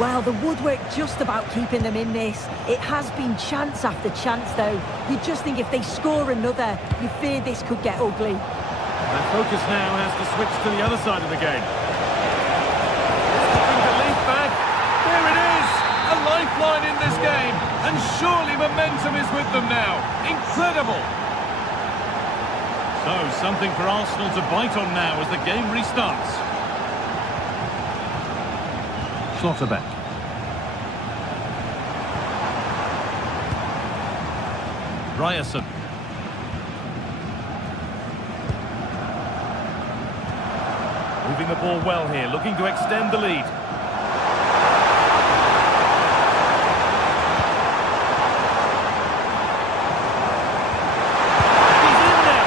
Well, the woodwork just about keeping them in this. It has been chance after chance, though. You just think if they score another, you fear this could get ugly. Their focus now has to switch to the other side of the game. Bring the lead back. There it is! A lifeline in this game. And surely momentum is with them now. Incredible! So, something for Arsenal to bite on now as the game restarts. Schlotterbeck. Ryerson. Moving the ball well here, looking to extend the lead. He's in there!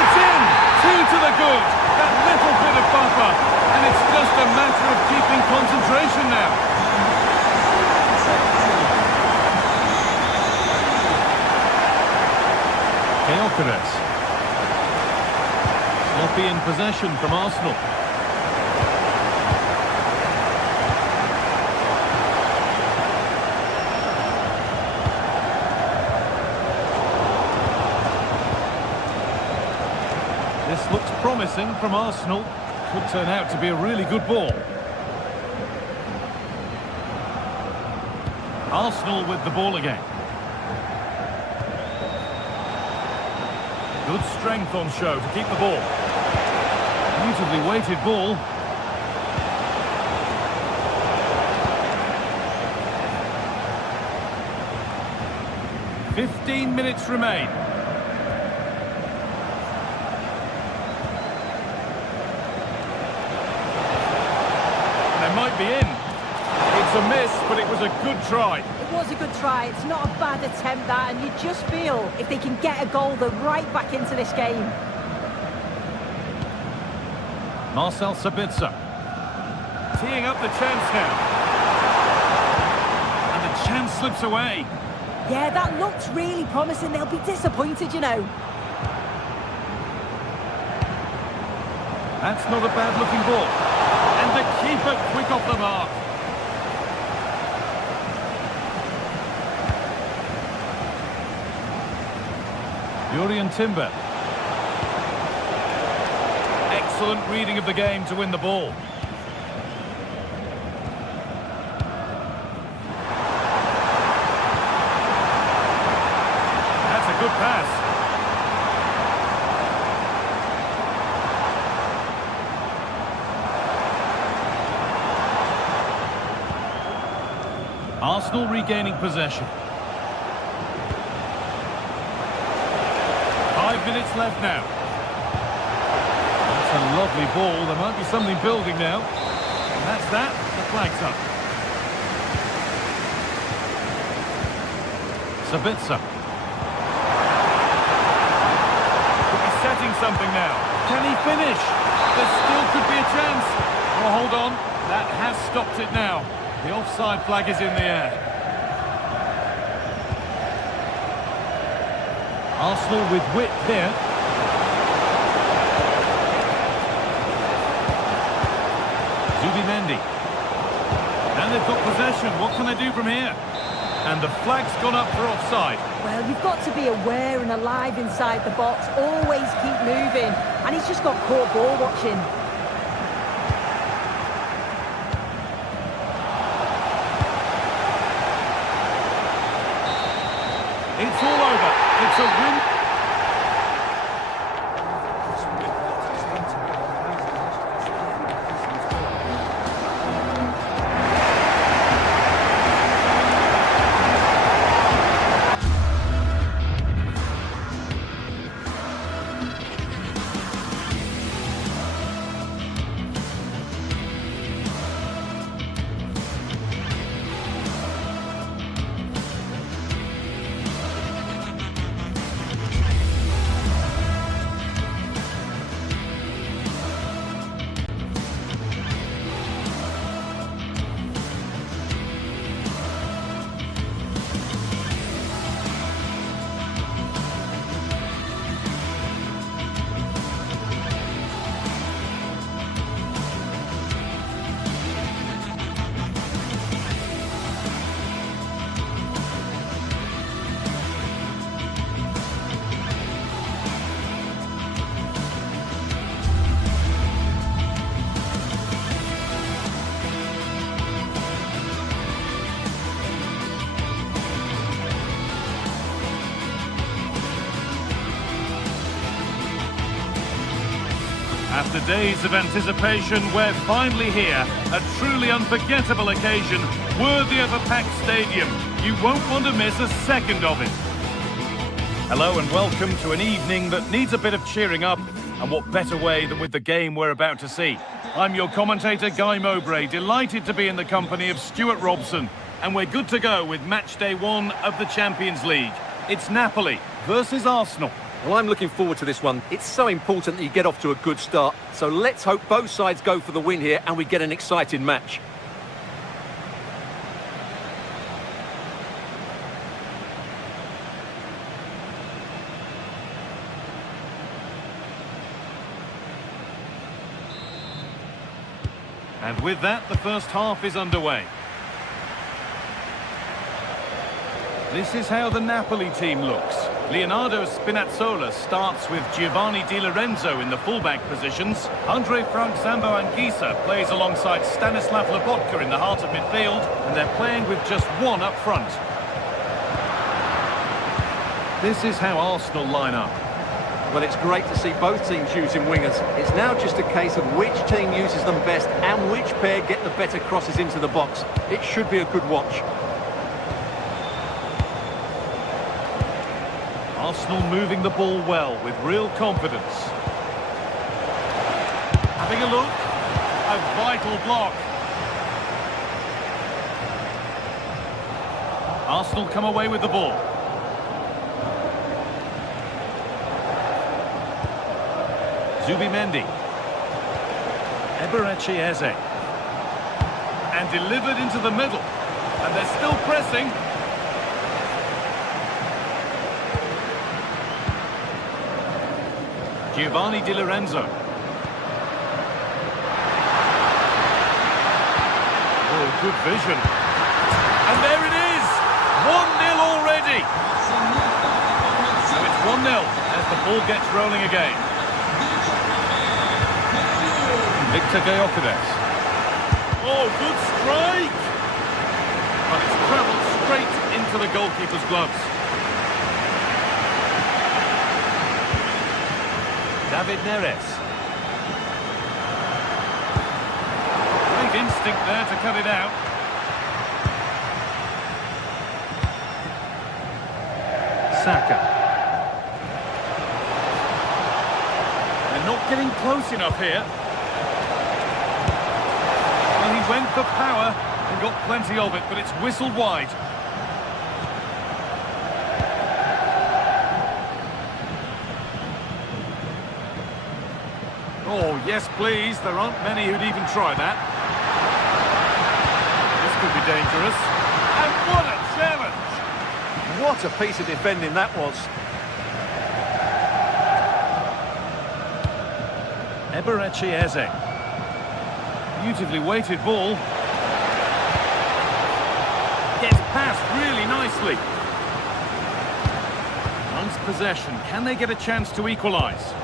It's in! Two to the good! That little bit of buffer! And it's just a matter of keeping concentration now. Gyökeres. Sloppy in possession from Arsenal. promising from Arsenal. Could turn out to be a really good ball. Arsenal with the ball again. Good strength on show to keep the ball. Beautifully weighted ball. "15 minutes remain. They might be in. It's a miss, but it was a good try. It was a good try. It's not a bad attempt, that, and you just feel if they can get a goal, they're right back into this game. Marcel Sabitzer. Teeing up the chance now. And the chance slips away. Yeah, that looks really promising. They'll be disappointed, you know. That's not a bad-looking ball. And the keeper quick off the mark. Jurrien Timber. Excellent reading of the game to win the ball. That's a good pass. Arsenal regaining possession. 5 minutes left now. That's a lovely ball. There might be something building now. And that's that. The flag's up. Sabitzer. Could be setting something now. Can he finish? There still could be a chance. Oh, hold on. That has stopped it now. The offside flag is in the air. Arsenal with width here. Zubimendi. And they've got possession. What can they do from here? And the flag's gone up for offside. Well, you've got to be aware and alive inside the box. Always keep moving. And he's just got caught ball watching. It's all over. It's a win. After days of anticipation, we're finally here. A truly unforgettable occasion, worthy of a packed stadium. You won't want to miss a second of it. Hello and welcome to an evening that needs a bit of cheering up. And what better way than with the game we're about to see. I'm your commentator, Guy Mowbray, delighted to be in the company of Stuart Robson. And we're good to go with match day 1 of the Champions League. It's Napoli versus Arsenal. Well, I'm looking forward to this one. It's so important that you get off to a good start. So let's hope both sides go for the win here and we get an exciting match. And with that, the first half is underway. This is how the Napoli team looks. Leonardo Spinazzola starts with Giovanni Di Lorenzo in the fullback positions. Andre Frank Zambo Anguissa plays alongside Stanislav Lobotka in the heart of midfield, and they're playing with just one up front. This is how Arsenal line up. Well, it's great to see both teams using wingers. It's now just a case of which team uses them best and which pair get the better crosses into the box. It should be a good watch. Arsenal moving the ball well with real confidence. Having a look. A vital block. Arsenal come away with the ball. Zubimendi. Eberechi Eze. And delivered into the middle. And they're still pressing. Giovanni Di Lorenzo. Oh, good vision. And there it is! 1-0 already! So it's 1-0 as the ball gets rolling again. Victor Gyökeres. Oh, good strike! But it's travelled straight into the goalkeeper's gloves. David Neres. Great instinct there to cut it out. Saka. They're not getting close enough here. Well, he went for power and got plenty of it, but it's whistled wide. Oh, yes, please. There aren't many who'd even try that. This could be dangerous. And what a challenge! What a piece of defending that was. Eberechi Eze. Beautifully weighted ball. Gets past really nicely. Once possession, can they get a chance to equalise?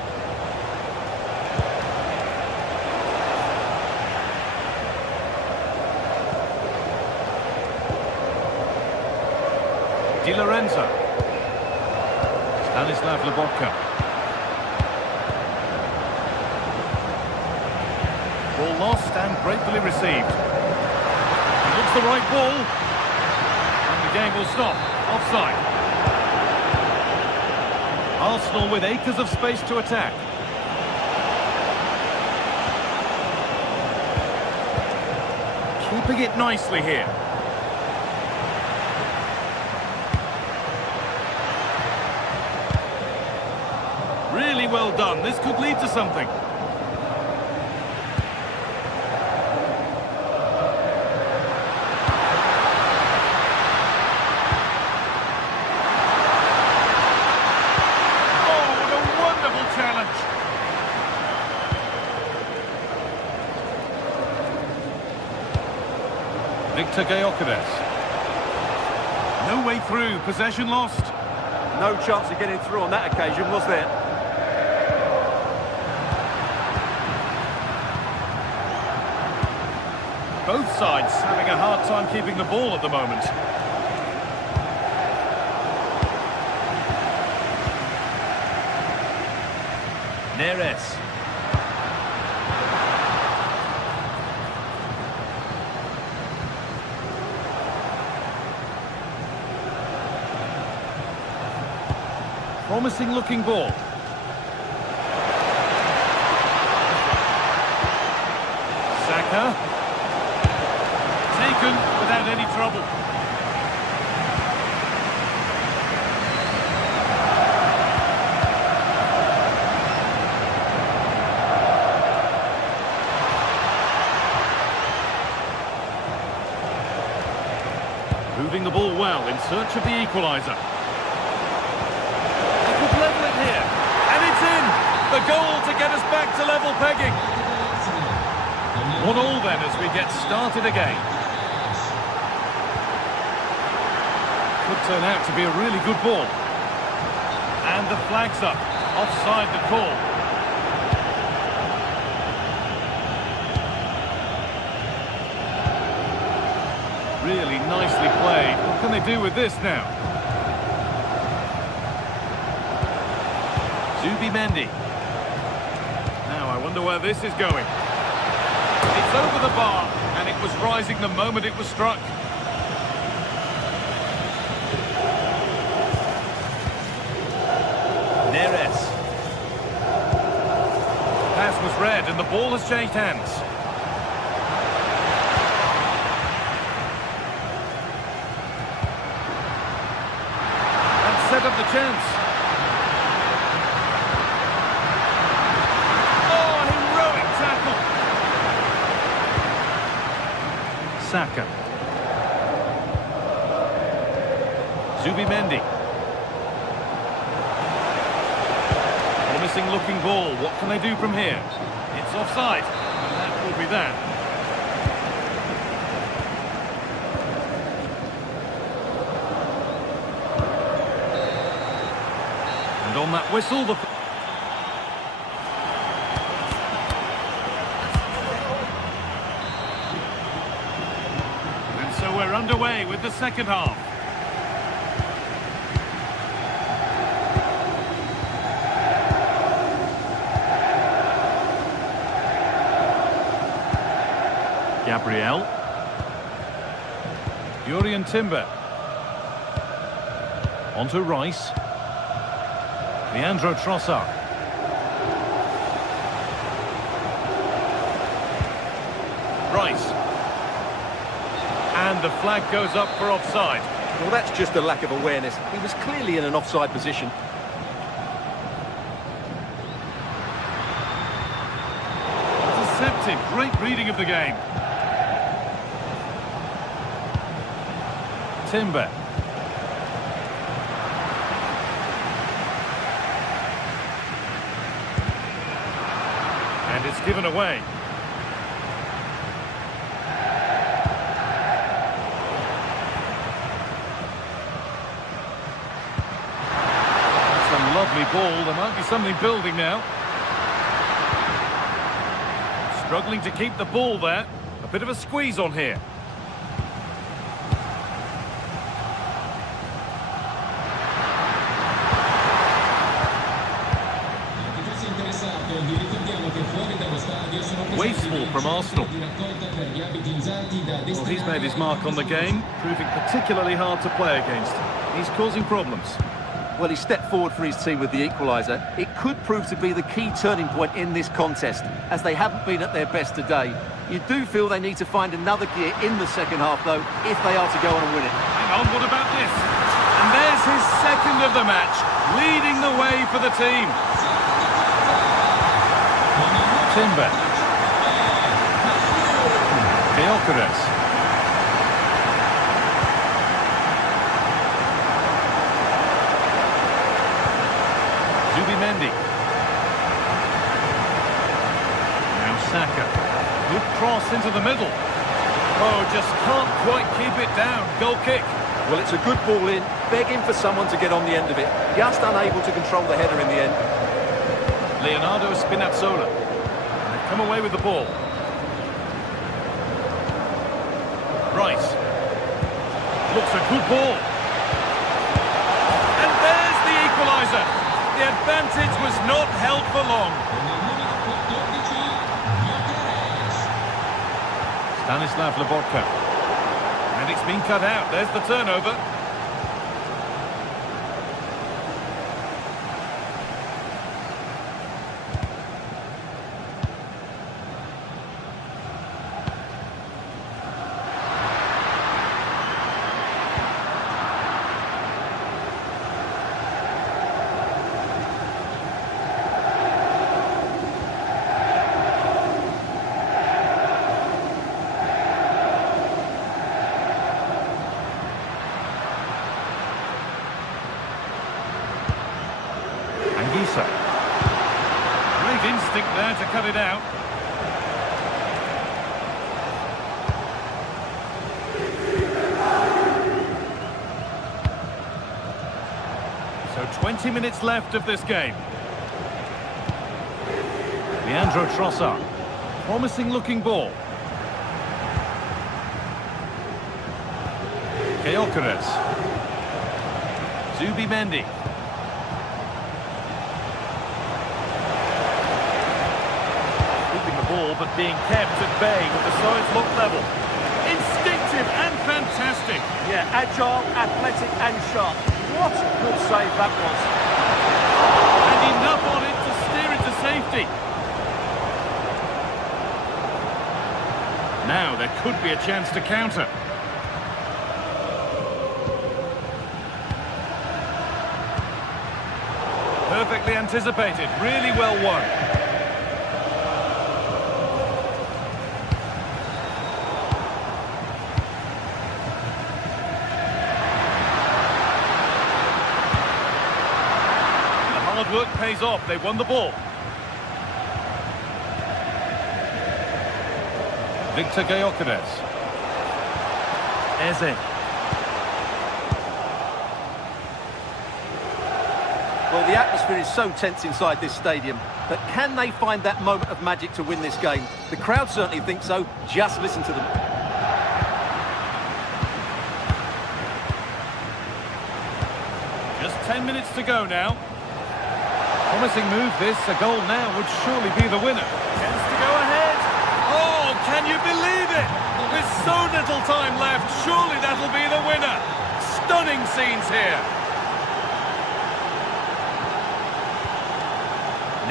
Di Lorenzo. Stanislav Lobotka. Ball lost and gratefully received. He looks the right ball. And the game will stop. Offside. Arsenal with acres of space to attack. Keeping it nicely here. Really well done. This could lead to something. Oh, what a wonderful challenge. Victor Gyökeres. No way through. Possession lost. No chance of getting through on that occasion, was there? Both sides having a hard time keeping the ball at the moment. Neres. Promising looking ball. Saka. Taken without any trouble. Moving the ball well in search of the equaliser. They could level it here. And it's in! The goal to get us back to level pegging. 1-1 then as we get started again. Could turn out to be a really good ball. And the flag's up. Offside the call. Really nicely played. What can they do with this now? Zubimendi. Now I wonder where this is going. It's over the bar, and it was rising the moment it was struck. Neres. Pass was read, and the ball has changed hands. And set up the chance. Saka. Zubimendi. Promising looking ball. What can they do from here? It's offside. And that will be that. And on that whistle, the... So we're underway with the second half. Gabriel. Jurriën Timber. Onto Rice. Leandro Trossard. Rice. And the flag goes up for offside. Well, that's just a lack of awareness. He was clearly in an offside position. Intercepted. Great reading of the game. Timber. And it's given away. Lovely ball. There might be something building now. Struggling to keep the ball there. A bit of a squeeze on here. Wasteful from Arsenal. Well, he's made his mark on the game, proving particularly hard to play against. He's causing problems. Well, he stepped forward for his team with the equaliser. It could prove to be the key turning point in this contest, as they haven't been at their best today. You do feel they need to find another gear in the second half, though, if they are to go on and win it. Hang on, what about this? And there's his second of the match, leading the way for the team. Timber. Gyökeres. Zubimendi. Now Saka. Good cross into the middle. Oh, just can't quite keep it down. Goal kick. Well, it's a good ball in, begging for someone to get on the end of it. Just unable to control the header in the end. Leonardo Spinazzola. And they've come away with the ball. Rice. Looks a good ball. And there's the equaliser. The advantage was not held for long. Stanislav Lobotka. And it's been cut out. There's the turnover. Great instinct there to cut it out. So 20 minutes left of this game. Leandro Trossard. Promising looking ball. Gyökeres. Zubimendi. Keeping the ball but being kept at bay with the sides locked level. Instinctive and fantastic. Yeah, agile, athletic and sharp. What a good save that was. And enough on it to steer it to safety. Now there could be a chance to counter. Perfectly anticipated, really well won. The hard work pays off, they won the ball. Victor Gyökeres. Eze. Well, the atmosphere is so tense inside this stadium, but can they find that moment of magic to win this game? The crowd certainly think so. Just listen to them. Just 10 minutes to go now. Promising move this. A goal now would surely be the winner. Chance to go ahead. Oh, can you believe it? With so little time left, surely that'll be the winner. Stunning scenes here.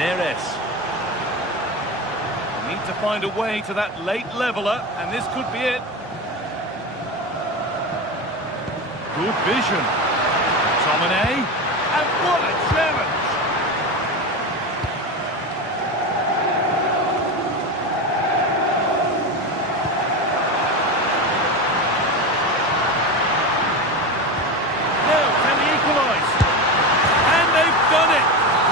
Neres. Need to find a way to that late leveller, and this could be it. Good vision. McTominay. And what a challenge! Now, can they equalise? And they've done it.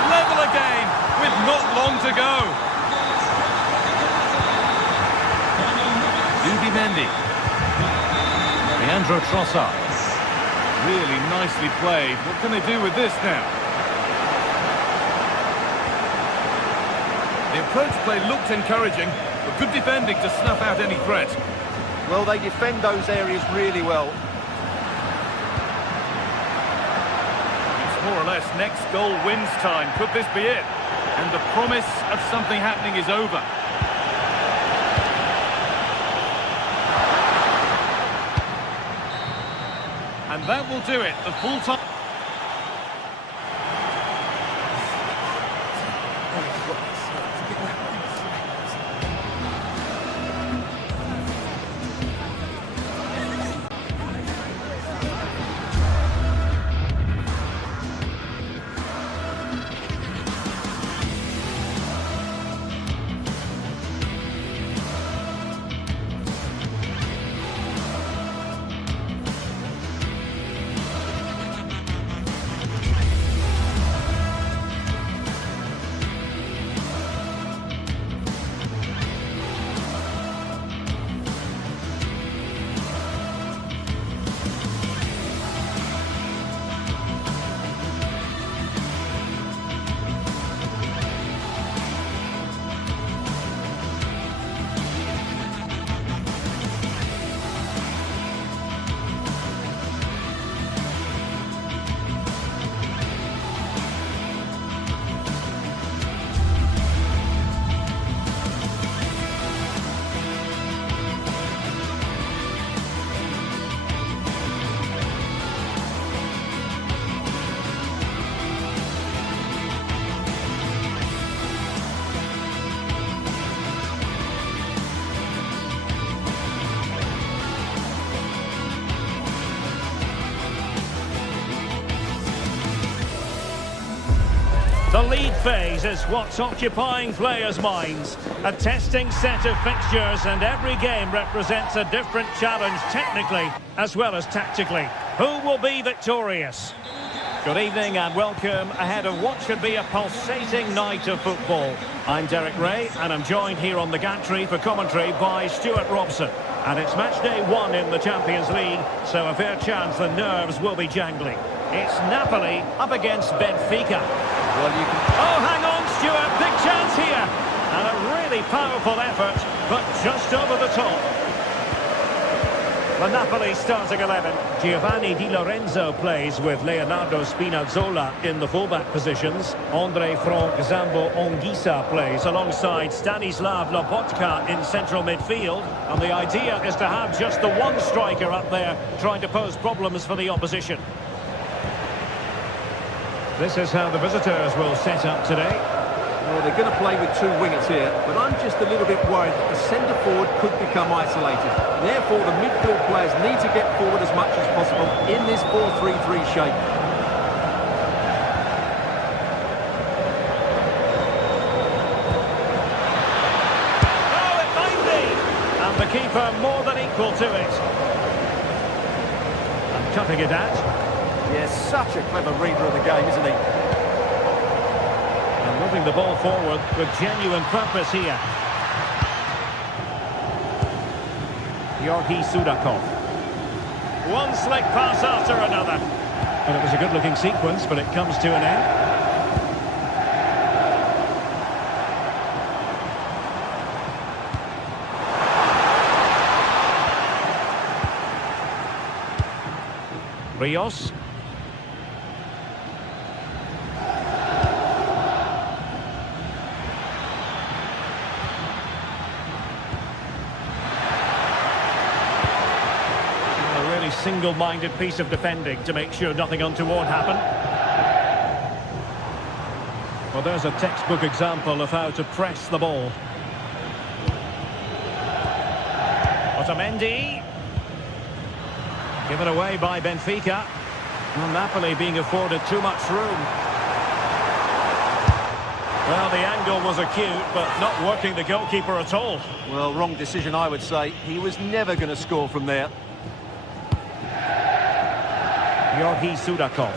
Level again with not long to go. Zubimendi. Leandro Trossard. Really nicely played. What can they do with this now? The approach play looked encouraging, but good defending to snuff out any threat. Well, they defend those areas really well. It's more or less next goal wins time. Could this be it? And the promise of something happening is over. And that will do it. The full time. The league phase is what's occupying players' minds. A testing set of fixtures, and every game represents a different challenge technically as well as tactically. Who will be victorious? Good evening and welcome ahead of what should be a pulsating night of football. I'm Derek Ray and I'm joined here on the gantry for commentary by Stuart Robson. And it's match day 1 in the Champions League, so a fair chance the nerves will be jangling. It's Napoli up against Benfica. Well, you can... Oh, hang on, Stuart. Big chance here. And a really powerful effort, but just over the top. The Napoli starting 11. Giovanni Di Lorenzo plays with Leonardo Spinazzola in the fullback positions. Andre Frank Zambo Anguissa plays alongside Stanislav Lobotka in central midfield. And the idea is to have just the one striker up there trying to pose problems for the opposition. This is how the visitors will set up today. Well, they're going to play with two wingers here, but I'm just a little bit worried that the centre-forward could become isolated. Therefore, the midfield players need to get forward as much as possible in this 4-3-3 shape. Oh, it might be! And the keeper more than equal to it. And cutting it out. Yes, such a clever reader of the game, isn't he? Moving the ball forward with genuine purpose here. Georgi Sudakov. One slick pass after another. And it was a good-looking sequence, but it comes to an end. Rios. Single-minded piece of defending to make sure nothing untoward happened. Well, there's a textbook example of how to press the ball. Otamendi. Given away by Benfica. Well, Napoli being afforded too much room. Well, the angle was acute, but not working the goalkeeper at all. Well, wrong decision, I would say. He was never going to score from there. Georgi Sudakov.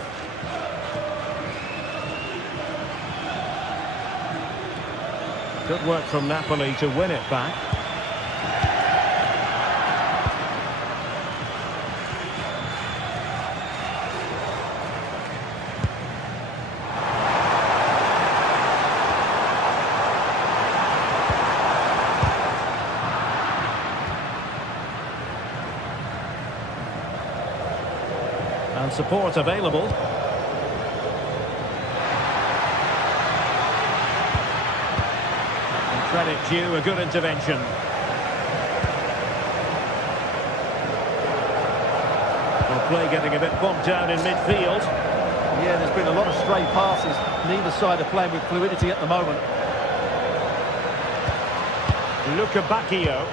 Good work from Napoli to win it back. And support available. And credit due, a good intervention. Well, play getting a bit bogged down in midfield. Yeah, there's been a lot of stray passes. Neither side are playing with fluidity at the moment. Luca Bacchio.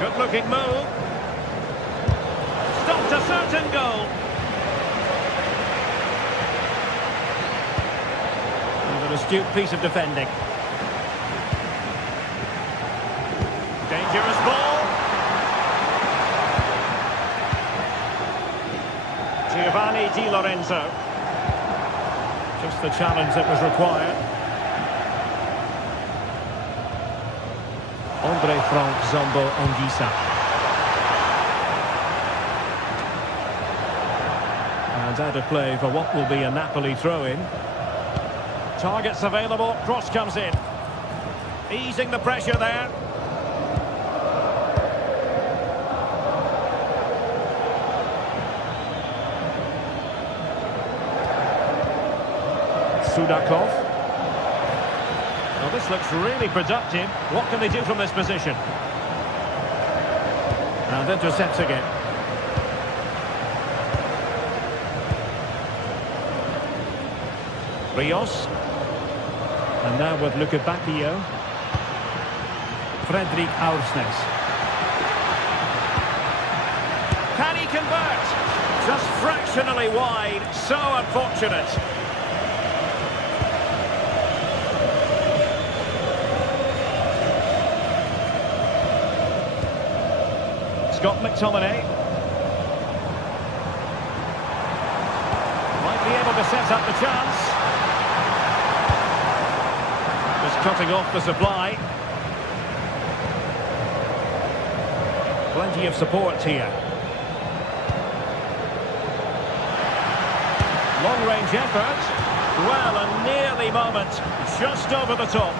Good looking move. Stopped a certain goal. And an astute piece of defending. Dangerous ball. Giovanni Di Lorenzo. Just the challenge that was required. Andre Frank Zambo Anguissa. And out of play for what will be a Napoli throw-in. Targets available, cross comes in. Easing the pressure there. Sudakov. Well, this looks really productive. What can they do from this position? And intercepting it. Rios. And now with Luca Bacchio. Fredrik Aursnes. Can he convert? Just fractionally wide. So unfortunate. Scott McTominay. Might be able to set up the chance. Just cutting off the supply. Plenty of support here. long-range effort. Well, a nearly moment, just over the top.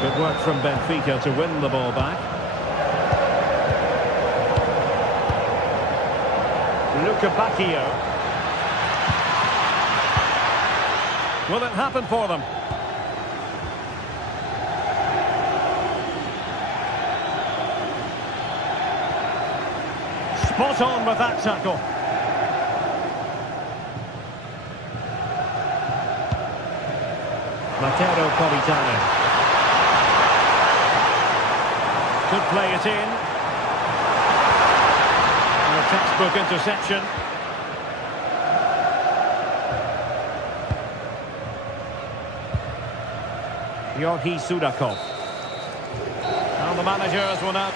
Good work from Benfica to win the ball back. Luca Bacchio. Will it happen for them? Spot on with that tackle. Matteo Politano. Could play it in. A textbook interception. Georgi Sudakov. And the managers will now...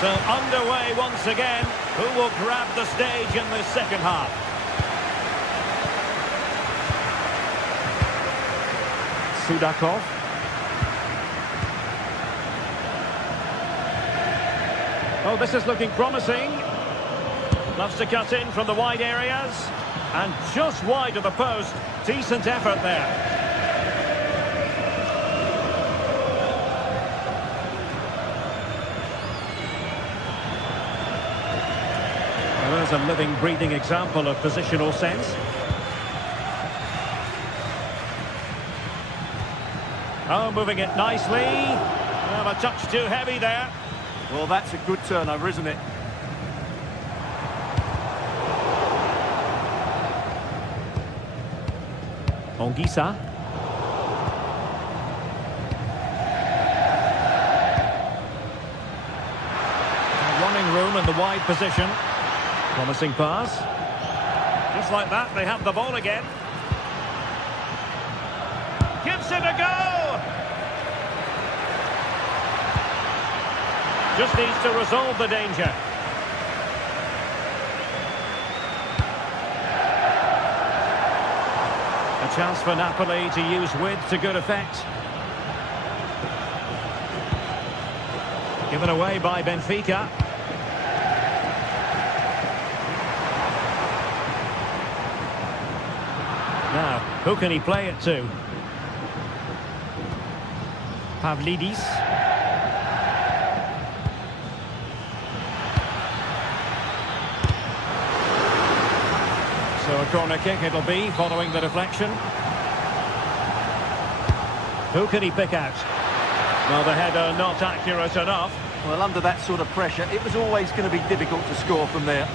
So underway once again. Who will grab the stage in the second half? Sudakov. Oh, this is looking promising. Loves to cut in from the wide areas. And just wide of the post. Decent effort there. There's a living, breathing example of positional sense. Oh, moving it nicely. Oh, a touch too heavy there. Well, that's a good turnover, isn't it? Onguisa. Running room in the wide position. Promising pass. Just like that, they have the ball again. Gives it a go! Just needs to resolve the danger. A chance for Napoli to use width to good effect. Given away by Benfica. Now, who can he play it to? Pavlidis. So a corner kick it'll be, following the deflection. Who can he pick out? Well, the header not accurate enough. Well, under that sort of pressure, it was always going to be difficult to score from there.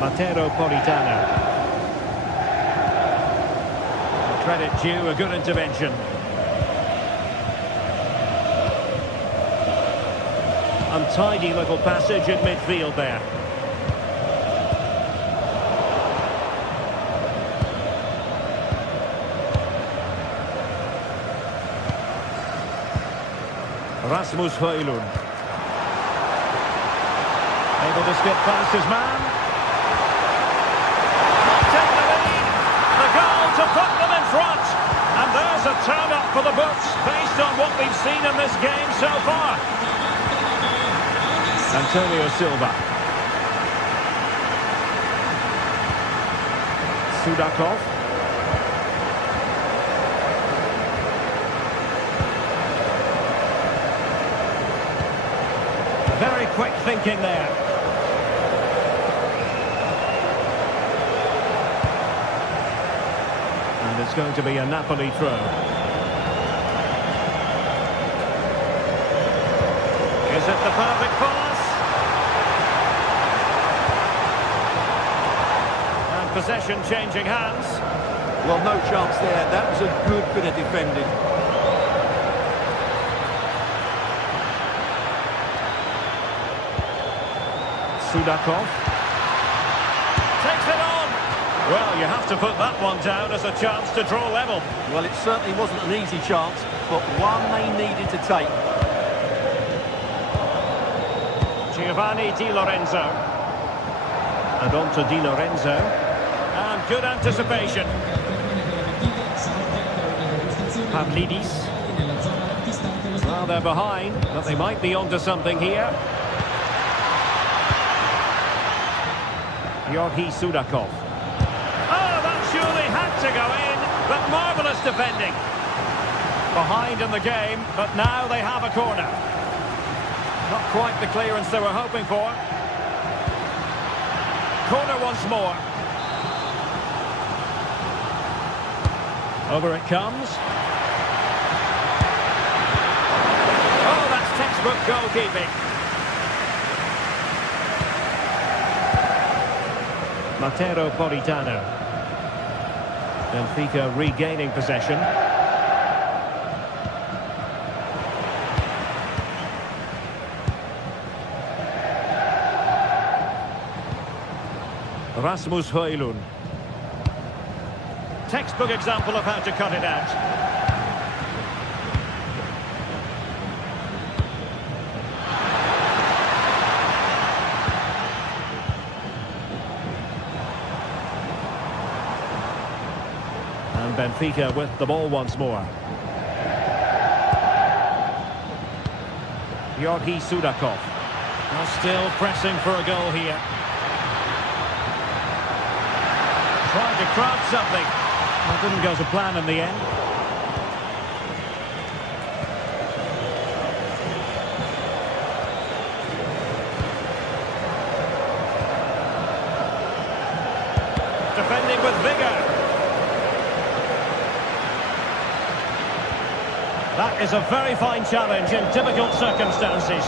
Matteo Politano. Credit due, a good intervention. Untidy little passage in midfield there. Rasmus Højlund. Able to skip past his man. Take the lead. The goal to put them in front. And there's a turn-up for the books based on what we've seen in this game so far. Antonio Silva. Sudakov. Very quick thinking there. And it's going to be a Napoli throw. Is it the perfect pass? And possession changing hands. Well, no chance there. That was a good bit of defending. Sudakov. Takes it on. Well, you have to put that one down as a chance to draw level. Well, it certainly wasn't an easy chance, but one they needed to take. Giovanni Di Lorenzo. And on to Di Lorenzo. And good anticipation. Pavlidis. Well, they're behind, but they might be onto something here. Georgi Sudakov. Oh, that surely had to go in, but marvellous defending. Behind in the game, but now they have a corner. Not quite the clearance they were hoping for. Corner once more. Over it comes. Oh, that's textbook goalkeeping. Matteo Politano. Benfica regaining possession. Rasmus Højlund. Textbook example of how to cut it out. And Benfica with the ball once more. Georgi Sudakov. Well, still pressing for a goal here. Trying to craft something. It didn't go to plan in the end. Defending with vigour. That is a very fine challenge in difficult circumstances.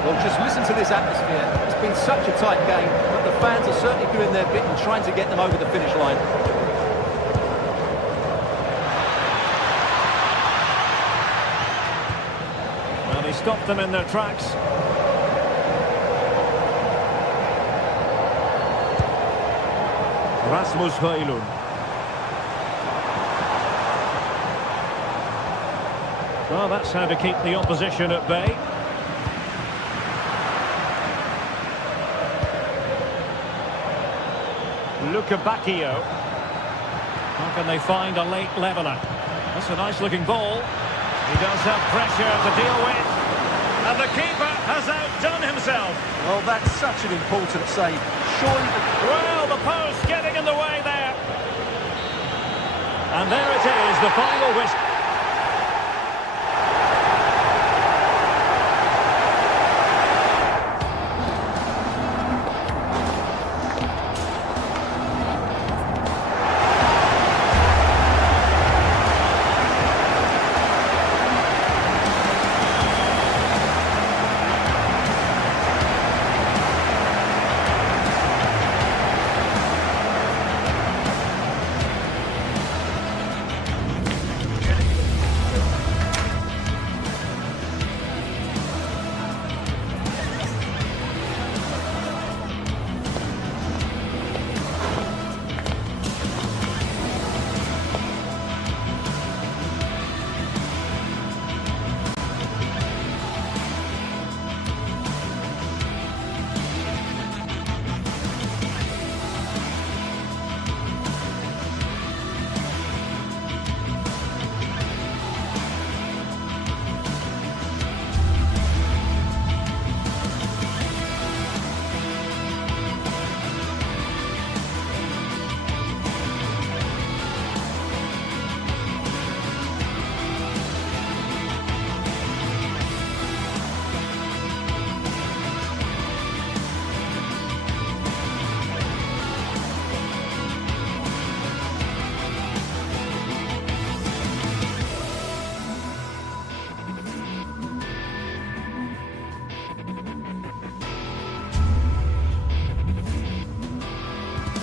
Well, just listen to this atmosphere. It's been such a tight game, but the fans are certainly doing their bit and trying to get them over the finish line. Well, he stopped them in their tracks. Rasmus Højlund. Well, that's how to keep the opposition at bay. Luca Bacchio. How can they find a late leveller? That's a nice-looking ball. He does have pressure to deal with. And the keeper has outdone himself. Well, that's such an important save. Surely... Well, the post getting in the way there. And there it is, the final whistle.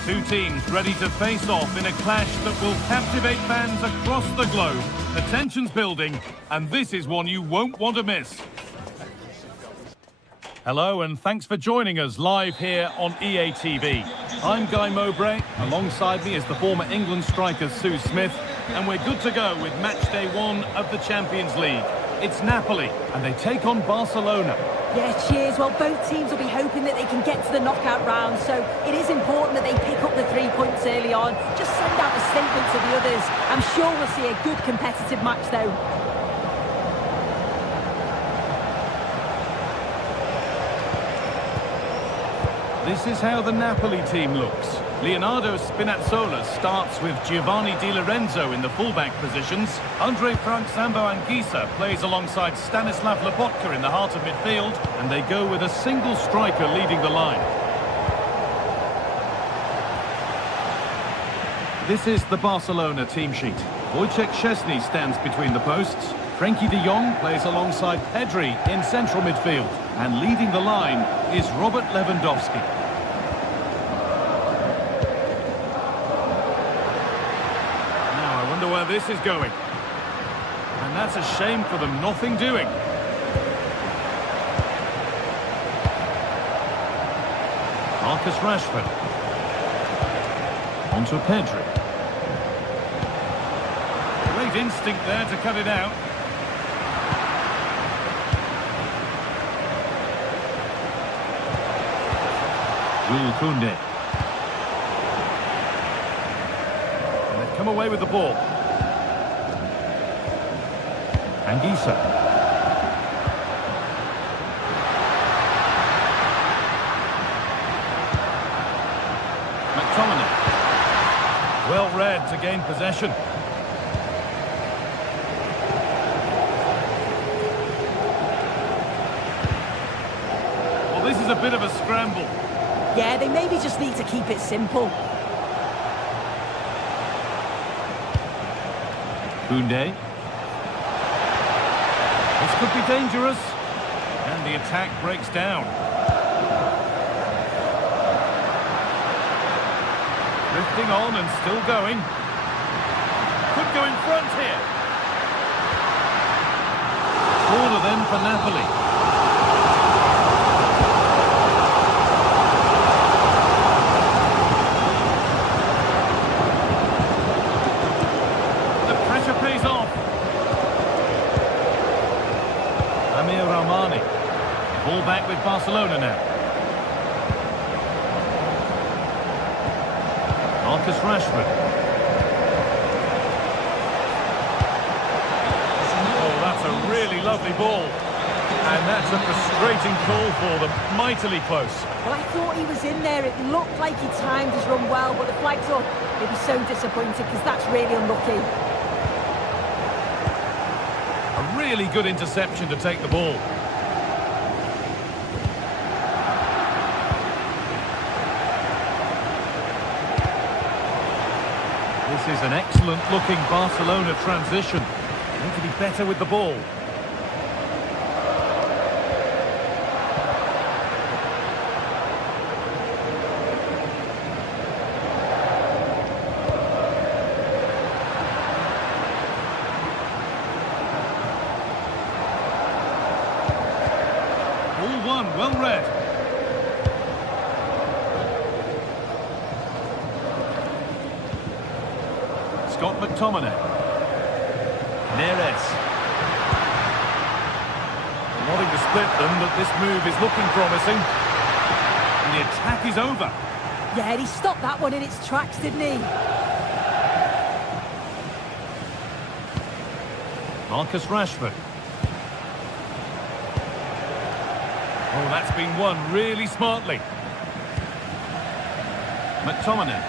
Two teams ready to face off in a clash that will captivate fans across the globe. The tension's building, and this is one you won't want to miss. Hello, and thanks for joining us live here on EA TV. I'm Guy Mowbray. Alongside me is the former England striker Sue Smith, and we're good to go with match day 1 of the Champions League. It's Napoli, and they take on Barcelona. Yeah, cheers. Well, both teams will be hoping that they can get to the knockout round, so it is important that they pick up the 3 points early on. Just send out a statement to the others. I'm sure we'll see a good competitive match, though. This is how the Napoli team looks. Leonardo Spinazzola starts with Giovanni Di Lorenzo in the fullback positions. Andre Frank Zambo Anguissa plays alongside Stanislav Lobotka in the heart of midfield, and they go with a single striker leading the line. This is the Barcelona team sheet. Wojciech Szczesny stands between the posts. Frenkie de Jong plays alongside Pedri in central midfield, and leading the line is Robert Lewandowski. Where this is going, and that's a shame for them. Nothing doing. Marcus Rashford onto Pedri. Great instinct there to cut it out. Jules Koundé. And they've come away with the ball. Anguissa. McTominay. Well read to gain possession. Well, this is a bit of a scramble. Yeah, they maybe just need to keep it simple. Koundé. This could be dangerous. And the attack breaks down. Drifting on and still going. Could go in front here. Corner then for Napoli. Pays off. Amir Rahmani. Ball back with Barcelona now. Marcus Rashford. Oh, that's a really lovely ball. And that's a frustrating call for them. Mightily close. Well, I thought he was in there. It looked like he timed his run well, but the flag's up. He'll be so disappointed because that's really unlucky. Really good interception to take the ball. This is an excellent looking Barcelona transition. Need to be better with the ball. Well read. Scott McTominay. Neres. Wanting to split them, but this move is looking promising. And the attack is over. Yeah, he stopped that one in its tracks, didn't he? Marcus Rashford. Oh, that's been won really smartly. McTominay.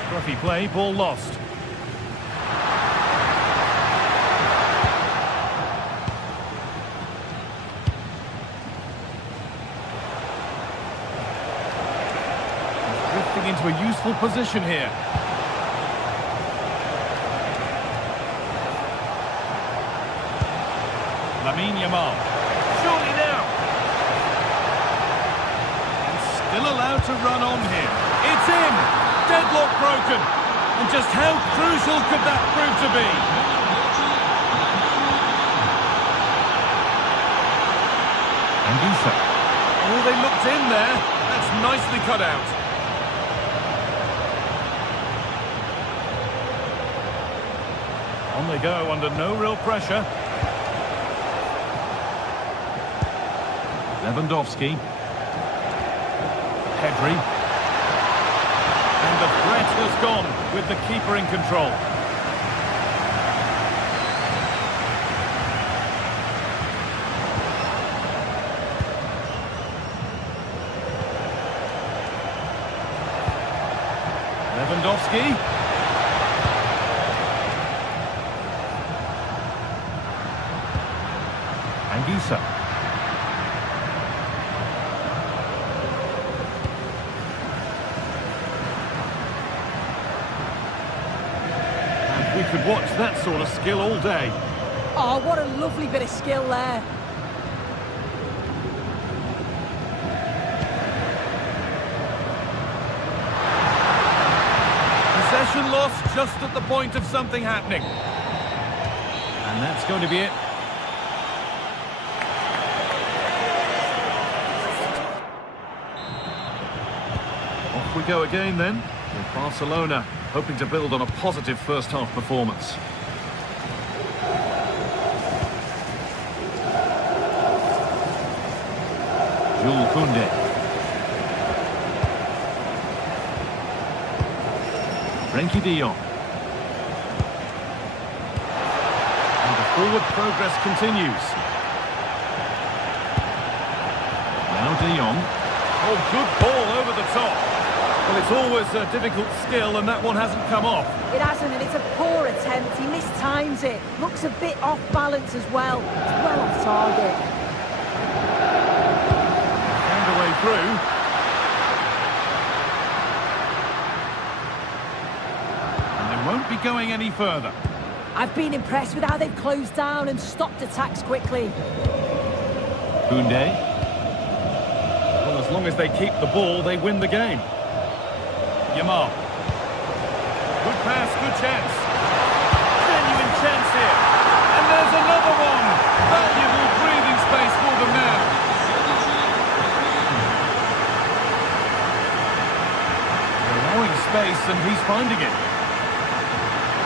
Scruffy play, ball lost. Drifting into a useful position here. Lamine Yamal. Surely now. And still allowed to run on here. It's in. Deadlock broken. And just how crucial could that prove to be? Anguissa. Oh, they looked in there. That's nicely cut out. On they go under no real pressure. Lewandowski. Pedri. And the threat has gone with the keeper in control. Lewandowski. Anguissa. And we could watch that sort of skill all day. Oh, what a lovely bit of skill there. Possession lost just at the point of something happening. And that's going to be it. Off we go again then, with Barcelona hoping to build on a positive first-half performance. Jules Koundé. Frenkie de Jong. And the forward progress continues. Now de Jong. Oh, good ball over the top. Well, it's always a difficult skill, and that one hasn't come off. It hasn't, and it's a poor attempt. He mistimes it. Looks a bit off balance as well. It's well off target. Found a way through. Won't be going any further. I've been impressed with how they've closed down and stopped attacks quickly. Koundé. Well, as long as they keep the ball, they win the game. Yamal. Good pass, good chance. Genuine chance here. And there's another one. Valuable breathing space for them now. They're allowing space and he's finding it.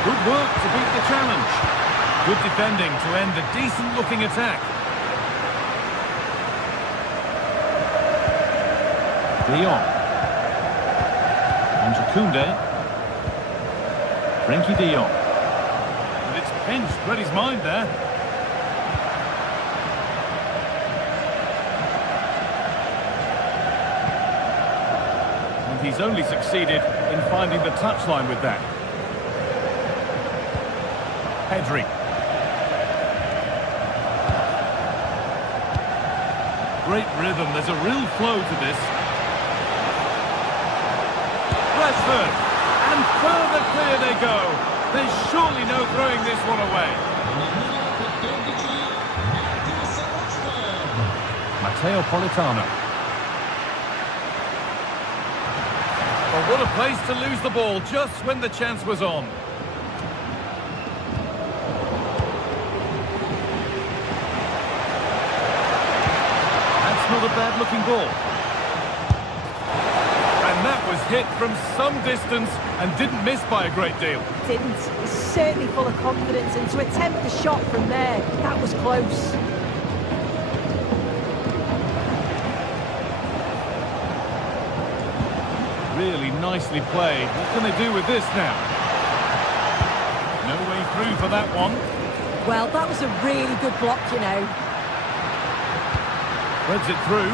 Good work to beat the challenge. Good defending to end a decent-looking attack. De Jong. On to Koundé. Frenkie de Jong. And it's pinched, read his mind there. And he's only succeeded in finding the touchline with that. Pedri. Great rhythm, there's a real flow to this. Rashford, and further clear they go. There's surely no throwing this one away. Matteo Politano. Well, what a place to lose the ball just when the chance was on. Not a bad-looking ball. And that was hit from some distance and didn't miss by a great deal. Didn't. He's certainly full of confidence, and to attempt the shot from there, that was close. Really nicely played. What can they do with this now? No way through for that one. Well, that was a really good block, you know. Threads it through,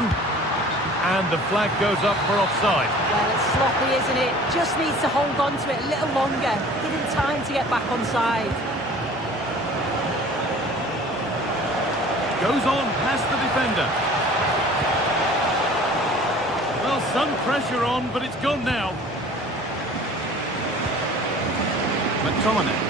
and the flag goes up for offside. Well, it's sloppy, isn't it? Just needs to hold on to it a little longer. Give him time to get back onside. Goes on past the defender. Well, some pressure on, but it's gone now. McTominay.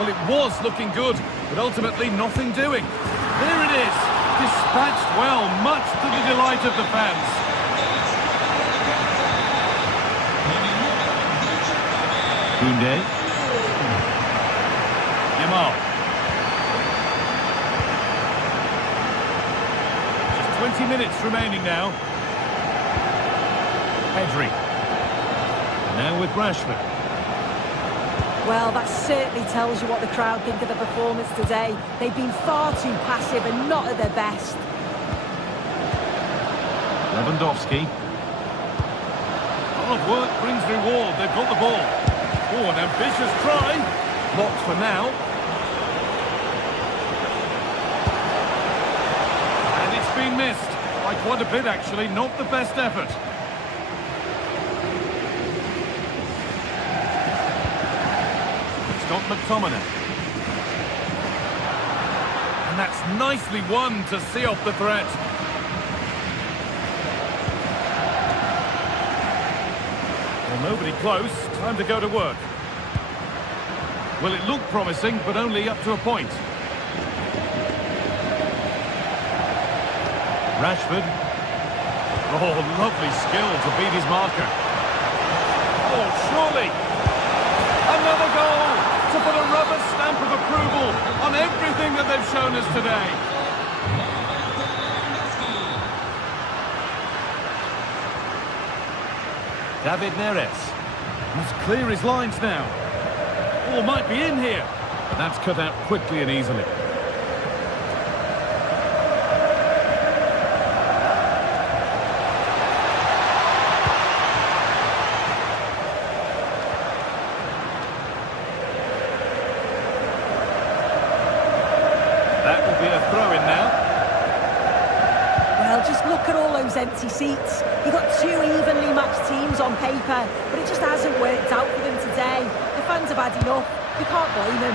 Well, it was looking good, but ultimately nothing doing. There it is, dispatched well, much to the delight of the fans. Koundé. Yamal. 20 minutes remaining now. Pedri. Now with Rashford. Well, that certainly tells you what the crowd think of the performance today. They've been far too passive and not at their best. Lewandowski. Hard work brings reward. They've got the ball. Oh, an ambitious try. Blocked for now. And it's been missed. By quite a bit, actually. Not the best effort. Got McTominay. And that's nicely won to see off the threat. Well, nobody close. Time to go to work. Well, it looked promising, but only up to a point. Rashford. Oh, lovely skill to beat his marker. Oh, surely. Another goal to put a rubber stamp of approval on everything that they've shown us today. David Neres. Must clear his lines now. Oh, might be in here. But that's cut out quickly and easily. That will be a throw-in now. Well, just look at all those empty seats. You've got two evenly matched teams on paper, but it just hasn't worked out for them today. The fans have had enough. You can't blame them.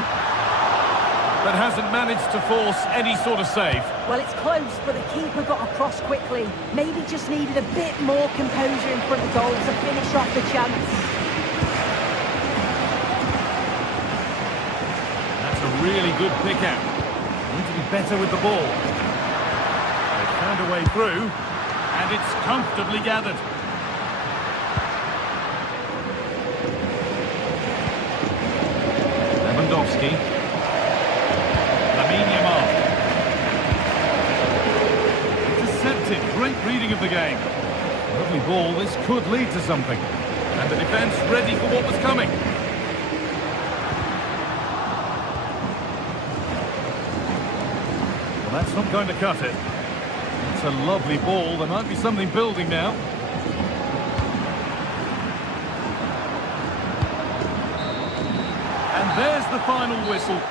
But hasn't managed to force any sort of save. Well, it's close, but the keeper got across quickly. Maybe just needed a bit more composure in front of goal to finish off the chance. That's a really good pick-out. Need to be better with the ball. They've found a way through, and it's comfortably gathered. Lewandowski. Lamine Yamal. Intercepted. Great reading of the game. Lovely ball. This could lead to something. And the defence ready for what was coming. That's not going to cut it. It's a lovely ball. There might be something building now. And there's the final whistle.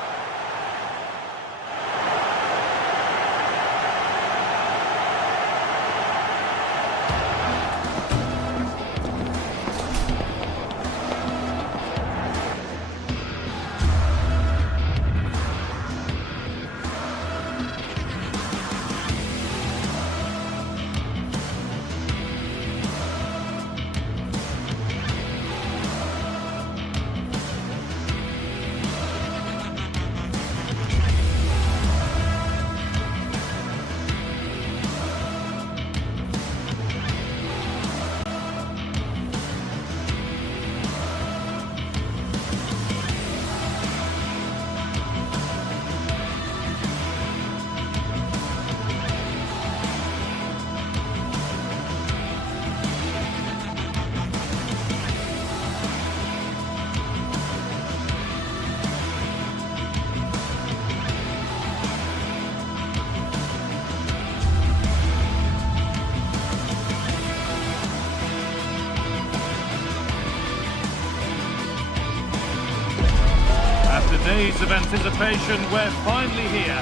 Days of anticipation, we're finally here.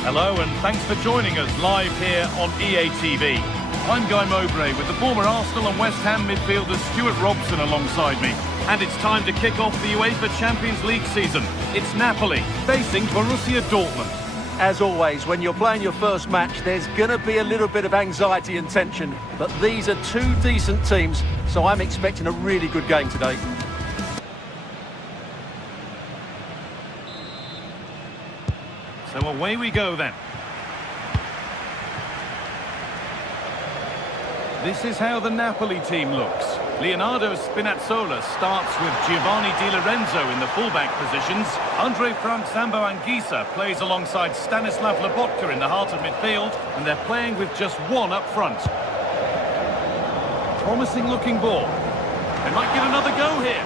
Hello and thanks for joining us live here on EA TV. I'm Guy Mowbray with the former Arsenal and West Ham midfielder Stuart Robson alongside me. And it's time to kick off the UEFA Champions League season. It's Napoli facing Borussia Dortmund. As always, when you're playing your first match, there's going to be a little bit of anxiety and tension. But these are two decent teams, so I'm expecting a really good game today. So away we go then. This is how the Napoli team looks. Leonardo Spinazzola starts with Giovanni Di Lorenzo in the fullback positions. Andre Frank Zambo Anguissa plays alongside Stanislav Lobotka in the heart of midfield, and they're playing with just one up front. Promising looking ball. They might give another go here.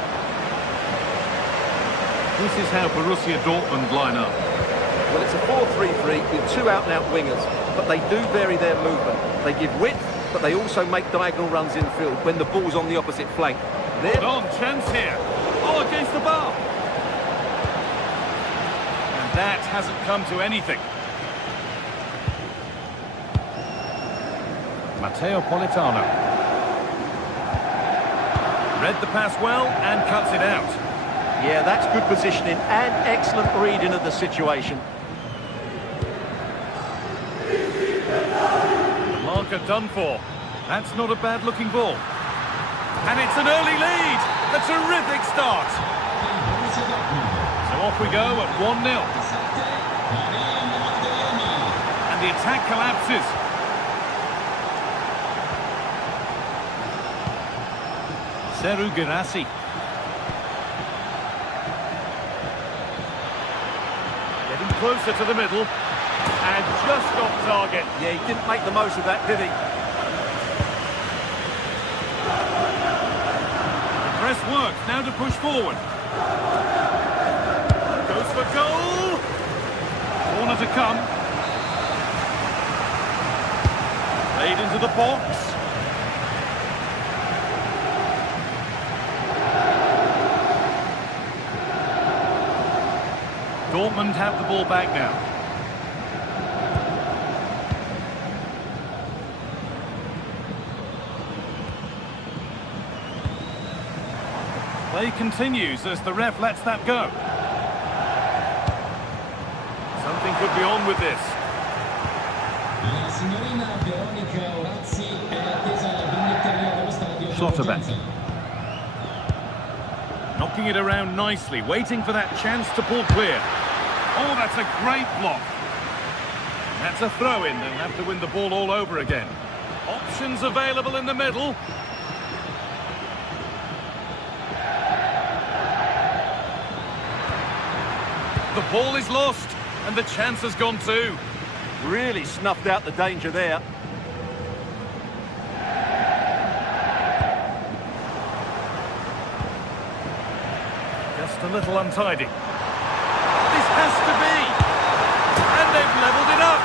This is how Borussia Dortmund line up. Well, it's a 4-3-3 with two out-and-out wingers, but they do vary their movement. They give width, but they also make diagonal runs infield when the ball's on the opposite flank. Hold on, chance here. Oh, against the bar. And that hasn't come to anything. Matteo Politano. Read the pass well and cuts it out. Yeah, that's good positioning and excellent reading of the situation. The marker done for. That's not a bad looking ball. And it's an early lead. A terrific start. So off we go at 1-0. And the attack collapses. Seru Girassi. Getting closer to the middle. And just off target. Yeah, he didn't make the most of that, did he? The press works. Now to push forward. Goes for goal. Corner to come. Played into the box. Dortmund have the ball back now. Play continues as the ref lets that go. Something could be on with this. Schlotterbeck. Knocking it around nicely, waiting for that chance to pull clear. Oh, that's a great block. That's a throw-in. They'll have to win the ball all over again. Options available in the middle. The ball is lost, and the chance has gone too. Really snuffed out the danger there. Just a little untidy. This has to be. And they've levelled it up.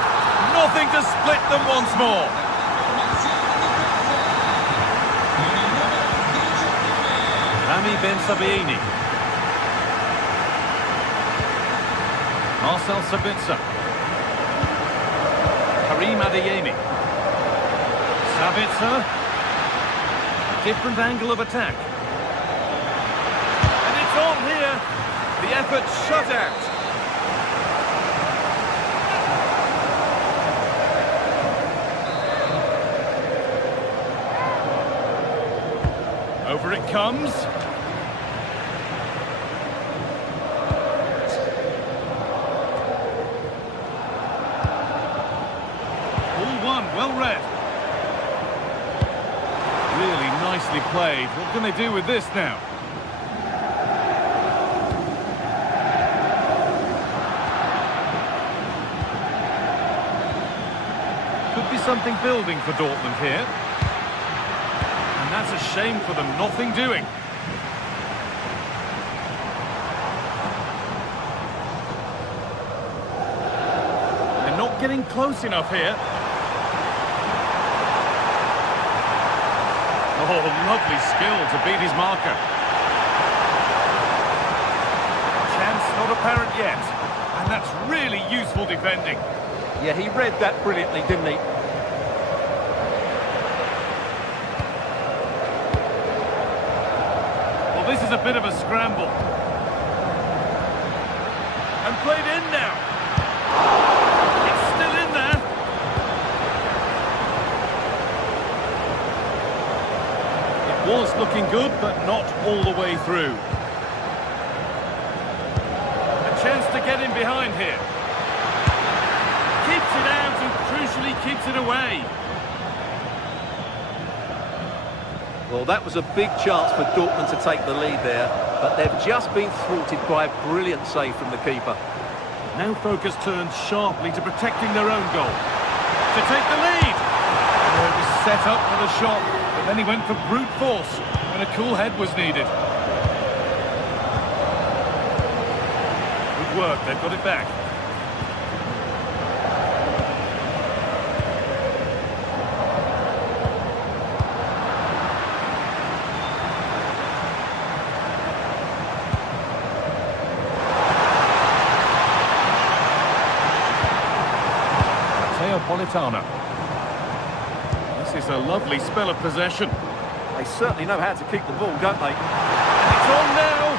Nothing to split them once more. Rami Ben Sabieni. Marcel Sabitzer. Karim Adeyemi. Sabitzer. A different angle of attack. And it's on here. The effort shut out. Over it comes. Well read. Really nicely played. What can they do with this now? Could be something building for Dortmund here. And that's a shame for them. Nothing doing. They're not getting close enough here. Oh, lovely skill to beat his marker. Chance not apparent yet. And that's really useful defending. Yeah, he read that brilliantly, didn't he? Well, this is a bit of a scramble. And played in now. It's still in there. Was looking good, but not all the way through. A chance to get in behind here. Keeps it out and crucially keeps it away. Well, that was a big chance for Dortmund to take the lead there, but they've just been thwarted by a brilliant save from the keeper. Now focus turns sharply to protecting their own goal. To take the lead! Oh, it was set up for the shot, but then he went for brute force when a cool head was needed. Good work, they've got it back. Politano. This is a lovely spell of possession. They certainly know how to kick the ball, don't they? It's on now.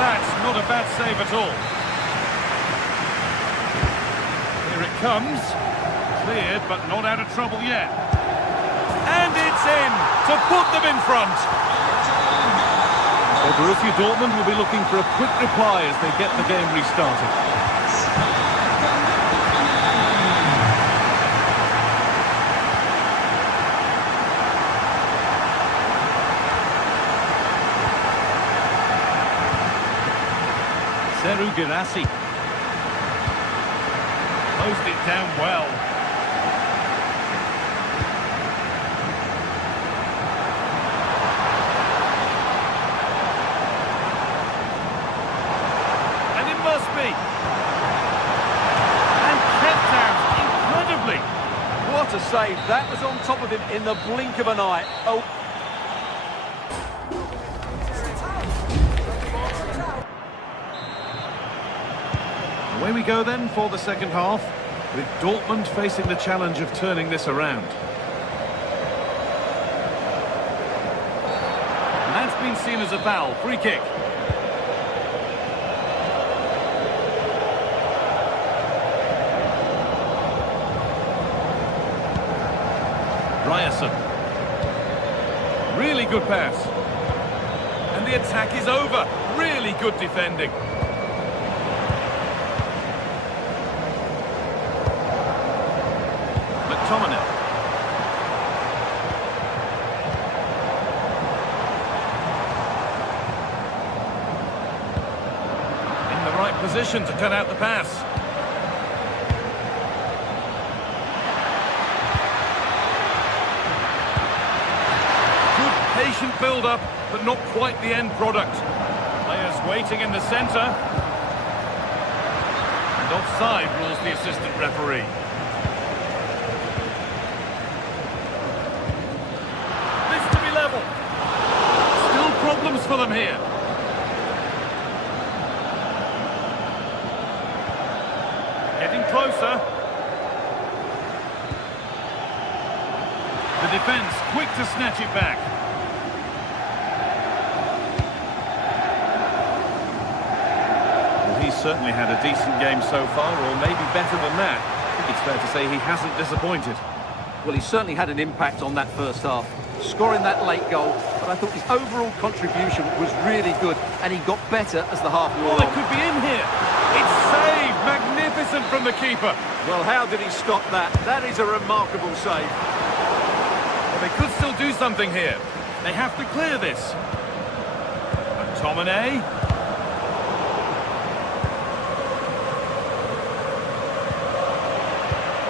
That's not a bad save at all. Here it comes. Cleared, but not out of trouble yet. And it's in to put them in front. So Borussia Dortmund will be looking for a quick reply as they get the game restarted. Girassi. Closed it down well. And it must be. And kept out incredibly. What a save. That was on top of him in the blink of an eye. Oh. Away we go then for the second half, with Dortmund facing the challenge of turning this around. And that's been seen as a foul. Free kick. Ryerson. Really good pass. And the attack is over. Really good defending. In the right position to cut out the pass. Good patient build-up, but not quite the end product. Players waiting in the centre. And offside rules the assistant referee. Problems for them here. Getting closer. The defence quick to snatch it back. Well, he's certainly had a decent game so far, or maybe better than that. I think it's fair to say he hasn't disappointed. Well, he certainly had an impact on that first half, scoring that late goal, but I thought his overall contribution was really good, and he got better as the half wore on. It could be in here. It's saved. Magnificent from the keeper. Well, how did he stop that? That is a remarkable save. Well, they could still do something here. They have to clear this. McTominay.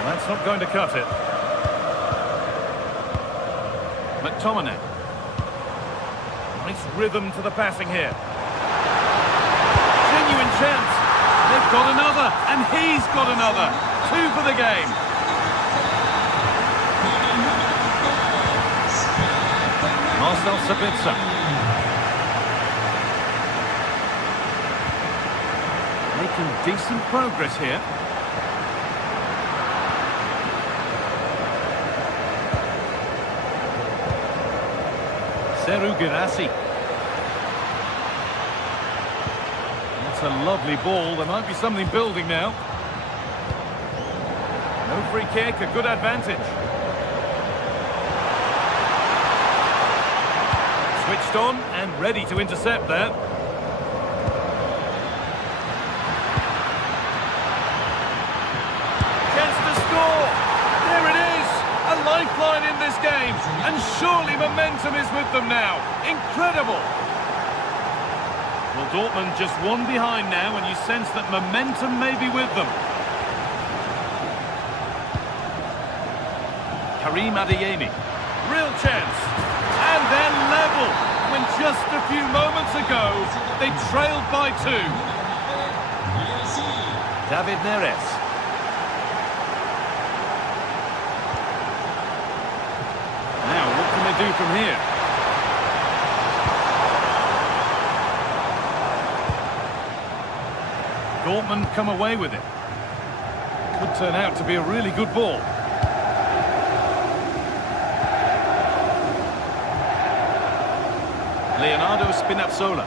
Well, that's not going to cut it. McTominay. Nice rhythm to the passing here. Genuine chance. They've got another, and he's got another. 2 for the game. Marcel Sabitzer. Making decent progress here. Girassi. That's a lovely ball. There might be something building now. No free kick, a good advantage. Switched on and ready to intercept there. Chance to score. There it is. A lifeline in this game, and surely momentum is with them now. Incredible! Well, Dortmund just one behind now, and you sense that momentum may be with them. Karim Adeyemi. Real chance. And they're level, when just a few moments ago, they trailed by 2. David Neres. Now, what can they do from here? Dortmund come away with it. Could turn out to be a really good ball. Leonardo Spinazzola.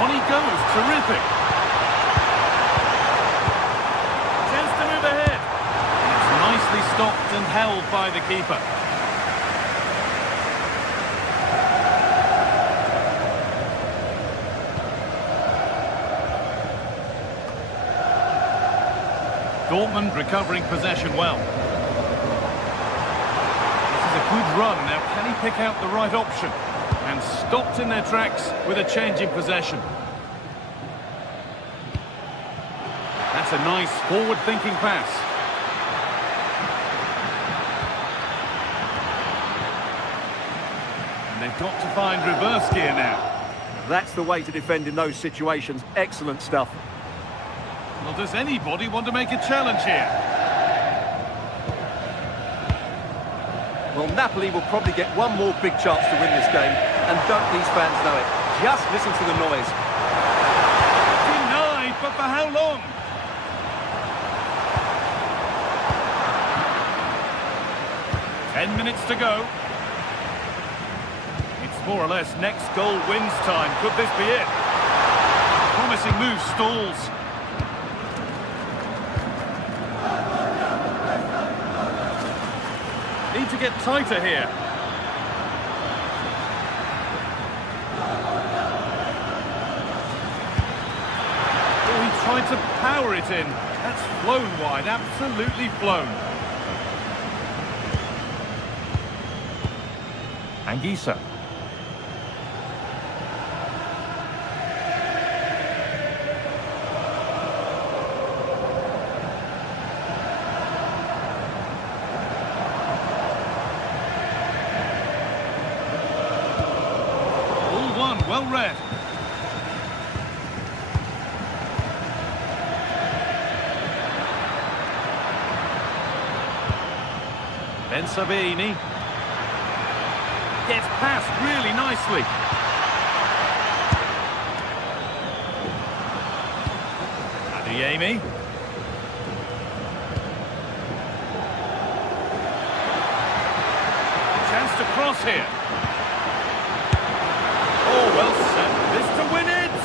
On he goes, terrific. Chance to move ahead. It's nicely stopped and held by the keeper. Dortmund recovering possession well. This is a good run. Now, can he pick out the right option? And stopped in their tracks with a change in possession. That's a nice forward-thinking pass. And they've got to find reverse gear now. That's the way to defend in those situations. Excellent stuff. Well, does anybody want to make a challenge here? Well, Napoli will probably get one more big chance to win this game, and don't these fans know it? Just listen to the noise. Denied, but for how long? Ten minutes to go. It's more or less next goal wins time. Could this be it? Promising move stalls. Need to get tighter here. Oh, he tried to power it in. That's flown wide, absolutely flown. Anguissa. Well read. Ben Sabini gets past really nicely. Adeyemi. Chance to cross here. Oh, well set. This to win it.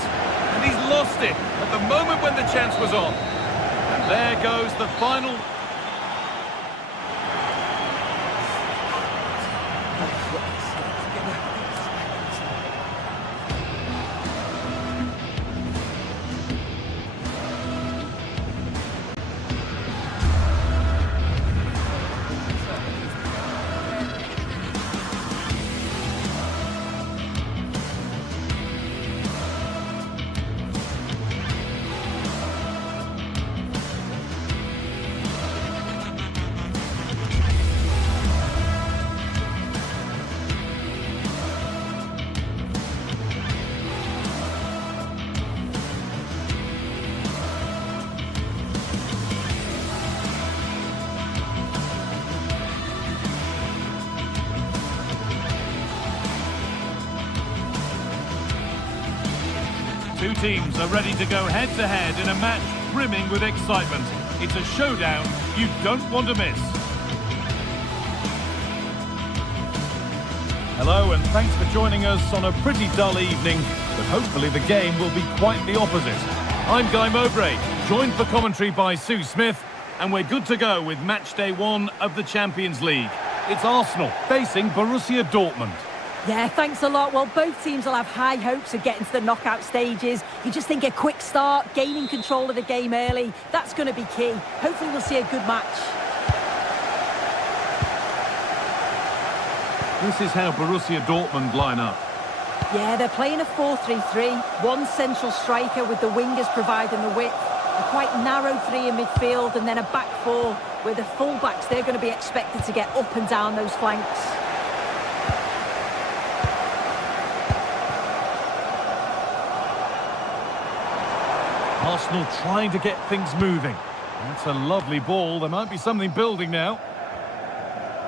And he's lost it at the moment when the chance was on. And there goes the final. Two teams are ready to go head-to-head in a match brimming with excitement. It's a showdown you don't want to miss. Hello and thanks for joining us on a pretty dull evening, but hopefully the game will be quite the opposite. I'm Guy Mowbray, joined for commentary by Sue Smith, and we're good to go with match day 1 of the Champions League. It's Arsenal facing Borussia Dortmund. Yeah, thanks a lot. Well, both teams will have high hopes of getting to the knockout stages. You just think a quick start, gaining control of the game early, that's going to be key. Hopefully we'll see a good match. This is how Borussia Dortmund line up. Yeah, they're playing a 4-3-3. One central striker with the wingers providing the width. A quite narrow three in midfield and then a back four where the full-backs, they're going to be expected to get up and down those flanks. Arsenal trying to get things moving. That's a lovely ball. There might be something building now.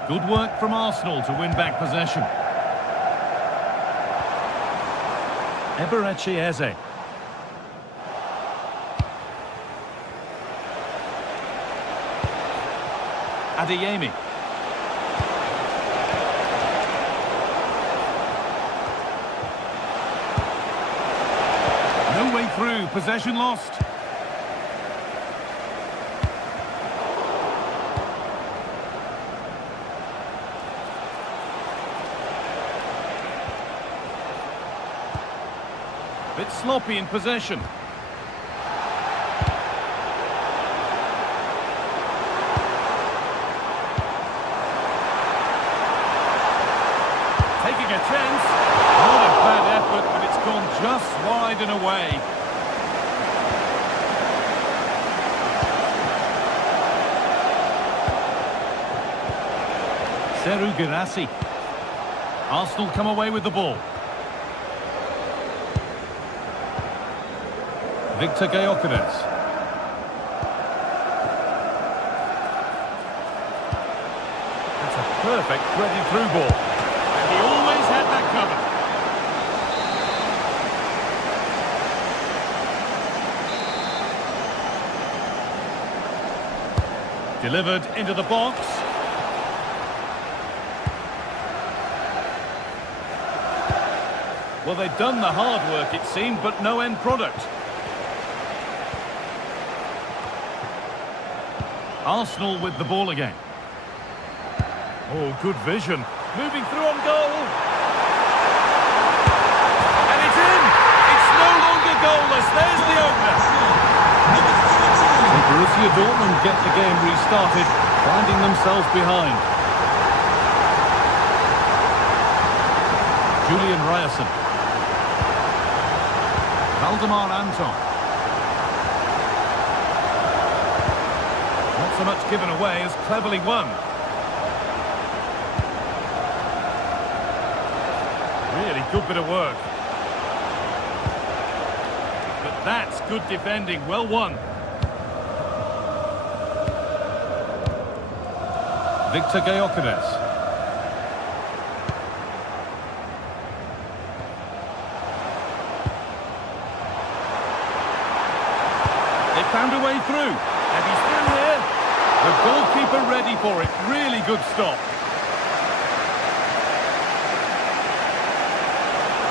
Good work from Arsenal to win back possession. Eberechi Eze. Adeyemi. No way through. Possession lost. Bit sloppy in possession. Taking a chance. Not a bad effort, but it's gone just wide and away. Seru Girassi. Arsenal come away with the ball. Victor Gyökeres. That's a perfect threaded through ball. And he always had that covered. Delivered into the box. Well, they've done the hard work, it seemed, but no end product. Arsenal with the ball again. Oh, good vision. Moving through on goal. And it's in! It's no longer goalless. There's the opener. And Borussia Dortmund get the game restarted, finding themselves behind. Julian Ryerson. Valdemar Anton. Not so much given away as cleverly won. Really good bit of work. But that's good defending. Well won. Victor Gyökeres. They found a way through. And he's through here. The goalkeeper ready for it. Really good stop.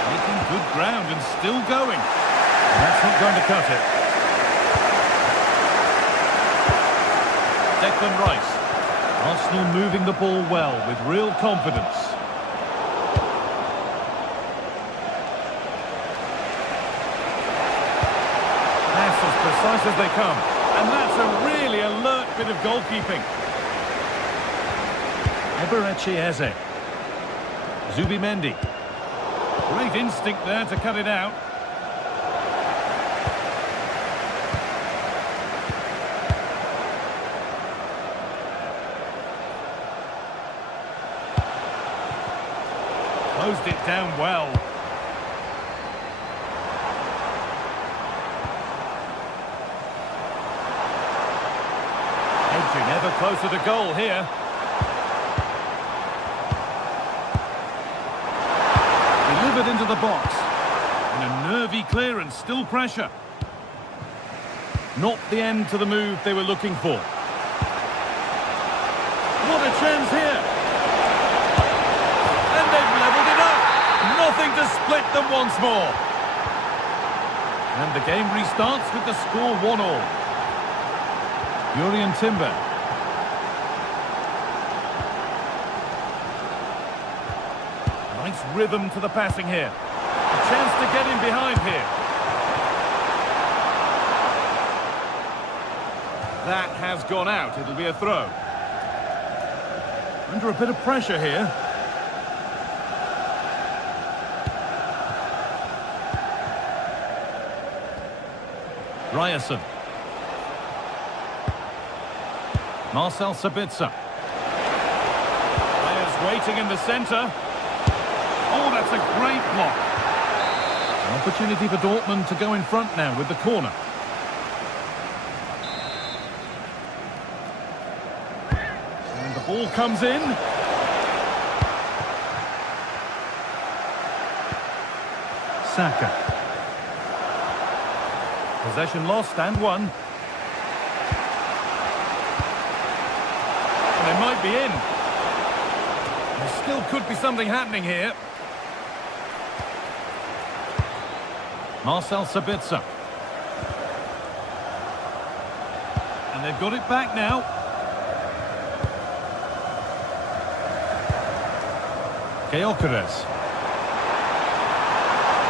Making good ground and still going. That's not going to cut it. Declan Rice. Arsenal moving the ball well with real confidence. Pass as precise as they come. And that's a really alert bit of goalkeeping. Eberechi Eze. Zubimendi. Great instinct there to cut it out. Closed it down well. Edging ever closer to goal here. Delivered into the box. And a nervy clearance, still pressure. Not the end to the move they were looking for. What a chance here. And they've levelled it up. Nothing to split them once more. And the game restarts with the score 1-1. Jurrien Timber. Nice rhythm to the passing here. A chance to get in behind here. That has gone out. It'll be a throw. Under a bit of pressure here. Ryerson. Marcel Sabitzer. Players waiting in the centre. Oh, that's a great block. An opportunity for Dortmund to go in front now with the corner. And the ball comes in. Saka. Possession lost and won. And they might be in. There still could be something happening here. Marcel Sabitzer. And they've got it back now. Gyökeres.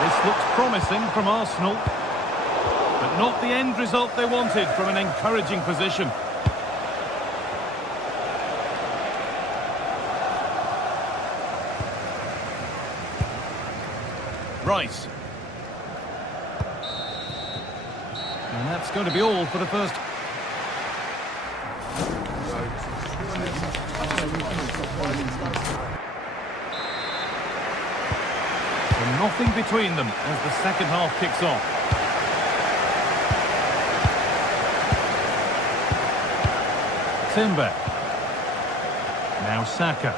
This looks promising from Arsenal, but not the end result they wanted from an encouraging position. Rice. And that's going to be all for the first. And nothing between them as the second half kicks off. Timber. Now Saka.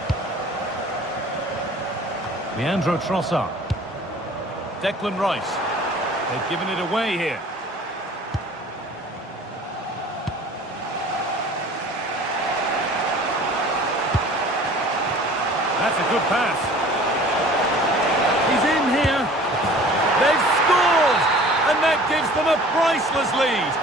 Leandro Trossard. Declan Rice. They've given it away here. That's a good pass. He's in here. They've scored! And that gives them a priceless lead.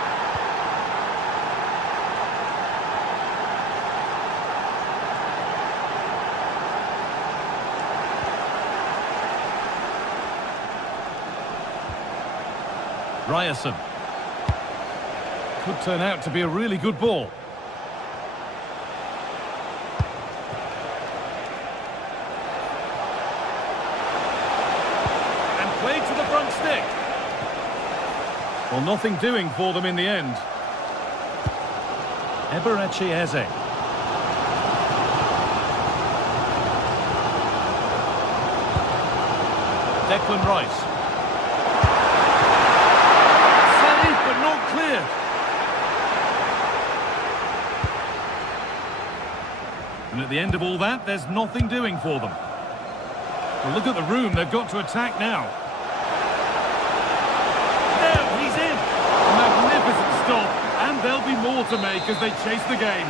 Ryerson. Could turn out to be a really good ball. And played to the front stick. Well, nothing doing for them in the end. Eberechi Eze. Declan Rice. And at the end of all that, there's nothing doing for them. Well, look at the room they've got to attack now. Now he's in. A magnificent stop, and there'll be more to make as they chase the game.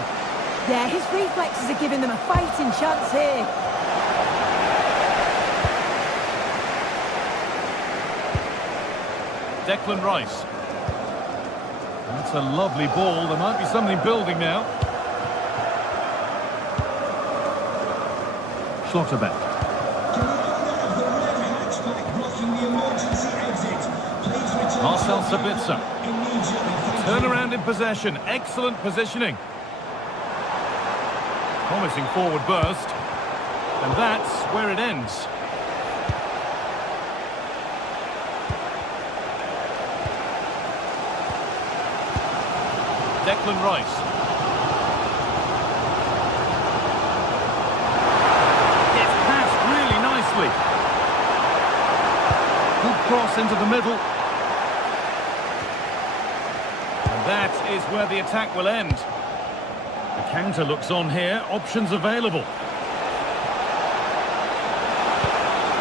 Yeah, his reflexes are giving them a fighting chance here. Declan Rice. That's a lovely ball. There might be something building now. Schlotterbeck. Marcel Sabitzer. Turn around in possession. Excellent positioning. Promising forward burst. And that's where it ends. Declan Rice. It's passed really nicely. Good cross into the middle. And that is where the attack will end. The counter looks on here. Options available.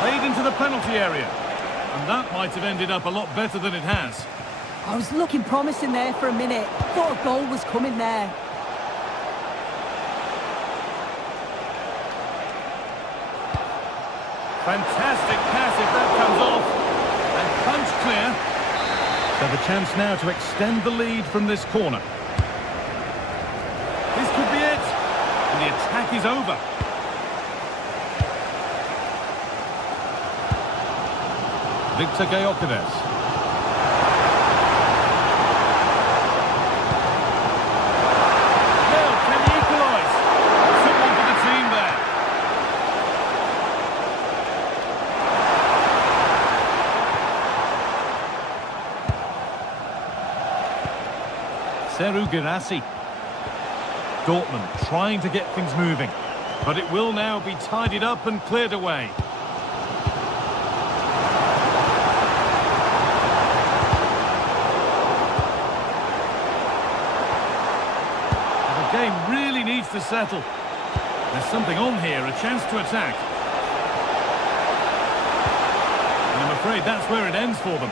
Played into the penalty area. And that might have ended up a lot better than it has. I was looking promising there for a minute. Thought a goal was coming there. Fantastic pass if that comes off. And punch clear. So the chance now to extend the lead from this corner. This could be it. And the attack is over. Victor Gyökeres. Serhou Guirassy. Dortmund trying to get things moving, but it will now be tidied up and cleared away. The game really needs to settle. There's something on here, a chance to attack. And I'm afraid that's where it ends for them.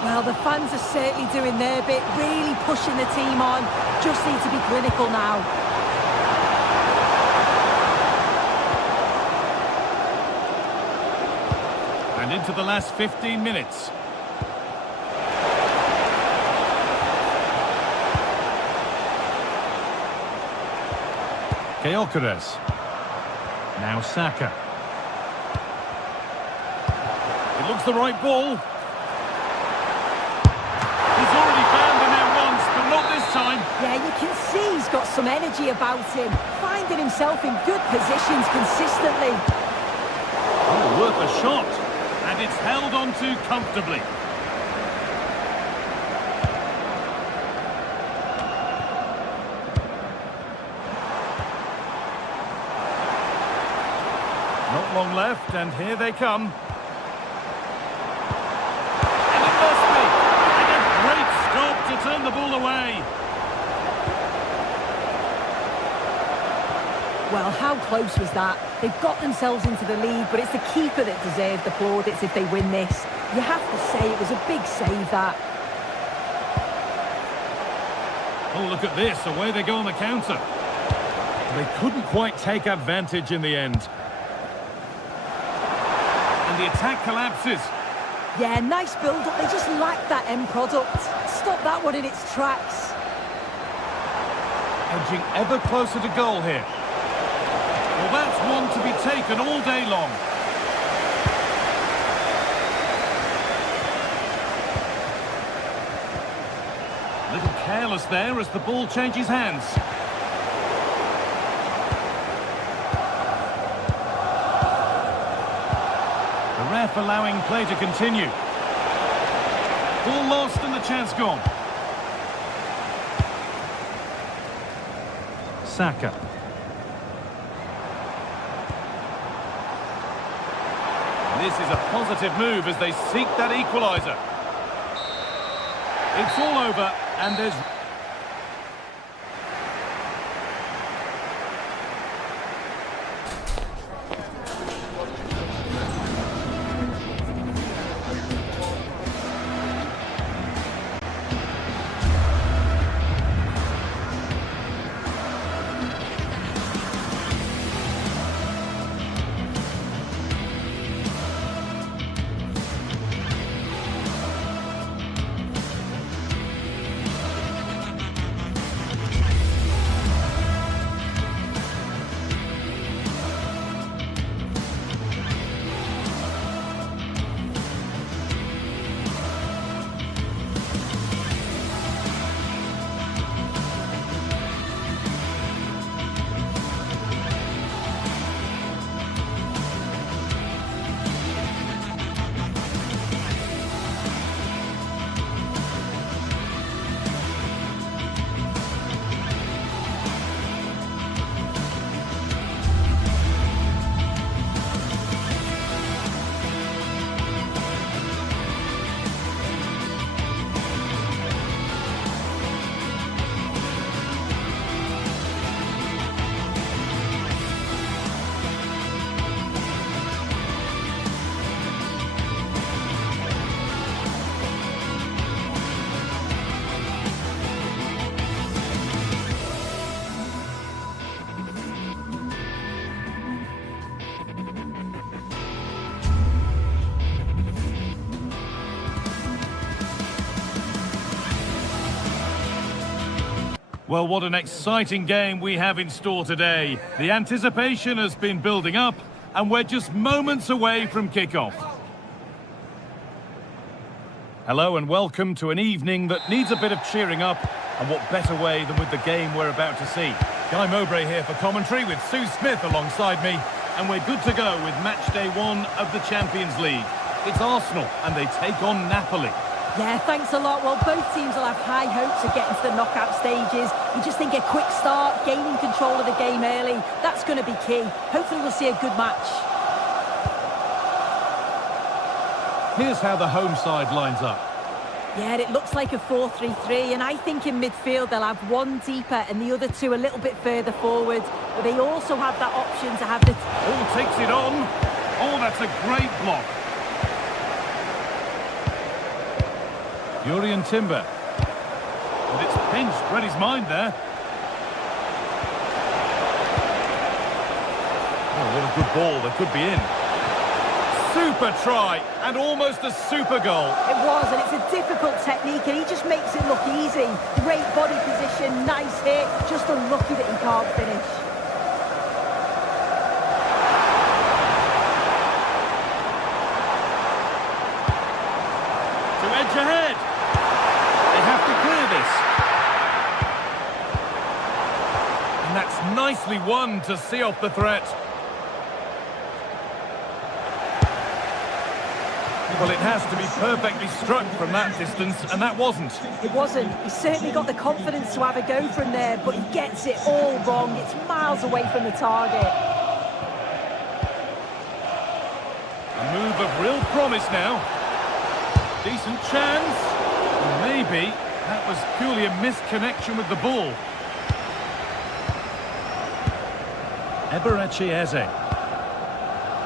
Well, the fans are certainly doing their bit, really pushing the team on. Just need to be clinical now. And into the last 15 minutes. Gyökeres. Now Saka. It looks the right ball. He's already found the net once, but not this time. Yeah, you can see he's got some energy about him, finding himself in good positions consistently. Oh, worth a shot. And it's held on to comfortably. Not long left, and here they come. And it must be. And a great stop to turn the ball away. Well, how close was that? They've got themselves into the lead, but it's the keeper that deserves the plaudits if they win this. You have to say it was a big save, that. Oh, look at this. Away they go on the counter. They couldn't quite take advantage in the end. And the attack collapses. Yeah, nice build-up. They just lack that end product. Stop that one in its tracks. Edging ever closer to goal here. Well, that's one to be taken all day long. A little careless there as the ball changes hands. The ref allowing play to continue. Ball lost and the chance gone. Saka. This is a positive move as they seek that equaliser. It's all over and there's... Well, what an exciting game we have in store today. The anticipation has been building up, and we're just moments away from kickoff. Hello and welcome to an evening that needs a bit of cheering up, and what better way than with the game we're about to see. Guy Mowbray here for commentary with Sue Smith alongside me, and we're good to go with match day 1 of the Champions League. It's Arsenal, and they take on Napoli. Yeah, thanks a lot. Well, both teams will have high hopes of getting to the knockout stages. You just think a quick start, gaining control of the game early, that's going to be key. Hopefully we'll see a good match. Here's how the home side lines up. Yeah, it looks like a 4-3-3, and I think in midfield they'll have one deeper and the other two a little bit further forward. But they also have that option to have the... Oh, takes it on. Oh, that's a great block. Yuri and Timber. And it's pinched. Read his mind there. Oh, what a good ball. They could be in. Super try, and almost a super goal. It was, and it's a difficult technique, and he just makes it look easy. Great body position, nice hit, just unlucky that he can't finish. To edge ahead. They have to clear this. And that's nicely won to see off the threat. Well, it has to be perfectly struck from that distance, and that wasn't. It wasn't. He's certainly got the confidence to have a go from there, but he gets it all wrong. It's miles away from the target. A move of real promise now. Decent chance. Maybe that was purely a misconnection with the ball. Eberechi Eze.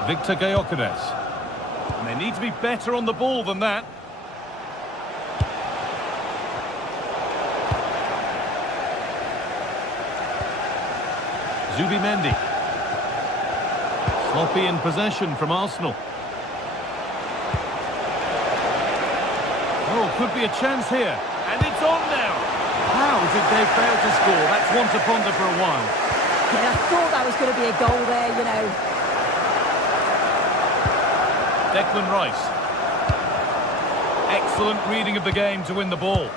Victor Gyökeres. And they need to be better on the ball than that. Zubimendi. Sloppy in possession from Arsenal. Oh, could be a chance here. And it's on now. How did they fail to score? That's one to ponder for a while. Yeah, I thought that was going to be a goal there, you know. Declan Rice. Excellent reading of the game to win the ball.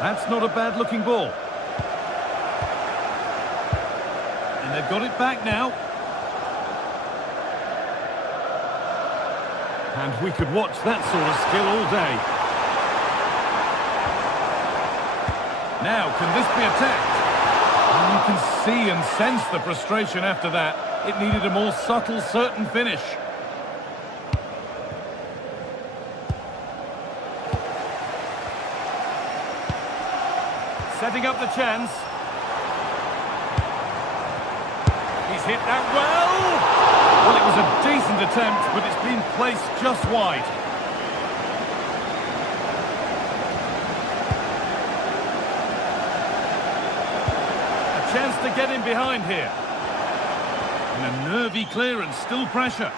That's not a bad-looking ball. And they've got it back now. And we could watch that sort of skill all day. Now, can this be attacked? And you can see and sense the frustration after that. It needed a more subtle, certain finish. Setting up the chance. He's hit that well. Well, it was a decent attempt, but it's been placed just wide. Chance to get in behind here. And a nervy clearance, still pressure.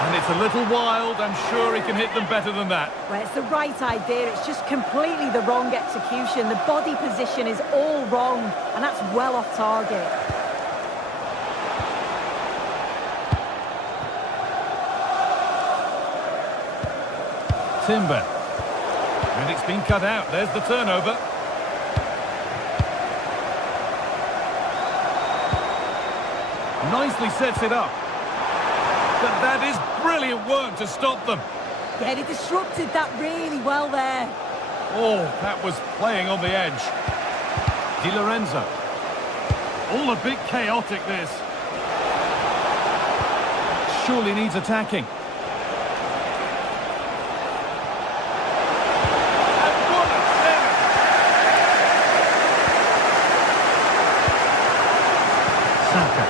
And it's a little wild. I'm sure he can hit them better than that. Well, it's the right idea. It's just completely the wrong execution. The body position is all wrong, and that's well off target. Timber. And it's been cut out. There's the turnover. Nicely sets it up. But that is brilliant work to stop them. Yeah, he disrupted that really well there. Oh, that was playing on the edge. Di Lorenzo. All a bit chaotic, this. Surely needs attacking. And what a save! Saka.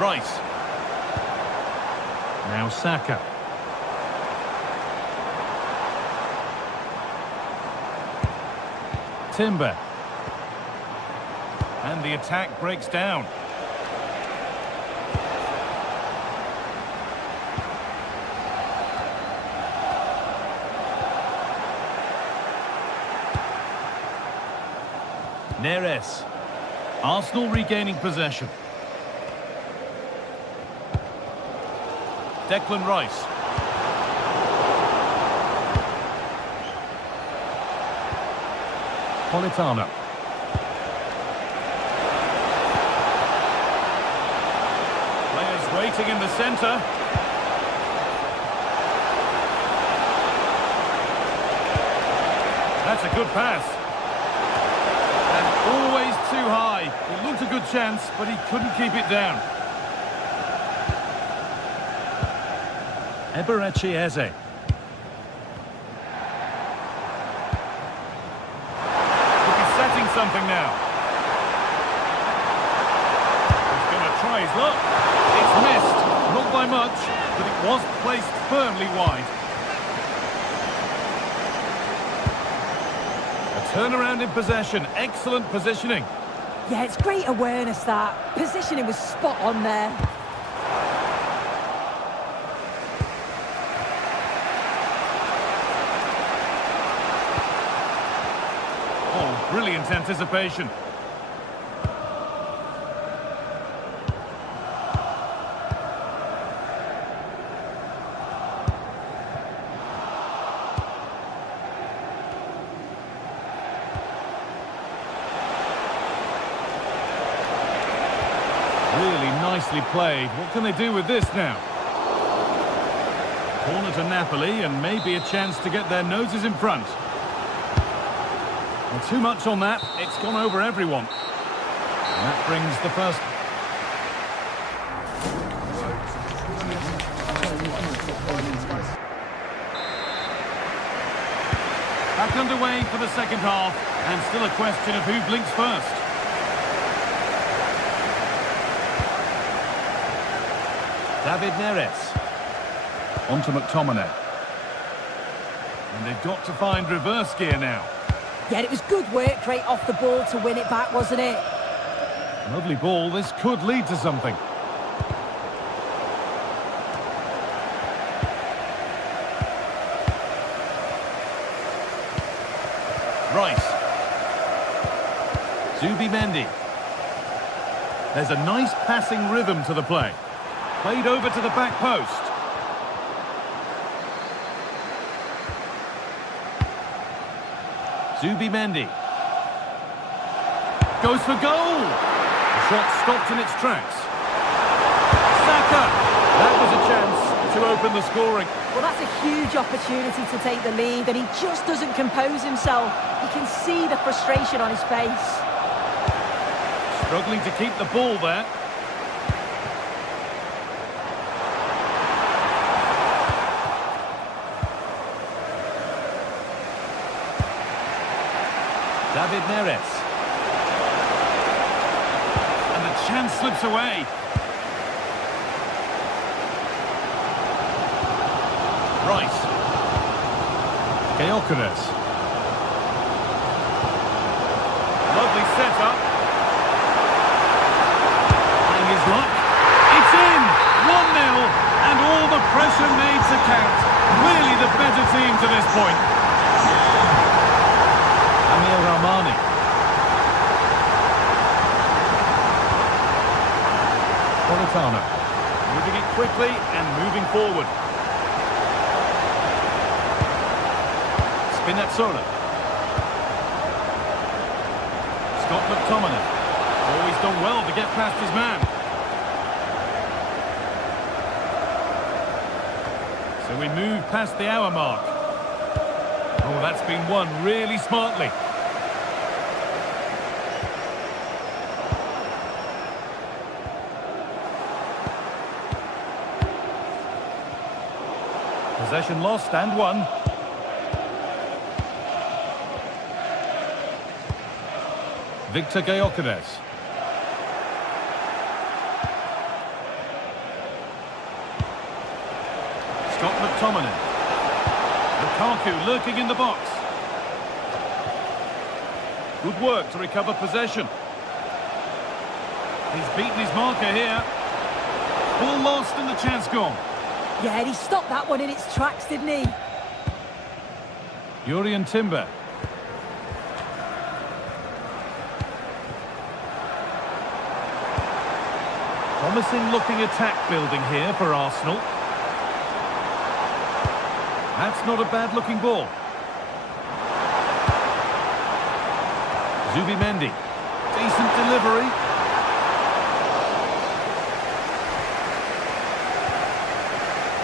Rice. Now Saka. Timber. And the attack breaks down. Neres. Arsenal regaining possession. Declan Rice. Politano. Players waiting in the centre. That's a good pass. And always too high. It looked a good chance, but he couldn't keep it down. Eberechi Eze. Could be setting something now. He's going to try his luck. It's missed. Not by much, but it was placed firmly wide. Turnaround in possession, excellent positioning. Yeah, it's great awareness that. Positioning was spot on there. Oh, brilliant anticipation. Really nicely played. What can they do with this now? Corner to Napoli and maybe a chance to get their noses in front. Well, too much on that. It's gone over everyone. And that brings the first... Back underway for the second half, and still a question of who blinks first. David Neres. On to McTominay. And they've got to find reverse gear now. Yeah, it was good work right off the ball to win it back, wasn't it? Lovely ball. This could lead to something. Rice. Zubimendi. There's a nice passing rhythm to the play. Played over to the back post. Zubimendi. Goes for goal! The shot stopped in its tracks. Saka! That was a chance to open the scoring. Well, that's a huge opportunity to take the lead, and he just doesn't compose himself. You can see the frustration on his face. Struggling to keep the ball there. David Neres. And the chance slips away. Rice. Gyökeres. Lovely setup. Playing his luck. It's in! 1-0, and all the pressure made to count. Clearly the better team to this point. Amir Rahmani. Politano. Moving it quickly and moving forward. Spinazzola. Scott McTominay. Oh, he's done well to get past his man. So we move past the hour mark. Oh, that's been won really smartly. Possession lost and won. Victor Gyökeres. Scott McTominay. Lukaku lurking in the box. Good work to recover possession. He's beaten his marker here. Ball lost and the chance gone. Yeah, and he stopped that one in its tracks, didn't he? Jurriën Timber. Promising looking attack building here for Arsenal. That's not a bad-looking ball. Zubimendi. Decent delivery.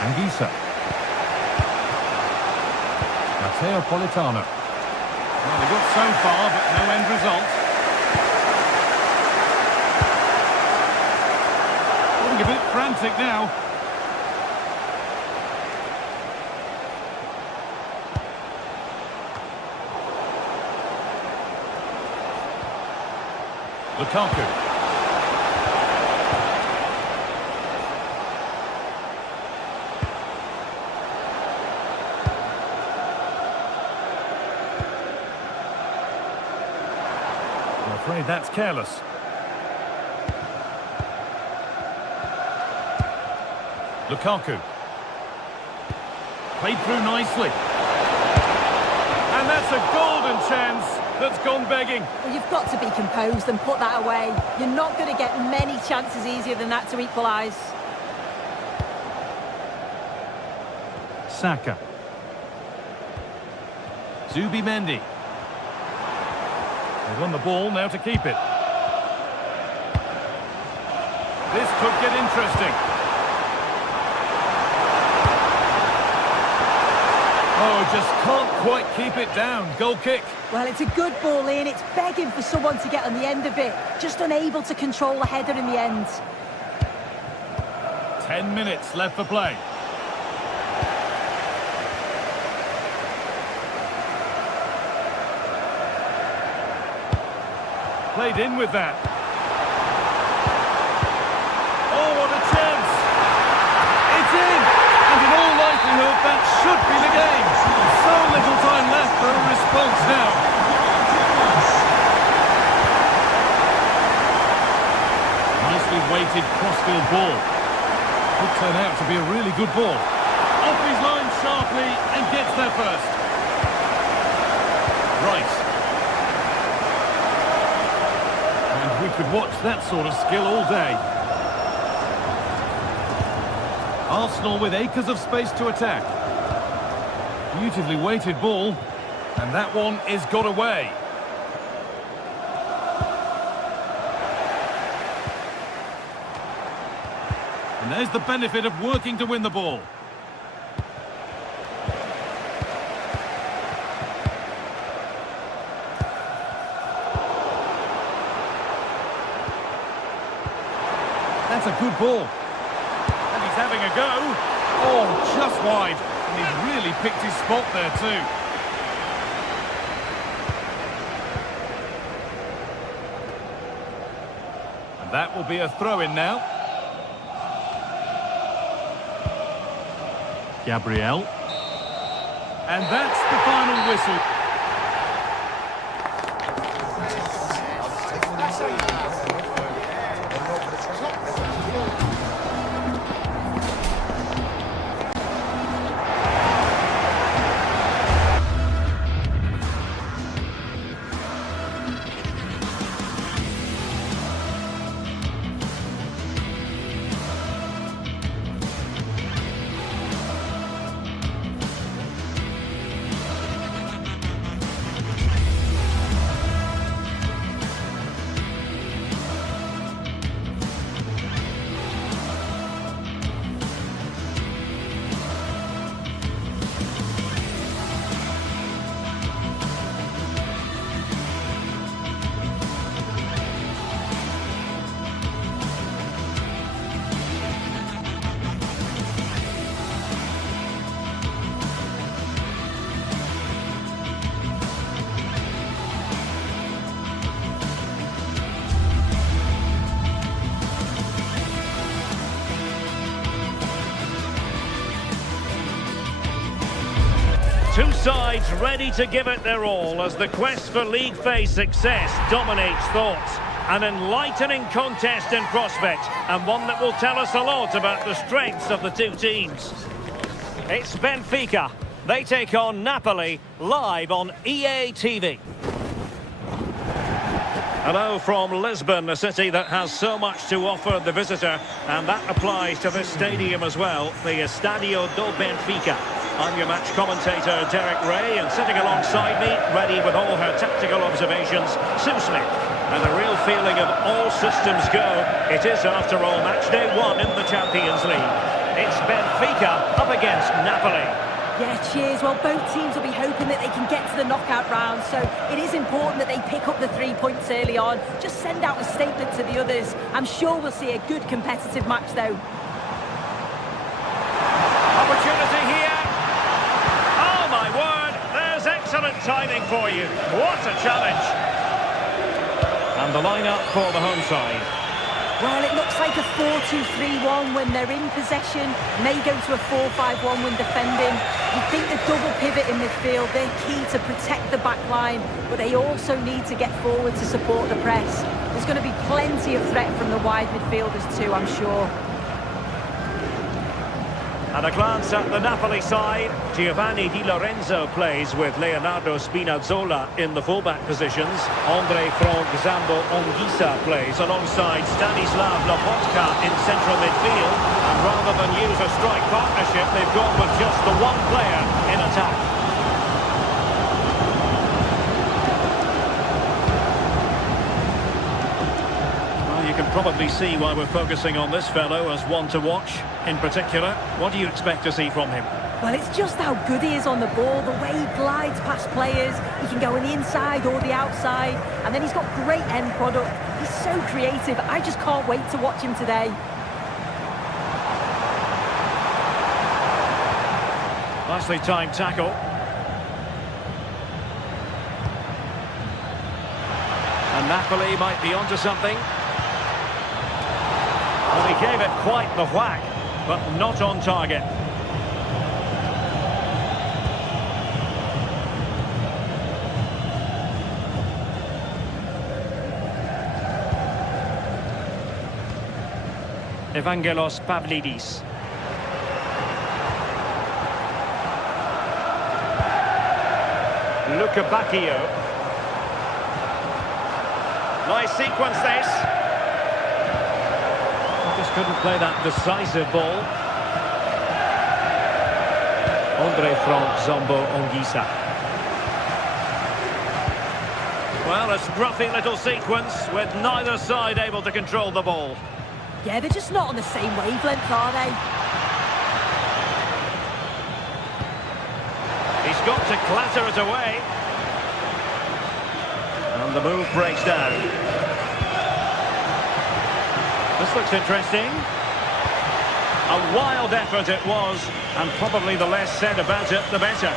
Anguissa. Matteo Politano. Well, they got so far, but no end result. Getting a bit frantic now. Lukaku. I'm afraid that's careless. Lukaku. Played through nicely. And that's a golden chance that's gone begging. Well, you've got to be composed and put that away. You're not going to get many chances easier than that to equalise. Saka. Zubimendi. They won the ball, now to keep it. This could get interesting. Oh, just can't quite keep it down. Goal kick. Well, it's a good ball in. It's begging for someone to get on the end of it. Just unable to control the header in the end. 10 minutes left for play. Played in with that. Oh, what a chance! It's in! And in all likelihood, that should be the game. So little time left for a response now. Nicely weighted crossfield ball. Could turn out to be a really good ball. Off his line sharply and gets there first. Right. And we could watch that sort of skill all day. Arsenal with acres of space to attack. Beautifully weighted ball, and that one is got away. And there's the benefit of working to win the ball. That's a good ball. He's having a go. Oh, just wide. And he's really picked his spot there too. And that will be a throw-in now. Gabriel. And that's the final whistle. Two sides ready to give it their all as the quest for league phase success dominates thoughts. An enlightening contest in prospect, and one that will tell us a lot about the strengths of the two teams. It's Benfica. They take on Napoli, live on EA TV. Hello from Lisbon, a city that has so much to offer the visitor, and that applies to this stadium as well, the Estadio do Benfica. I'm your match commentator, Derek Ray, and sitting alongside me, ready with all her tactical observations, Sue Smith. And a real feeling of all systems go. It is, after all, match day 1 in the Champions League. It's Benfica up against Napoli. Yeah, cheers. Well, both teams will be hoping that they can get to the knockout round, so it is important that they pick up the 3 points early on. Just send out a statement to the others. I'm sure we'll see a good competitive match, though. Opportunity here. Oh, my word. There's excellent timing for you. What a challenge. And the line-up for the home side. Well, it looks like a 4-2-3-1 when they're in possession. May go to a 4-5-1 when defending. You think the double pivot in midfield, they're key to protect the back line, but they also need to get forward to support the press. There's going to be plenty of threat from the wide midfielders too, I'm sure. And a glance at the Napoli side. Giovanni Di Lorenzo plays with Leonardo Spinazzola in the fullback positions. Andre Frank Zambo Anguissa plays alongside Stanislav Lobotka in central midfield. And rather than use a strike partnership, they've gone with just the one player in attack. You can probably see why we're focusing on this fellow as one to watch. In particular, what do you expect to see from him? Well, it's just how good he is on the ball, the way he glides past players. He can go on the inside or the outside, and then he's got great end product. He's so creative. I just can't wait to watch him today. Nicely timed tackle. And Napoli might be onto something. Well, he gave it quite the whack, but not on target. Evangelos Pavlidis. Luca Bacchio. Nice sequence this. Just couldn't play that decisive ball. Andre Frank Zambo Anguissa. Well, a scruffy little sequence with neither side able to control the ball. Yeah, they're just not on the same wavelength, are they? He's got to clatter it away. And the move breaks down. This looks interesting. A wild effort it was, and probably the less said about it, the better.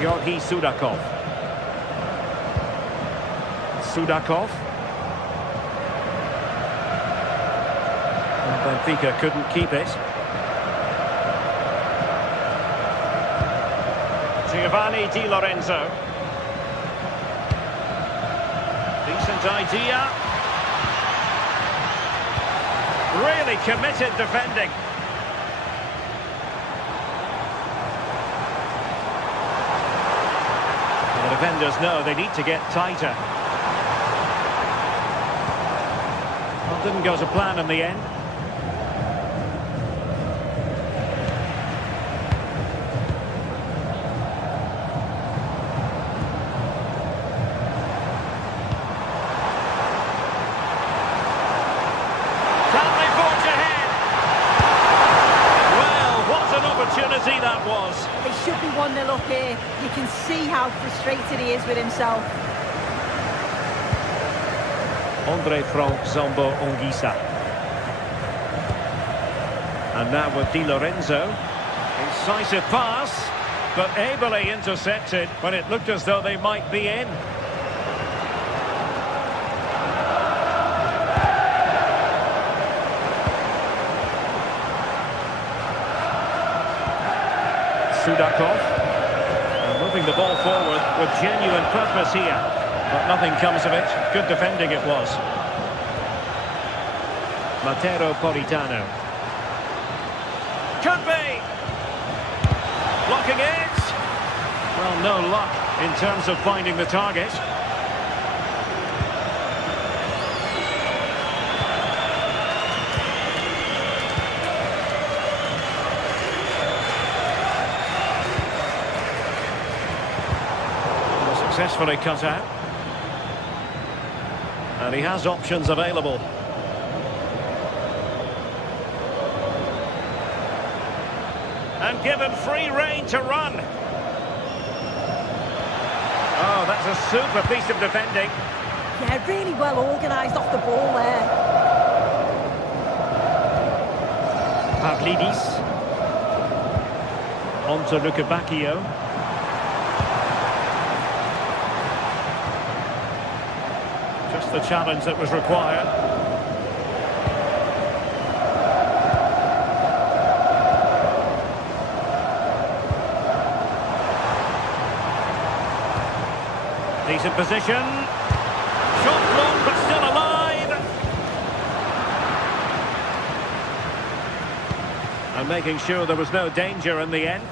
Georgi Sudakov. Sudakov. And Benfica couldn't keep it. Giovanni Di Lorenzo. Decent idea. Really committed defending. The defenders know they need to get tighter. Well, didn't go to plan in the end. Opportunity that was. It should be 1-0 up here. You can see how frustrated he is with himself. Andre Frank Zambo Anguissa. And now with Di Lorenzo. Incisive pass, but ably intercepted when it looked as though they might be in. Sudakov, moving the ball forward with genuine purpose here, but nothing comes of it. Good defending it was. Matteo Politano. Could be! Blocking it! Well, no luck in terms of finding the target. Successfully cut out. And he has options available. And given free rein to run. Oh, that's a super piece of defending. Yeah, really well organised off the ball there. Pavlidis. On to Lukebakio. Just the challenge that was required. Decent position. Shot blocked, but still alive. And making sure there was no danger in the end.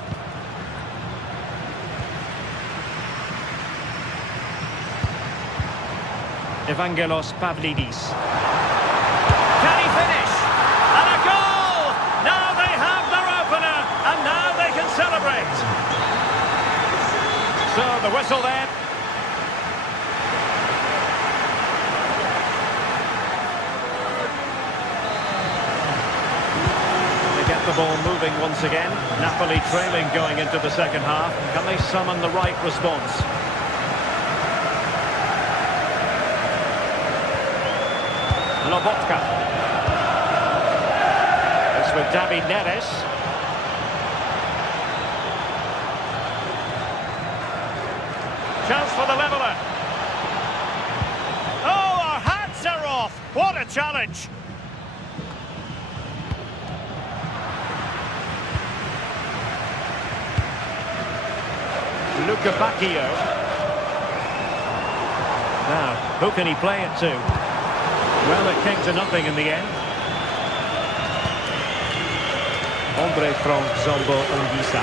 Evangelos Pavlidis. Can he finish? And a goal! Now they have their opener, and now they can celebrate. So the whistle then. The ball moving once again. Napoli trailing going into the second half. Can they summon the right response? Lobotka. It's with David Neres. Chance for the leveller. Oh, our hats are off. What a challenge. Lukebakio. Now, who can he play it to? Well, it came to nothing in the end. Andre Frank Zombo Ongisa.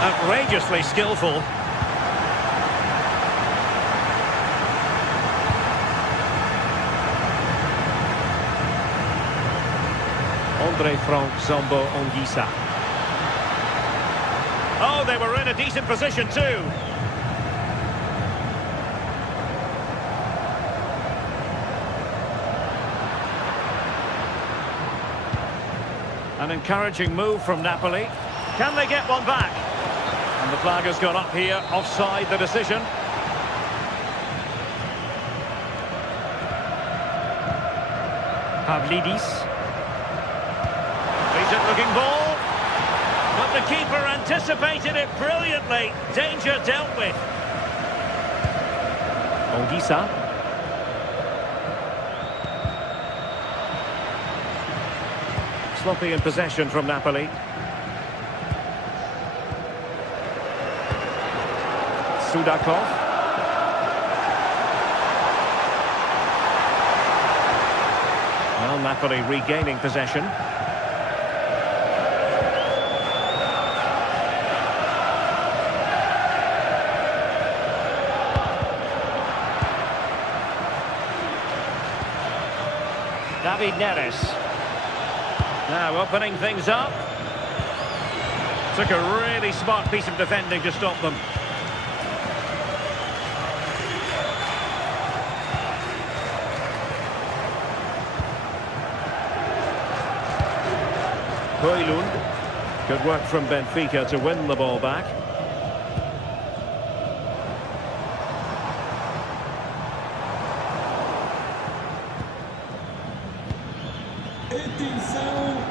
Outrageously skillful. Andre Frank Zombo Ongisa. Oh, they were in a decent position too. An encouraging move from Napoli. Can they get one back? And the flag has gone up here, offside the decision. Pavlidis. Decent looking ball. But the keeper anticipated it brilliantly. Danger dealt with. Ongisa. Sloppy in possession from Napoli. Sudakov. Well, Napoli regaining possession. David Neres. Now opening things up. Took a really smart piece of defending to stop them. Højlund. Good work from Benfica to win the ball back.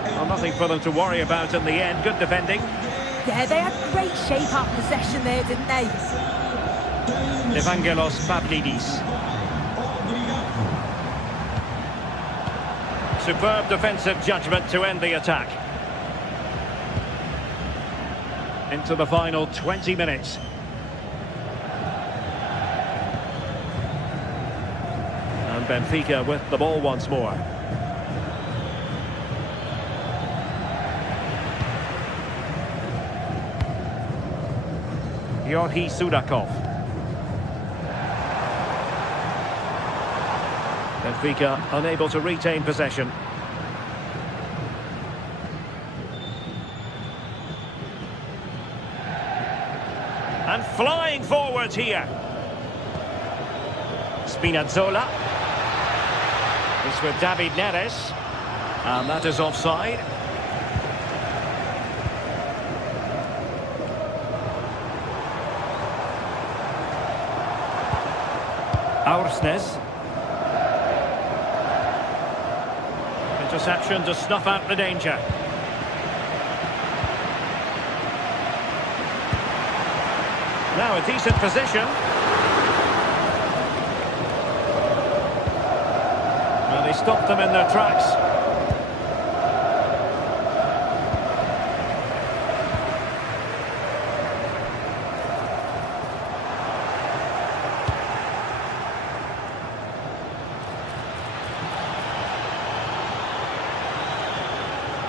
Well, nothing for them to worry about in the end. Good defending. Yeah, they had great shape out possession there, didn't they? Evangelos Pavlidis. Superb defensive judgment to end the attack. Into the final 20 minutes. And Benfica with the ball once more. Georgi Sudakov. Benfica unable to retain possession. And flying forwards here. Spinazzola. It's with David Neres. And that is offside. Aursnes. Interception to snuff out the danger. Now a decent position. Well, they stopped them in their tracks.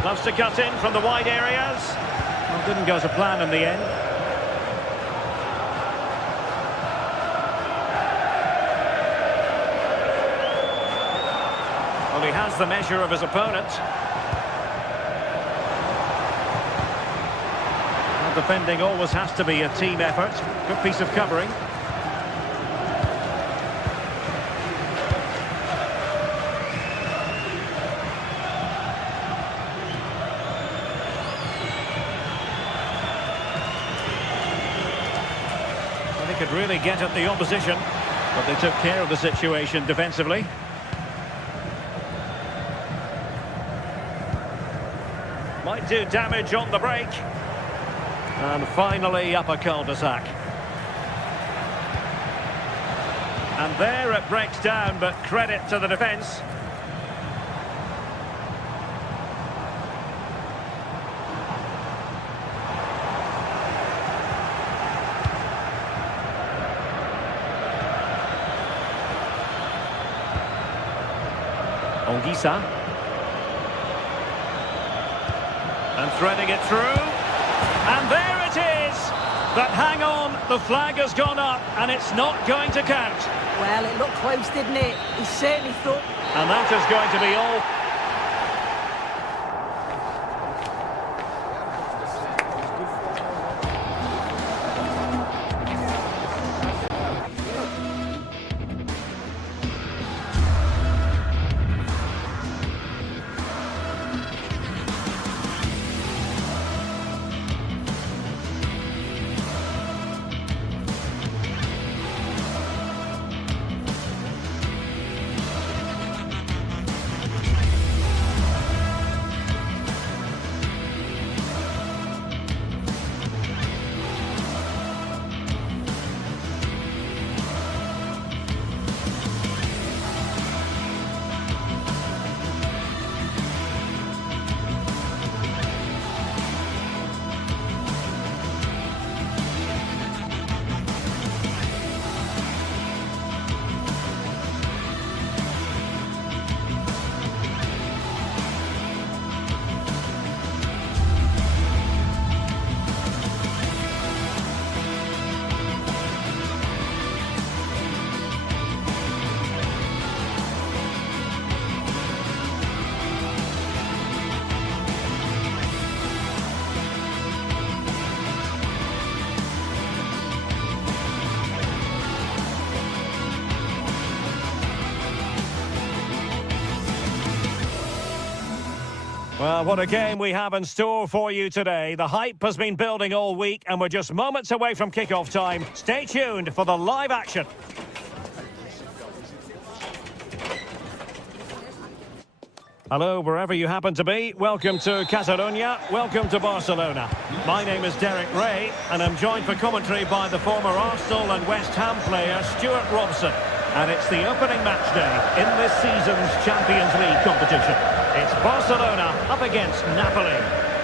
Loves to cut in from the wide areas. Well, didn't go to plan in the end. Well, he has the measure of his opponent. Well, defending always has to be a team effort. Good piece of covering. They could really get at the opposition, but they took care of the situation defensively. Might do damage on the break. And finally up a cul-de-sac. And there it breaks down, but credit to the defence. Ongisa. And threading it through. And there it is! But hang on, the flag has gone up and it's not going to count. Well, it looked close, didn't it? He certainly thought... And that is going to be all. Well, what a game we have in store for you today. The hype has been building all week and we're just moments away from kick-off time. Stay tuned for the live action. Hello, wherever you happen to be. Welcome to Catalonia. Welcome to Barcelona. My name is Derek Ray and I'm joined for commentary by the former Arsenal and West Ham player Stuart Robson. And it's the opening match day in this season's Champions League competition. It's Barcelona up against Napoli.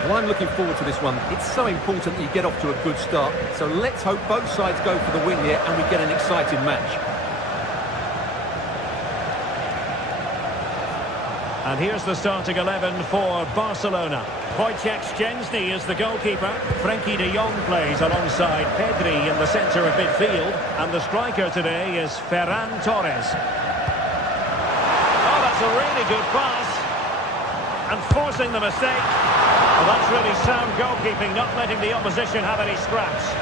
Well, I'm looking forward to this one. It's so important that you get off to a good start. So let's hope both sides go for the win here and we get an exciting match. And here's the starting 11 for Barcelona. Wojciech Szczęsny is the goalkeeper. Frenkie de Jong plays alongside Pedri in the centre of midfield. And the striker today is Ferran Torres. Oh, that's a really good pass. And forcing the mistake. Well, that's really sound goalkeeping, not letting the opposition have any scraps.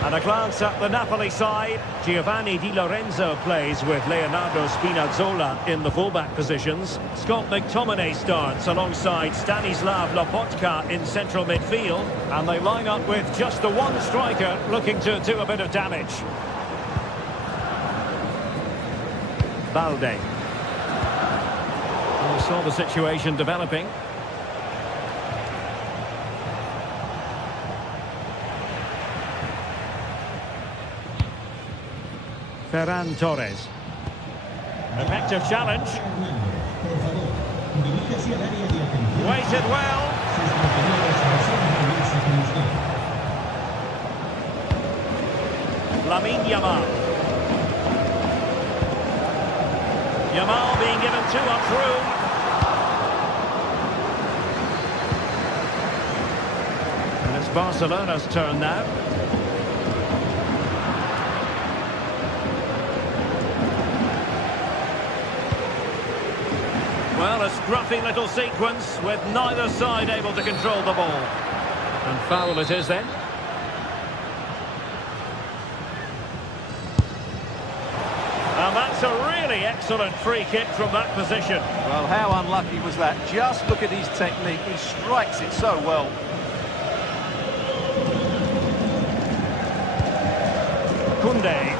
And a glance at the Napoli side. Giovanni Di Lorenzo plays with Leonardo Spinazzola in the fullback positions. Scott McTominay starts alongside Stanislav Lobotka in central midfield. And they line up with just the one striker looking to do a bit of damage. Balde. And we saw the situation developing. Ferran Torres. Effective challenge. Waited well. Lamine Yamal. Yamal being given too much room. And it's Barcelona's turn now. Well, a scruffy little sequence with neither side able to control the ball. And foul it is then. And that's a really excellent free kick from that position. Well, how unlucky was that? Just look at his technique. He strikes it so well. Koundé.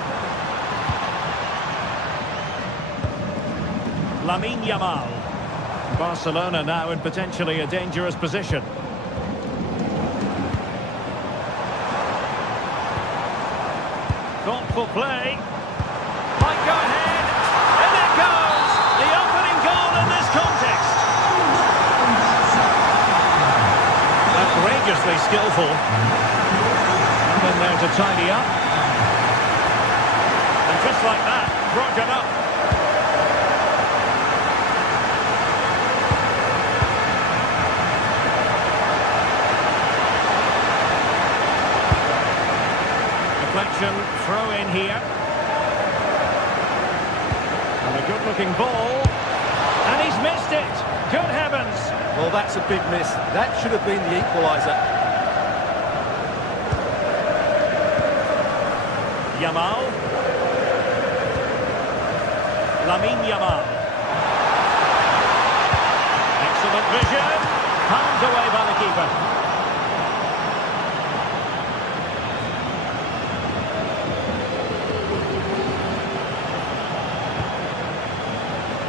Lamine Yamal. Barcelona now in potentially a dangerous position. Thoughtful play. Might go ahead. And it goes! The opening goal in this context. Outrageously skillful. Nothing there to tidy up. And just like that, broken up. Throw in here. And a good-looking ball. And he's missed it. Good heavens. Well, that's a big miss. That should have been the equaliser. Yamal. Lamine Yamal. Excellent vision. Palmed away by the keeper.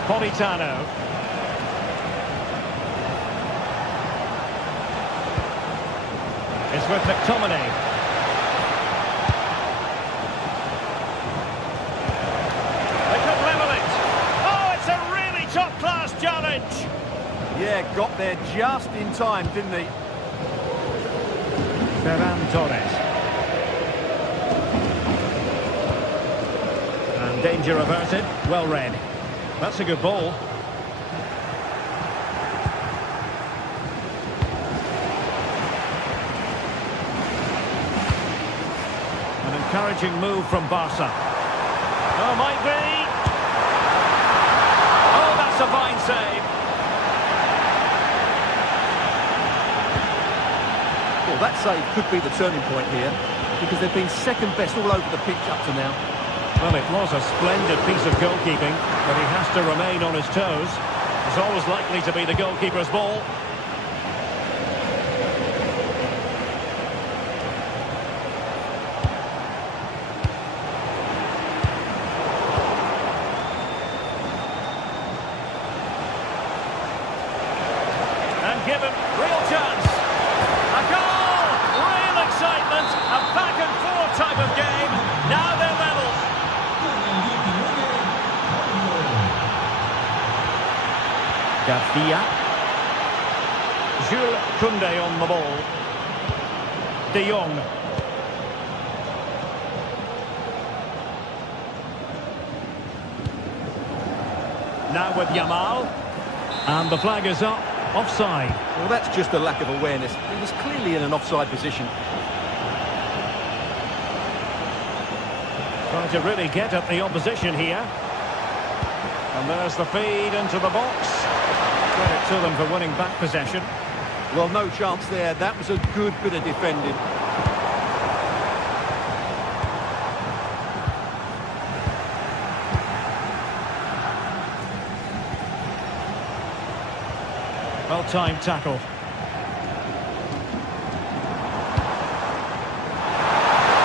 Politano. It's with McTominay. They could level it. Oh, it's a really top-class challenge. Yeah, got there just in time, didn't he? Ferran Torres. And danger averted. Well read. That's a good ball. An encouraging move from Barca. Oh, might be. Oh, that's a fine save. Well, that save could be the turning point here, because they've been second best all over the pitch up to now. Well, it was a splendid piece of goalkeeping, but he has to remain on his toes. It's always likely to be the goalkeeper's ball. And given, real chance. A goal! Real excitement. A back-and-forth type of game. Now they're level. Garcia. Jules Koundé on the ball. De Jong. Now with Yamal. And the flag is up. Offside. Well, that's just a lack of awareness. He was clearly in an offside position. Trying to really get at the opposition here. And there's the feed into the box. Credit to them for winning back possession. Well, no chance there. That was a good bit of defending. Well-timed tackle.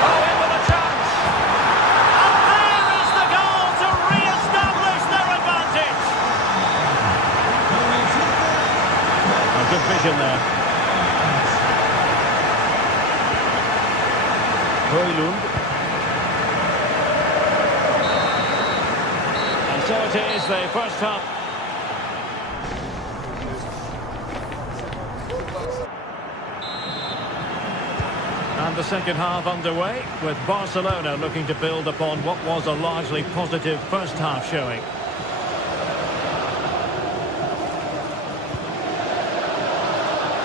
Oh, in with a chance! And there is the goal to re-establish their advantage! Oh, good vision there. Højlund. And so it is, the first half. And the second half underway, with Barcelona looking to build upon what was a largely positive first half showing.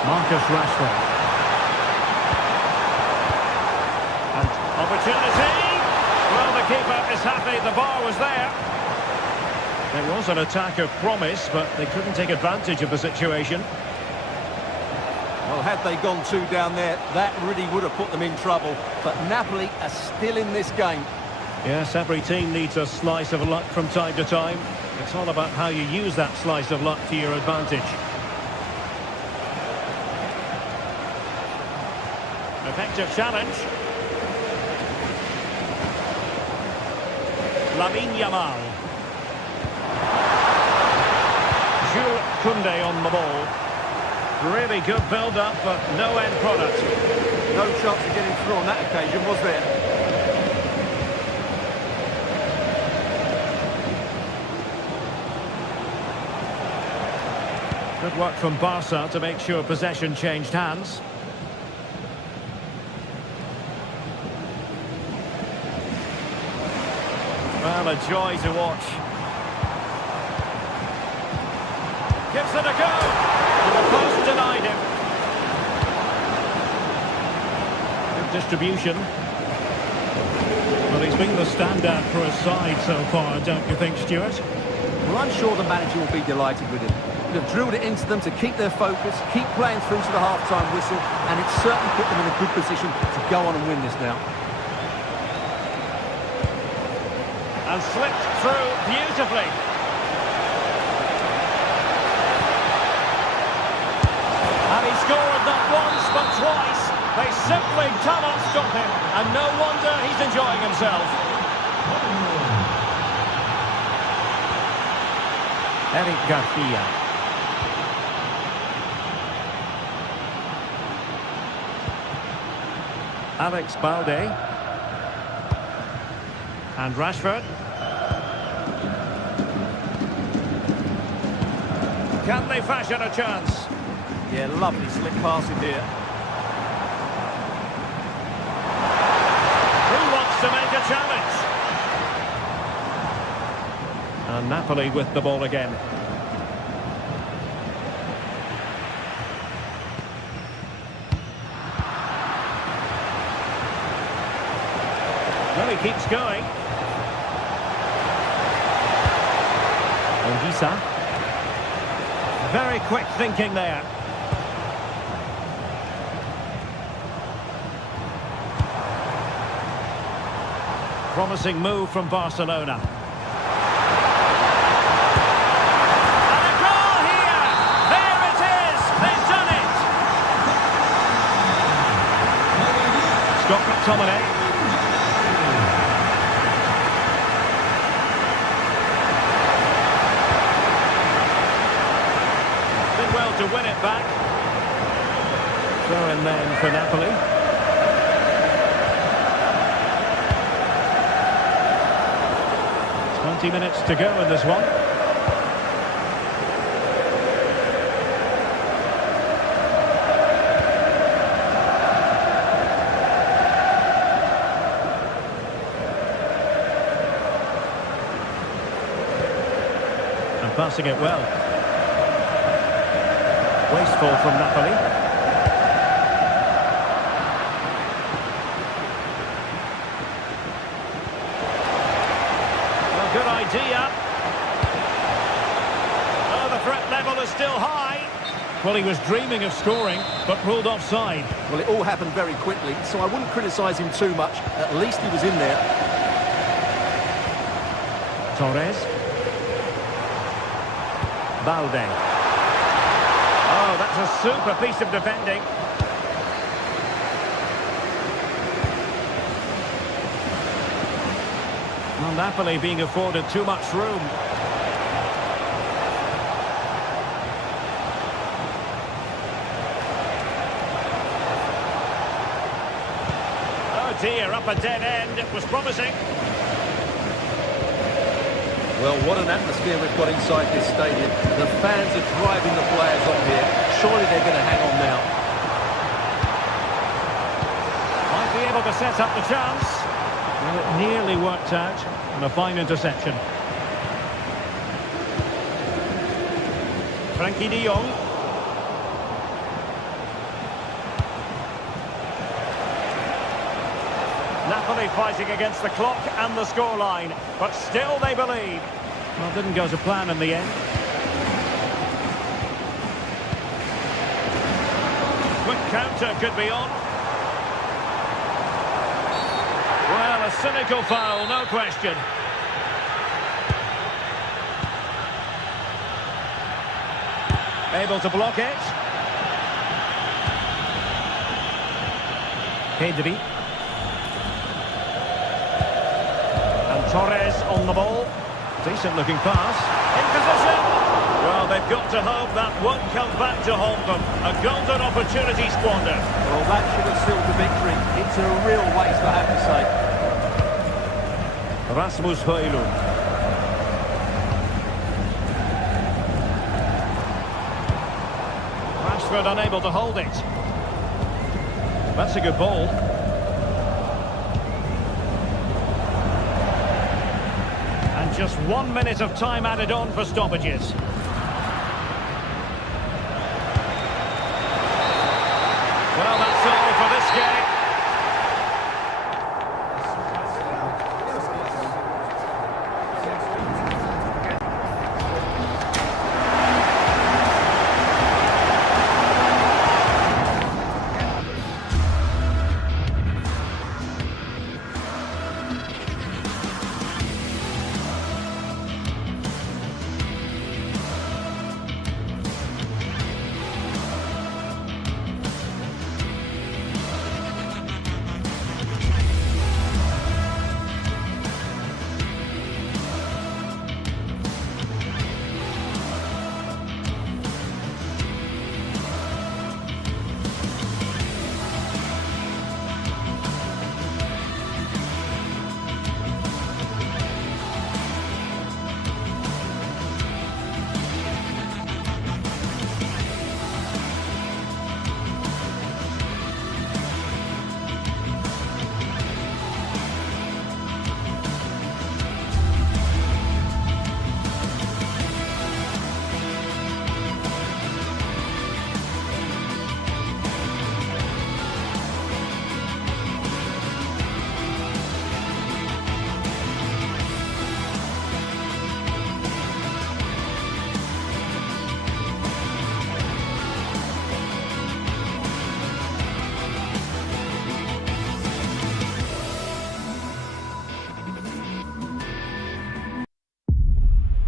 Marcus Rashford. And opportunity! Well, the keeper is happy the bar was there. There was an attack of promise, but they couldn't take advantage of the situation. Well, had they gone two down there, that really would have put them in trouble. But Napoli are still in this game. Yes, every team needs a slice of luck from time to time. It's all about how you use that slice of luck to your advantage. Effective challenge. Yamal. Jules Koundé on the ball. Really good build-up, but no end product. No chance of getting through on that occasion, was there? Good work from Barca to make sure possession changed hands. Well, a joy to watch. Gives it a go. And the post denied him. Good distribution. Well, he's been the standout for his side so far, don't you think, Stuart? Well, I'm sure the manager will be delighted with him. They've drilled it into them to keep their focus, keep playing through to the half-time whistle, and it's certainly put them in a good position to go on and win this now. And slipped through beautifully. And he scored not once but twice. They simply cannot stop him. And no wonder he's enjoying himself. Eric Garcia. Alex Balde. And Rashford. Can they fashion a chance? Yeah, lovely slick passing here. Who wants to make a challenge? And Napoli with the ball again. Well, he keeps going. Ogisa. Very quick thinking there. Promising move from Barcelona. And a goal here! There it is! They've done it! Scott McTominay. Did well to win it back. Throw in then for Napoli. 20 minutes to go in this one. And passing it well. Wasteful from Napoli. Well, good idea. Oh, the threat level is still high. Well, he was dreaming of scoring, but ruled offside. Well, it all happened very quickly, so I wouldn't criticise him too much. At least he was in there. Torres. Balde. Oh, that's a super piece of defending. Well, Napoli being afforded too much room. Oh dear, up a dead end. It was promising. Well, what an atmosphere we've got inside this stadium. The fans are driving the players on here. Surely they're going to hang on now. Might be able to set up the chance. Well, it nearly worked out. And a fine interception. Frankie de Jong. Napoli fighting against the clock and the scoreline, but still they believe. Well, didn't go to plan in the end. Quick counter could be on. Well, a cynical foul, no question. Able to block it. Pedri. Torres on the ball. Decent looking pass. In position. Well, they've got to hope that won't come back to haunt them. A golden opportunity squandered. Well, that should have sealed the victory. It's a real waste, I have to say. Rasmus Højlund. Rashford unable to hold it. That's a good ball. Just 1 minute of time added on for stoppages. Well, that's all for this game.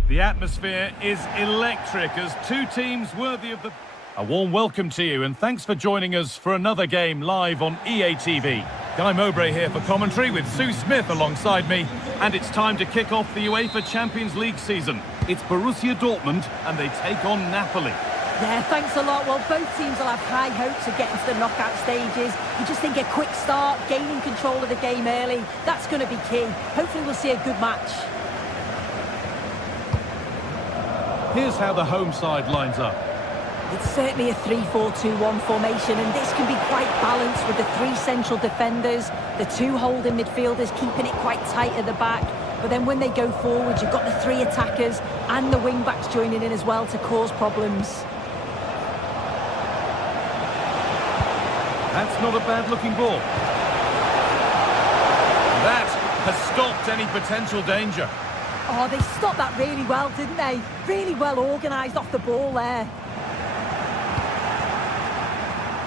The atmosphere is electric as two teams worthy of the... A warm welcome to you and thanks for joining us for another game live on EA TV. Guy Mowbray here for commentary with Sue Smith alongside me, and it's time to kick off the UEFA Champions League season. It's Borussia Dortmund and they take on Napoli. Yeah, thanks a lot. Well, both teams will have high hopes of getting to the knockout stages. You just think a quick start, gaining control of the game early, that's going to be key. Hopefully we'll see a good match. Here's how the home side lines up. It's certainly a 3-4-2-1 formation, and this can be quite balanced with the three central defenders, the two holding midfielders keeping it quite tight at the back. But then when they go forward, you've got the three attackers and the wing-backs joining in as well to cause problems. That's not a bad-looking ball. That has stopped any potential danger. Oh, they stopped that really well, didn't they? Really well organised off the ball there.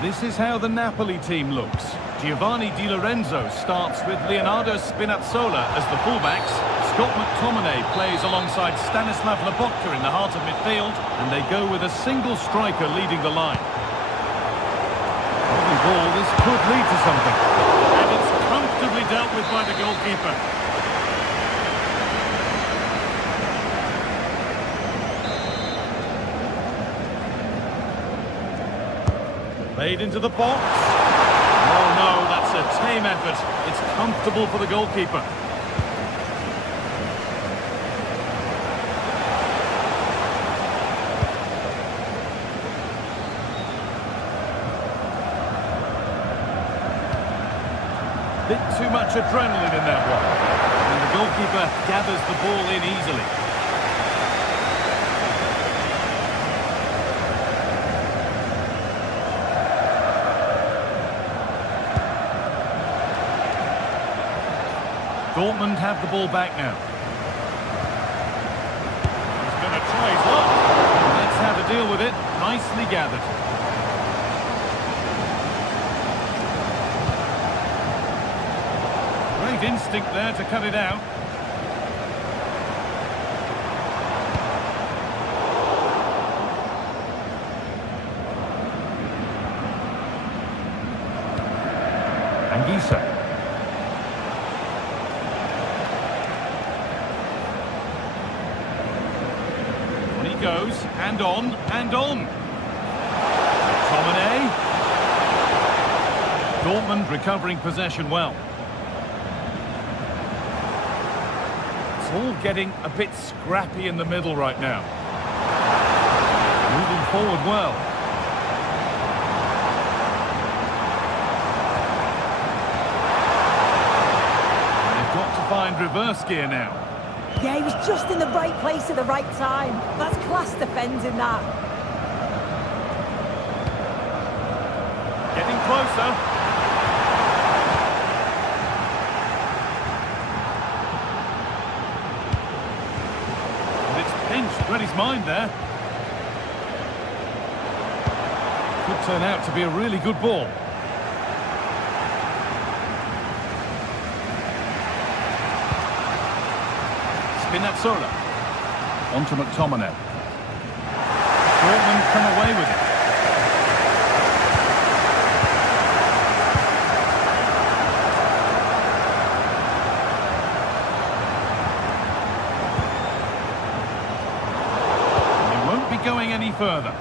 This is how the Napoli team looks. Giovanni Di Lorenzo starts with Leonardo Spinazzola as the fullbacks. Scott McTominay plays alongside Stanislav Lobotka in the heart of midfield, and they go with a single striker leading the line. Lovely ball, this could lead to something. And it's comfortably dealt with by the goalkeeper. Played into the box. Oh no, that's a tame effort. It's comfortable for the goalkeeper. Bit too much adrenaline in that one. And the goalkeeper gathers the ball in easily. Dortmund have the ball back now. He's going to try his luck. Let's have a deal with it. Nicely gathered. Great instinct there to cut it out. Anguissa. Goes, and on, and on. McTominay. Dortmund recovering possession well. It's all getting a bit scrappy in the middle right now. Moving forward well. They've got to find reverse gear now. Yeah, he was just in the right place at the right time. That's class defending that. Getting closer. And it's pinched, read his mind there. Could turn out to be a really good ball. Spinazzola. On to McTominay. Dortmund come away with it. They won't be going any further.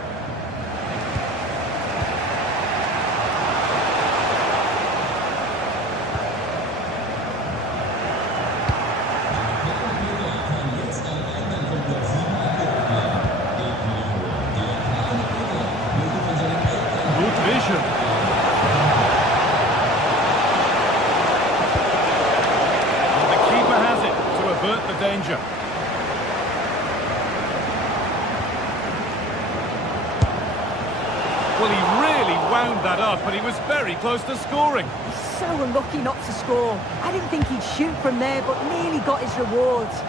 Vision. And the keeper has it to avert the danger. Well, he really wound that up, and he was very close to scoring. He's so unlucky not to score. I didn't think he'd shoot from there, but nearly got his rewards.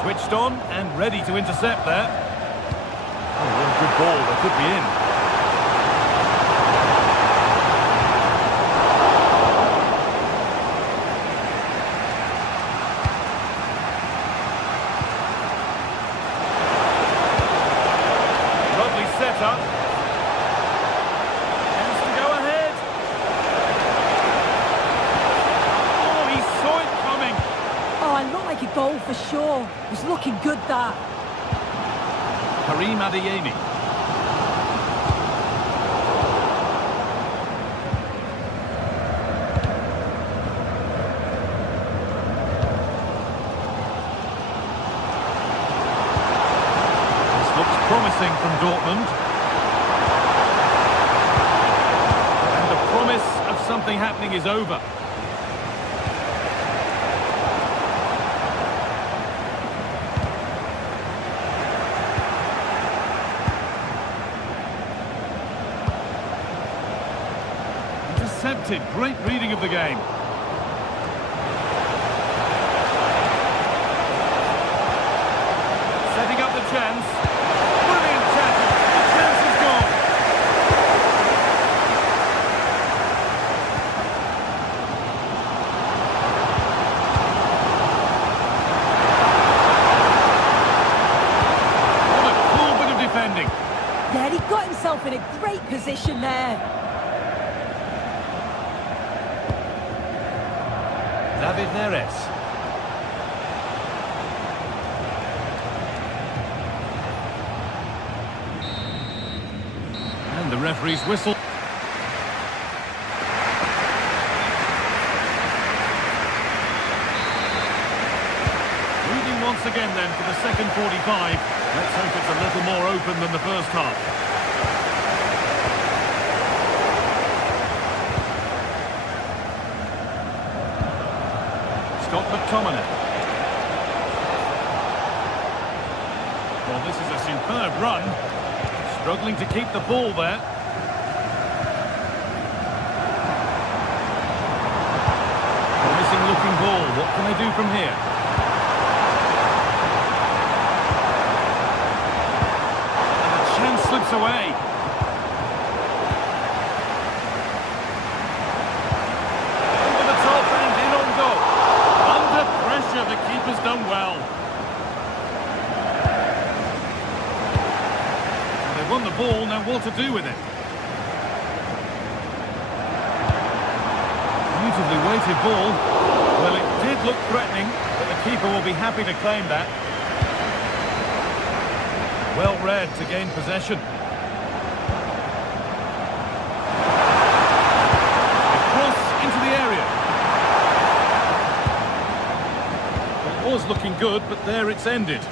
Switched on and ready to intercept there. Oh, what a good ball. They could be in. Setup. Chance to go ahead. Oh, he saw it coming. Oh, it looked like a goal for sure. It was looking good, that. Karim Adeyemi. Promising from Dortmund. And the promise of something happening is over. intercepted. Great reading of the game. Setting up the chance. Brilliant tackle. The chance is gone. What a cool bit of defending. Yeah, he got himself in a great position there. David Neres. And the referee's whistle. Moving once again then for the second 45. Let's hope it's a little more open than the first half. Scott McTominay. Well, this is a superb run. Struggling to keep the ball there. Promising looking ball. What can they do from here? And the chance slips away. Over the top and in on goal. Under pressure, the keeper's done well. They've won the ball, now what to do with it? Beautifully weighted ball. Well, it did look threatening, but the keeper will be happy to claim that. Well read to gain possession. Across into the area. It was looking good, but there it's ended.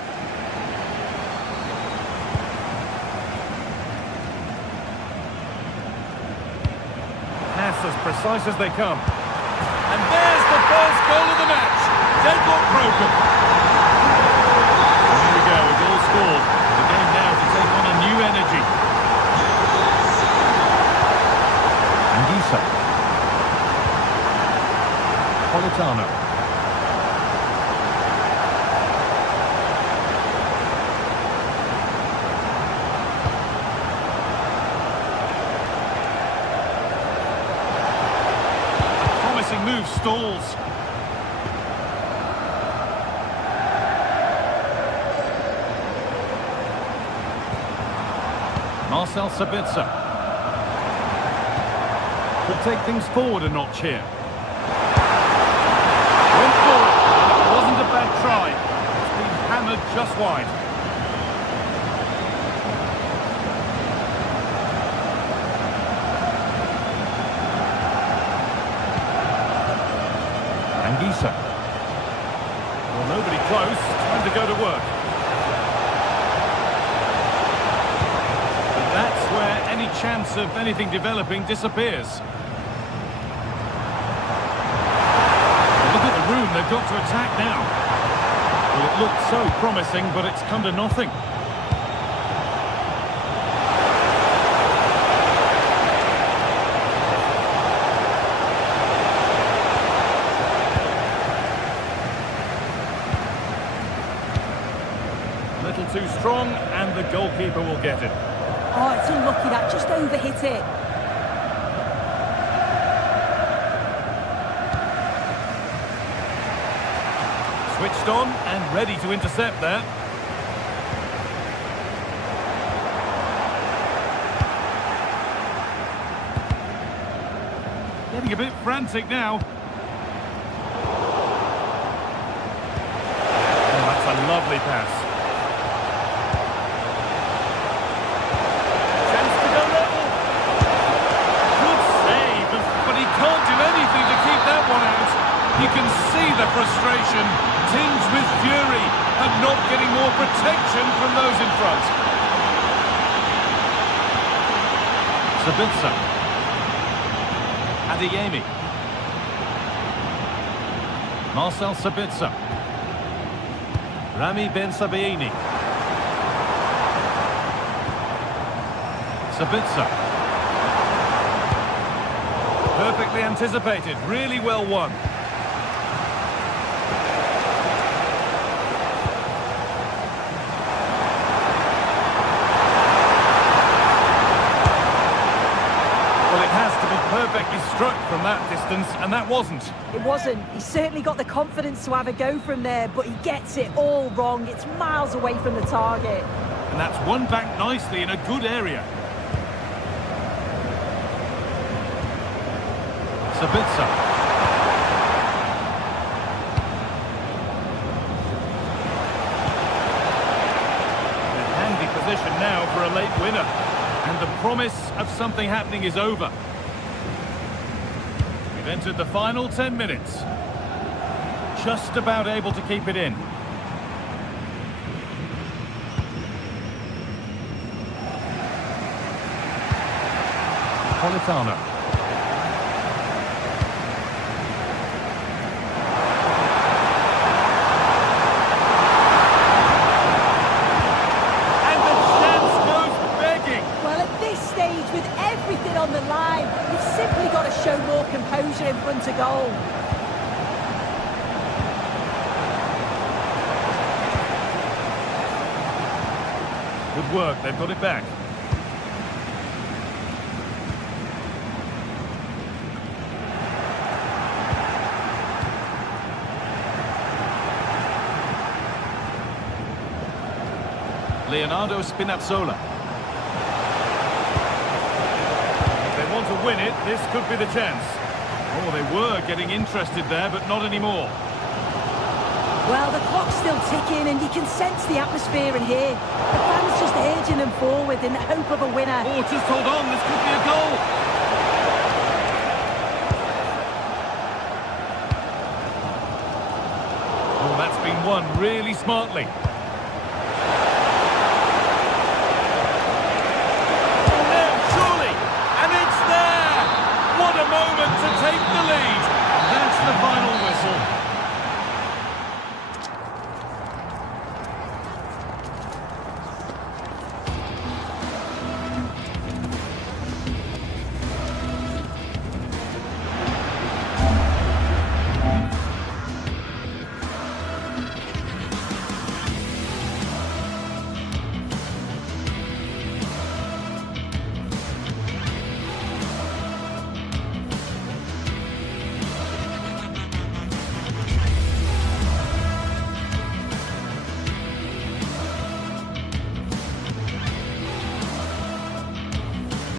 Pass as precise as they come. And there's the first goal of the match. Deadlock broken. Here we go, a goal scored. The game now to take on a new energy. Anguissa. Politano. Move stalls. Marcel Sabitzer could take things forward a notch here. Went forward. It wasn't a bad try. It's been hammered just wide. Anguissa. Well, nobody close. Time to go to work. But that's where any chance of anything developing disappears. Look at the room they've got to attack now. Well, it looked so promising, but it's come to nothing. Too strong, and the goalkeeper will get it. Oh, it's unlucky that, just overhit it. Switched on and ready to intercept there. Getting a bit frantic now. Oh, that's a lovely pass. You can see the frustration, tinged with fury, at not getting more protection from those in front. Sabitzer. Adeyemi. Marcel Sabitzer. Rami Ben Sabaini. Sabitzer. Perfectly anticipated, really well won. Well, it has to be perfectly struck from that distance, and that wasn't. It wasn't. He certainly got the confidence to have a go from there, but he gets it all wrong. It's miles away from the target. And that's won back nicely in a good area. Sabitzer. In a handy position now for a late winner. And the promise of something happening is over. We've entered the final 10 minutes. Just about able to keep it in. Politano. And the chance goes begging. Well, at this stage, with everything on the line, you've simply got to show more composure in front of goal. Good work, they've got it back. Leonardo Spinazzola. If they want to win it, this could be the chance. Oh, they were getting interested there, but not anymore. Well, the clock's still ticking and you can sense the atmosphere in here. The fans just urging them forward in the hope of a winner. Oh, just hold on, this could be a goal. Oh, that's been won really smartly.